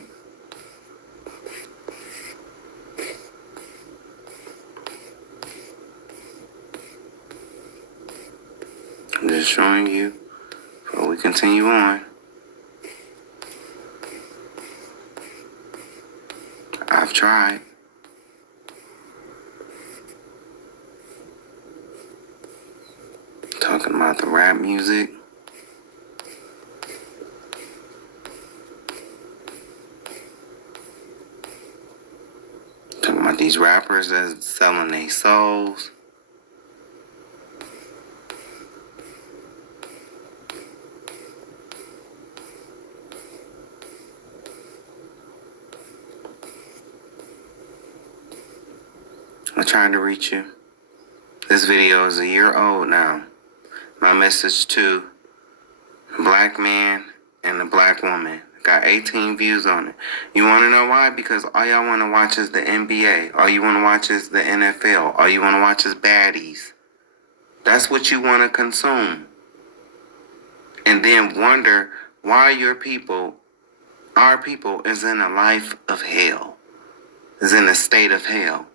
I'm just showing you before we continue on. I've tried. Talking about the rap music. Talking about these rappers that's selling their souls. I'm trying to reach you. This video is a year old now. My message to the black man and the black woman. Got 18 views on it. You want to know why? Because all y'all want to watch is the NBA. All you want to watch is the NFL. All you want to watch is Baddies. That's what you want to consume. And then wonder why our people, is in a life of hell. Is in a state of hell.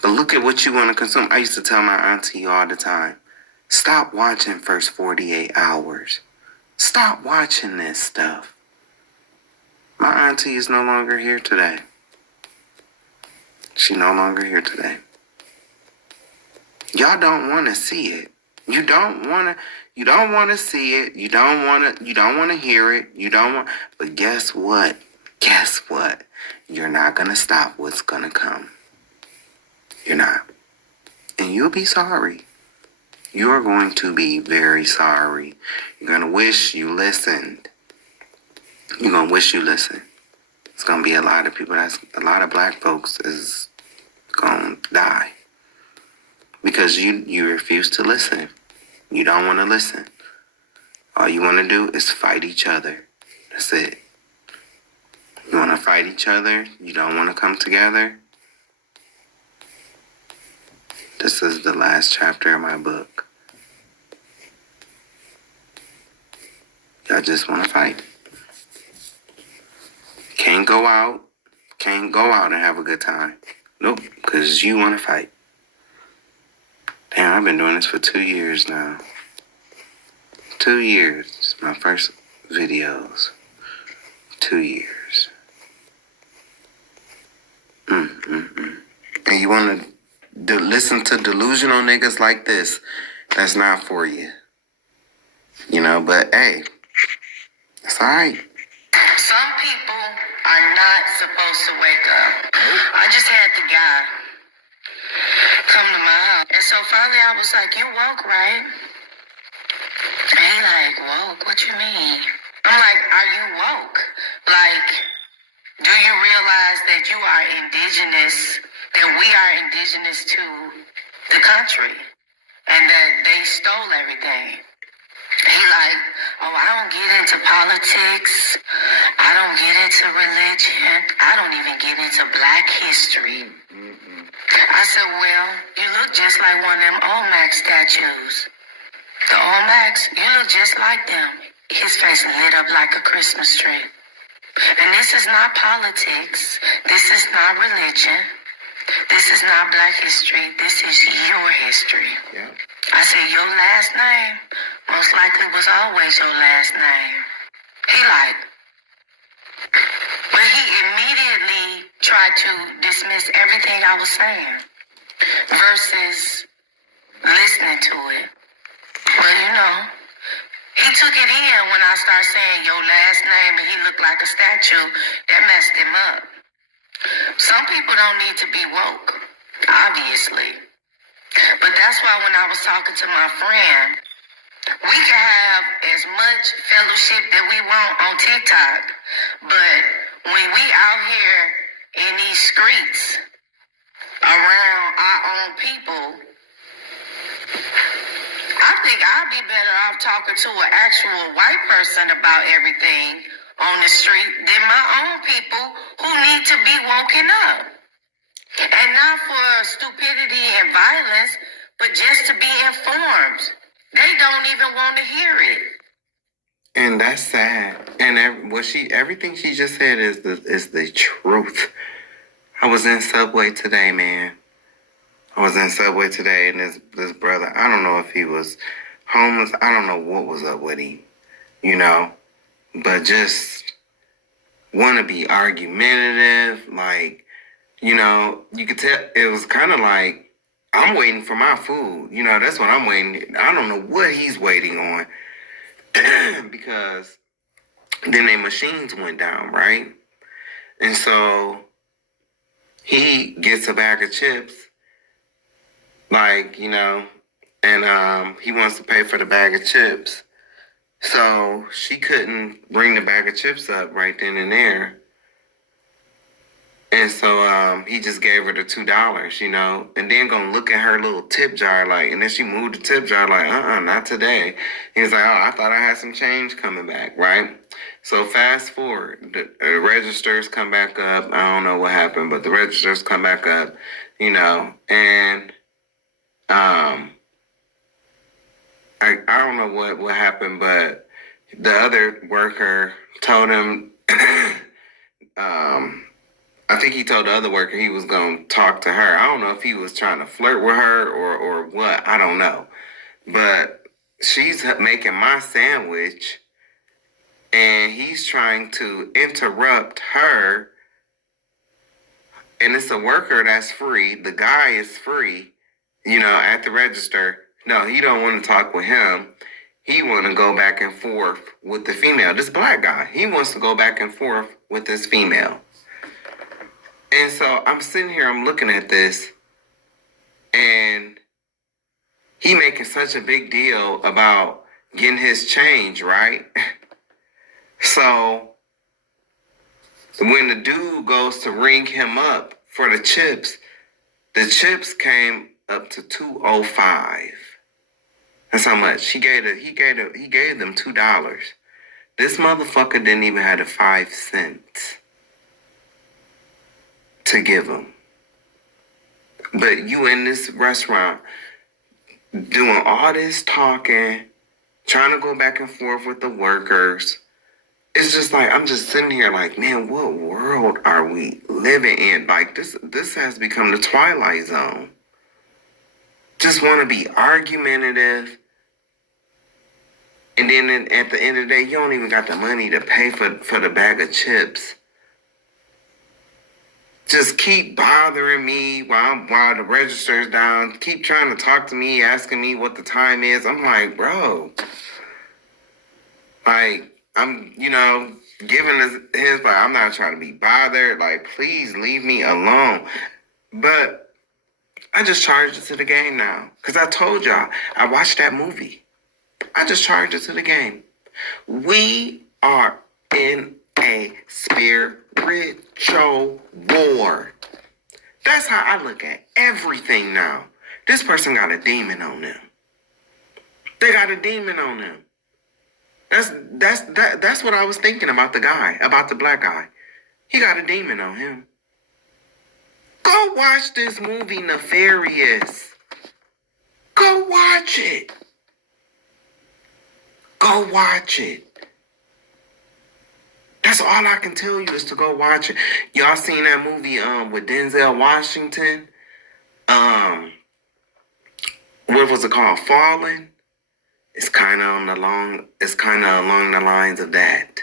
But look at what you want to consume. I used to tell my auntie all the time, stop watching First 48 Hours. Stop watching this stuff. My auntie is no longer here today. She no longer here today. Y'all don't want to see it. You don't want to see it. You don't want to hear it. But guess what? Guess what? You're not going to stop what's going to come. You're not. And you'll be sorry. You're going to be very sorry. You're going to wish you listened. You're going to wish you listened. It's going to be a lot of people. A lot of black folks is gonna die. Because you refuse to listen. You don't want to listen. All you want to do is fight each other. That's it. You want to fight each other. You don't want to come together. This is the last chapter of my book. Y'all just want to fight. Can't go out and have a good time. Nope, because you want to fight. Damn, I've been doing this for 2 years now. 2 years. It's my first videos. 2 years. And you want to listen to delusional niggas like this, that's not for you. You know, but hey, it's alright. Some people are not supposed to wake up. I just had the guy come to my house. And so finally I was like, you woke, right? And he like, woke? What you mean? I'm like, are you woke? Like, do you realize that you are indigenous, that we are indigenous to the country, and that they stole everything? He like, oh, I don't get into politics. I don't get into religion. I don't even get into Black history. I said, well, you look just like one of them Olmec statues. The Olmecs, you look just like them. His face lit up like a Christmas tree. And this is not politics. This is not religion. This is not Black history. This is your history. Yeah. I said, your last name most likely was always your last name. He like, but he immediately tried to dismiss everything I was saying versus listening to it. But you know, he took it in when I started saying your last name and he looked like a statue. That messed him up. Some people don't need to be woke, obviously. But that's why when I was talking to my friend, we can have as much fellowship that we want on TikTok, but when we out here in these streets around our own people, I think I'd be better off talking to an actual white person about everything on the street than my own people who need to be woken up. And not for stupidity and violence, but just to be informed. They don't even want to hear it. And that's sad. And everything she just said is the truth. I was in Subway today, man. And this brother, I don't know if he was homeless. I don't know what was up with him, you know. But just want to be argumentative, like, you know, you could tell it was kind of like, I'm waiting for my food. You know, that's what I'm waiting. I don't know what he's waiting on. Because then their machines went down, right? And so he gets a bag of chips, like, you know, and he wants to pay for the bag of chips. So she couldn't bring the bag of chips up right then and there. And so he just gave her the $2, you know, and then gonna look at her little tip jar, like, and then she moved the tip jar, like, not today. He was like, oh, I thought I had some change coming back, right? So fast forward, the registers come back up. I don't know what happened, but the registers come back up, you know, and I don't know what happened, but the other worker told him, I think he told the other worker he was going to talk to her. I don't know if he was trying to flirt with her or what. I don't know. But she's making my sandwich, and he's trying to interrupt her. And it's a worker that's free. The guy is free, you know, at the register. No, he don't want to talk with him. He want to go back and forth with the female. This black guy, he wants to go back and forth with this female. And so I'm sitting here, I'm looking at this, and he making such a big deal about getting his change, right? So when the dude goes to ring him up for the chips, The chips came up to $2.05. That's how much he gave them $2. This motherfucker didn't even have the 5 cents to give him. But you in this restaurant doing all this talking, trying to go back and forth with the workers. It's just like, I'm just sitting here like, man, what world are we living in? Like, this has become the Twilight Zone. Just want to be argumentative. And then at the end of the day, you don't even got the money to pay for the bag of chips. Just keep bothering me while the register's down. Keep trying to talk to me, asking me what the time is. I'm like, bro. Like, I'm, giving his, but I'm not trying to be bothered. Like, please leave me alone. But I just charged it to the game now. Because I told y'all, I watched that movie. I just charged it to the game. We are in a spiritual war. That's how I look at everything now. This person got a demon on them. They got a demon on them. That's what I was thinking about the black guy. He got a demon on him. Go watch this movie, Nefarious. Go watch it. Go watch it. That's all I can tell you is to go watch it. Y'all seen that movie with Denzel Washington? What was it called? Fallen? It's kind of along the lines of that.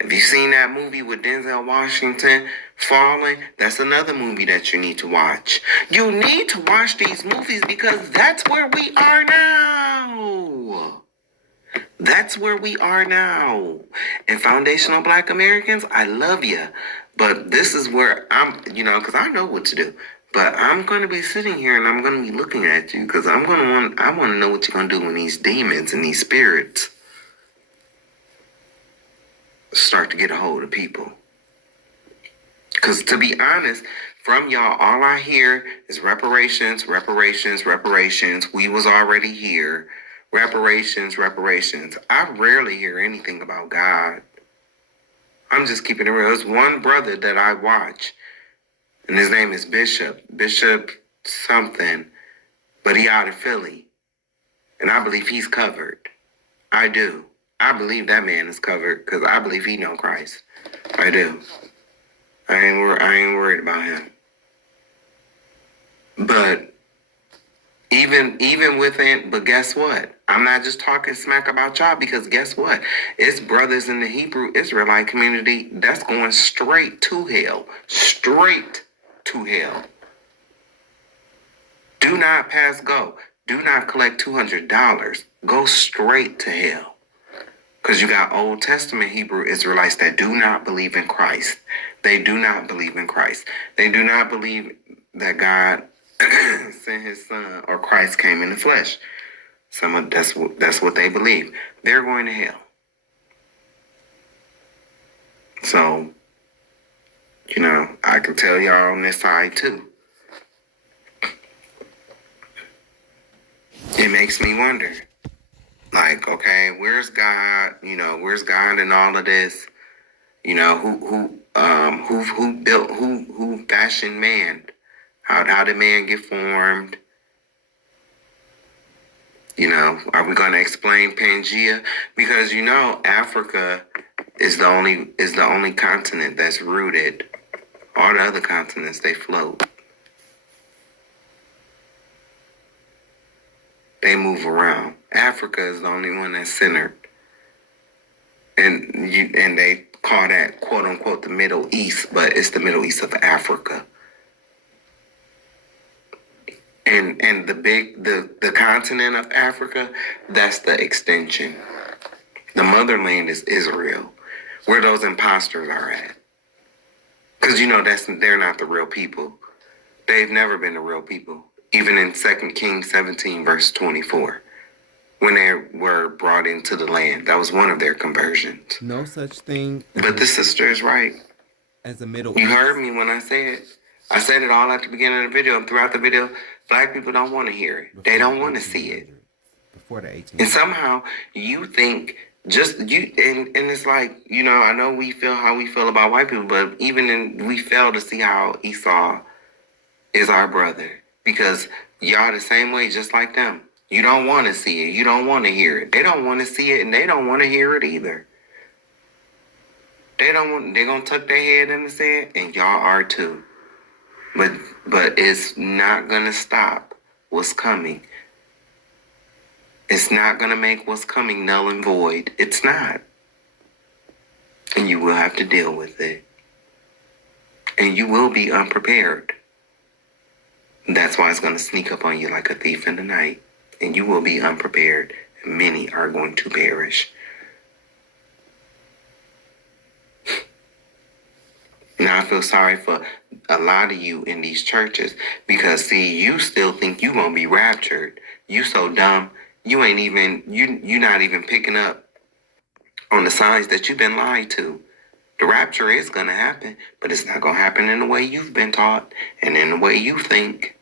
Have you seen that movie with Denzel Washington, Fallen? That's another movie that you need to watch. You need to watch these movies because that's where we are now. That's where we are now. And foundational Black Americans, I love you. But this is where I'm, because I know what to do. But I'm going to be sitting here and I'm going to be looking at you because I want to know what you're going to do when these demons and these spirits start to get a hold of people. Because to be honest, from y'all, all I hear is reparations, reparations, reparations. We was already here. Reparations, reparations. I rarely hear anything about God. I'm just keeping it real. There's one brother that I watch, and his name is Bishop something, but he out of Philly. And I believe he's covered. I do. I believe that man is covered because I believe he know Christ. I do. I ain't worried about him. But even within, but guess what? I'm not just talking smack about y'all because guess what? It's brothers in the Hebrew Israelite community that's going straight to hell. Straight to hell. Do not pass go. Do not collect $200. Go straight to hell. Because you got Old Testament Hebrew Israelites that do not believe in Christ. They do not believe in Christ. They do not believe that God sent his son or Christ came in the flesh. That's what they believe. They're going to hell. So, I can tell y'all on this side too. It makes me wonder. Like, okay, where's God? Where's God in all of this? Who fashioned man? How did man get formed? Are we going to explain Pangea? Because Africa is the only continent that's rooted. All the other continents, they float. They move around. Africa is the only one that's centered. And they call that quote unquote the Middle East, but it's the Middle East of Africa. And the continent of Africa, that's the extension. The motherland is Israel, where those imposters are at. Because they're not the real people. They've never been the real people. Even in 2 Kings 17, verse 24, when they were brought into the land, that was one of their conversions. No such thing. But the sister is right. As a Middle You East. heard me when I said I said it all at the beginning of the video and throughout the video. Black people don't want to hear it. They don't want to see it. Before the 1800s. And somehow you think and it's like, you know, I know we feel how we feel about white people, but we fail to see how Esau is our brother. Because y'all the same way, just like them. You don't want to see it. You don't want to hear it. They don't want to see it, and they don't want to hear it either. They're gonna tuck their head in the sand, and y'all are too. But it's not gonna stop what's coming. It's not gonna make what's coming null and void. It's not. And you will have to deal with it. And you will be unprepared. That's why it's gonna sneak up on you like a thief in the night. And you will be unprepared. And many are going to perish. Now I feel sorry for a lot of you in these churches because see, you still think you gonna be raptured. You so dumb. You ain't even you're not even picking up on the signs that you've been lied to. The rapture is gonna happen, but it's not gonna happen in the way you've been taught and in the way you think.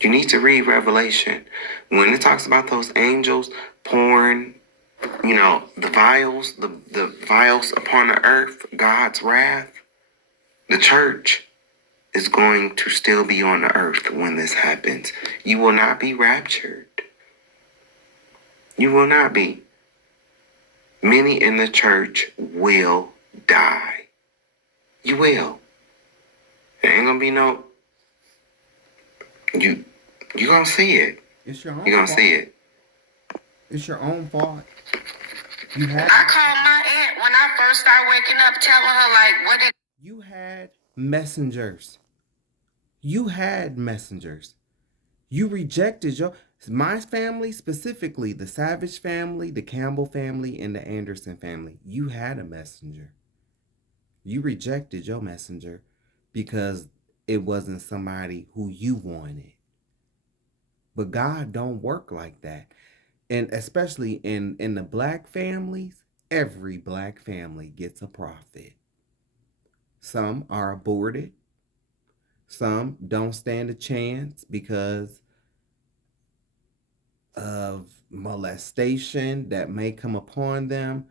You need to read Revelation. When it talks about those angels pouring, you know, the vials upon the earth, God's wrath, the church is going to still be on the earth when this happens. You will not be raptured. You will not be. Many in the church will die. You will. There ain't gonna be no. You gonna see it. It's your own You gonna fault. see it. It's your own fault. I called my aunt when I first started waking up, telling her like, what did You had messengers. You had messengers. You rejected my family, specifically the Savage family, the Campbell family, and the Anderson family. You had a messenger. You rejected your messenger because it wasn't somebody who you wanted. But God don't work like that. And especially in the black families, every black family gets a prophet. Some are aborted. Some don't stand a chance because of molestation that may come upon them,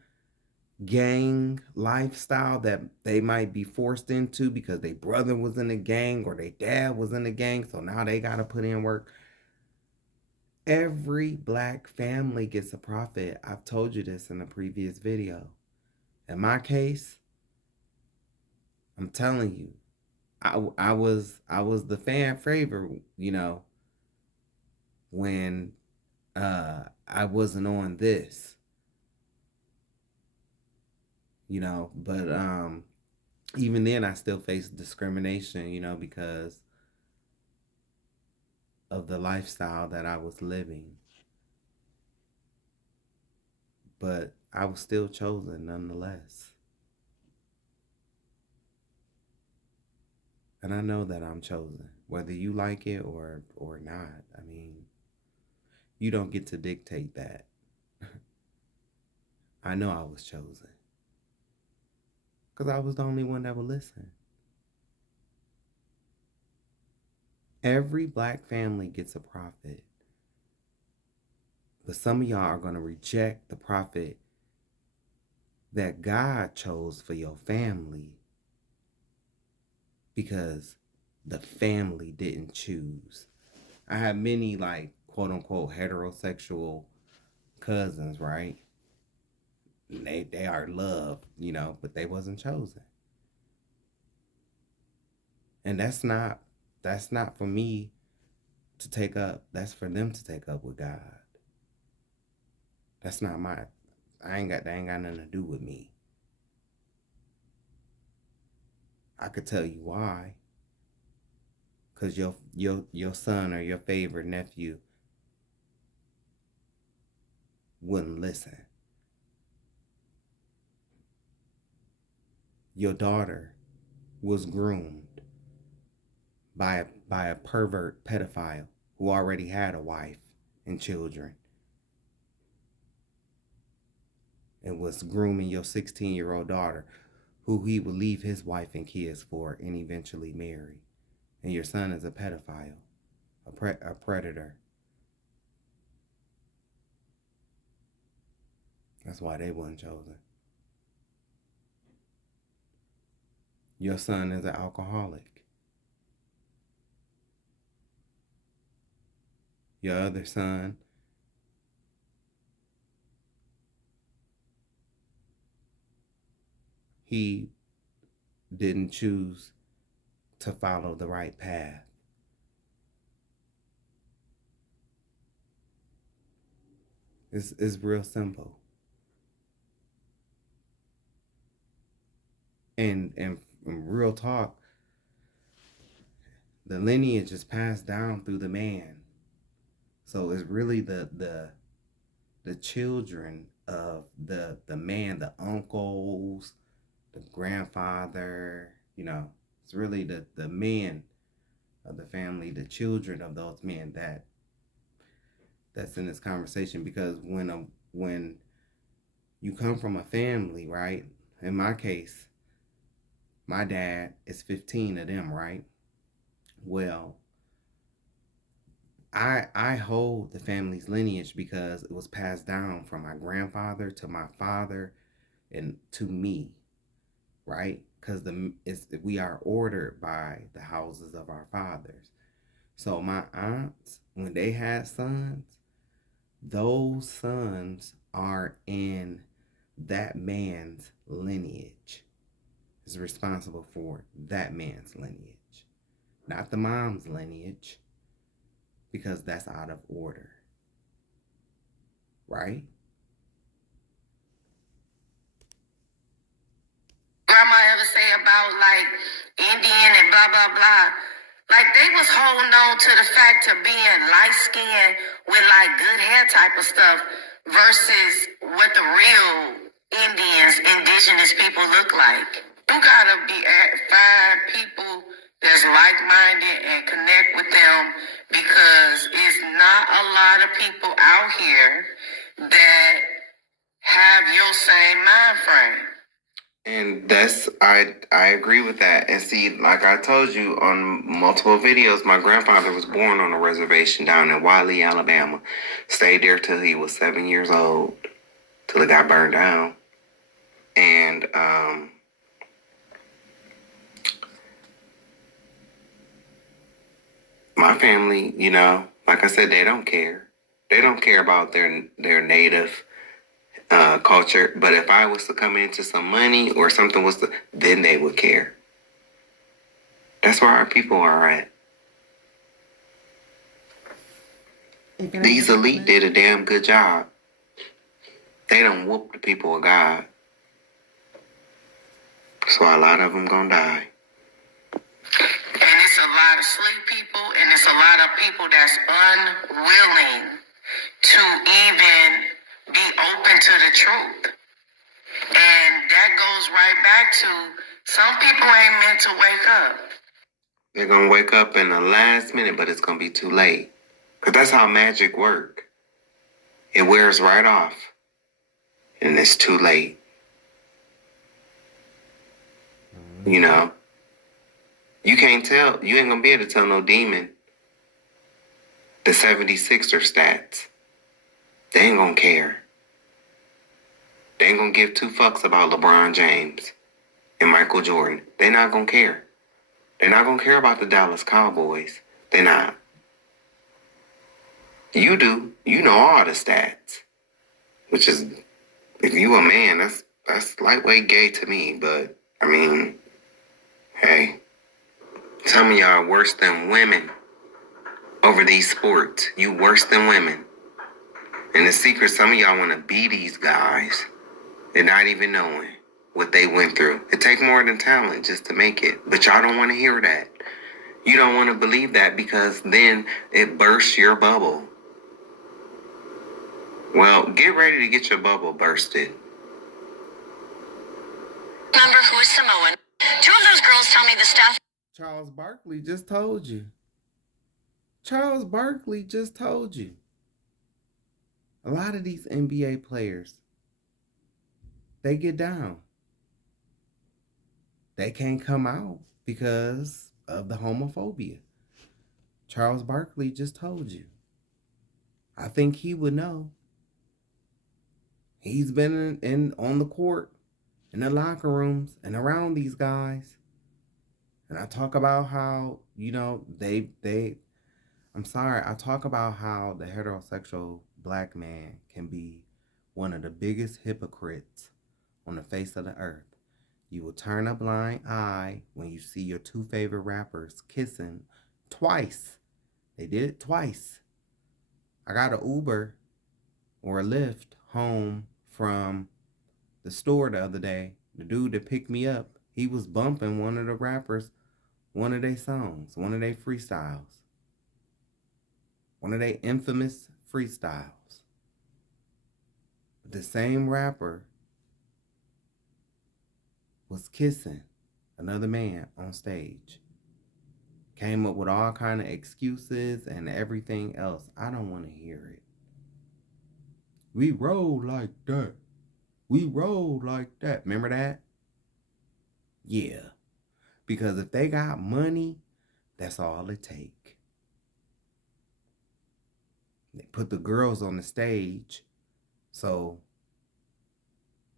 gang lifestyle that they might be forced into because their brother was in a gang or their dad was in a gang, so now they got to put in work. Every black family gets a prophet. I've told you this in a previous video. In my case, I'm telling you, I was the fan favorite, you know, when I wasn't on this, you know, but even then I still faced discrimination, you know, because of the lifestyle that I was living. But I was still chosen nonetheless. And I know that I'm chosen, whether you like it or not. I mean, you don't get to dictate that. I know I was chosen. Because I was the only one that would listen. Every black family gets a prophet. But some of y'all are going to reject the prophet that God chose for your family because the family didn't choose. I have many, like, quote unquote heterosexual cousins, right? They are loved, you know, but they wasn't chosen. And that's not for me to take up. That's for them to take up with God. That's not that ain't got nothing to do with me. I could tell you why. Because your son or your favorite nephew wouldn't listen. Your daughter was groomed by a pervert pedophile who already had a wife and children and was grooming your 16-year-old daughter who he would leave his wife and kids for and eventually marry. And your son is a pedophile, a predator. That's why they weren't chosen. Your son is an alcoholic. Your other son he didn't choose to follow the right path. It's real simple. And real talk, the lineage is passed down through the man. So it's really the children of the man, the uncles, the grandfather, it's really the men of the family, the children of those men that's in this conversation. Because when you come from a family, right? In my case, my dad is 15 of them, right? Well, I hold the family's lineage because it was passed down from my grandfather to my father and to me, right? Because we are ordered by the houses of our fathers. So my aunts, when they had sons, those sons are in that man's lineage. Is responsible for that man's lineage, not the mom's lineage, because that's out of order, right? Grandma ever say about like Indian and blah blah blah. Like they was holding on to the fact of being light skinned with like good hair type of stuff versus what the real indigenous people look like. You gotta find people that's like-minded and connect with them, because it's not a lot of people out here that have your same mind frame. And I agree with that. And see, like I told you on multiple videos, my grandfather was born on a reservation down in Wiley, Alabama. Stayed there till he was 7 years old, till it got burned down. And my family, like I said, they don't care. They don't care about their native culture. But if I was to come into some money or something then they would care. That's where our people are at. These elite did a damn good job. They done whooped the people of God. So a lot of them gonna die. And it's a lot of sleep people, and it's a lot of people that's unwilling to even be open to the truth. And that goes right back to some people ain't meant to wake up. They're gonna wake up in the last minute, but it's gonna be too late. Because that's how magic works. It wears right off. And it's too late. You can't tell. You ain't gonna be able to tell no demon the 76er stats. They ain't gonna care. They ain't gonna give two fucks about LeBron James and Michael Jordan. They not gonna care. They're not gonna care about the Dallas Cowboys. They're not. You do. You know all the stats. Which is, if you a man, that's lightweight gay to me. But, I mean, hey, some of y'all are worse than women over these sports. You worse than women. And the secret, some of y'all want to be these guys and not even knowing what they went through. It takes more than talent just to make it. But y'all don't want to hear that. You don't want to believe that because then it bursts your bubble. Well, get ready to get your bubble bursted. Remember who's Samoan? Two of those girls tell me the stuff. Charles Barkley just told you. Charles Barkley just told you. A lot of these NBA players, they get down. they can't come out because of the homophobia. Charles Barkley just told you. I think he would know. He's been in on the court, in the locker rooms, and around these guys. And I talk about how, I'm sorry, I talk about how the heterosexual black man can be one of the biggest hypocrites on the face of the earth. You will turn a blind eye when you see your two favorite rappers kissing twice. They did it twice. I got an Uber or a Lyft home from the store the other day. The dude that picked me up, he was bumping one of the rappers, one of their songs, one of their freestyles. One of their infamous freestyles. The same rapper was kissing another man on stage. Came up with all kind of excuses and everything else. I don't want to hear it. We roll like that. We roll like that. Remember that? Yeah. Because if they got money, that's all it take. They put the girls on the stage. So,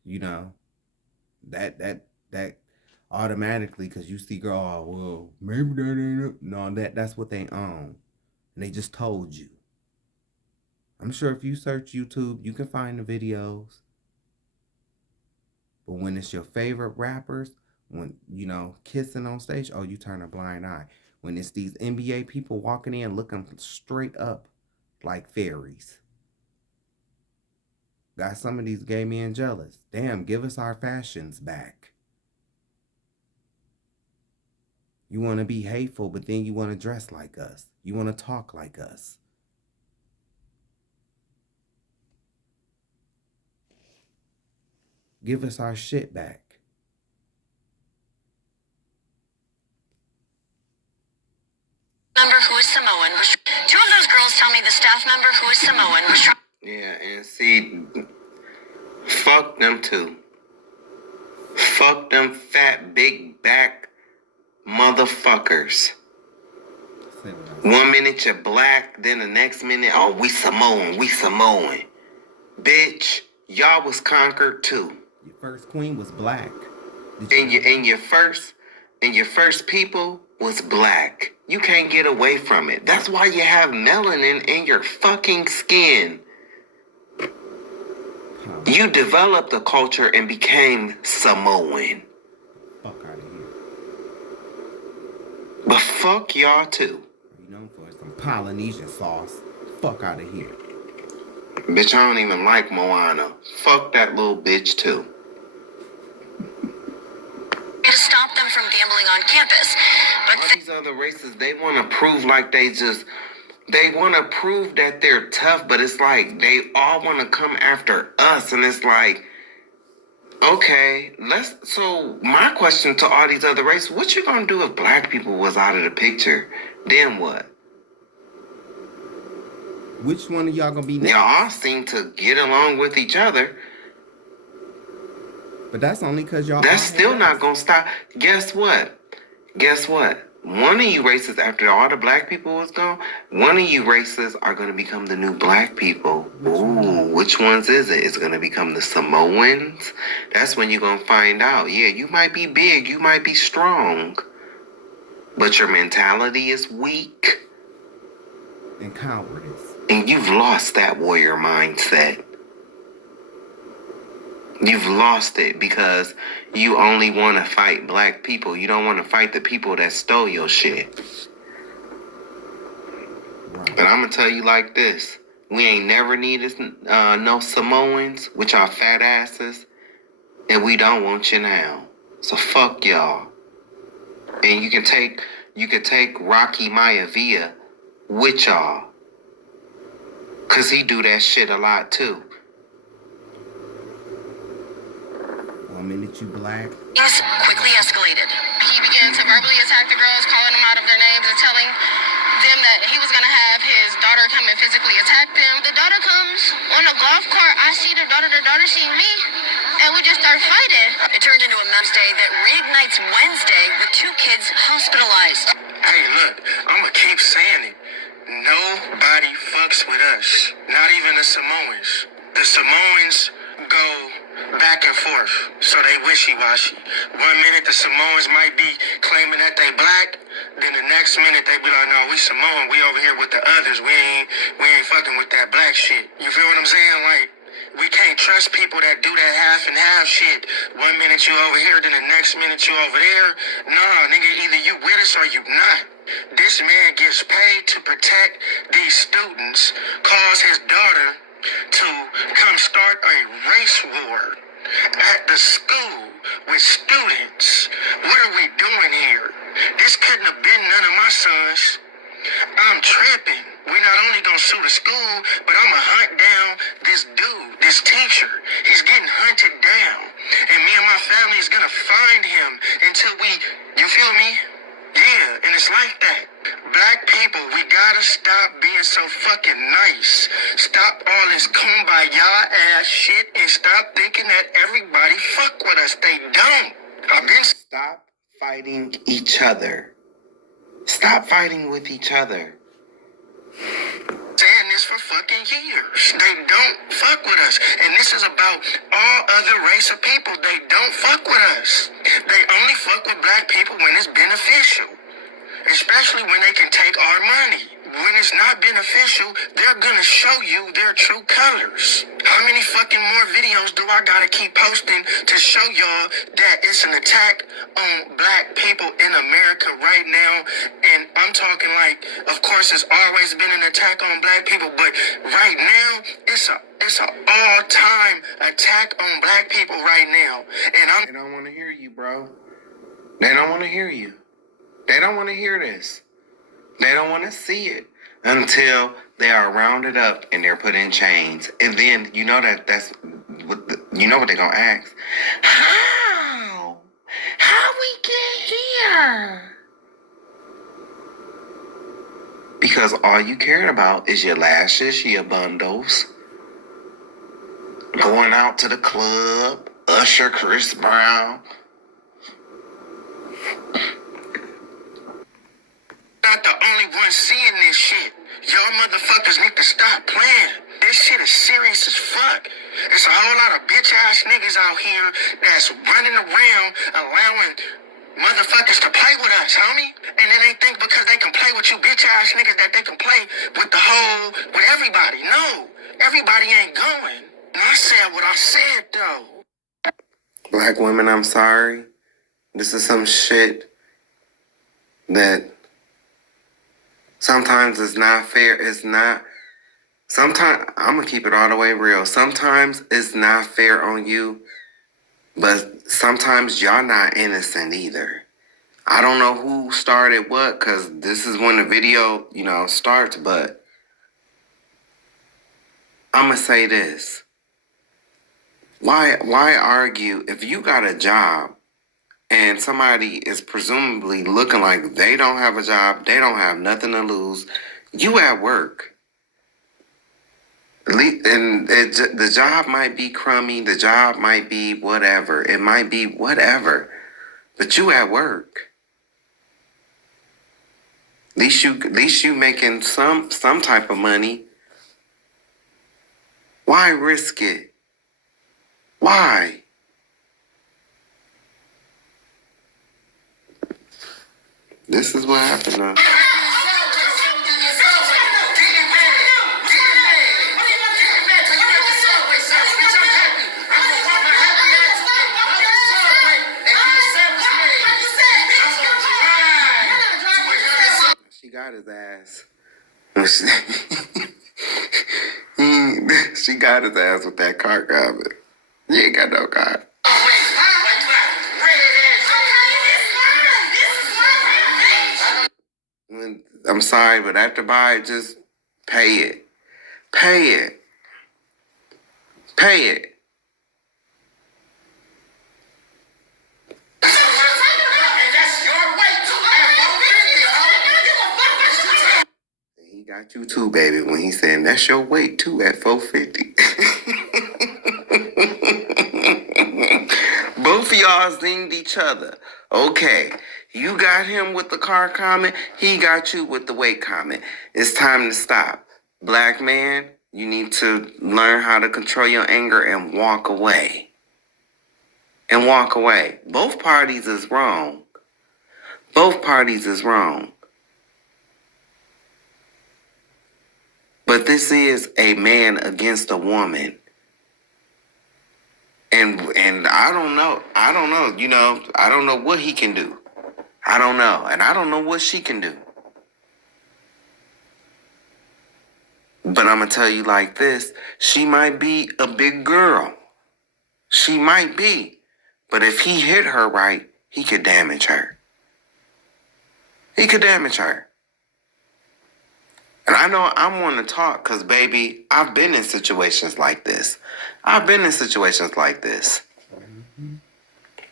that automatically, because you see girl, oh, well, maybe that ain't it. No, that's what they own. And they just told you. I'm sure if you search YouTube, you can find the videos. But when it's your favorite rappers, when, kissing on stage, oh, you turn a blind eye. When it's these NBA people walking in looking straight up like fairies. Got some of these gay men jealous. Damn, give us our fashions back. You want to be hateful, but then you want to dress like us. You want to talk like us. Give us our shit back. Member who is Samoan. Two of those girls tell me the staff member who is Samoan was trying. Yeah, and see, fuck them too. Fuck them fat, big back motherfuckers. 1 minute you're black, then the next minute, oh, we Samoan. Bitch, y'all was conquered too. Your first queen was black. And your first people was black. You can't get away from it. That's why you have melanin in your fucking skin. You developed a culture and became Samoan. Fuck out of here. But fuck y'all too. You known for some Polynesian sauce. Fuck out of here. Bitch, I don't even like Moana. Fuck that little bitch too. To stop them from gambling on campus. But all these other races, they want to prove like they want to prove that they're tough, but it's like they all want to come after us, and it's like, okay, so my question to all these other races, what you gonna do if black people was out of the picture? Then what? Which one of y'all gonna be next? Y'all seem to get along with each other. But that's only because y'all... That's still not gonna stop. Guess what? One of you races, after all the black people was gone, one of you races are gonna become the new black people. Ooh, which ones is it? It's gonna become the Samoans? That's when you're gonna find out. Yeah, you might be big, you might be strong, but your mentality is weak. And cowardice. And you've lost that warrior mindset. You've lost it because you only want to fight black people. You don't want to fight the people that stole your shit. Right. But I'm going to tell you like this. We ain't never needed no Samoans with y'all fat asses. And we don't want you now. So fuck y'all. And you can take Rocky Maivia with y'all. Because he do that shit a lot too. 1 minute you black. Things quickly escalated. He began to verbally attack the girls, calling them out of their names and telling them that he was going to have his daughter come and physically attack them. The daughter comes on a golf cart. I see the daughter seeing me, and we just start fighting. It turned into a Wednesday that reignites the Samoans go back and forth, so they wishy-washy. 1 minute the Samoans might be claiming that they black, then the next minute they be like, no, we Samoan, we over here with the others. We ain't fucking with that black shit. You feel what I'm saying? Like, we can't trust people that do that half and half shit. 1 minute you over here, then the next minute you over there. Nah, nigga, either you with us or you not. This man gets paid to protect these students, cause his daughter to come start a race war at the school with students. What are we doing here? This couldn't have been none of my sons. I'm tripping. We not only gonna sue the school, but I'ma hunt down this dude, this teacher. He's getting hunted down. And me and my family is gonna find him until we, you feel me? Yeah, and it's like that. Black people, we gotta stop being so fucking nice. Stop all this kumbaya ass shit and stop thinking that everybody fuck with us. They don't. Stop fighting each other. Stop fighting with each other. Saying this for fucking years. They don't fuck with us. And this is about all other race of people. They don't fuck with us. They only fuck with black people when it's beneficial. Especially when they can take our money. When it's not beneficial, they're gonna show you their true colors. How many fucking more videos do I gotta keep posting to show y'all that it's an attack on black people in America right now? And I'm talking like, of course, it's always been an attack on black people, but right now, it's an all-time attack on black people right now. And They don't want to hear you, bro. They don't want to hear you. They don't want to hear this. They don't want to see it until they are rounded up and they're put in chains. And then you know that's what you know what they're gonna ask. How? How we get here? Because all you cared about is your lashes, your bundles, going out to the club, Usher, Chris Brown. Not the only one seeing this shit. Y'all motherfuckers need to stop playing. This shit is serious as fuck. There's a whole lot of bitch ass niggas out here that's running around allowing motherfuckers to play with us, homie. And then they think because they can play with you bitch ass niggas that they can play with with everybody. No, everybody ain't going. And I said what I said though. Black women, I'm sorry. This is some shit that sometimes it's not fair. It's not. Sometimes, I'm going to keep it all the way real. Sometimes it's not fair on you, but sometimes y'all not innocent either. I don't know who started what, because this is when the video, starts, but I'm going to say this. Why argue if you got a job and somebody is presumably looking like they don't have a job, they don't have nothing to lose, you at work. And the job might be crummy, the job might be whatever, it might be whatever, but you at work. At least you making some type of money. Why risk it? Why? This is what happened now. She got his ass. She got his ass with that car comment. You ain't got no car. I'm sorry, but after buy it, just pay it. Pay it. Pay it. He got you too, baby, when he said that's your weight too at 450. Both of y'all zinged each other. Okay, you got him with the car comment. He got you with the weight comment. It's time to stop. Black man, You need to learn how to control your anger and walk away. And walk away. Both parties is wrong. Both parties is wrong. But this is a man against a woman. And I don't know. I don't know. You know, I don't know what he can do. I don't know. And I don't know what she can do. But I'm going to tell you like this. She might be a big girl. She might be. But if he hit her right, he could damage her. He could damage her. And I know I want to talk because, baby, I've been in situations like this. I've been in situations like this. And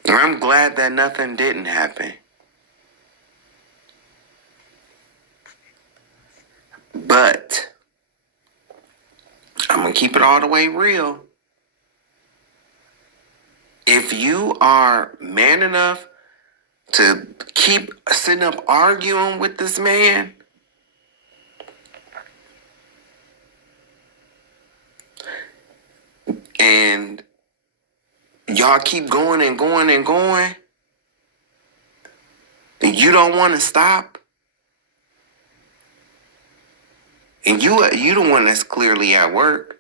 I'm glad that nothing didn't happen. But I'm going to keep it all the way real. If you are man enough to keep sitting up arguing with this man, and y'all keep going and going and going, and you don't want to stop, and you the one that's clearly at work,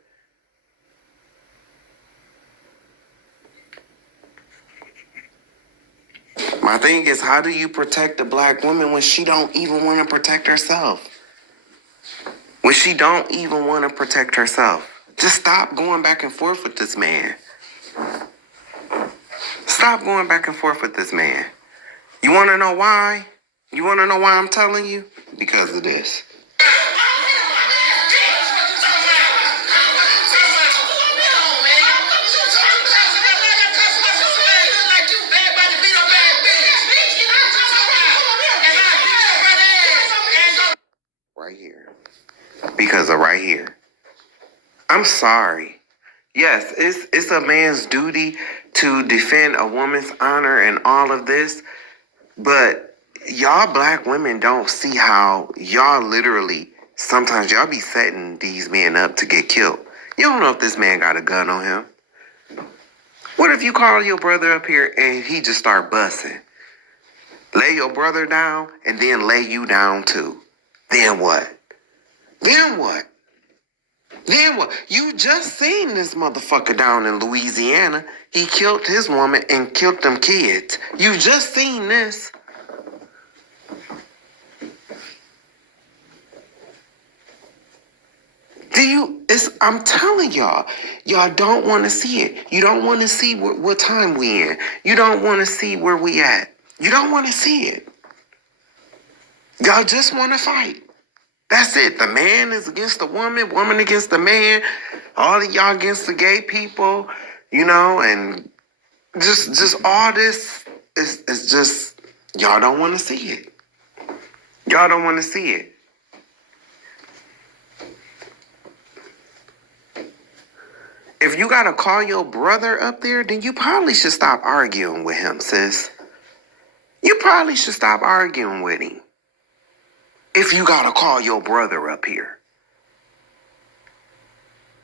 my thing is, how do you protect a black woman when she don't even want to protect herself? When she don't even want to protect herself. Just stop going back and forth with this man. Stop going back and forth with this man. You want to know why? You want to know why I'm telling you? Because of this. Right here. Because of right here. I'm sorry. Yes, it's a man's duty to defend a woman's honor and all of this, but y'all black women don't see how y'all literally, sometimes y'all be setting these men up to get killed. You don't know if this man got a gun on him. What if you call your brother up here and he just start busting? Lay your brother down and then lay you down too. Then what? Then what? Then what? You just seen this motherfucker down in Louisiana. He killed his woman and killed them kids. You just seen this. I'm telling y'all don't want to see it. You don't want to see what time we in. You don't want to see where we at. You don't want to see it. Y'all just want to fight. That's it. The man is against the woman, woman against the man, all of y'all against the gay people, you know, and just all this is just, y'all don't want to see it. Y'all don't want to see it. If you got to call your brother up there, then you probably should stop arguing with him, sis. You probably should stop arguing with him. If you got to call your brother up here.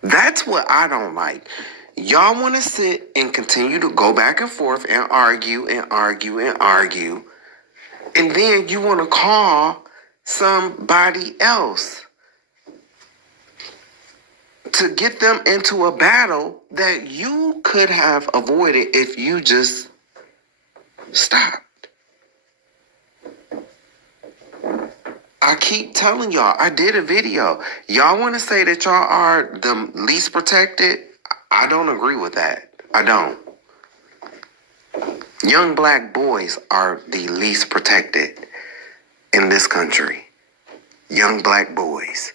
That's what I don't like. Y'all want to sit and continue to go back and forth and argue and argue and argue. And then you want to call somebody else to get them into a battle that you could have avoided if you just stopped. I keep telling y'all, I did a video. Y'all want to say that y'all are the least protected? I don't agree with that. I don't. Young black boys are the least protected in this country. Young black boys.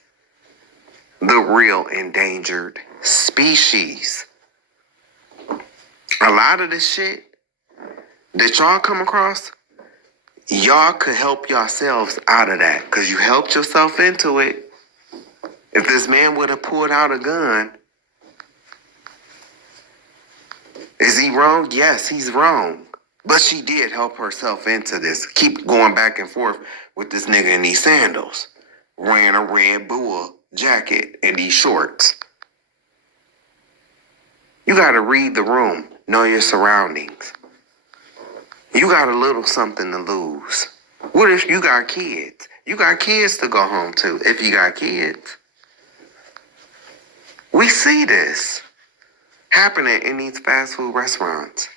The real endangered species. A lot of this shit that y'all come across, y'all could help yourselves out of that because you helped yourself into it. If this man would have pulled out a gun, is he wrong? Yes, he's wrong. But she did help herself into this. Keep going back and forth with this nigga in these sandals. Wearing a red bull jacket and these shorts. You gotta read the room, know your surroundings. You got a little something to lose. What if you got kids? You got kids to go home to if you got kids. We see this happening in these fast food restaurants.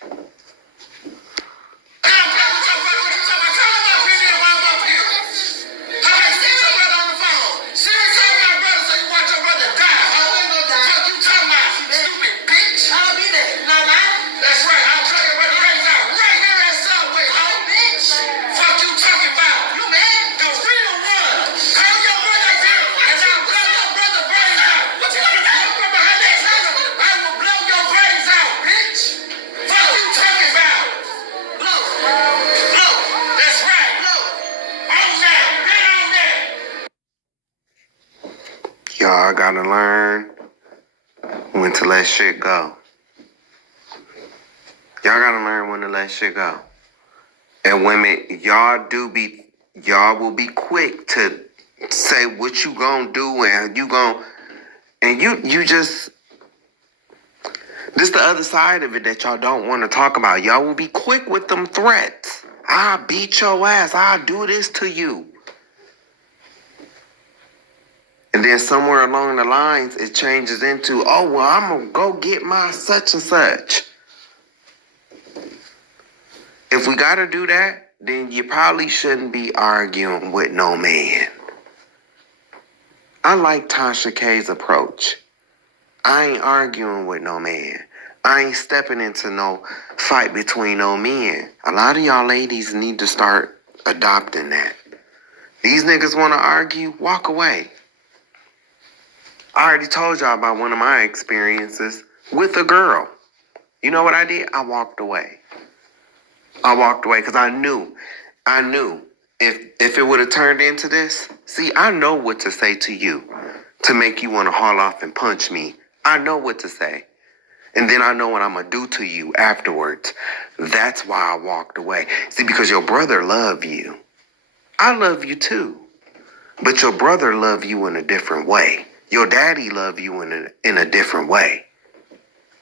Y'all gotta learn when to let shit go. Y'all gotta learn when to let shit go. And women, y'all will be quick to say what you gonna do and you just, this the other side of it that y'all don't want to talk about. Y'all will be quick with them threats. I'll beat your ass. I'll do this to you. And then somewhere along the lines, it changes into, oh, well, I'm going to go get my such and such. If we got to do that, then you probably shouldn't be arguing with no man. I like Tasha K's approach. I ain't arguing with no man. I ain't stepping into no fight between no men. A lot of y'all ladies need to start adopting that. These niggas want to argue, walk away. I already told y'all about one of my experiences with a girl. You know what I did? I walked away. I walked away because I knew if it would have turned into this, see, I know what to say to you to make you want to haul off and punch me. I know what to say. And then I know what I'm going to do to you afterwards. That's why I walked away. See, because your brother loved you. I love you too. But your brother loved you in a different way. Your daddy loved you in a different way.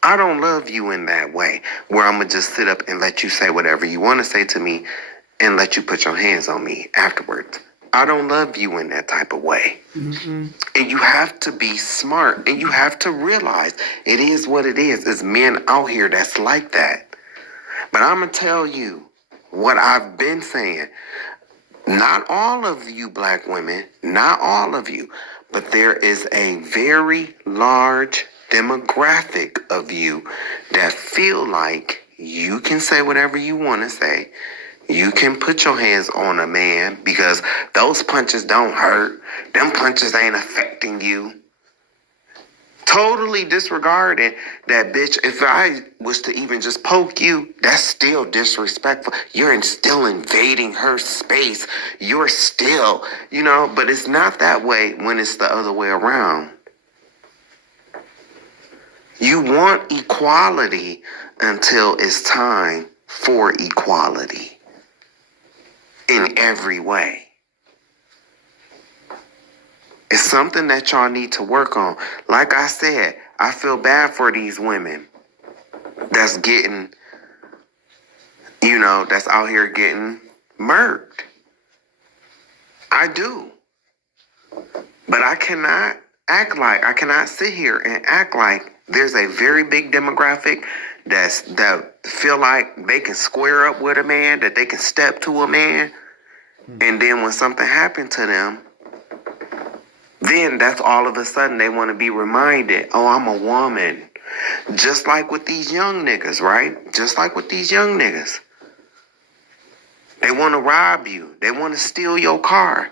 I don't love you in that way where I'm going to just sit up and let you say whatever you want to say to me and let you put your hands on me afterwards. I don't love you in that type of way. Mm-hmm. And you have to be smart and you have to realize it is what it is. There's men out here that's like that. But I'm going to tell you what I've been saying. Not all of you black women, not all of you, but there is a very large demographic of you that feel like you can say whatever you want to say. You can put your hands on a man because those punches don't hurt. Them punches ain't affecting you. Totally disregarding that, bitch. If I was to even just poke you, that's still disrespectful. You're still invading her space. You're still, but it's not that way when it's the other way around. You want equality until it's time for equality in every way. It's something that y'all need to work on. Like I said, I feel bad for these women that's getting, that's out here getting murked. I do. But I cannot sit here and act like there's a very big demographic that feel like they can square up with a man, that they can step to a man, and then when something happened to them, then that's all of a sudden they want to be reminded, oh, I'm a woman. Just like with these young niggas, right? Just like with these young niggas. They want to rob you. They want to steal your car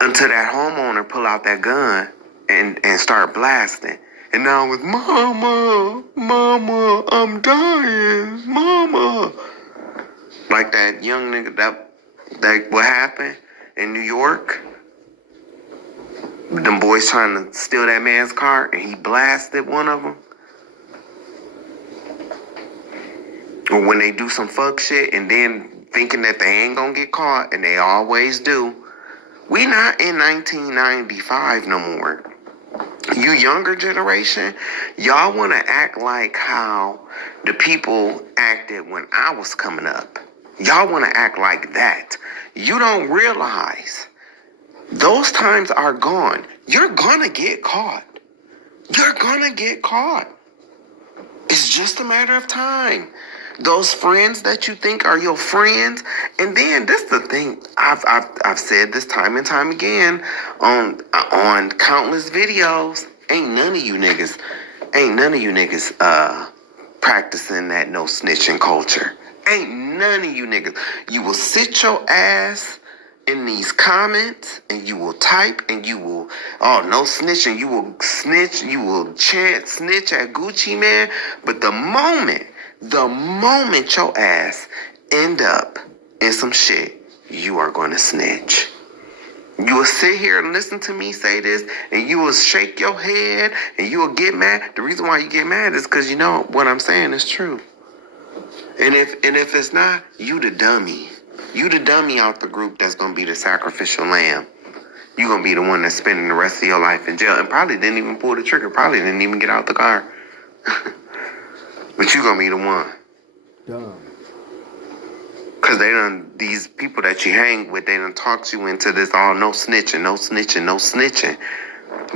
until that homeowner pull out that gun and start blasting. And now it's, mama, I'm dying, mama. Like that young nigga, that what happened in New York? Them boys trying to steal that man's car and he blasted one of them. Or when they do some fuck shit and then thinking that they ain't gonna get caught, and they always do. We not in 1995 no more. You younger generation, y'all want to act like how the people acted when I was coming up. Y'all want to act like that. You don't realize those times are gone. You're gonna get caught. You're gonna get caught. It's just a matter of time. Those friends that you think are your friends, and then this is the thing. I've said this time and time again on countless videos. Ain't none of you niggas practicing that no snitching culture. Ain't none of you niggas. You will sit your ass in these comments and you will type and you will, oh, no snitching. You will snitch, you will chant snitch at Gucci Man. But the moment your ass end up in some shit, you are going to snitch. You will sit here and listen to me say this, and you will shake your head, and you will get mad. The reason why you get mad is because you know what I'm saying is true. And if it's not, you the dummy. You the dummy out the group that's going to be the sacrificial lamb. You going to be the one that's spending the rest of your life in jail and probably didn't even pull the trigger, probably didn't even get out the car. But you going to be the one. Dumb. Because these people that you hang with, they done talked you into this all no snitching, no snitching, no snitching.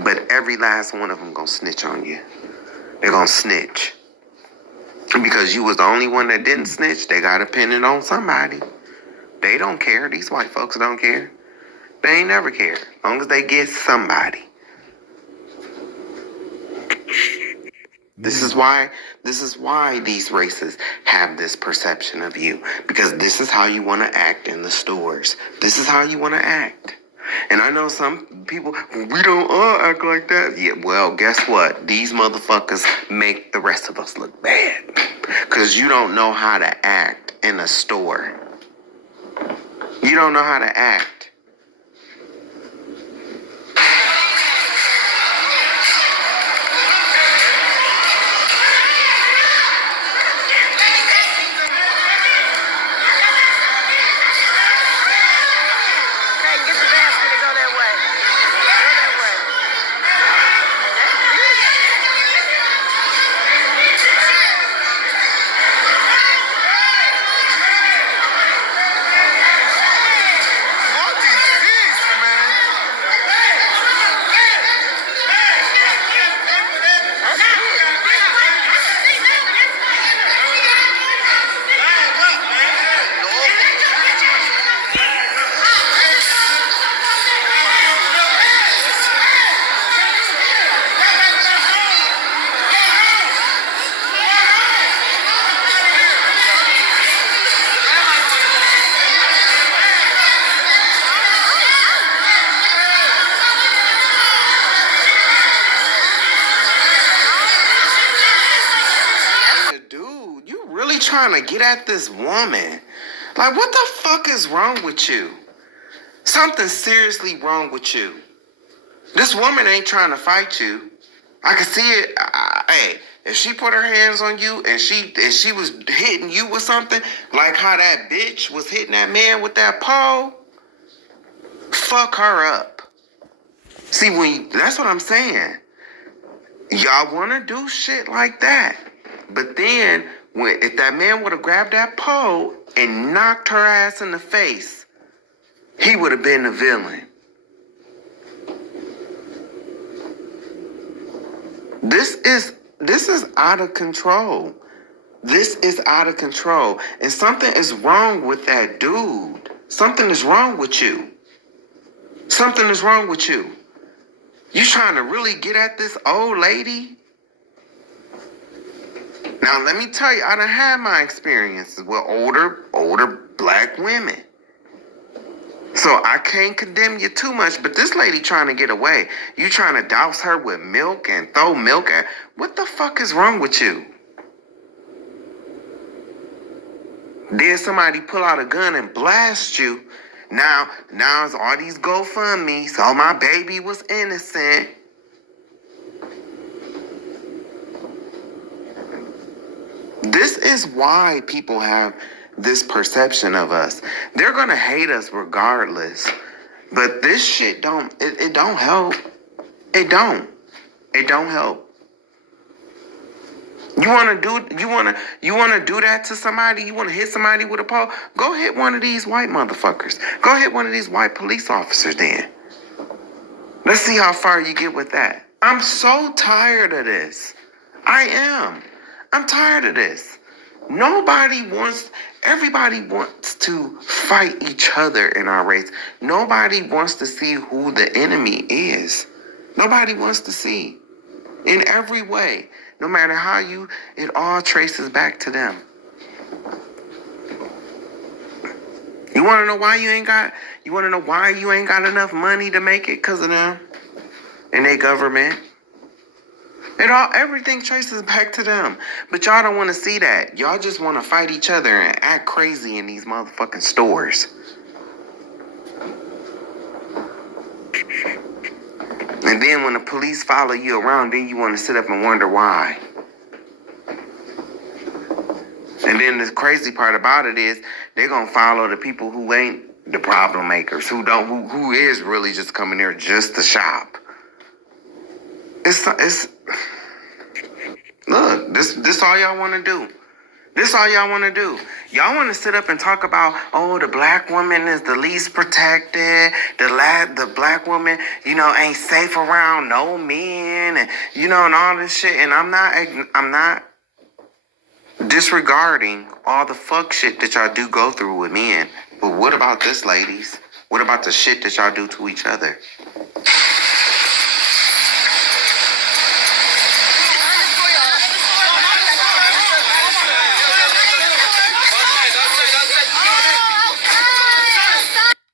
But every last one of them going to snitch on you. They're going to snitch. Because you was the only one that didn't snitch, they got to pin it on somebody. They don't care. These white folks don't care. They ain't never care. As long as they get somebody. This is why these races have this perception of you. Because this is how you want to act in the stores. This is how you want to act. And I know some people, we don't all act like that. Yeah, well, guess what? These motherfuckers make the rest of us look bad. Because you don't know how to act in a store. You don't know how to act. Trying to get at this woman. Like, what the fuck is wrong with you? Something's seriously wrong with you. This woman ain't trying to fight you. I can see it. Hey, if she put her hands on you and she was hitting you with something, like how that bitch was hitting that man with that pole, fuck her up. See, that's what I'm saying. Y'all want to do shit like that. But then, if that man would have grabbed that pole and knocked her ass in the face, he would have been the villain. This is out of control. This is out of control. And something is wrong with that dude. Something is wrong with you. Something is wrong with you. You trying to really get at this old lady? Now, let me tell you, I done had my experiences with older black women. So I can't condemn you too much, but this lady trying to get away. You trying to douse her with milk and throw milk at... What the fuck is wrong with you? Did somebody pull out a gun and blast you? Now it's all these GoFundMe, so my baby was innocent. This is why people have this perception of us. They're going to hate us regardless. But this shit don't, it don't help. It don't. It don't help. You wanna do that to somebody? You wanna hit somebody with a pole? Go hit one of these white motherfuckers. Go hit one of these white police officers then. Let's see how far you get with that. I'm so tired of this. I am. I'm tired of this. Everybody wants to fight each other in our race. Nobody wants to see who the enemy is. Nobody wants to see. In every way. No matter how it all traces back to them. You wanna know why you ain't got enough money to make it? 'Cause of them. And their government. Everything traces back to them. But y'all don't want to see that. Y'all just want to fight each other and act crazy in these motherfucking stores. And then when the police follow you around, then you want to sit up and wonder why. And then the crazy part about it is they're going to follow the people who ain't the problem makers, who is really just coming there just to shop. Look, this all y'all want to do. This all y'all want to do. Y'all want to sit up and talk about, oh, the black woman is the least protected. The black woman, ain't safe around no men, and and all this shit. And I'm not disregarding all the fuck shit that y'all do go through with men. But what about this, ladies? What about the shit that y'all do to each other?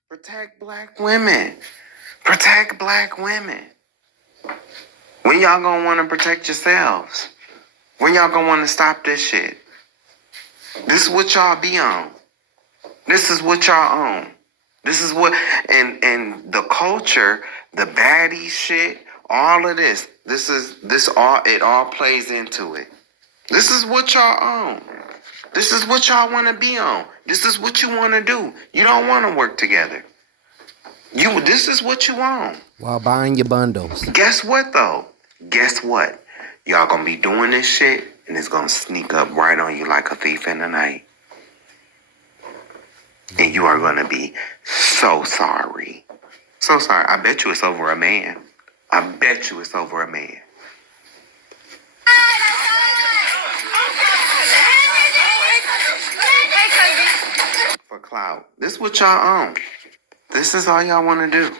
Protect black women. Protect black women. When y'all gonna want to protect yourselves? When y'all gonna want to stop this shit? This is what y'all be on. This is what y'all own. This is what, and the culture, the baddie shit, all of this. It all plays into it. This is what y'all own. This is what y'all want to be on. This is what you want to do. You don't want to work together. This is what you want. While buying your bundles. Guess what, though? Guess what? Y'all gonna be doing this shit, and it's gonna sneak up right on you like a thief in the night. And you are gonna be so sorry. So sorry. I bet you it's over a man. I bet you it's over a man. For clout. This is what y'all own. This is all y'all want to do.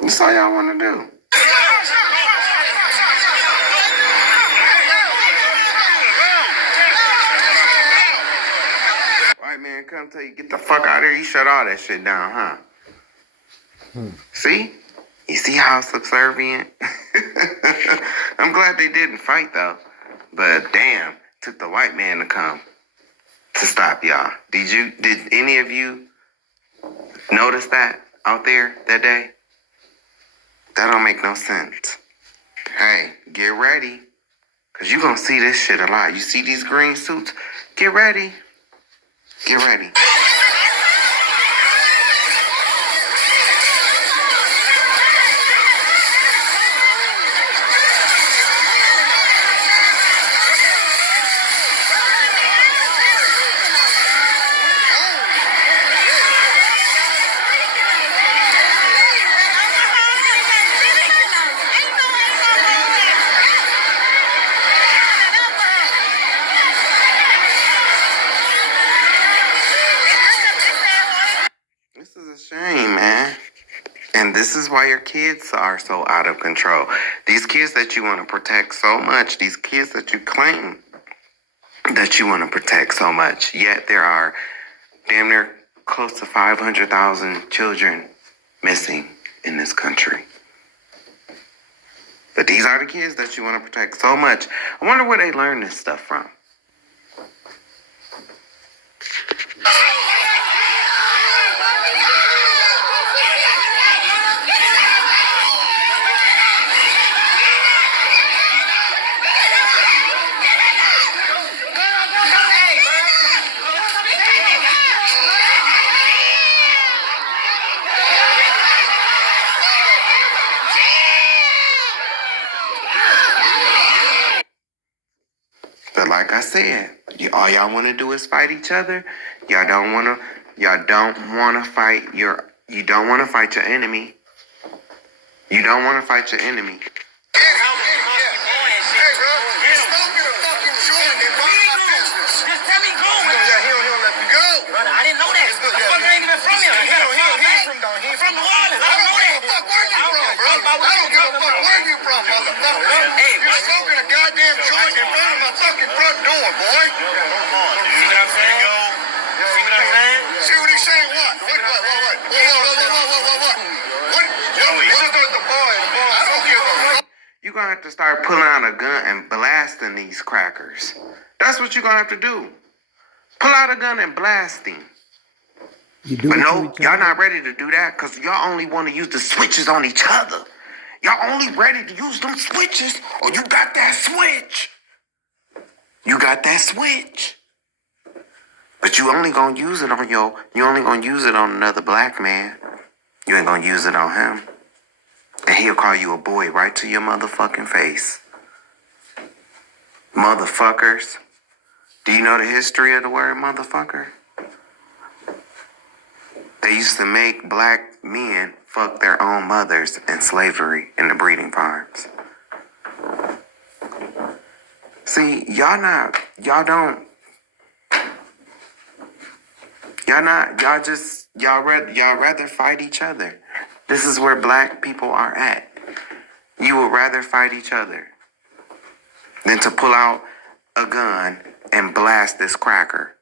That's all y'all want to do. White man come tell you, get the fuck out of here. You shut all that shit down, huh? See? You see how subservient? I'm glad they didn't fight, though. But damn, took the white man to come to stop y'all. Did any of you notice that out there that day? That don't make no sense. Hey, get ready. Because you're going to see this shit a lot. You see these green suits? Get ready. Get ready. This is why your kids are so out of control. These kids that you want to protect so much, these kids that you claim that you want to protect so much, yet there are damn near close to 500,000 children missing in this country. But these are the kids that you want to protect so much. I wonder where they learn this stuff from. But like I said, all y'all want to do is fight each other. Y'all don't want to fight your enemy. You don't want to fight your enemy. You're going to have to start pulling out a gun and blasting these crackers. That's what you're going to have to do. Pull out a gun and blast him. But no, y'all not ready to do that because y'all only want to use the switches on each other. Y'all only ready to use them switches or you got that switch. You got that switch. But you only going to use it on another black man. You ain't going to use it on him. And he'll call you a boy right to your motherfucking face. Motherfuckers. Do you know the history of the word motherfucker? They used to make black men fuck their own mothers in slavery in the breeding farms. See, y'all rather fight each other. This is where black people are at. You would rather fight each other than to pull out a gun and blast this cracker.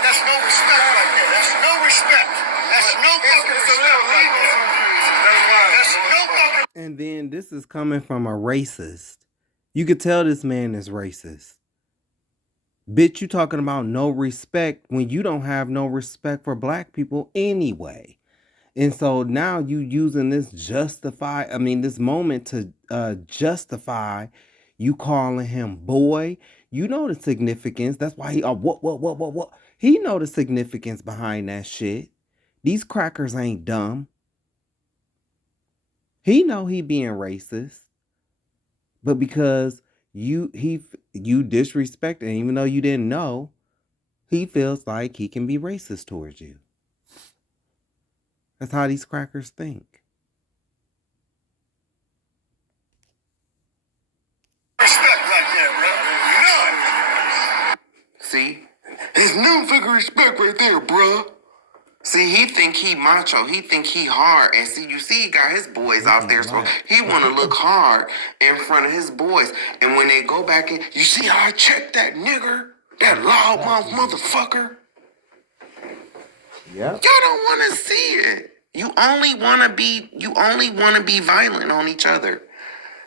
That's no respect right there. That's no respect. That's no fucking respect. And then this is coming from a racist. You could tell this man is racist. Bitch, you talking about no respect when you don't have no respect for black people anyway. And so now you using this this moment to justify you calling him boy. You know the significance. That's why what? He know the significance behind that shit. These crackers ain't dumb. He know he being racist. But because you disrespect him, even though you didn't know, he feels like he can be racist towards you. That's how these crackers think. Respect right there, bro. None. See? There's no fucking respect right there, bruh. See, he think he macho. He think he hard. And see, he got his boys out there, so he want to look hard in front of his boys. And when they go back in, you see how I checked that nigger? That loudmouth motherfucker? Yep. Y'all don't want to see it. You only want to be violent on each other.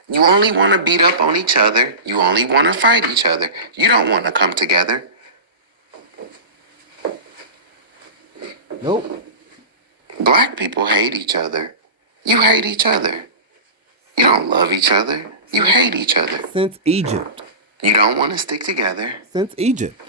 You only want to beat up on each other. You only want to fight each other. You don't want to come together. Nope. Black people hate each other. You hate each other. You don't love each other. You hate each other. Since Egypt. You don't want to stick together. Since Egypt.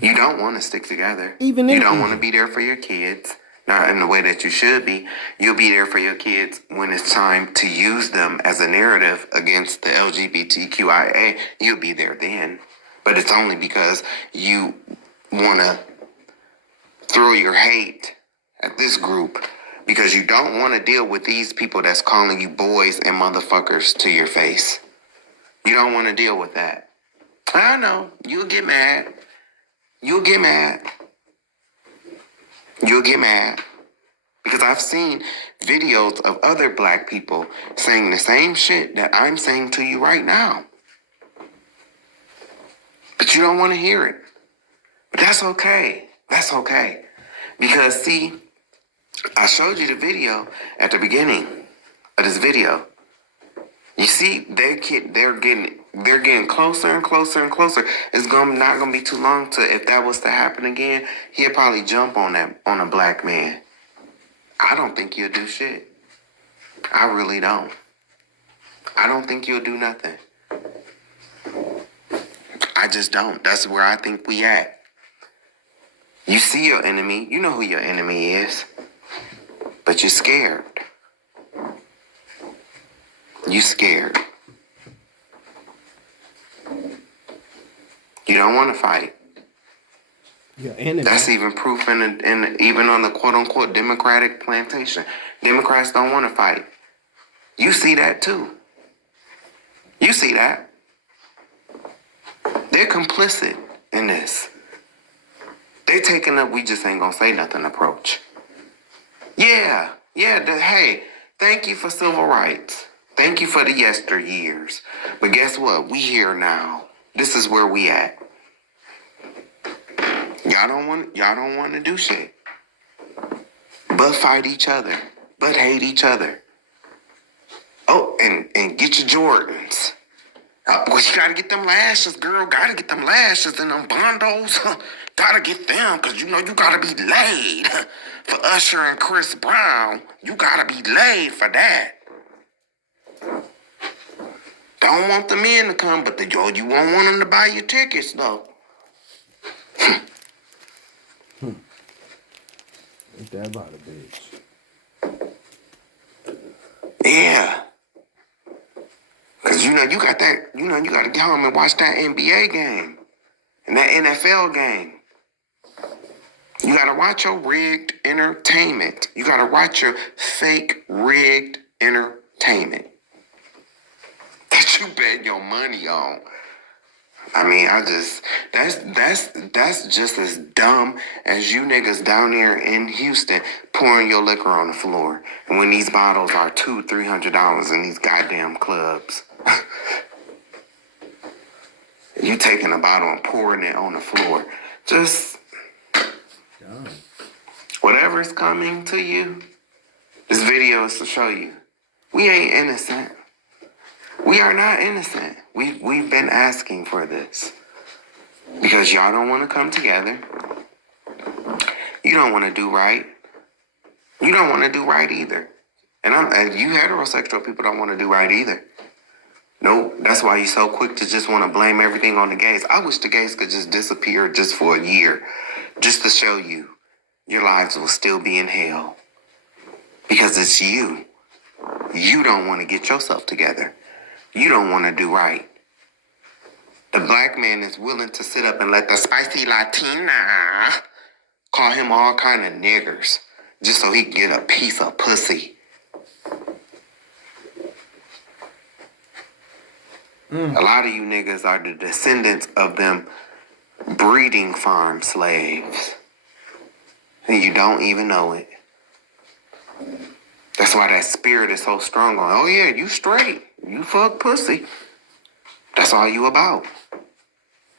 You don't want to stick together. Even you don't want to be there for your kids. Not in the way that you should be. You'll be there for your kids when it's time to use them as a narrative against the LGBTQIA. You'll be there then. But it's only because you want to throw your hate at this group because you don't want to deal with these people that's calling you boys and motherfuckers to your face. You don't want to deal with that. I know. You'll get mad. You'll get mad. You'll get mad. Because I've seen videos of other black people saying the same shit that I'm saying to you right now. But you don't want to hear it. But that's okay. That's okay. Because see, I showed you the video at the beginning of this video. You see, they're getting closer and closer and closer. It's not gonna be too long to, if that was to happen again, he'll probably jump on a black man. I don't think he'll do shit. I really don't. I don't think he'll do nothing. I just don't. That's where I think we at. You see your enemy. You know who your enemy is. But you're scared. You scared. You don't want to fight. Your enemy. That's even proof in even on the quote unquote Democratic plantation. Democrats don't want to fight. You see that too. You see that. They're complicit in this. They're taking up we just ain't gonna say nothing approach. Yeah, hey, thank you for civil rights. Thank you for the yesteryears. But guess what? We here now. This is where we at. Y'all don't want to do shit. But fight each other. But hate each other. Oh, and get your Jordans. Well, you gotta get them lashes, girl. Gotta get them lashes and them bondos. Gotta get them, because you know you gotta be laid. For Usher and Chris Brown, you gotta be laid for that. Don't want the men to come, but you won't want them to buy your tickets, though. Ain't that about a bitch? Yeah. Because, you got that, you got to get home and watch that NBA game and that NFL game. You got to watch your rigged entertainment. You got to watch your fake rigged entertainment that you bet your money on. I mean, that's just as dumb as you niggas down there in Houston pouring your liquor on the floor. And when these bottles are $200-$300 in these goddamn clubs. You taking a bottle and pouring it on the floor. Just whatever's coming to you, this video is to show you. We ain't innocent. We are not innocent. We've been asking for this. Because y'all don't want to come together. You don't want to do right. You don't want to do right either. And you heterosexual people don't want to do right either. Nope, that's why you're so quick to just want to blame everything on the gays. I wish the gays could just disappear just for a year. Just to show you your lives will still be in hell. Because it's you. You don't want to get yourself together. You don't want to do right. The black man is willing to sit up and let the spicy Latina call him all kind of niggers just so he can get a piece of pussy. A lot of you niggas are the descendants of them breeding farm slaves. And you don't even know it. That's why that spirit is so strong on, oh yeah, you straight. You fuck pussy. That's all you about.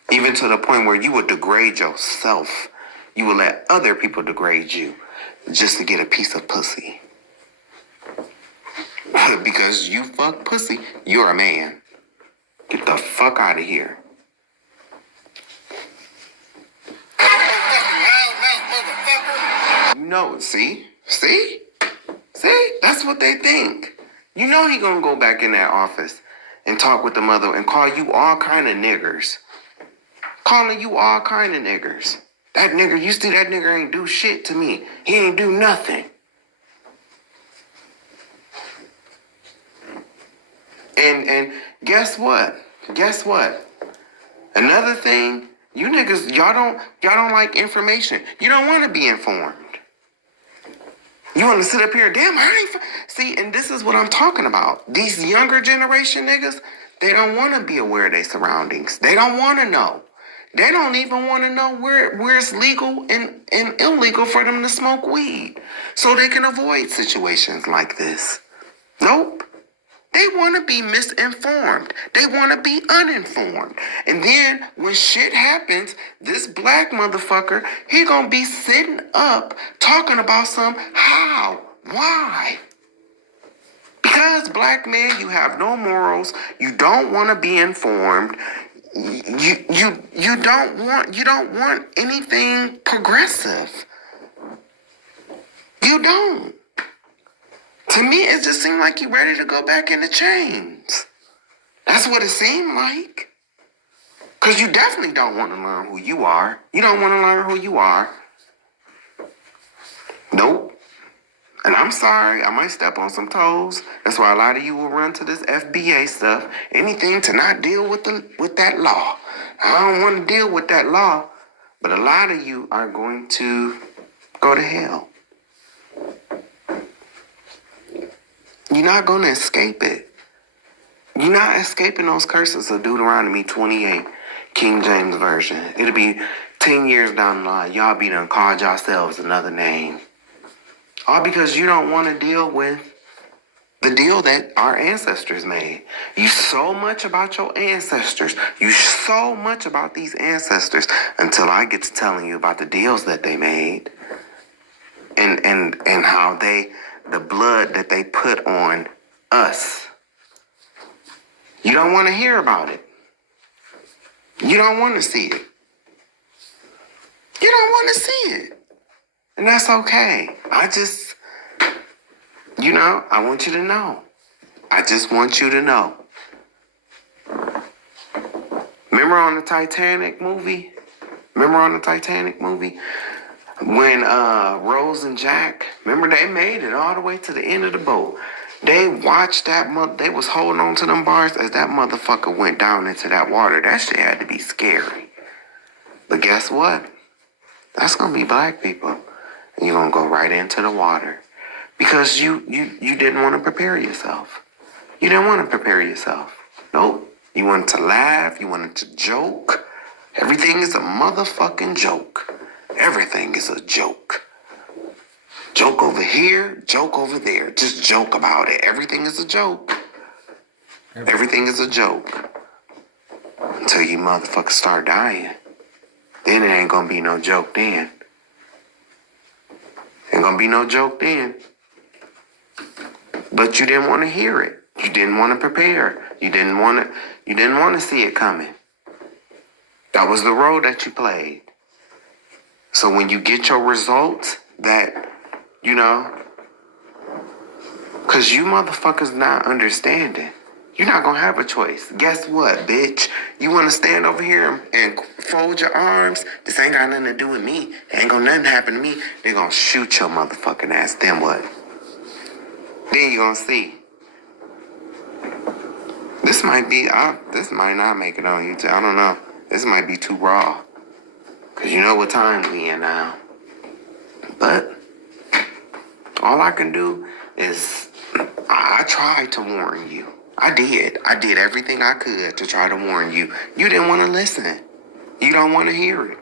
Even to the point where you would degrade yourself. You would let other people degrade you just to get a piece of pussy. Because you fuck pussy, you're a man. Get the fuck out of here. You know, see? That's what they think. You know he gonna go back in that office and talk with the mother and call you all kind of niggers. Calling you all kind of niggers. That nigger, you see that nigger ain't do shit to me. He ain't do nothing. And guess what? Another thing, you niggas, y'all don't like information. You don't want to be informed. You want to sit up here, damn, see, and this is what I'm talking about. These younger generation niggas, they don't want to be aware of their surroundings. They don't want to know. They don't even want to know where it's legal and illegal for them to smoke weed so they can avoid situations like this. Nope. They want to be misinformed. They want to be uninformed. And then when shit happens, this black motherfucker, he gonna be sitting up talking about some how, why. Because black man, you have no morals. You don't want to be informed. You don't want anything progressive. You don't. To me, it just seemed like you ready to go back into chains. That's what it seemed like. Because you definitely don't want to learn who you are. You don't want to learn who you are. Nope. And I'm sorry, I might step on some toes. That's why a lot of you will run to this FBA stuff. Anything to not deal with that law. I don't want to deal with that law. But a lot of you are going to go to hell. You're not going to escape it. You're not escaping those curses of Deuteronomy 28, King James Version. It'll be 10 years down the line. Y'all be done called yourselves another name. All because you don't want to deal with the deal that our ancestors made. You so much about your ancestors. You so much about these ancestors until I get to telling you about the deals that they made. And how the blood that they put on us. You don't want to hear about it. You don't want to see it. You don't want to see it. And that's okay. I want you to know. I just want you to know. Remember on the Titanic movie? When Rose and Jack, remember they made it all the way to the end of the boat. They watched they was holding on to them bars as that motherfucker went down into that water. That shit had to be scary. But guess what? That's gonna be black people. And you're gonna go right into the water. Because you didn't want to prepare yourself. You didn't want to prepare yourself. Nope. You wanted to laugh, you wanted to joke. Everything is a motherfucking joke. Everything is a joke. Joke over here, joke over there. Just joke about it. Everything is a joke. Everything is a joke. Until you motherfuckers start dying. Then it ain't gonna be no joke then. Ain't gonna be no joke then. But you didn't want to hear it. You didn't want to prepare. You didn't want to see it coming. That was the role that you played. So when you get your results, that, because you motherfuckers not understanding. You're not going to have a choice. Guess what, bitch? You want to stand over here and fold your arms? This ain't got nothing to do with me. Ain't going to nothing happen to me. They're going to shoot your motherfucking ass. Then what? Then you're going to see. This might not make it on YouTube. I don't know. This might be too raw. Because you know what time we in now. But all I can do is I tried to warn you. I did. I did everything I could to try to warn you. You didn't want to listen. You don't want to hear it.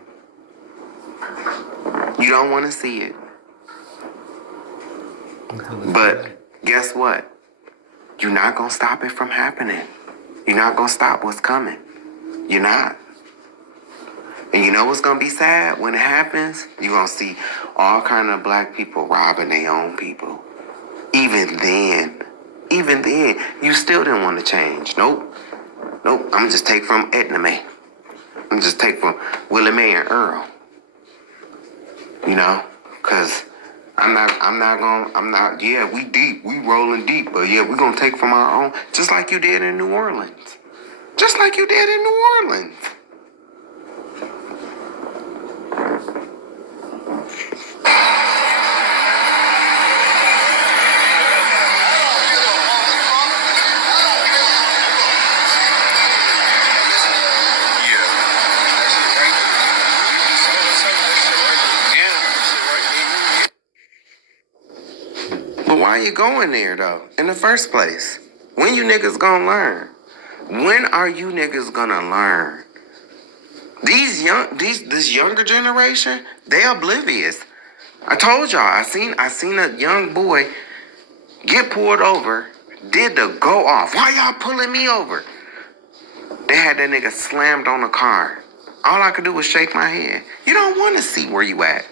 You don't want to see it. But guess what? You're not going to stop it from happening. You're not going to stop what's coming. You're not. And you know what's going to be sad when it happens? You're going to see all kind of black people robbing their own people. Even then, you still didn't want to change. Nope. I'm going to just take from Edna Mae. I'm going to just take from Willie Mae and Earl. Because we deep, we rolling deep, but yeah, we're going to take from our own, just like you did in New Orleans. But why you going there, though, in the first place? When you niggas gonna learn? When are you niggas gonna learn? This younger generation, they oblivious. I told y'all, I seen a young boy get pulled over, did the go off. Why y'all pulling me over? They had that nigga slammed on the car. All I could do was shake my head. You don't want to see where you at.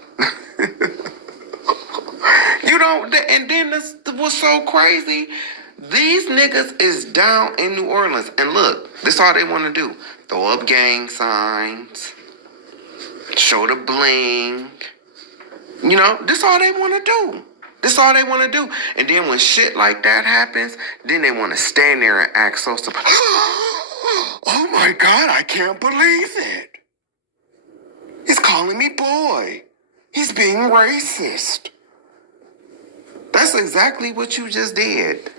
You don't, and then this was so crazy. These niggas is down in New Orleans, and look, this all they want to do. Throw up gang signs, show the bling. You know, this all they want to do. This all they want to do. And then when shit like that happens, then they want to stand there and act so surprised. Oh my God, I can't believe it. He's calling me boy. He's being racist. That's exactly what you just did.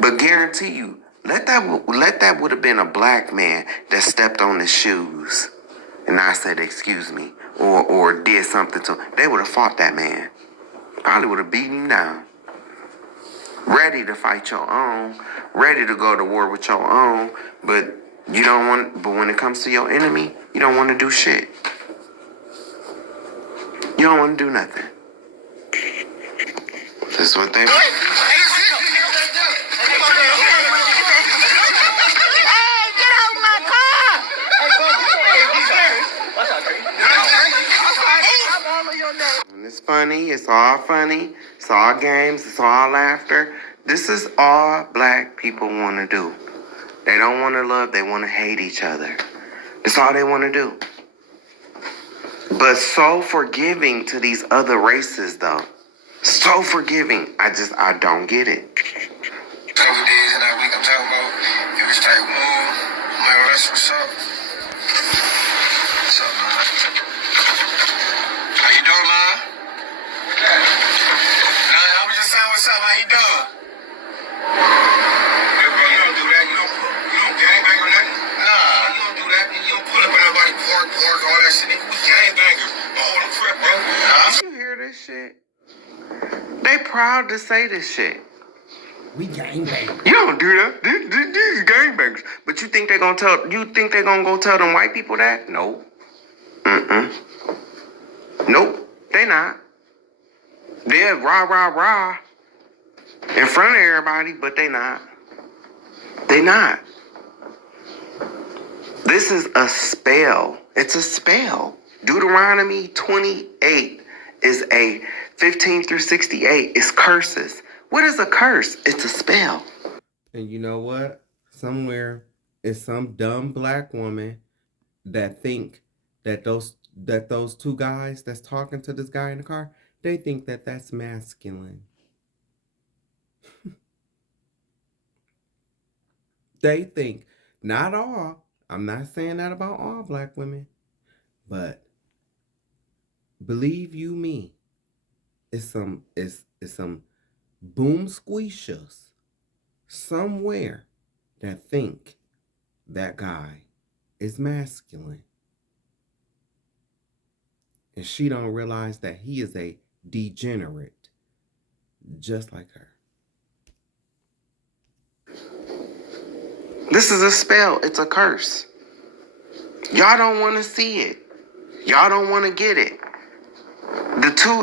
But guarantee you, let that would have been a black man that stepped on his shoes and I said, excuse me, or did something to him. They would have fought that man. Probably would have beaten him down. Ready to fight your own, ready to go to war with your own, but when it comes to your enemy, you don't want to do shit. You don't want to do nothing. This is what they want. And it's funny, it's all funny, it's all games, it's all laughter. This is all black people want to do. They don't want to love, they want to hate each other. That's all they want to do. But so forgiving to these other races, though. So forgiving. I don't get it. Couple days in that week I'm talking about, it was like, whoa, my that's what's up. What's up, man? How you doing, man? Nah, I was just saying, what's up? How you doing? Yeah, bro, you don't do that. You don't gangbang or nothing. Nah, you don't do that. You don't pull up on nobody, park, all that shit. We gangbangers all the crap, bro. You hear this shit? They proud to say this shit. We gangbangers. You don't do that. These gangbangers. But you think they're gonna go tell them white people that? Nope. Nope. They not. They're rah in front of everybody, but they not. They not. This is a spell. It's a spell. Deuteronomy 28 is a 15 through 68 is curses. What is a curse? It's a spell. And you know what? Somewhere is some dumb black woman that think that those two guys that's talking to this guy in the car, they think that that's masculine. They think, not all. I'm not saying that about all black women, but believe you me, it's some boom squeeshers somewhere that think that guy is masculine. And she don't realize that he is a degenerate, just like her. This is a spell. It's a curse. Y'all don't want to see it. Y'all don't want to get it.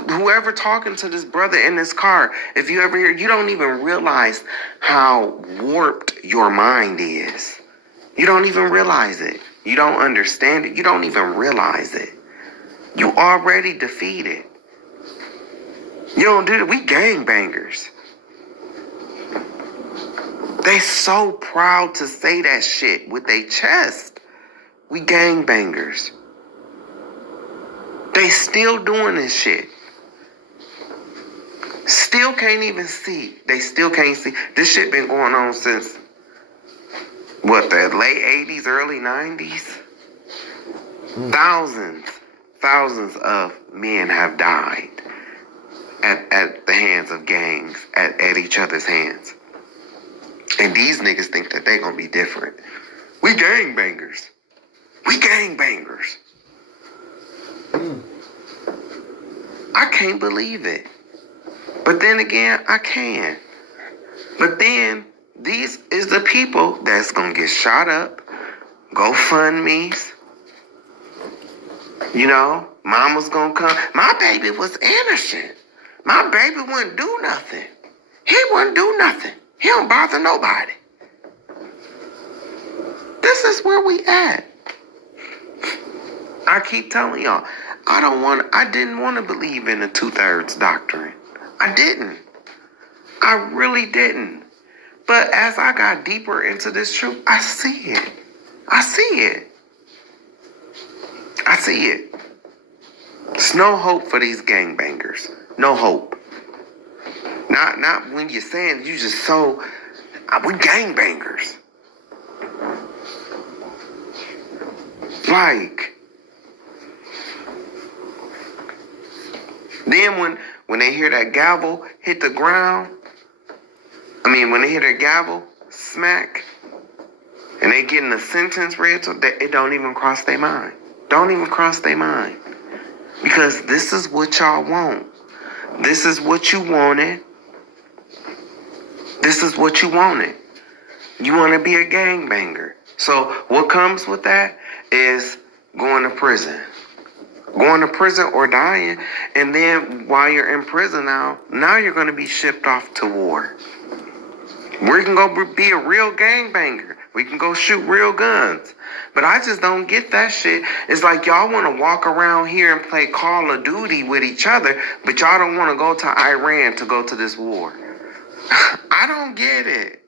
Whoever talking to this brother in this car, if you ever hear, you don't even realize how warped your mind is. You don't even realize it. You don't understand it. You don't even realize it. You already defeated. You don't do that. We gangbangers. They so proud to say that shit with their chest. We gangbangers. They still doing this shit. Still can't even see. They still can't see. This shit been going on since, what, the late 80s, early 90s? Thousands of men have died at the hands of gangs, at each other's hands. And these niggas think that they gonna be different. We gangbangers. We gangbangers. I can't believe it. But then again, I can. But then, these is the people that's gonna get shot up, GoFundMes, You know, mom was gonna come. My baby was innocent. My baby wouldn't do nothing. He wouldn't do nothing. He don't bother nobody. This is where we at. I keep telling y'all, I didn't want to believe in the 2/3 doctrine. I didn't. I really didn't. But as I got deeper into this truth, I see it. I see it. I see it. There's no hope for these gangbangers. No hope. Not when you're saying you just so we gangbangers. Like then when they hear that gavel hit the ground, when they hear that gavel smack and they getting a sentence read, so it don't even cross their mind. Don't even cross their mind. Because this is what y'all want. This is what you wanted. This is what you wanted. You want to be a gangbanger. So what comes with that is going to prison. Going to prison or dying. And then while you're in prison now you're going to be shipped off to war. We can go be a real gangbanger. We can go shoot real guns. But I just don't get that shit. It's like y'all want to walk around here and play Call of Duty with each other, but y'all don't want to go to Iran to go to this war. I don't get it.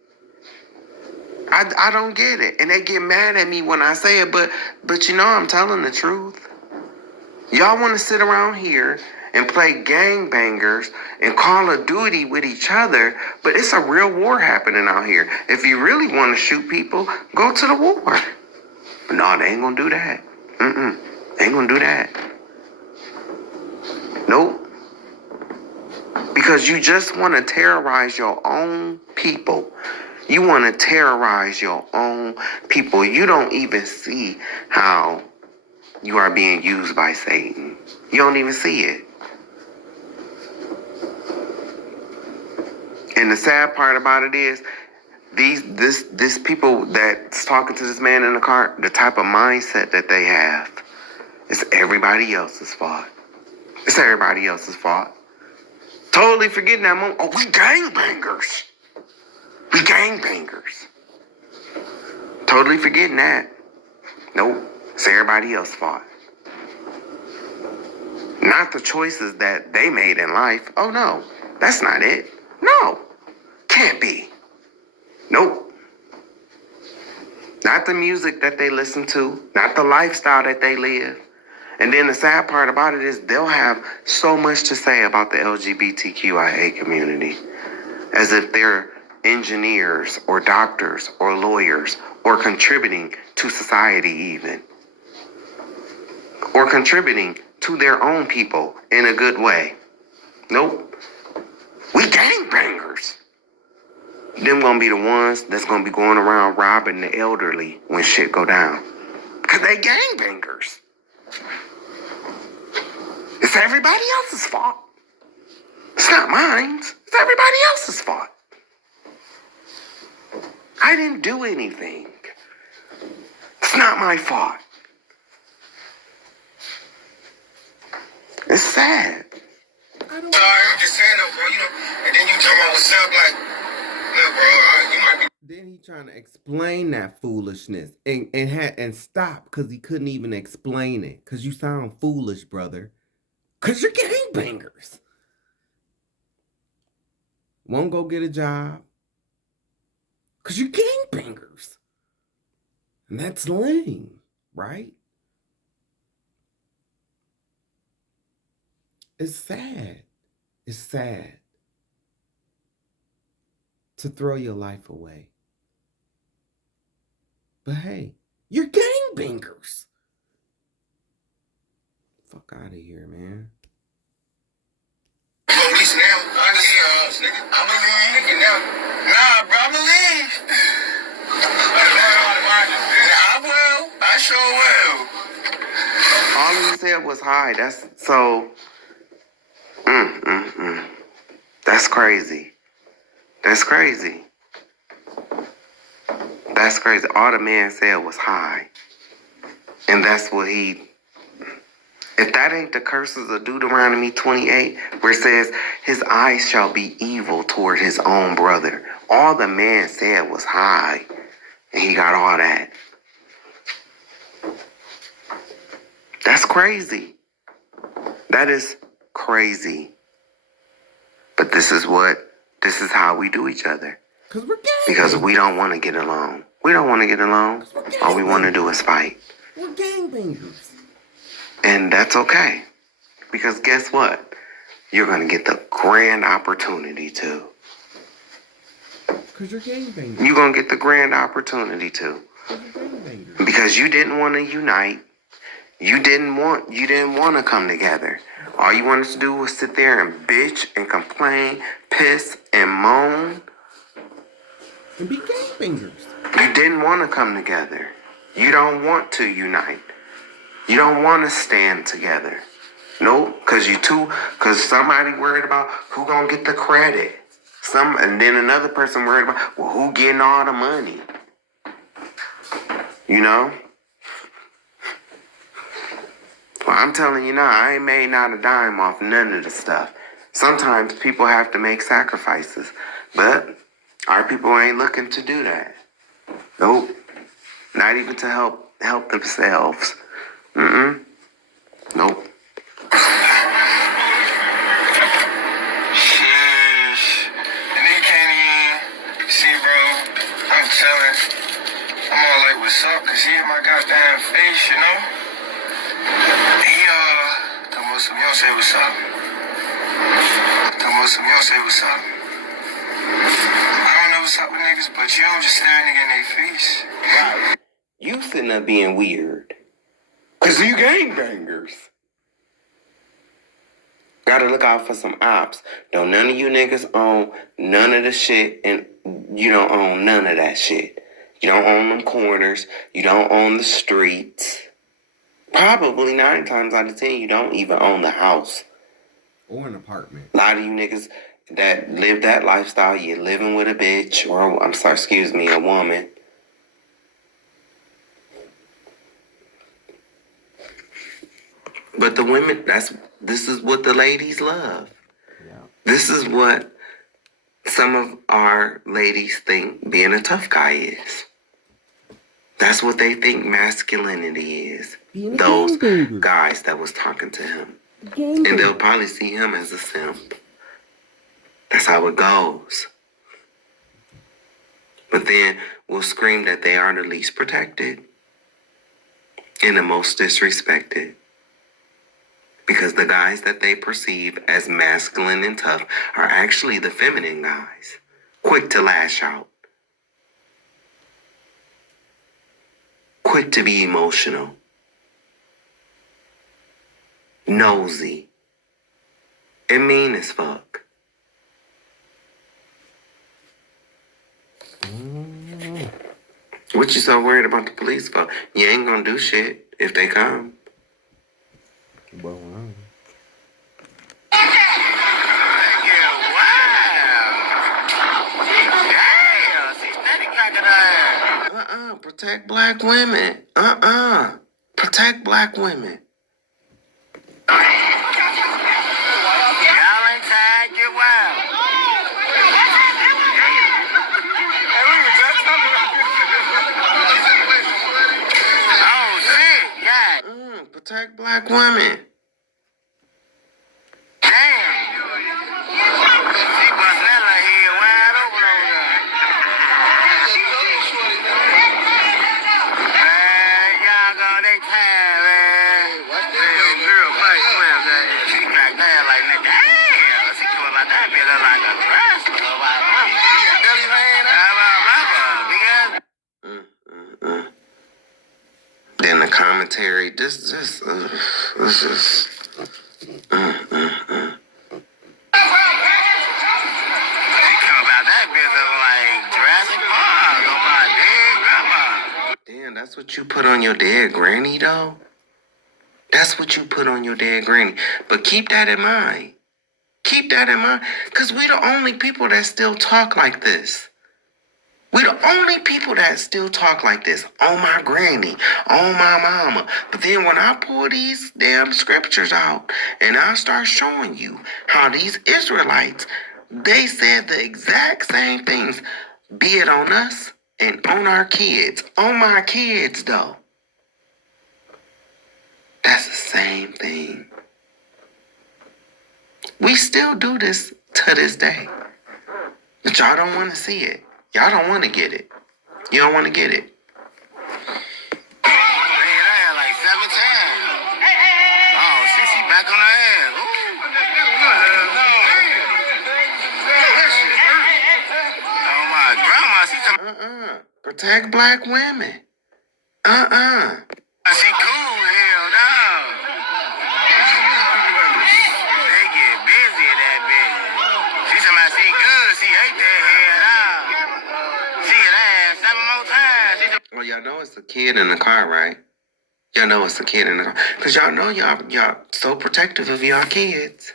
I don't get it. And they get mad at me when I say it, but I'm telling the truth. Y'all want to sit around here and play gangbangers and Call of Duty with each other, but it's a real war happening out here. If you really want to shoot people, go to the war. But no, they ain't gonna do that. They ain't gonna do that. Nope. Because you just want to terrorize your own people. You want to terrorize your own people. You don't even see how you are being used by Satan. You don't even see it. And the sad part about it is, this people that's talking to this man in the car, the type of mindset that they have, is everybody else's fault. It's everybody else's fault. Totally forgetting that moment. Oh, we gangbangers. We gangbangers. Totally forgetting that. Nope. It's everybody else's fault. Not the choices that they made in life. Oh no, that's not it. No, can't be. Nope. Not the music that they listen to, not the lifestyle that they live. And then the sad part about it is they'll have so much to say about the LGBTQIA community, as if they're engineers or doctors or lawyers or contributing to society even. Or contributing to their own people in a good way. Nope. We gangbangers. Them gonna be the ones that's gonna be going around robbing the elderly when shit go down. Cause they gangbangers. It's everybody else's fault. It's not mine. It's everybody else's fault. I didn't do anything. It's not my fault. It's sad. Sorry, I'm just saying though, bro, and then you talk about what's up, like, look, bro, you might be. Then he trying to explain that foolishness and stop because he couldn't even explain it. Because you sound foolish, brother. Because you're gangbangers. Won't go get a job. Because you're gangbangers. And that's lame, right? It's sad. It's sad to throw your life away. But hey, you're gangbangers. Fuck out of here, man. Police now, I understand, nigga. I believe now. Nah, bro, I believe. I will. I sure will. All he said was hi. That's so. That's crazy. That's crazy. That's crazy. All the man said was hi. And that's what he. If that ain't the curses of Deuteronomy 28, where it says, his eyes shall be evil toward his own brother. All the man said was hi, and he got all that. That's crazy. That is crazy. But this is how we do each other. Because we don't want to get along. We don't want to get along. All we want to do is fight. We're gangbangers. And that's okay. Because guess what? You're going to get the grand opportunity to. Because you're gangbangers. You're going to get the grand opportunity to. Because you didn't want to unite. You didn't want to come together. All you wanted to do was sit there and bitch and complain, piss and moan. And be gangbangers. You didn't want to come together. You don't want to unite. You don't want to stand together. Nope, because somebody worried about who gonna get the credit. And then another person worried about, well, who getting all the money? You know? Well, I'm telling you now, I ain't made not a dime off none of the stuff. Sometimes people have to make sacrifices, but our people ain't looking to do that. Nope. Not even to help themselves. Nope. Sheesh. And he can't even see, bro. I'm telling. I'm all like, what's up? Cause he in my goddamn face, you know? He talking about some, you don't say what's up. Talking about some, you don't say what's up. I don't know what's up with niggas, but you don't just stare a nigga in their face. Right. You sitting up being weird. Cause you gangbangers. Gotta look out for some ops. Don't none of you niggas own none of the shit, and you don't own none of that shit. You don't own them corners. You don't own the streets. Probably 9 times out of 10, you don't even own the house. Or an apartment. A lot of you niggas that live that lifestyle, you're living with a bitch, or a woman. But the women, this is what the ladies love. Yeah. This is what some of our ladies think being a tough guy is. That's what they think masculinity is. Those guys that was talking to him. And they'll probably see him as a simp. That's how it goes. But then we'll scream that they are the least protected and the most disrespected. Because the guys that they perceive as masculine and tough are actually the feminine guys. Quick to lash out. Quick to be emotional. Nosy. And mean as fuck. What you so worried about the police for? You ain't gonna do shit if they come. Well, Protect black women. Protect black women. Y'all ain't tired, get wild. Oh, shit, yeah. Protect black women. Then the commentary, this just. Damn, that's what you put on your dead granny, though? That's what you put on your dead granny. But keep that in mind. Keep that in mind. Because we the only people that still talk like this. We the only people that still talk like this on my granny, on my mama. But then when I pull these damn scriptures out and I start showing you how these Israelites, they said the exact same things, be it on us and on our kids. On my kids, though. That's the same thing. We still do this to this day. But y'all don't want to see it. Y'all don't want to get it. You don't want to get it. Like 7 times. Oh, she back on her ass. Oh, my grandma, she Protect black women. She cool, hell no. They get busy at that bitch. She talking about she good, she ate that hell no. She get ass 7 more times. Well, y'all know it's a kid in the car, right? Y'all know it's a kid in the car. Because y'all know y'all so protective of y'all kids.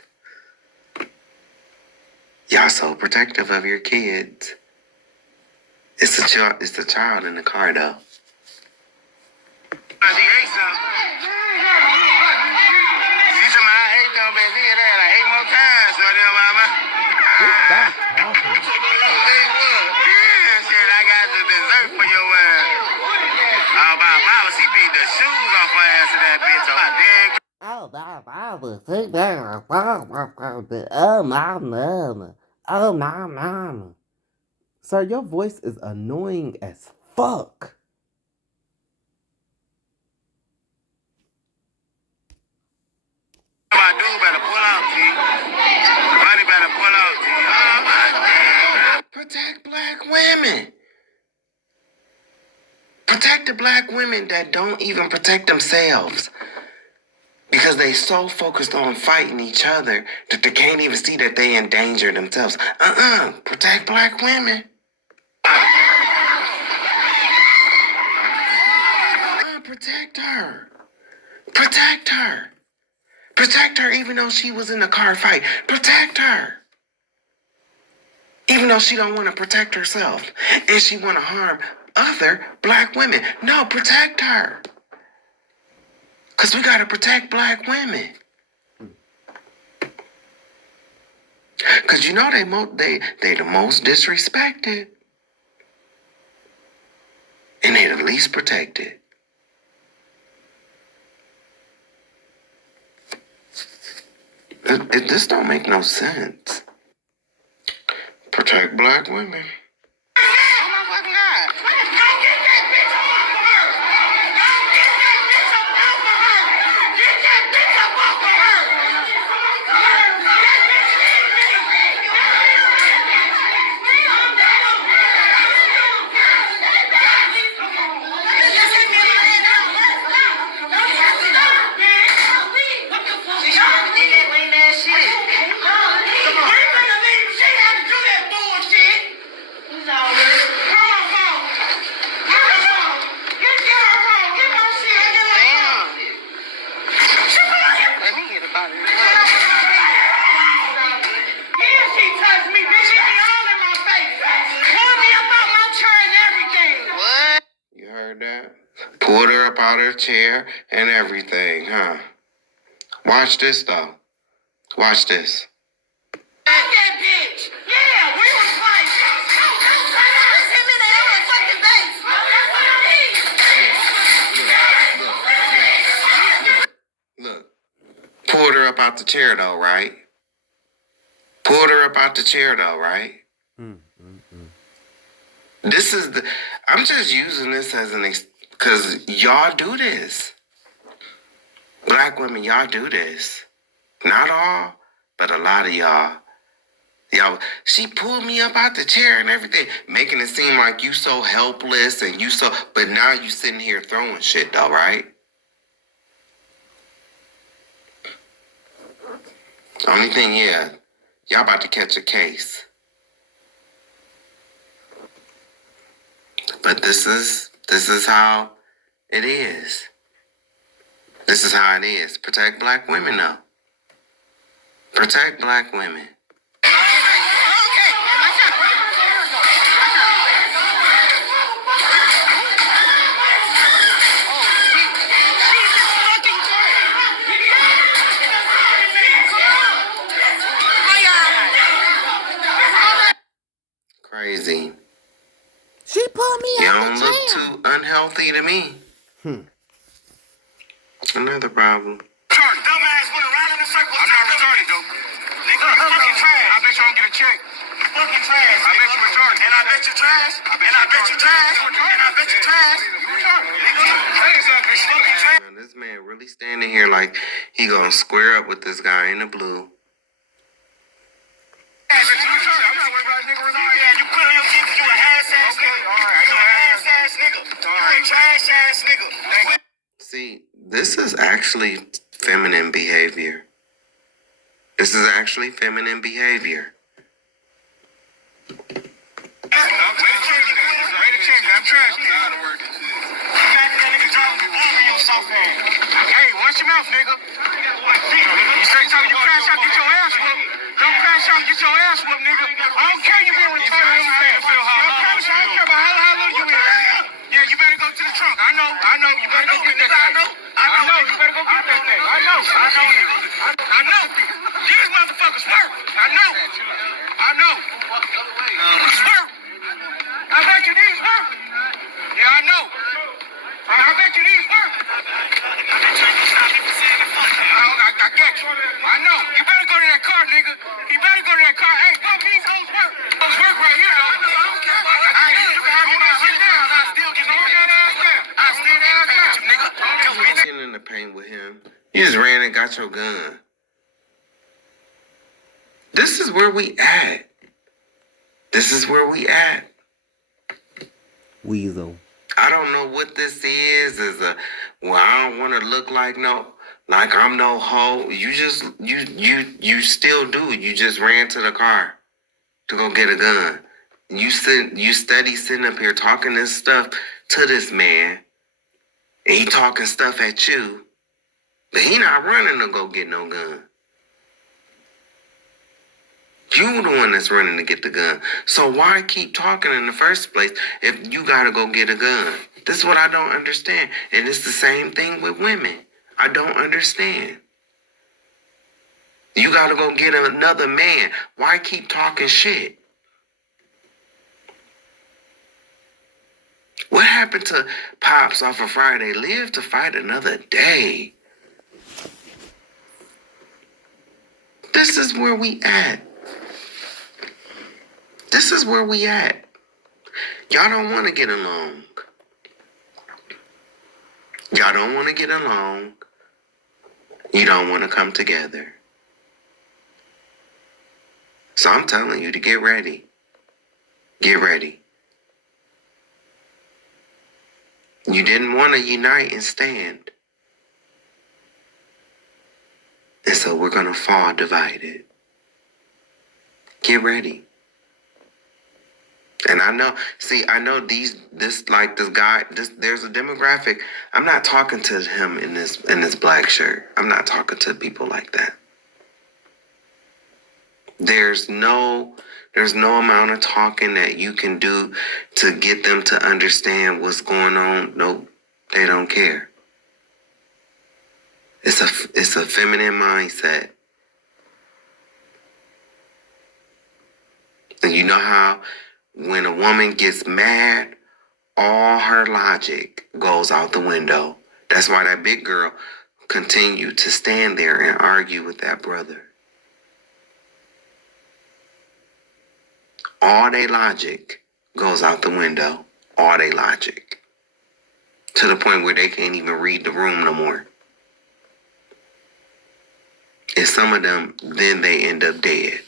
Y'all so protective of your kids. It's the child in the car, though. She ate some. She told me I ate them, baby. Did that like 8 more times, so then mama. Stop talking. Yeah, shit, I got the dessert for your ass. Oh, my mama, she beat the shoes off her ass of that bitch. Oh, my dig. Oh, my mama. Oh, my mama. Oh, my mama. Sir, your voice is annoying as fuck. My dude better pull out, G. Money better pull out, G. Oh, my damn. Protect black women. Protect the black women that don't even protect themselves. Because they so focused on fighting each other that they can't even see that they endanger themselves. Protect black women. Protect her. Protect her. Protect her even though she was in a car fight. Protect her. Even though she don't want to protect herself. And she want to harm other black women. No, protect her. Because we got to protect black women. Because you know they the most disrespected. And they the least protected. This don't make no sense. Protect black women. Oh, my fucking God. Get that bitch up off of her. Get that bitch up off of her. Get that bitch up off of her. That bitch hit me. What the fuck? She already did that lame ass shit. Come on. We finna leave. She had to do that bullshit. It's all good. Call my phone. Get her phone. Get her phone. Get my shit. Damn. Let me get about it. Yeah, she touched me, bitch. She be all in my face. Pull me up out my chair and everything. What? You heard that? Pulled her up out her chair and everything, huh? Watch this, though. Watch this. That bitch. Yeah, we was fighting. Hit me in the head with fucking base. That's what I need. Look. Pulled her up out the chair, though, right? Pulled her up out the chair, though, right? This is the... I'm just using this as an... Because y'all do this. Black women, y'all do this. Not all, but a lot of y'all. Y'all, she pulled me up out the chair and everything, making it seem like you so helpless and you so... But now you sitting here throwing shit, though, right? Only thing, yeah, y'all about to catch a case. But this is how it is. This is how it is. Protect black women, though. Protect black women. She pulled me You out don't the look chair. too unhealthy to me. Another problem. Dumbass went around in a circle. I'm not retarded, though. Nigga, you fucking trash. I bet you don't get a check. You fucking trash. I bet you retarded. And I bet you trash. And I bet you trash. And I bet you trash. You retarded. Nigga, Now, this man really standing here like he gonna square up with this guy in the blue. See, this is actually feminine behavior. This is actually feminine behavior. Hey, watch your mouth, nigga. You say something, you crash out, get your ass whooped. Don't crash out, get your ass whooped, nigga. I don't care you being retarded or anything. I don't care about how little you is. Yeah, you better go to the trunk. I know. You better go get that thing. I know. You better go get that thing. I know. These motherfuckers work. I know. These work. I bet you these work. Yeah, I know. I bet you these work. I get you. I know. You better go to that car, nigga. You better go to that car. Hey, go these hoes work. Those work right here, though. I don't care about that. You can have me sit down. I still get on that ass down. I still got you, nigga. Getting in the paint with him. You just ran and got your gun. This is where we at. This is where we at. Weasel. I don't know what this is. Well, I don't want to look like I'm no hoe. You still do. You just ran to the car to go get a gun. You steady sitting up here talking this stuff to this man, and he talking stuff at you, but he not running to go get no gun. You the one that's running to get the gun. So why keep talking in the first place if you gotta go get a gun? This is what I don't understand. And it's the same thing with women. I don't understand. You gotta go get another man. Why keep talking shit? What happened to Pops off of Friday? Live to fight another day. This is where we at. This is where we at. Y'all don't want to get along. Y'all don't want to get along. You don't want to come together. So I'm telling you to get ready. Get ready. You didn't want to unite and stand. And so we're going to fall divided. Get ready. And I know there's a demographic. I'm not talking to him in this black shirt. I'm not talking to people like that. There's no amount of talking that you can do to get them to understand what's going on. Nope, they don't care. It's a feminine mindset. And you know how when a woman gets mad, all her logic goes out the window. That's why that big girl continued to stand there and argue with that brother. All their logic goes out the window. All their logic. To the point where they can't even read the room no more. And some of them, then they end up dead.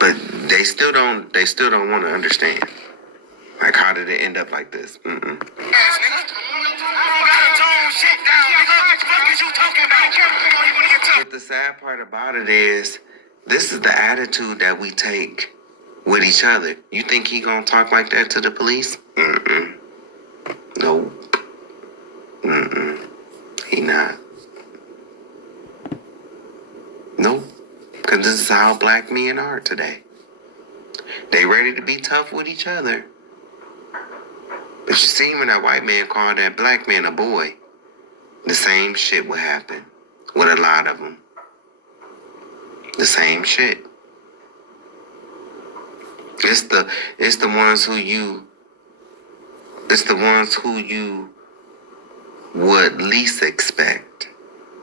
But they still don't want to understand. Like, how did it end up like this? But the sad part about it is, this is the attitude that we take with each other. You think he gonna talk like that to the police? Nope. He not. Nope. Because this is how black men are today. They ready to be tough with each other. But you see, when that white man called that black man a boy, the same shit would happen with a lot of them. The same shit. It's the ones who you would least expect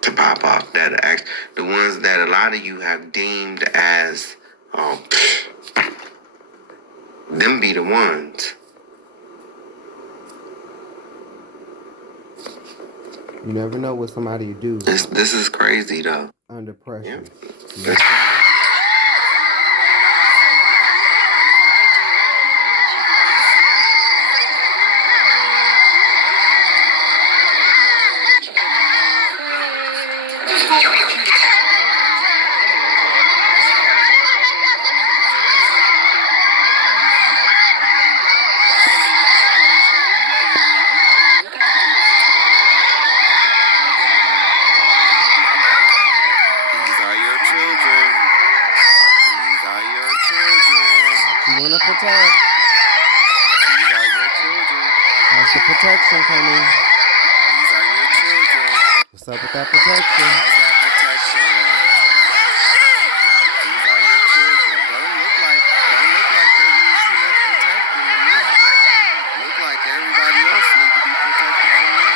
to pop off. The ones that a lot of you have deemed as them be the ones. You never know what somebody do. This is crazy though. Under pressure. Yeah. Protect. These are your children. How's the protection coming? These are your children. What's up with that protection? How's that protection going? These are your children. Don't look like they need too much protecting to me. Look like everybody else need to be protected from me.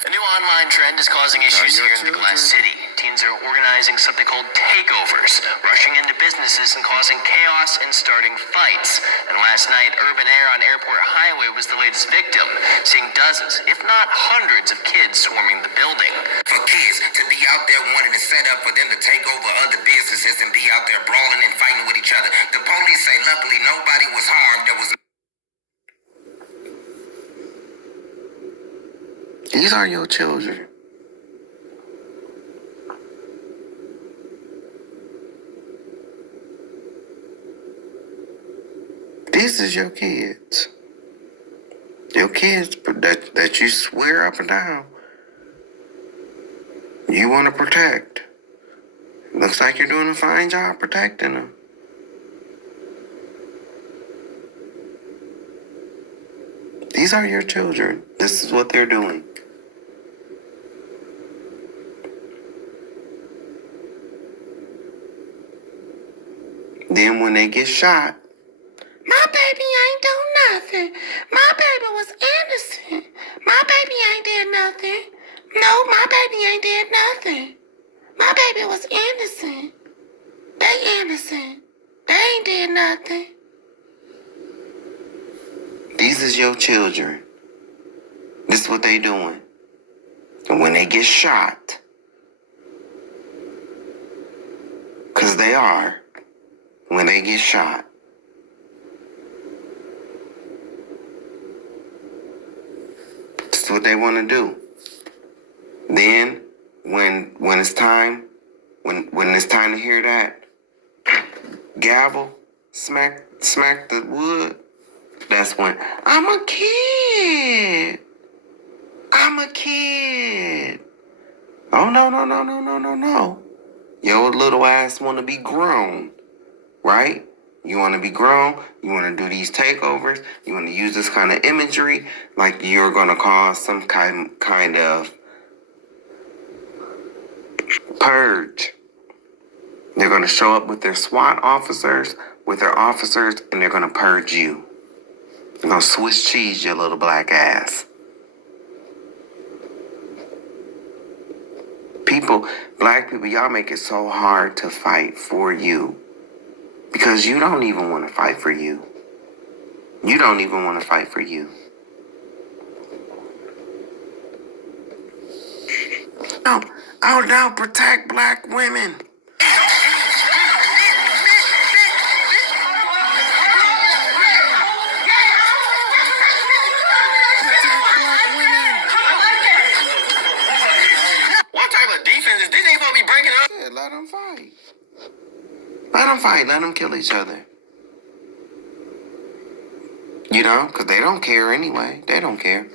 A new online trend is causing issues here in the Glass City. Teens are organizing something called takeovers, rushing into businesses and causing chaos and starting fights. And last night, Urban Air on Airport Highway was the latest victim, seeing dozens, if not hundreds of kids swarming the building. For kids to be out there wanting to set up for them to take over other businesses and be out there brawling and fighting with each other. The police say luckily nobody was harmed. There was These are your children. This is your kids. Your kids that you swear up and down you want to protect. Looks like you're doing a fine job protecting them. These are your children. This is what they're doing. Then when they get shot, my baby ain't do nothing. My baby was innocent. My baby ain't did nothing. No, my baby ain't did nothing. My baby was innocent. They innocent. They ain't did nothing. These is your children. This is what they doing. And when they get shot, because they are, when they get shot, this is what they want to do. Then, when it's time, when it's time to hear that gavel smack the wood, that's when I'm a kid. Oh no. Your little ass want to be grown, right? You want to be grown. You want to do these takeovers. You want to use this kind of imagery, like you're gonna cause some kind of purge. They're gonna show up with their SWAT officers, and they're gonna purge you. They're gonna Swiss cheese your little black ass. Black people, y'all make it so hard to fight for you because you don't even want to fight for you. You don't even want to fight for you. No, I'll now protect black women. What type of defense is this? Ain't supposed to be breaking up. Yeah, let them fight. Let them fight. Let them kill each other. You know, because they don't care anyway. They don't care.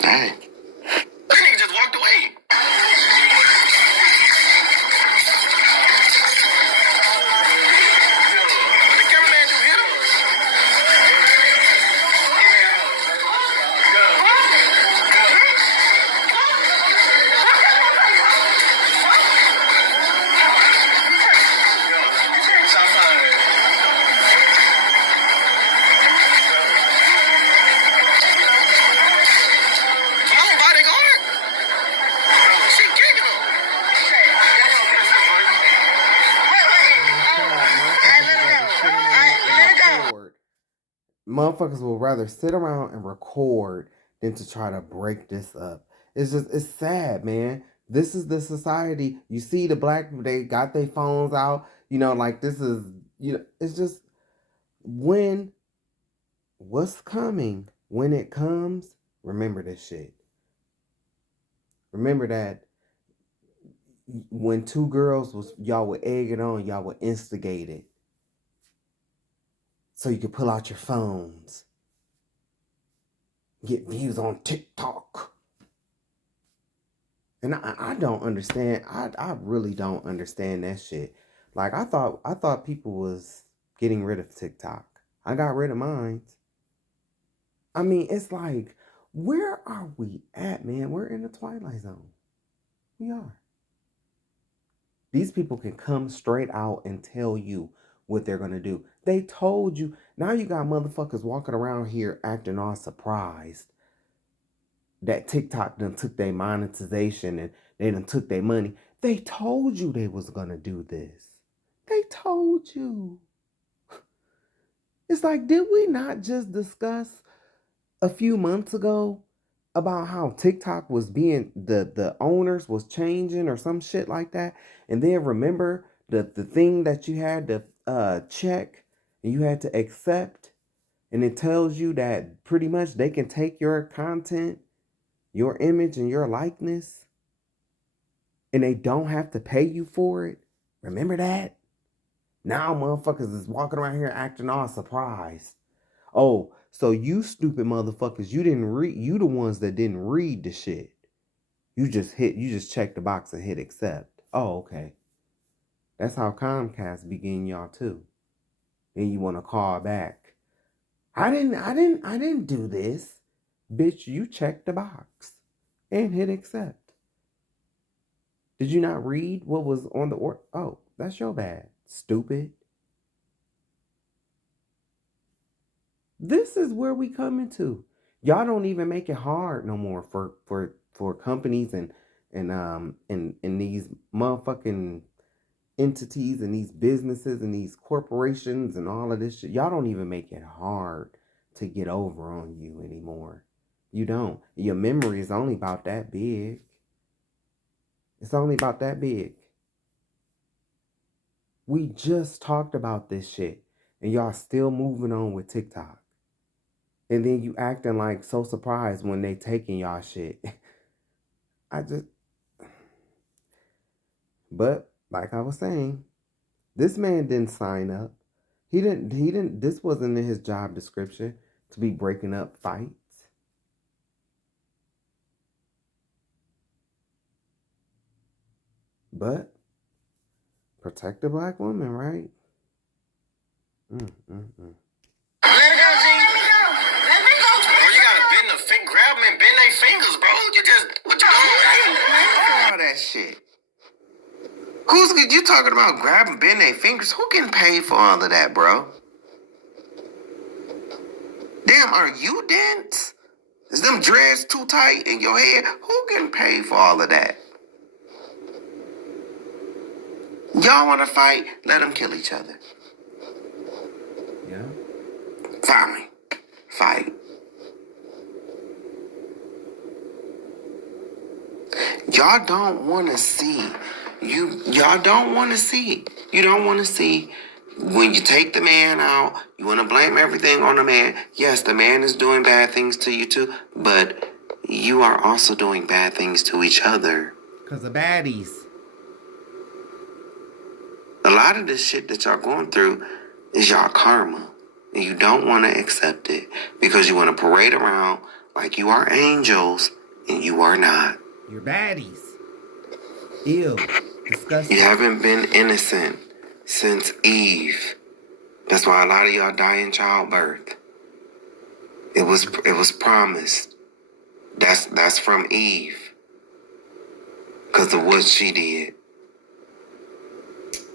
Hey. That nigga just walked away. What the cameraman do hit him? Come on, bodyguard. She kicking him. Motherfuckers will rather sit around and record than to try to break this up. It's sad, man. This is the society. You see the black, they got their phones out, you know, like this is, you know, it's just what's coming, when it comes, remember this shit. Remember that when two girls y'all would egg it on, y'all would instigate it. So you could pull out your phones. Get views on TikTok. And I don't understand. I really don't understand that shit. Like I thought people was getting rid of TikTok. I got rid of mine. I mean, it's like, where are we at, man? We're in the Twilight Zone. We are. These people can come straight out and tell you what they're going to do. They told you. Now you got motherfuckers walking around here acting all surprised that TikTok done took their monetization and they done took their money. They told you they was going to do this. They told you. It's like, did we not just discuss a few months ago about how TikTok was being, the owners was changing or some shit like that? And then remember the thing that you had to check and you had to accept, and it tells you that pretty much they can take your content, your image and your likeness, and they don't have to pay you for it. Remember that? Now motherfuckers is walking around here acting all surprised. Oh, so you stupid motherfuckers, you didn't read, you the ones that didn't read the shit. You just checked the box and hit accept. Oh, okay. That's how Comcast begin y'all too. And you want to call back. I didn't do this. Bitch, you checked the box and hit accept. Did you not read what was on the order? Oh, that's your bad. Stupid. This is where we coming to. Y'all don't even make it hard no more for companies and these motherfucking entities and these businesses and these corporations and all of this shit. Y'all don't even make it hard to get over on you anymore. You don't. Your memory is only about that big. It's only about that big. We just talked about this shit and y'all still moving on with TikTok. And then you acting like so surprised when they taking y'all shit. But like I was saying, this man didn't sign up. He didn't, this wasn't in his job description to be breaking up fights. But protect the black woman, right? Let her go, G. Let me go. Bro, you gotta grab them and bend their fingers, bro. What you doing? All that shit. You talking about grabbing, bend their fingers? Who getting paid for all of that, bro? Damn, are you dense? Is them dreads too tight in your head? Who getting paid for all of that? Y'all want to fight? Let them kill each other. Yeah. Fine. Fight. Y'all don't want to see. Y'all don't want to see. You don't want to see when you take the man out. You want to blame everything on the man. Yes, the man is doing bad things to you too, but you are also doing bad things to each other. Because of baddies. A lot of this shit that y'all going through is y'all karma. And you don't want to accept it because you want to parade around like you are angels and you are not. You're baddies. Ew. Disgusting. You haven't been innocent since Eve. That's why a lot of y'all die in childbirth. It was promised. That's from Eve. Because of what she did.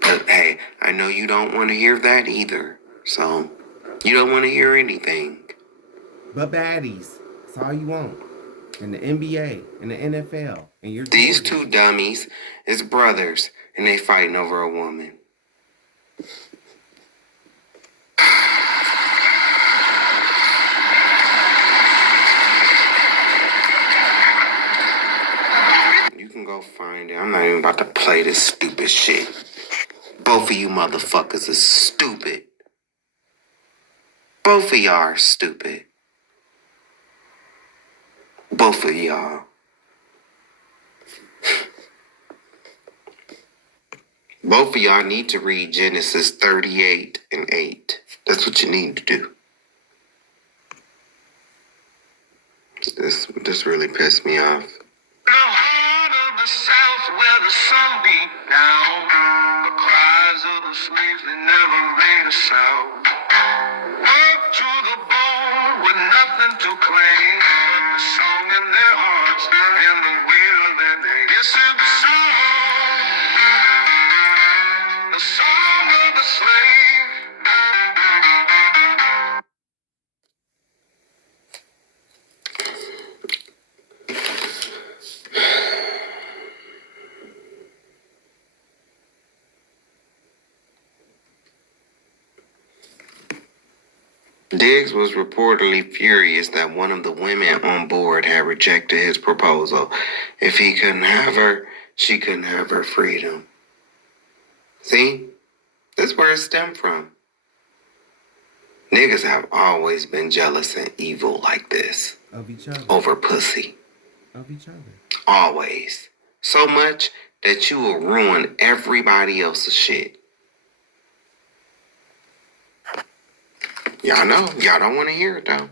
But hey, I know you don't want to hear that either. So, you don't want to hear anything. But baddies. That's all you want. In the NBA, in the NFL, and you're These two dummies is brothers, and they fighting over a woman. You can go find it. I'm not even about to play this stupid shit. Both of you motherfuckers is stupid. Both of y'all are stupid. Both of y'all. Both of y'all need to read Genesis 38 and 8. That's what you need to do. This really pissed me off. The heart of the South where the sun beat down. The cries of the slaves, they never made a sound. Work to the bone with nothing to claim. The song in their hearts and the will that they yes, it's the song. The song of the slave. Diggs was reportedly furious that one of the women on board had rejected his proposal. If he couldn't have her, she couldn't have her freedom. See? That's where it stemmed from. Niggas have always been jealous and evil like this. Of each other. Over pussy. Of each other. Always. So much that you will ruin everybody else's shit. Y'all know. Y'all don't want to hear it though.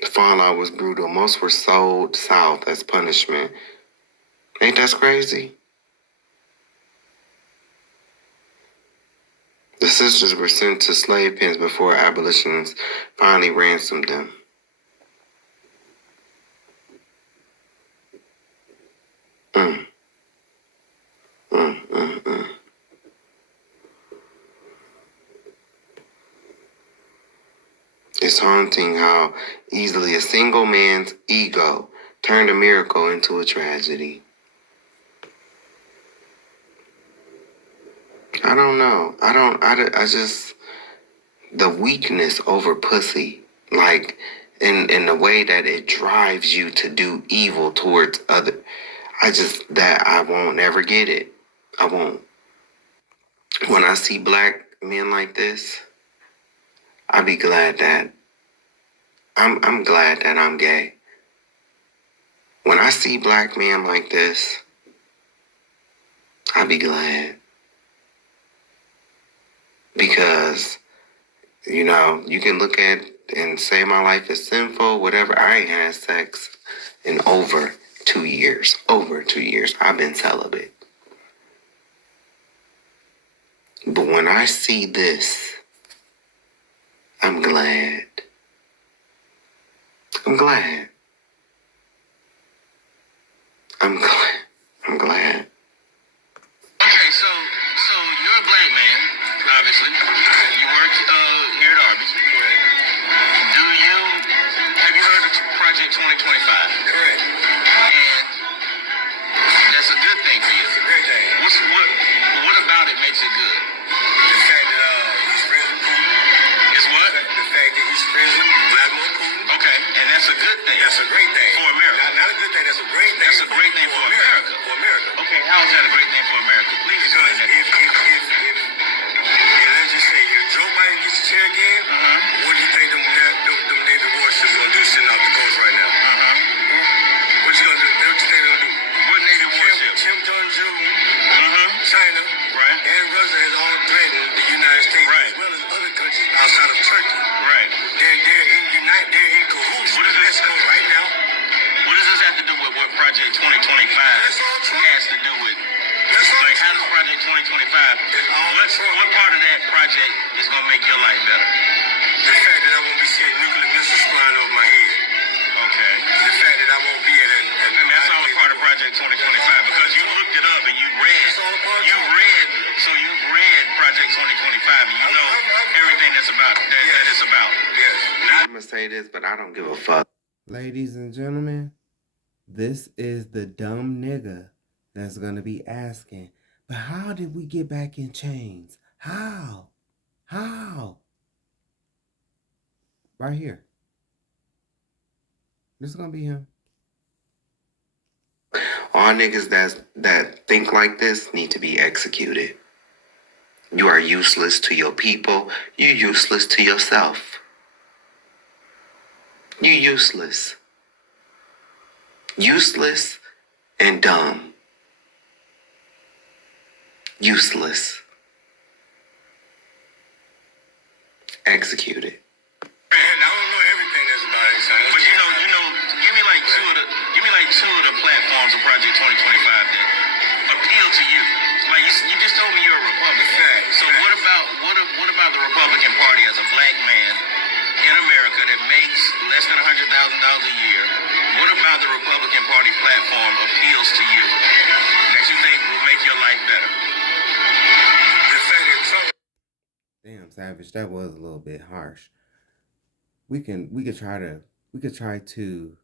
The fallout was brutal. Most were sold south as punishment. Ain't that crazy? The sisters were sent to slave pens before abolitionists finally ransomed them. It's haunting how easily a single man's ego turned a miracle into a tragedy. I don't know. I just, the weakness over pussy, like, in the way that it drives you to do evil towards other, I won't ever get it. I won't. When I see black men like this, I be glad that, I'm glad that I'm gay. When I see black men like this, I be glad. Because, you know, you can look at and say my life is sinful, whatever. I ain't had sex in over 2 years. Over 2 years. I've been celibate. But when I see this, I'm glad. I'm glad. I'm glad. I'm glad. Okay, so you're a black man, obviously. You work here at Arby's. Correct. Have you heard of Project 2025? Correct. And that's a good thing for you. It's a great thing. What about it makes it good? The fact a great thing. For America. Not a good thing, that's a great thing. That's a great thing for America. For America. Okay, how is that a great thing for America? Please explain that. If let's just say, if Joe Biden gets the chair again, what do you think them Navy warships gonna do sitting off the coast right now? What you gonna do? What you think they're gonna do? What Navy warships? Kim Jong-un, China, and Russia has all threatened the United States, as well as other countries outside of Turkey. Right. They're in cahoots with Mexico right now. What does this have to do with what Project 2025 has to do with? Like, how does Project 2025, what part of that project is going to make your life better? The fact that I won't be seeing nuclear missiles flying over my head. Okay. The fact that I won't be at and that's all a part of Project 2025 because you looked it up and you've read Project 2025 and you know everything that's about, that it's about. Yes. I'm going to say this, but I don't give a fuck. Ladies and gentlemen, this is the dumb nigga that's going to be asking, but how did we get back in chains? How? Right here. This is going to be him. All niggas that think like this need to be executed. You are useless to your people. You're useless to yourself. You're useless. Useless and dumb. Useless. Executed. I don't know everything that's about it, son. But you know, give me like two of the platforms of Project 2025 that appeal to you. Like you just told me you're a Republican. So what about the Republican Party as a black man in America that makes less than $100,000 a year? What about the Republican Party platform appeals to you that you think will make your life better? The fact that Trump. Damn, Savage, that was a little bit harsh. We could try to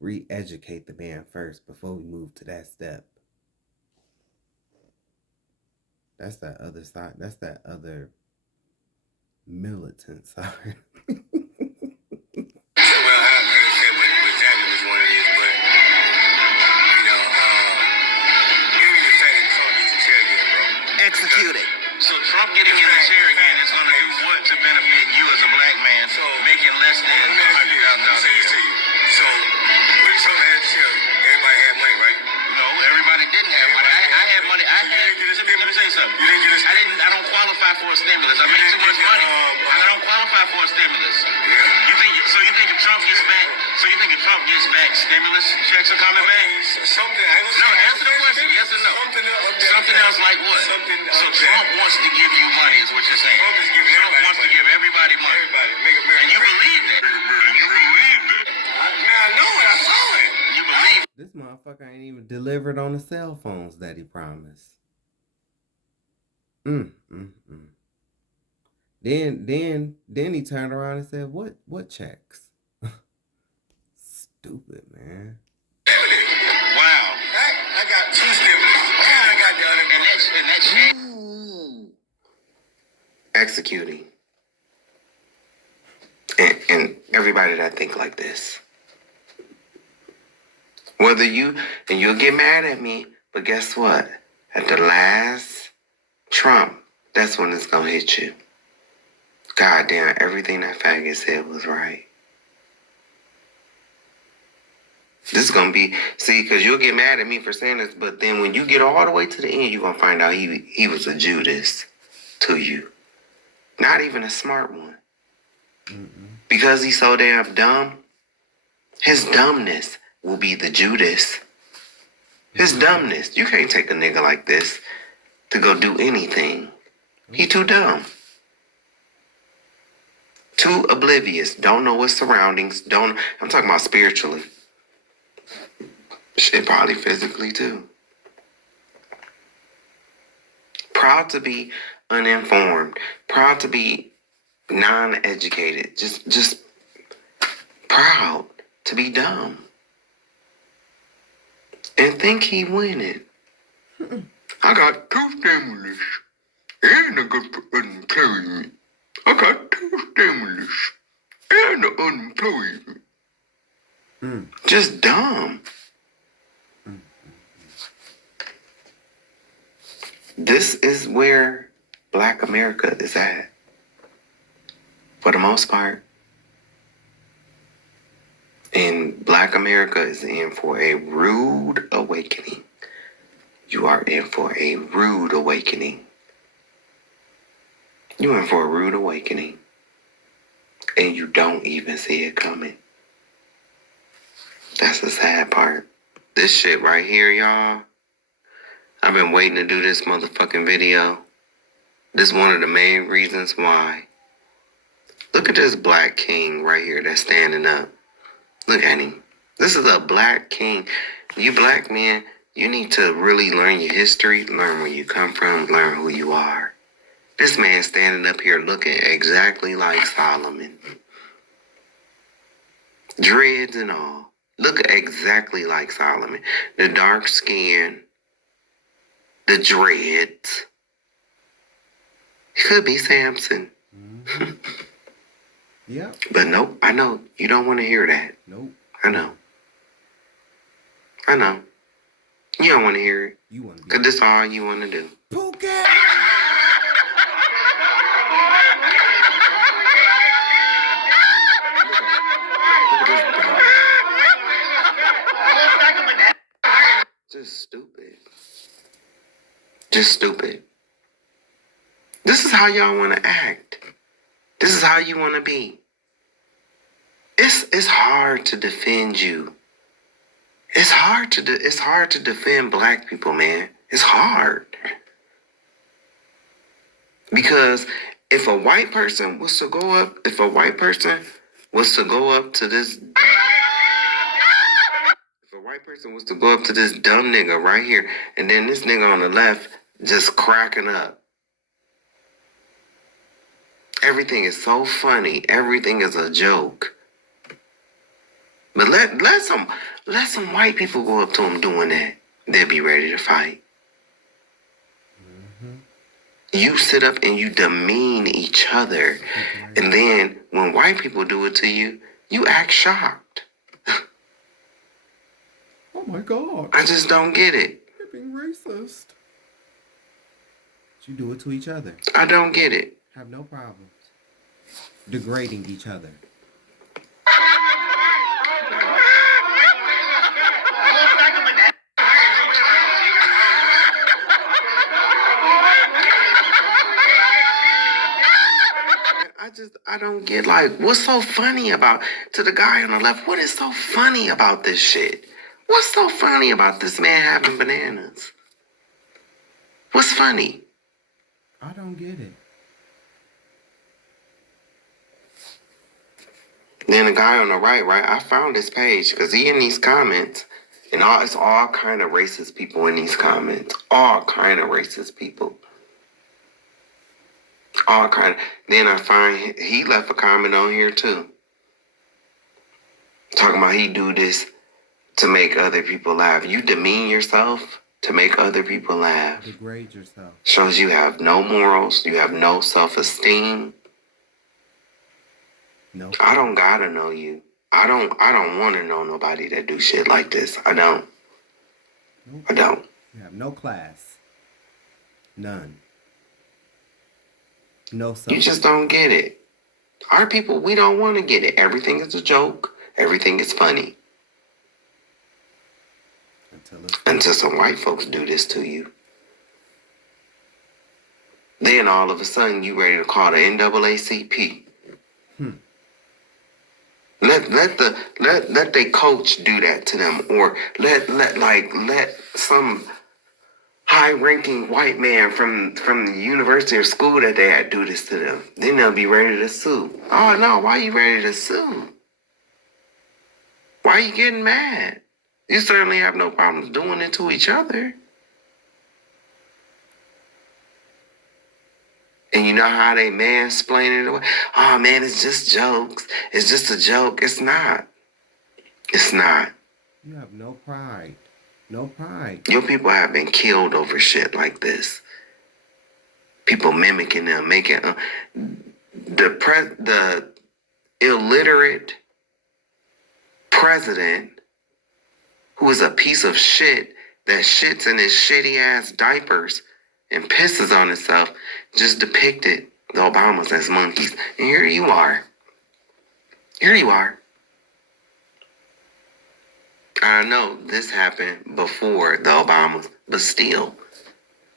re-educate the man first before we move to that step. That's that other side. That's that other militant side. Well, I can't say exactly which one it is, but give me the fact that Trump gets the chair again, bro. Executed. So Trump getting in the chair again is going to do what to benefit you as a black man, making less than $100,000 a year? So when Trump had the chair, everybody had money, right? No, everybody didn't have money. I had money. Let me say something. I don't qualify for a stimulus. I make too much money. I don't qualify for a stimulus. You think if Trump gets back, stimulus checks are coming back? No, answer the question. Yes or no? Something else like what? So Trump wants to give you money, is what you're saying. Trump wants to give everybody money. And you believe that. Man, I know it. I saw it. You believe it. This motherfucker ain't even delivered on the cell phones that he promised. Then he turned around and said, "What checks?" Stupid, man. Wow. I got 2 stimulus. And I got the other. And that check. Executing. And everybody that think like this. Whether you'll get mad at me, but guess what? At the last Trump, that's when it's gonna hit you. God damn, everything that faggot said was right. This is gonna be, because you'll get mad at me for saying this, but then when you get all the way to the end, you're gonna find out he was a Judas to you. Not even a smart one. Because he's so damn dumb, his dumbness will be the Judas. His dumbness. You can't take a nigga like this to go do anything. He too dumb. Too oblivious. Don't know his surroundings. I'm talking about spiritually. Shit, probably physically too. Proud to be uninformed. Proud to be non-educated. Just proud to be dumb. And think he winning. I got 2 stimulus. And I got unemployment. I got 2 stimulus. And unemployment. Just dumb. This is where Black America is at. For the most part. And Black America is in for a rude awakening. You are in for a rude awakening. You're in for a rude awakening. And you don't even see it coming. That's the sad part. This shit right here, y'all. I've been waiting to do this motherfucking video. This is one of the main reasons why. Look at this black king right here that's standing up. Look at him. This is a black king. You black men, you need to really learn your history, learn where you come from, learn who you are. This man standing up here looking exactly like Solomon. Dreads and all. Look exactly like Solomon. The dark skin. The dreads. Could be Samson. Yeah. But nope, I know. You don't want to hear that. Nope. I know. You don't want to hear it. You want to. Because this is all you want to do. Pookie! Just stupid. Just stupid. This is how y'all want to act. This is how you want to be. It's hard to defend you. It's hard to defend black people, man. It's hard. Because if a white person was to go up to this dumb nigga right here, and then this nigga on the left just cracking up. Everything is so funny. Everything is a joke. But let some white people go up to him doing that. They'll be ready to fight. You sit up and you demean each other. And then when white people do it to you, you act shocked. Oh my God. I just don't get it. You're being racist. But you do it to each other. I don't get it. Have no problems. Degrading each other. I don't get, like, what's so funny about, to the guy on the left, what is so funny about this shit? What's so funny about this man having bananas? What's funny? I don't get it. Then the guy on the right, I found his page because he in these comments, and it's all kind of racist people in these comments. All kind of racist people. All kind of. Then I find he left a comment on here too. Talking about he do this to make other people laugh. You demean yourself to make other people laugh. Degrade yourself. Shows you have no morals. You have no self-esteem. No. I don't gotta know you. I don't want to know nobody that do shit like this. I don't. Nope. I don't. You have no class. None. No self. You just don't get it. Our people, we don't want to get it. Everything is a joke. Everything is funny. Until some white folks do this to you. Then all of a sudden you ready to call the NAACP. Let their coach do that to them, or let some high-ranking white man from the university or school that they had do this to them. Then they'll be ready to sue. Oh no, why you ready to sue? Why are you getting mad? You certainly have no problems doing it to each other. And you know how they mansplain it away? Oh man, it's just jokes. It's just a joke. It's not. It's not. You have no pride. No pride. Your people have been killed over shit like this. People mimicking them, making the illiterate president who is a piece of shit that shits in his shitty ass diapers and pisses on himself just depicted the Obamas as monkeys. And here you are. Here you are. I know this happened before the Obamas, but still,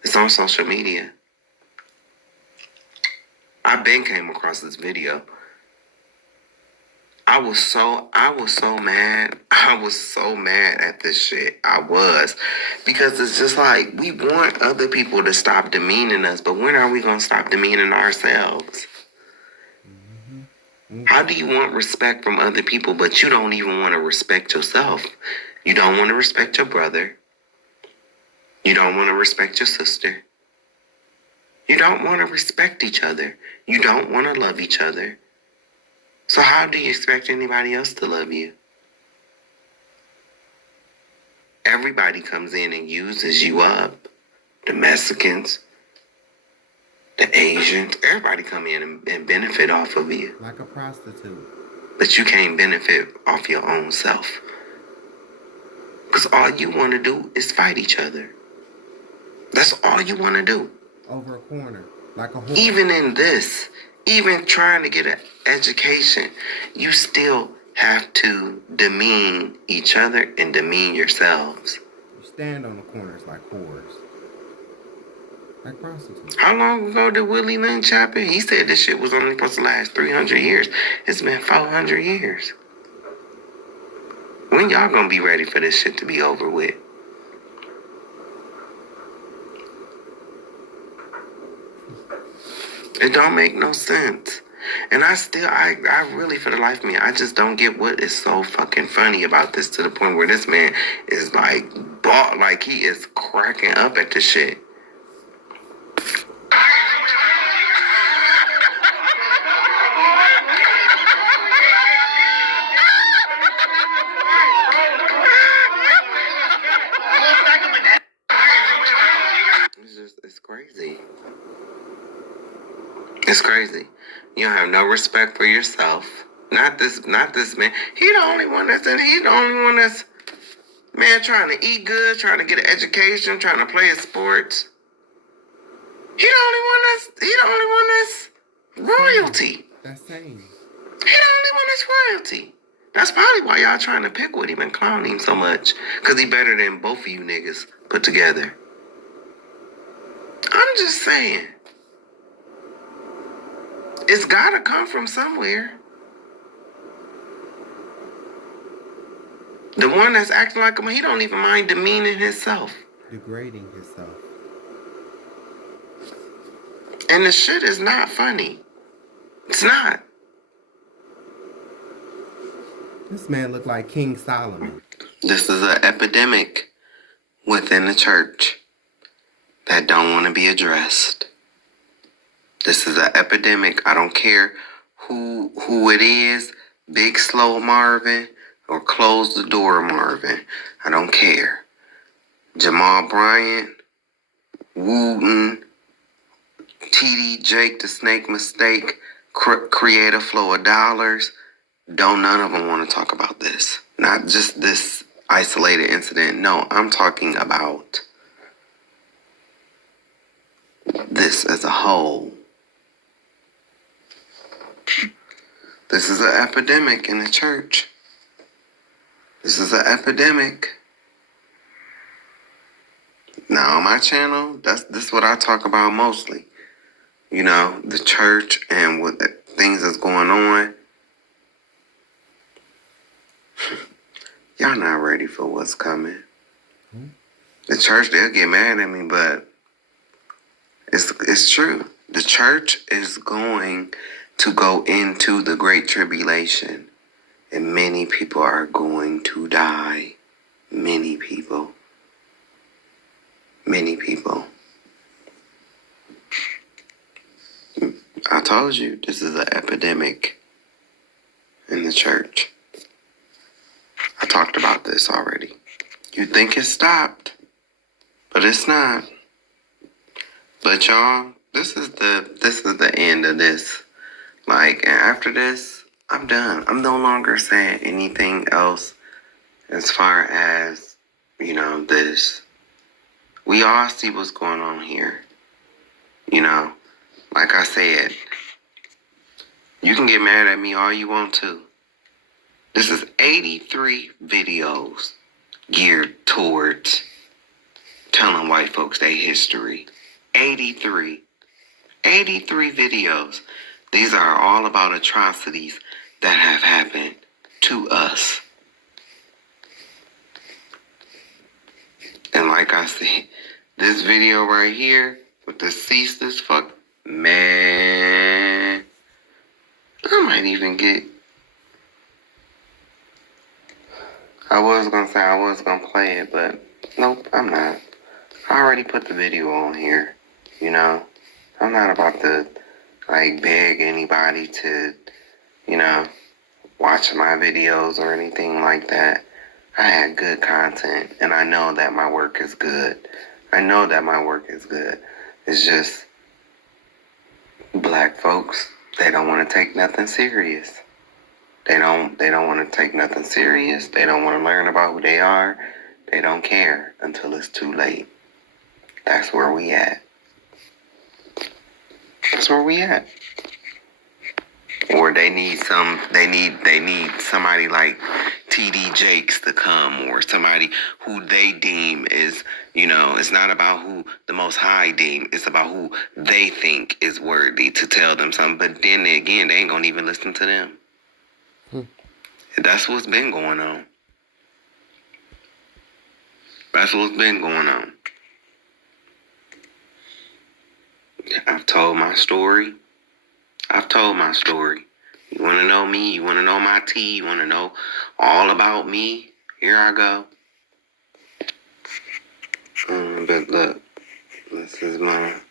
it's on social media. I been came across this video. I was so mad. I was so mad at this shit. I was. Because it's just like, we want other people to stop demeaning us, but when are we going to stop demeaning ourselves? How do you want respect from other people, but you don't even want to respect yourself? You don't want to respect your brother. You don't want to respect your sister. You don't want to respect each other. You don't want to love each other. So how do you expect anybody else to love you? Everybody comes in and uses you up. The Mexicans, the Asians, everybody come in and benefit off of you. Like a prostitute. But you can't benefit off your own self. Because all you want to do is fight each other. That's all you want to do. Over a corner. Like a whore. Even in this, even trying to get an education, you still have to demean each other and demean yourselves. You stand on the corners like whores. Like prostitutes. How long ago did Willie Lynch happen? He said this shit was only supposed to last 300 years. It's been 400 years. When y'all gonna be ready for this shit to be over with? It don't make no sense. And I really, for the life of me, I just don't get what is so fucking funny about this, to the point where this man is like, he is cracking up at the shit. It's crazy. It's crazy. You don't have no respect for yourself. Not this man. He the only one that's man, trying to eat good, trying to get an education, trying to play a sport. He the only one that's royalty. That's same. He the only one that's royalty. That's probably why y'all trying to pick with him and clown him so much. Because he better than both of you niggas put together. I'm just saying. It's gotta come from somewhere. The one that's acting like him, he don't even mind demeaning himself. Degrading himself. And the shit is not funny. It's not. This man looked like King Solomon. This is an epidemic within the church that don't want to be addressed. This is an epidemic. I don't care who it is, Big Slow Marvin or Close the Door Marvin. I don't care. Jamal Bryant, Wooten, TD Jake the Snake Mistake, Create a Flow of Dollars. Don't none of them want to talk about this. Not just this isolated incident. No, I'm talking about this as a whole. This is an epidemic in the church. This is an epidemic. Now on my channel, this is what I talk about mostly. You know, the church and what things that's going on. Y'all not ready for what's coming. The church, they'll get mad at me, but it's true. The church is going to go into the Great Tribulation, and many people are going to die. Many people. Many people. I told you, this is an epidemic in the church. I talked about this already. You think it stopped, but it's not. But y'all, this is the end of this. Like, and after this, I'm done. I'm no longer saying anything else as far as, this. We all see what's going on here. Like I said, you can get mad at me all you want to. This is 83 videos geared towards telling white folks their history. 83. 83 videos. These are all about atrocities that have happened to us. And like I said, this video right here with the ceaseless fuck, man, I might even get, I was gonna play it, but nope, I'm not. I already put the video on here, I'm not about to, beg anybody to, watch my videos or anything like that. I had good content, and I know that my work is good. It's just black folks, they don't want to take nothing serious. They don't want to take nothing serious. They don't want to learn about who they are. They don't care until it's too late. That's where we at. Or they need somebody like TD Jakes to come, or somebody who they deem is, it's not about who the Most High deem, it's about who they think is worthy to tell them something. But then again, they ain't gonna even listen to them. That's what's been going on. I've told my story. You want to know me? You want to know my tea? You want to know all about me? Here I go. But look, this is my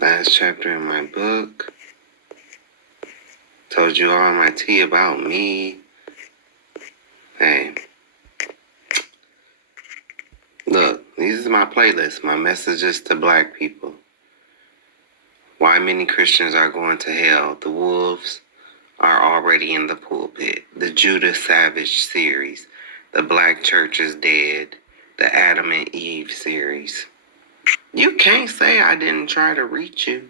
last chapter in my book. Told you all my tea about me. Hey. Look, these are my playlists, my messages to black people. Why many Christians are going to hell. The wolves are already in the pulpit. The Judah Savage series. The Black Church is Dead. The Adam and Eve series. You can't say I didn't try to reach you.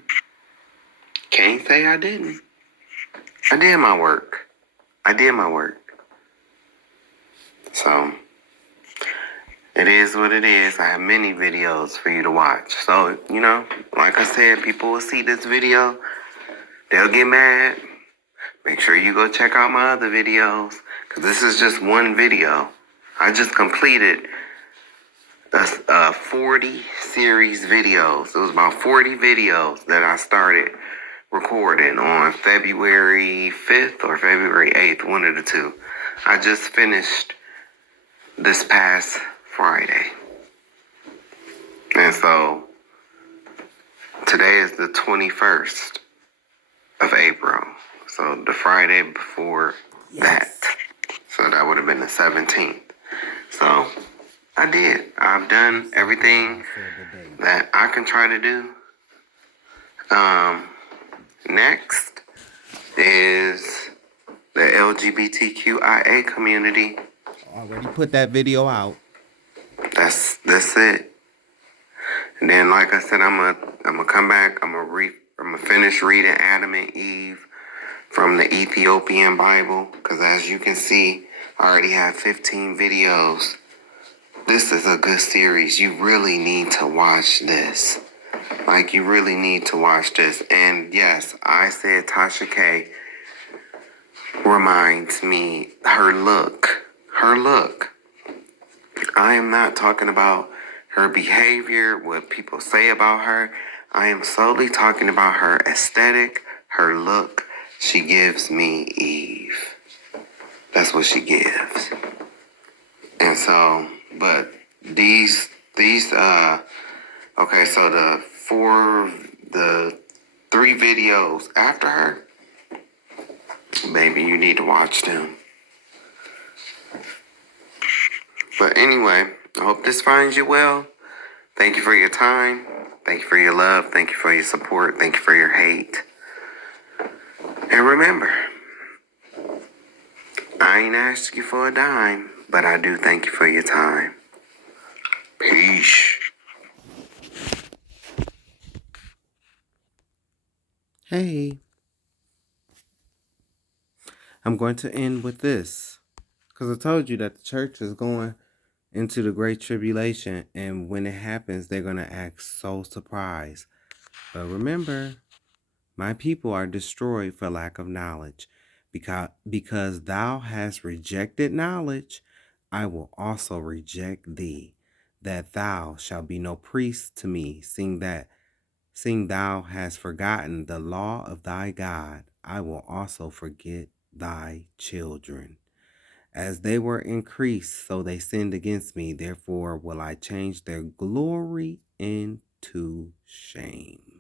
Can't say I didn't. I did my work. So, it is what it is. I have many videos for you to watch. So, like I said, people will see this video. They'll get mad. Make sure you go check out my other videos, because this is just one video. I just completed a 40 series videos. It was about 40 videos that I started recording on February 5th or February 8th, one of the two. I just finished this past Friday. And so today is the 21st of April. So the Friday before that. So that would have been the 17th. So I've done everything that I can try to do. Next is the LGBTQIA community. Already put that video out. That's it. And then, like I said, I'm gonna come back. I'm gonna finish reading Adam and Eve from the Ethiopian Bible, because as you can see, I already have 15 videos. This is a good series. You really need to watch this. You really need to watch this. And yes, I said Tasha K reminds me, her look. I am not talking about her behavior, what people say about her. I am solely talking about her aesthetic, her look. She gives me Eve. That's what she gives. And so, but these okay, so the 3 videos after her, baby, you need to watch them. But anyway, I hope this finds you well. Thank you for your time. Thank you for your love. Thank you for your support. Thank you for your hate. And remember, ask you for a dime, but I do thank you for your time. Peace. Hey, I'm going to end with this because I told you that the church is going into the great tribulation, and when it happens, they're going to act so surprised. But remember, my people are destroyed for lack of knowledge. Because thou hast rejected knowledge, I will also reject thee, that thou shalt be no priest to me, seeing thou hast forgotten the law of thy God, I will also forget thy children. As they were increased, so they sinned against me. Therefore will I change their glory into shame.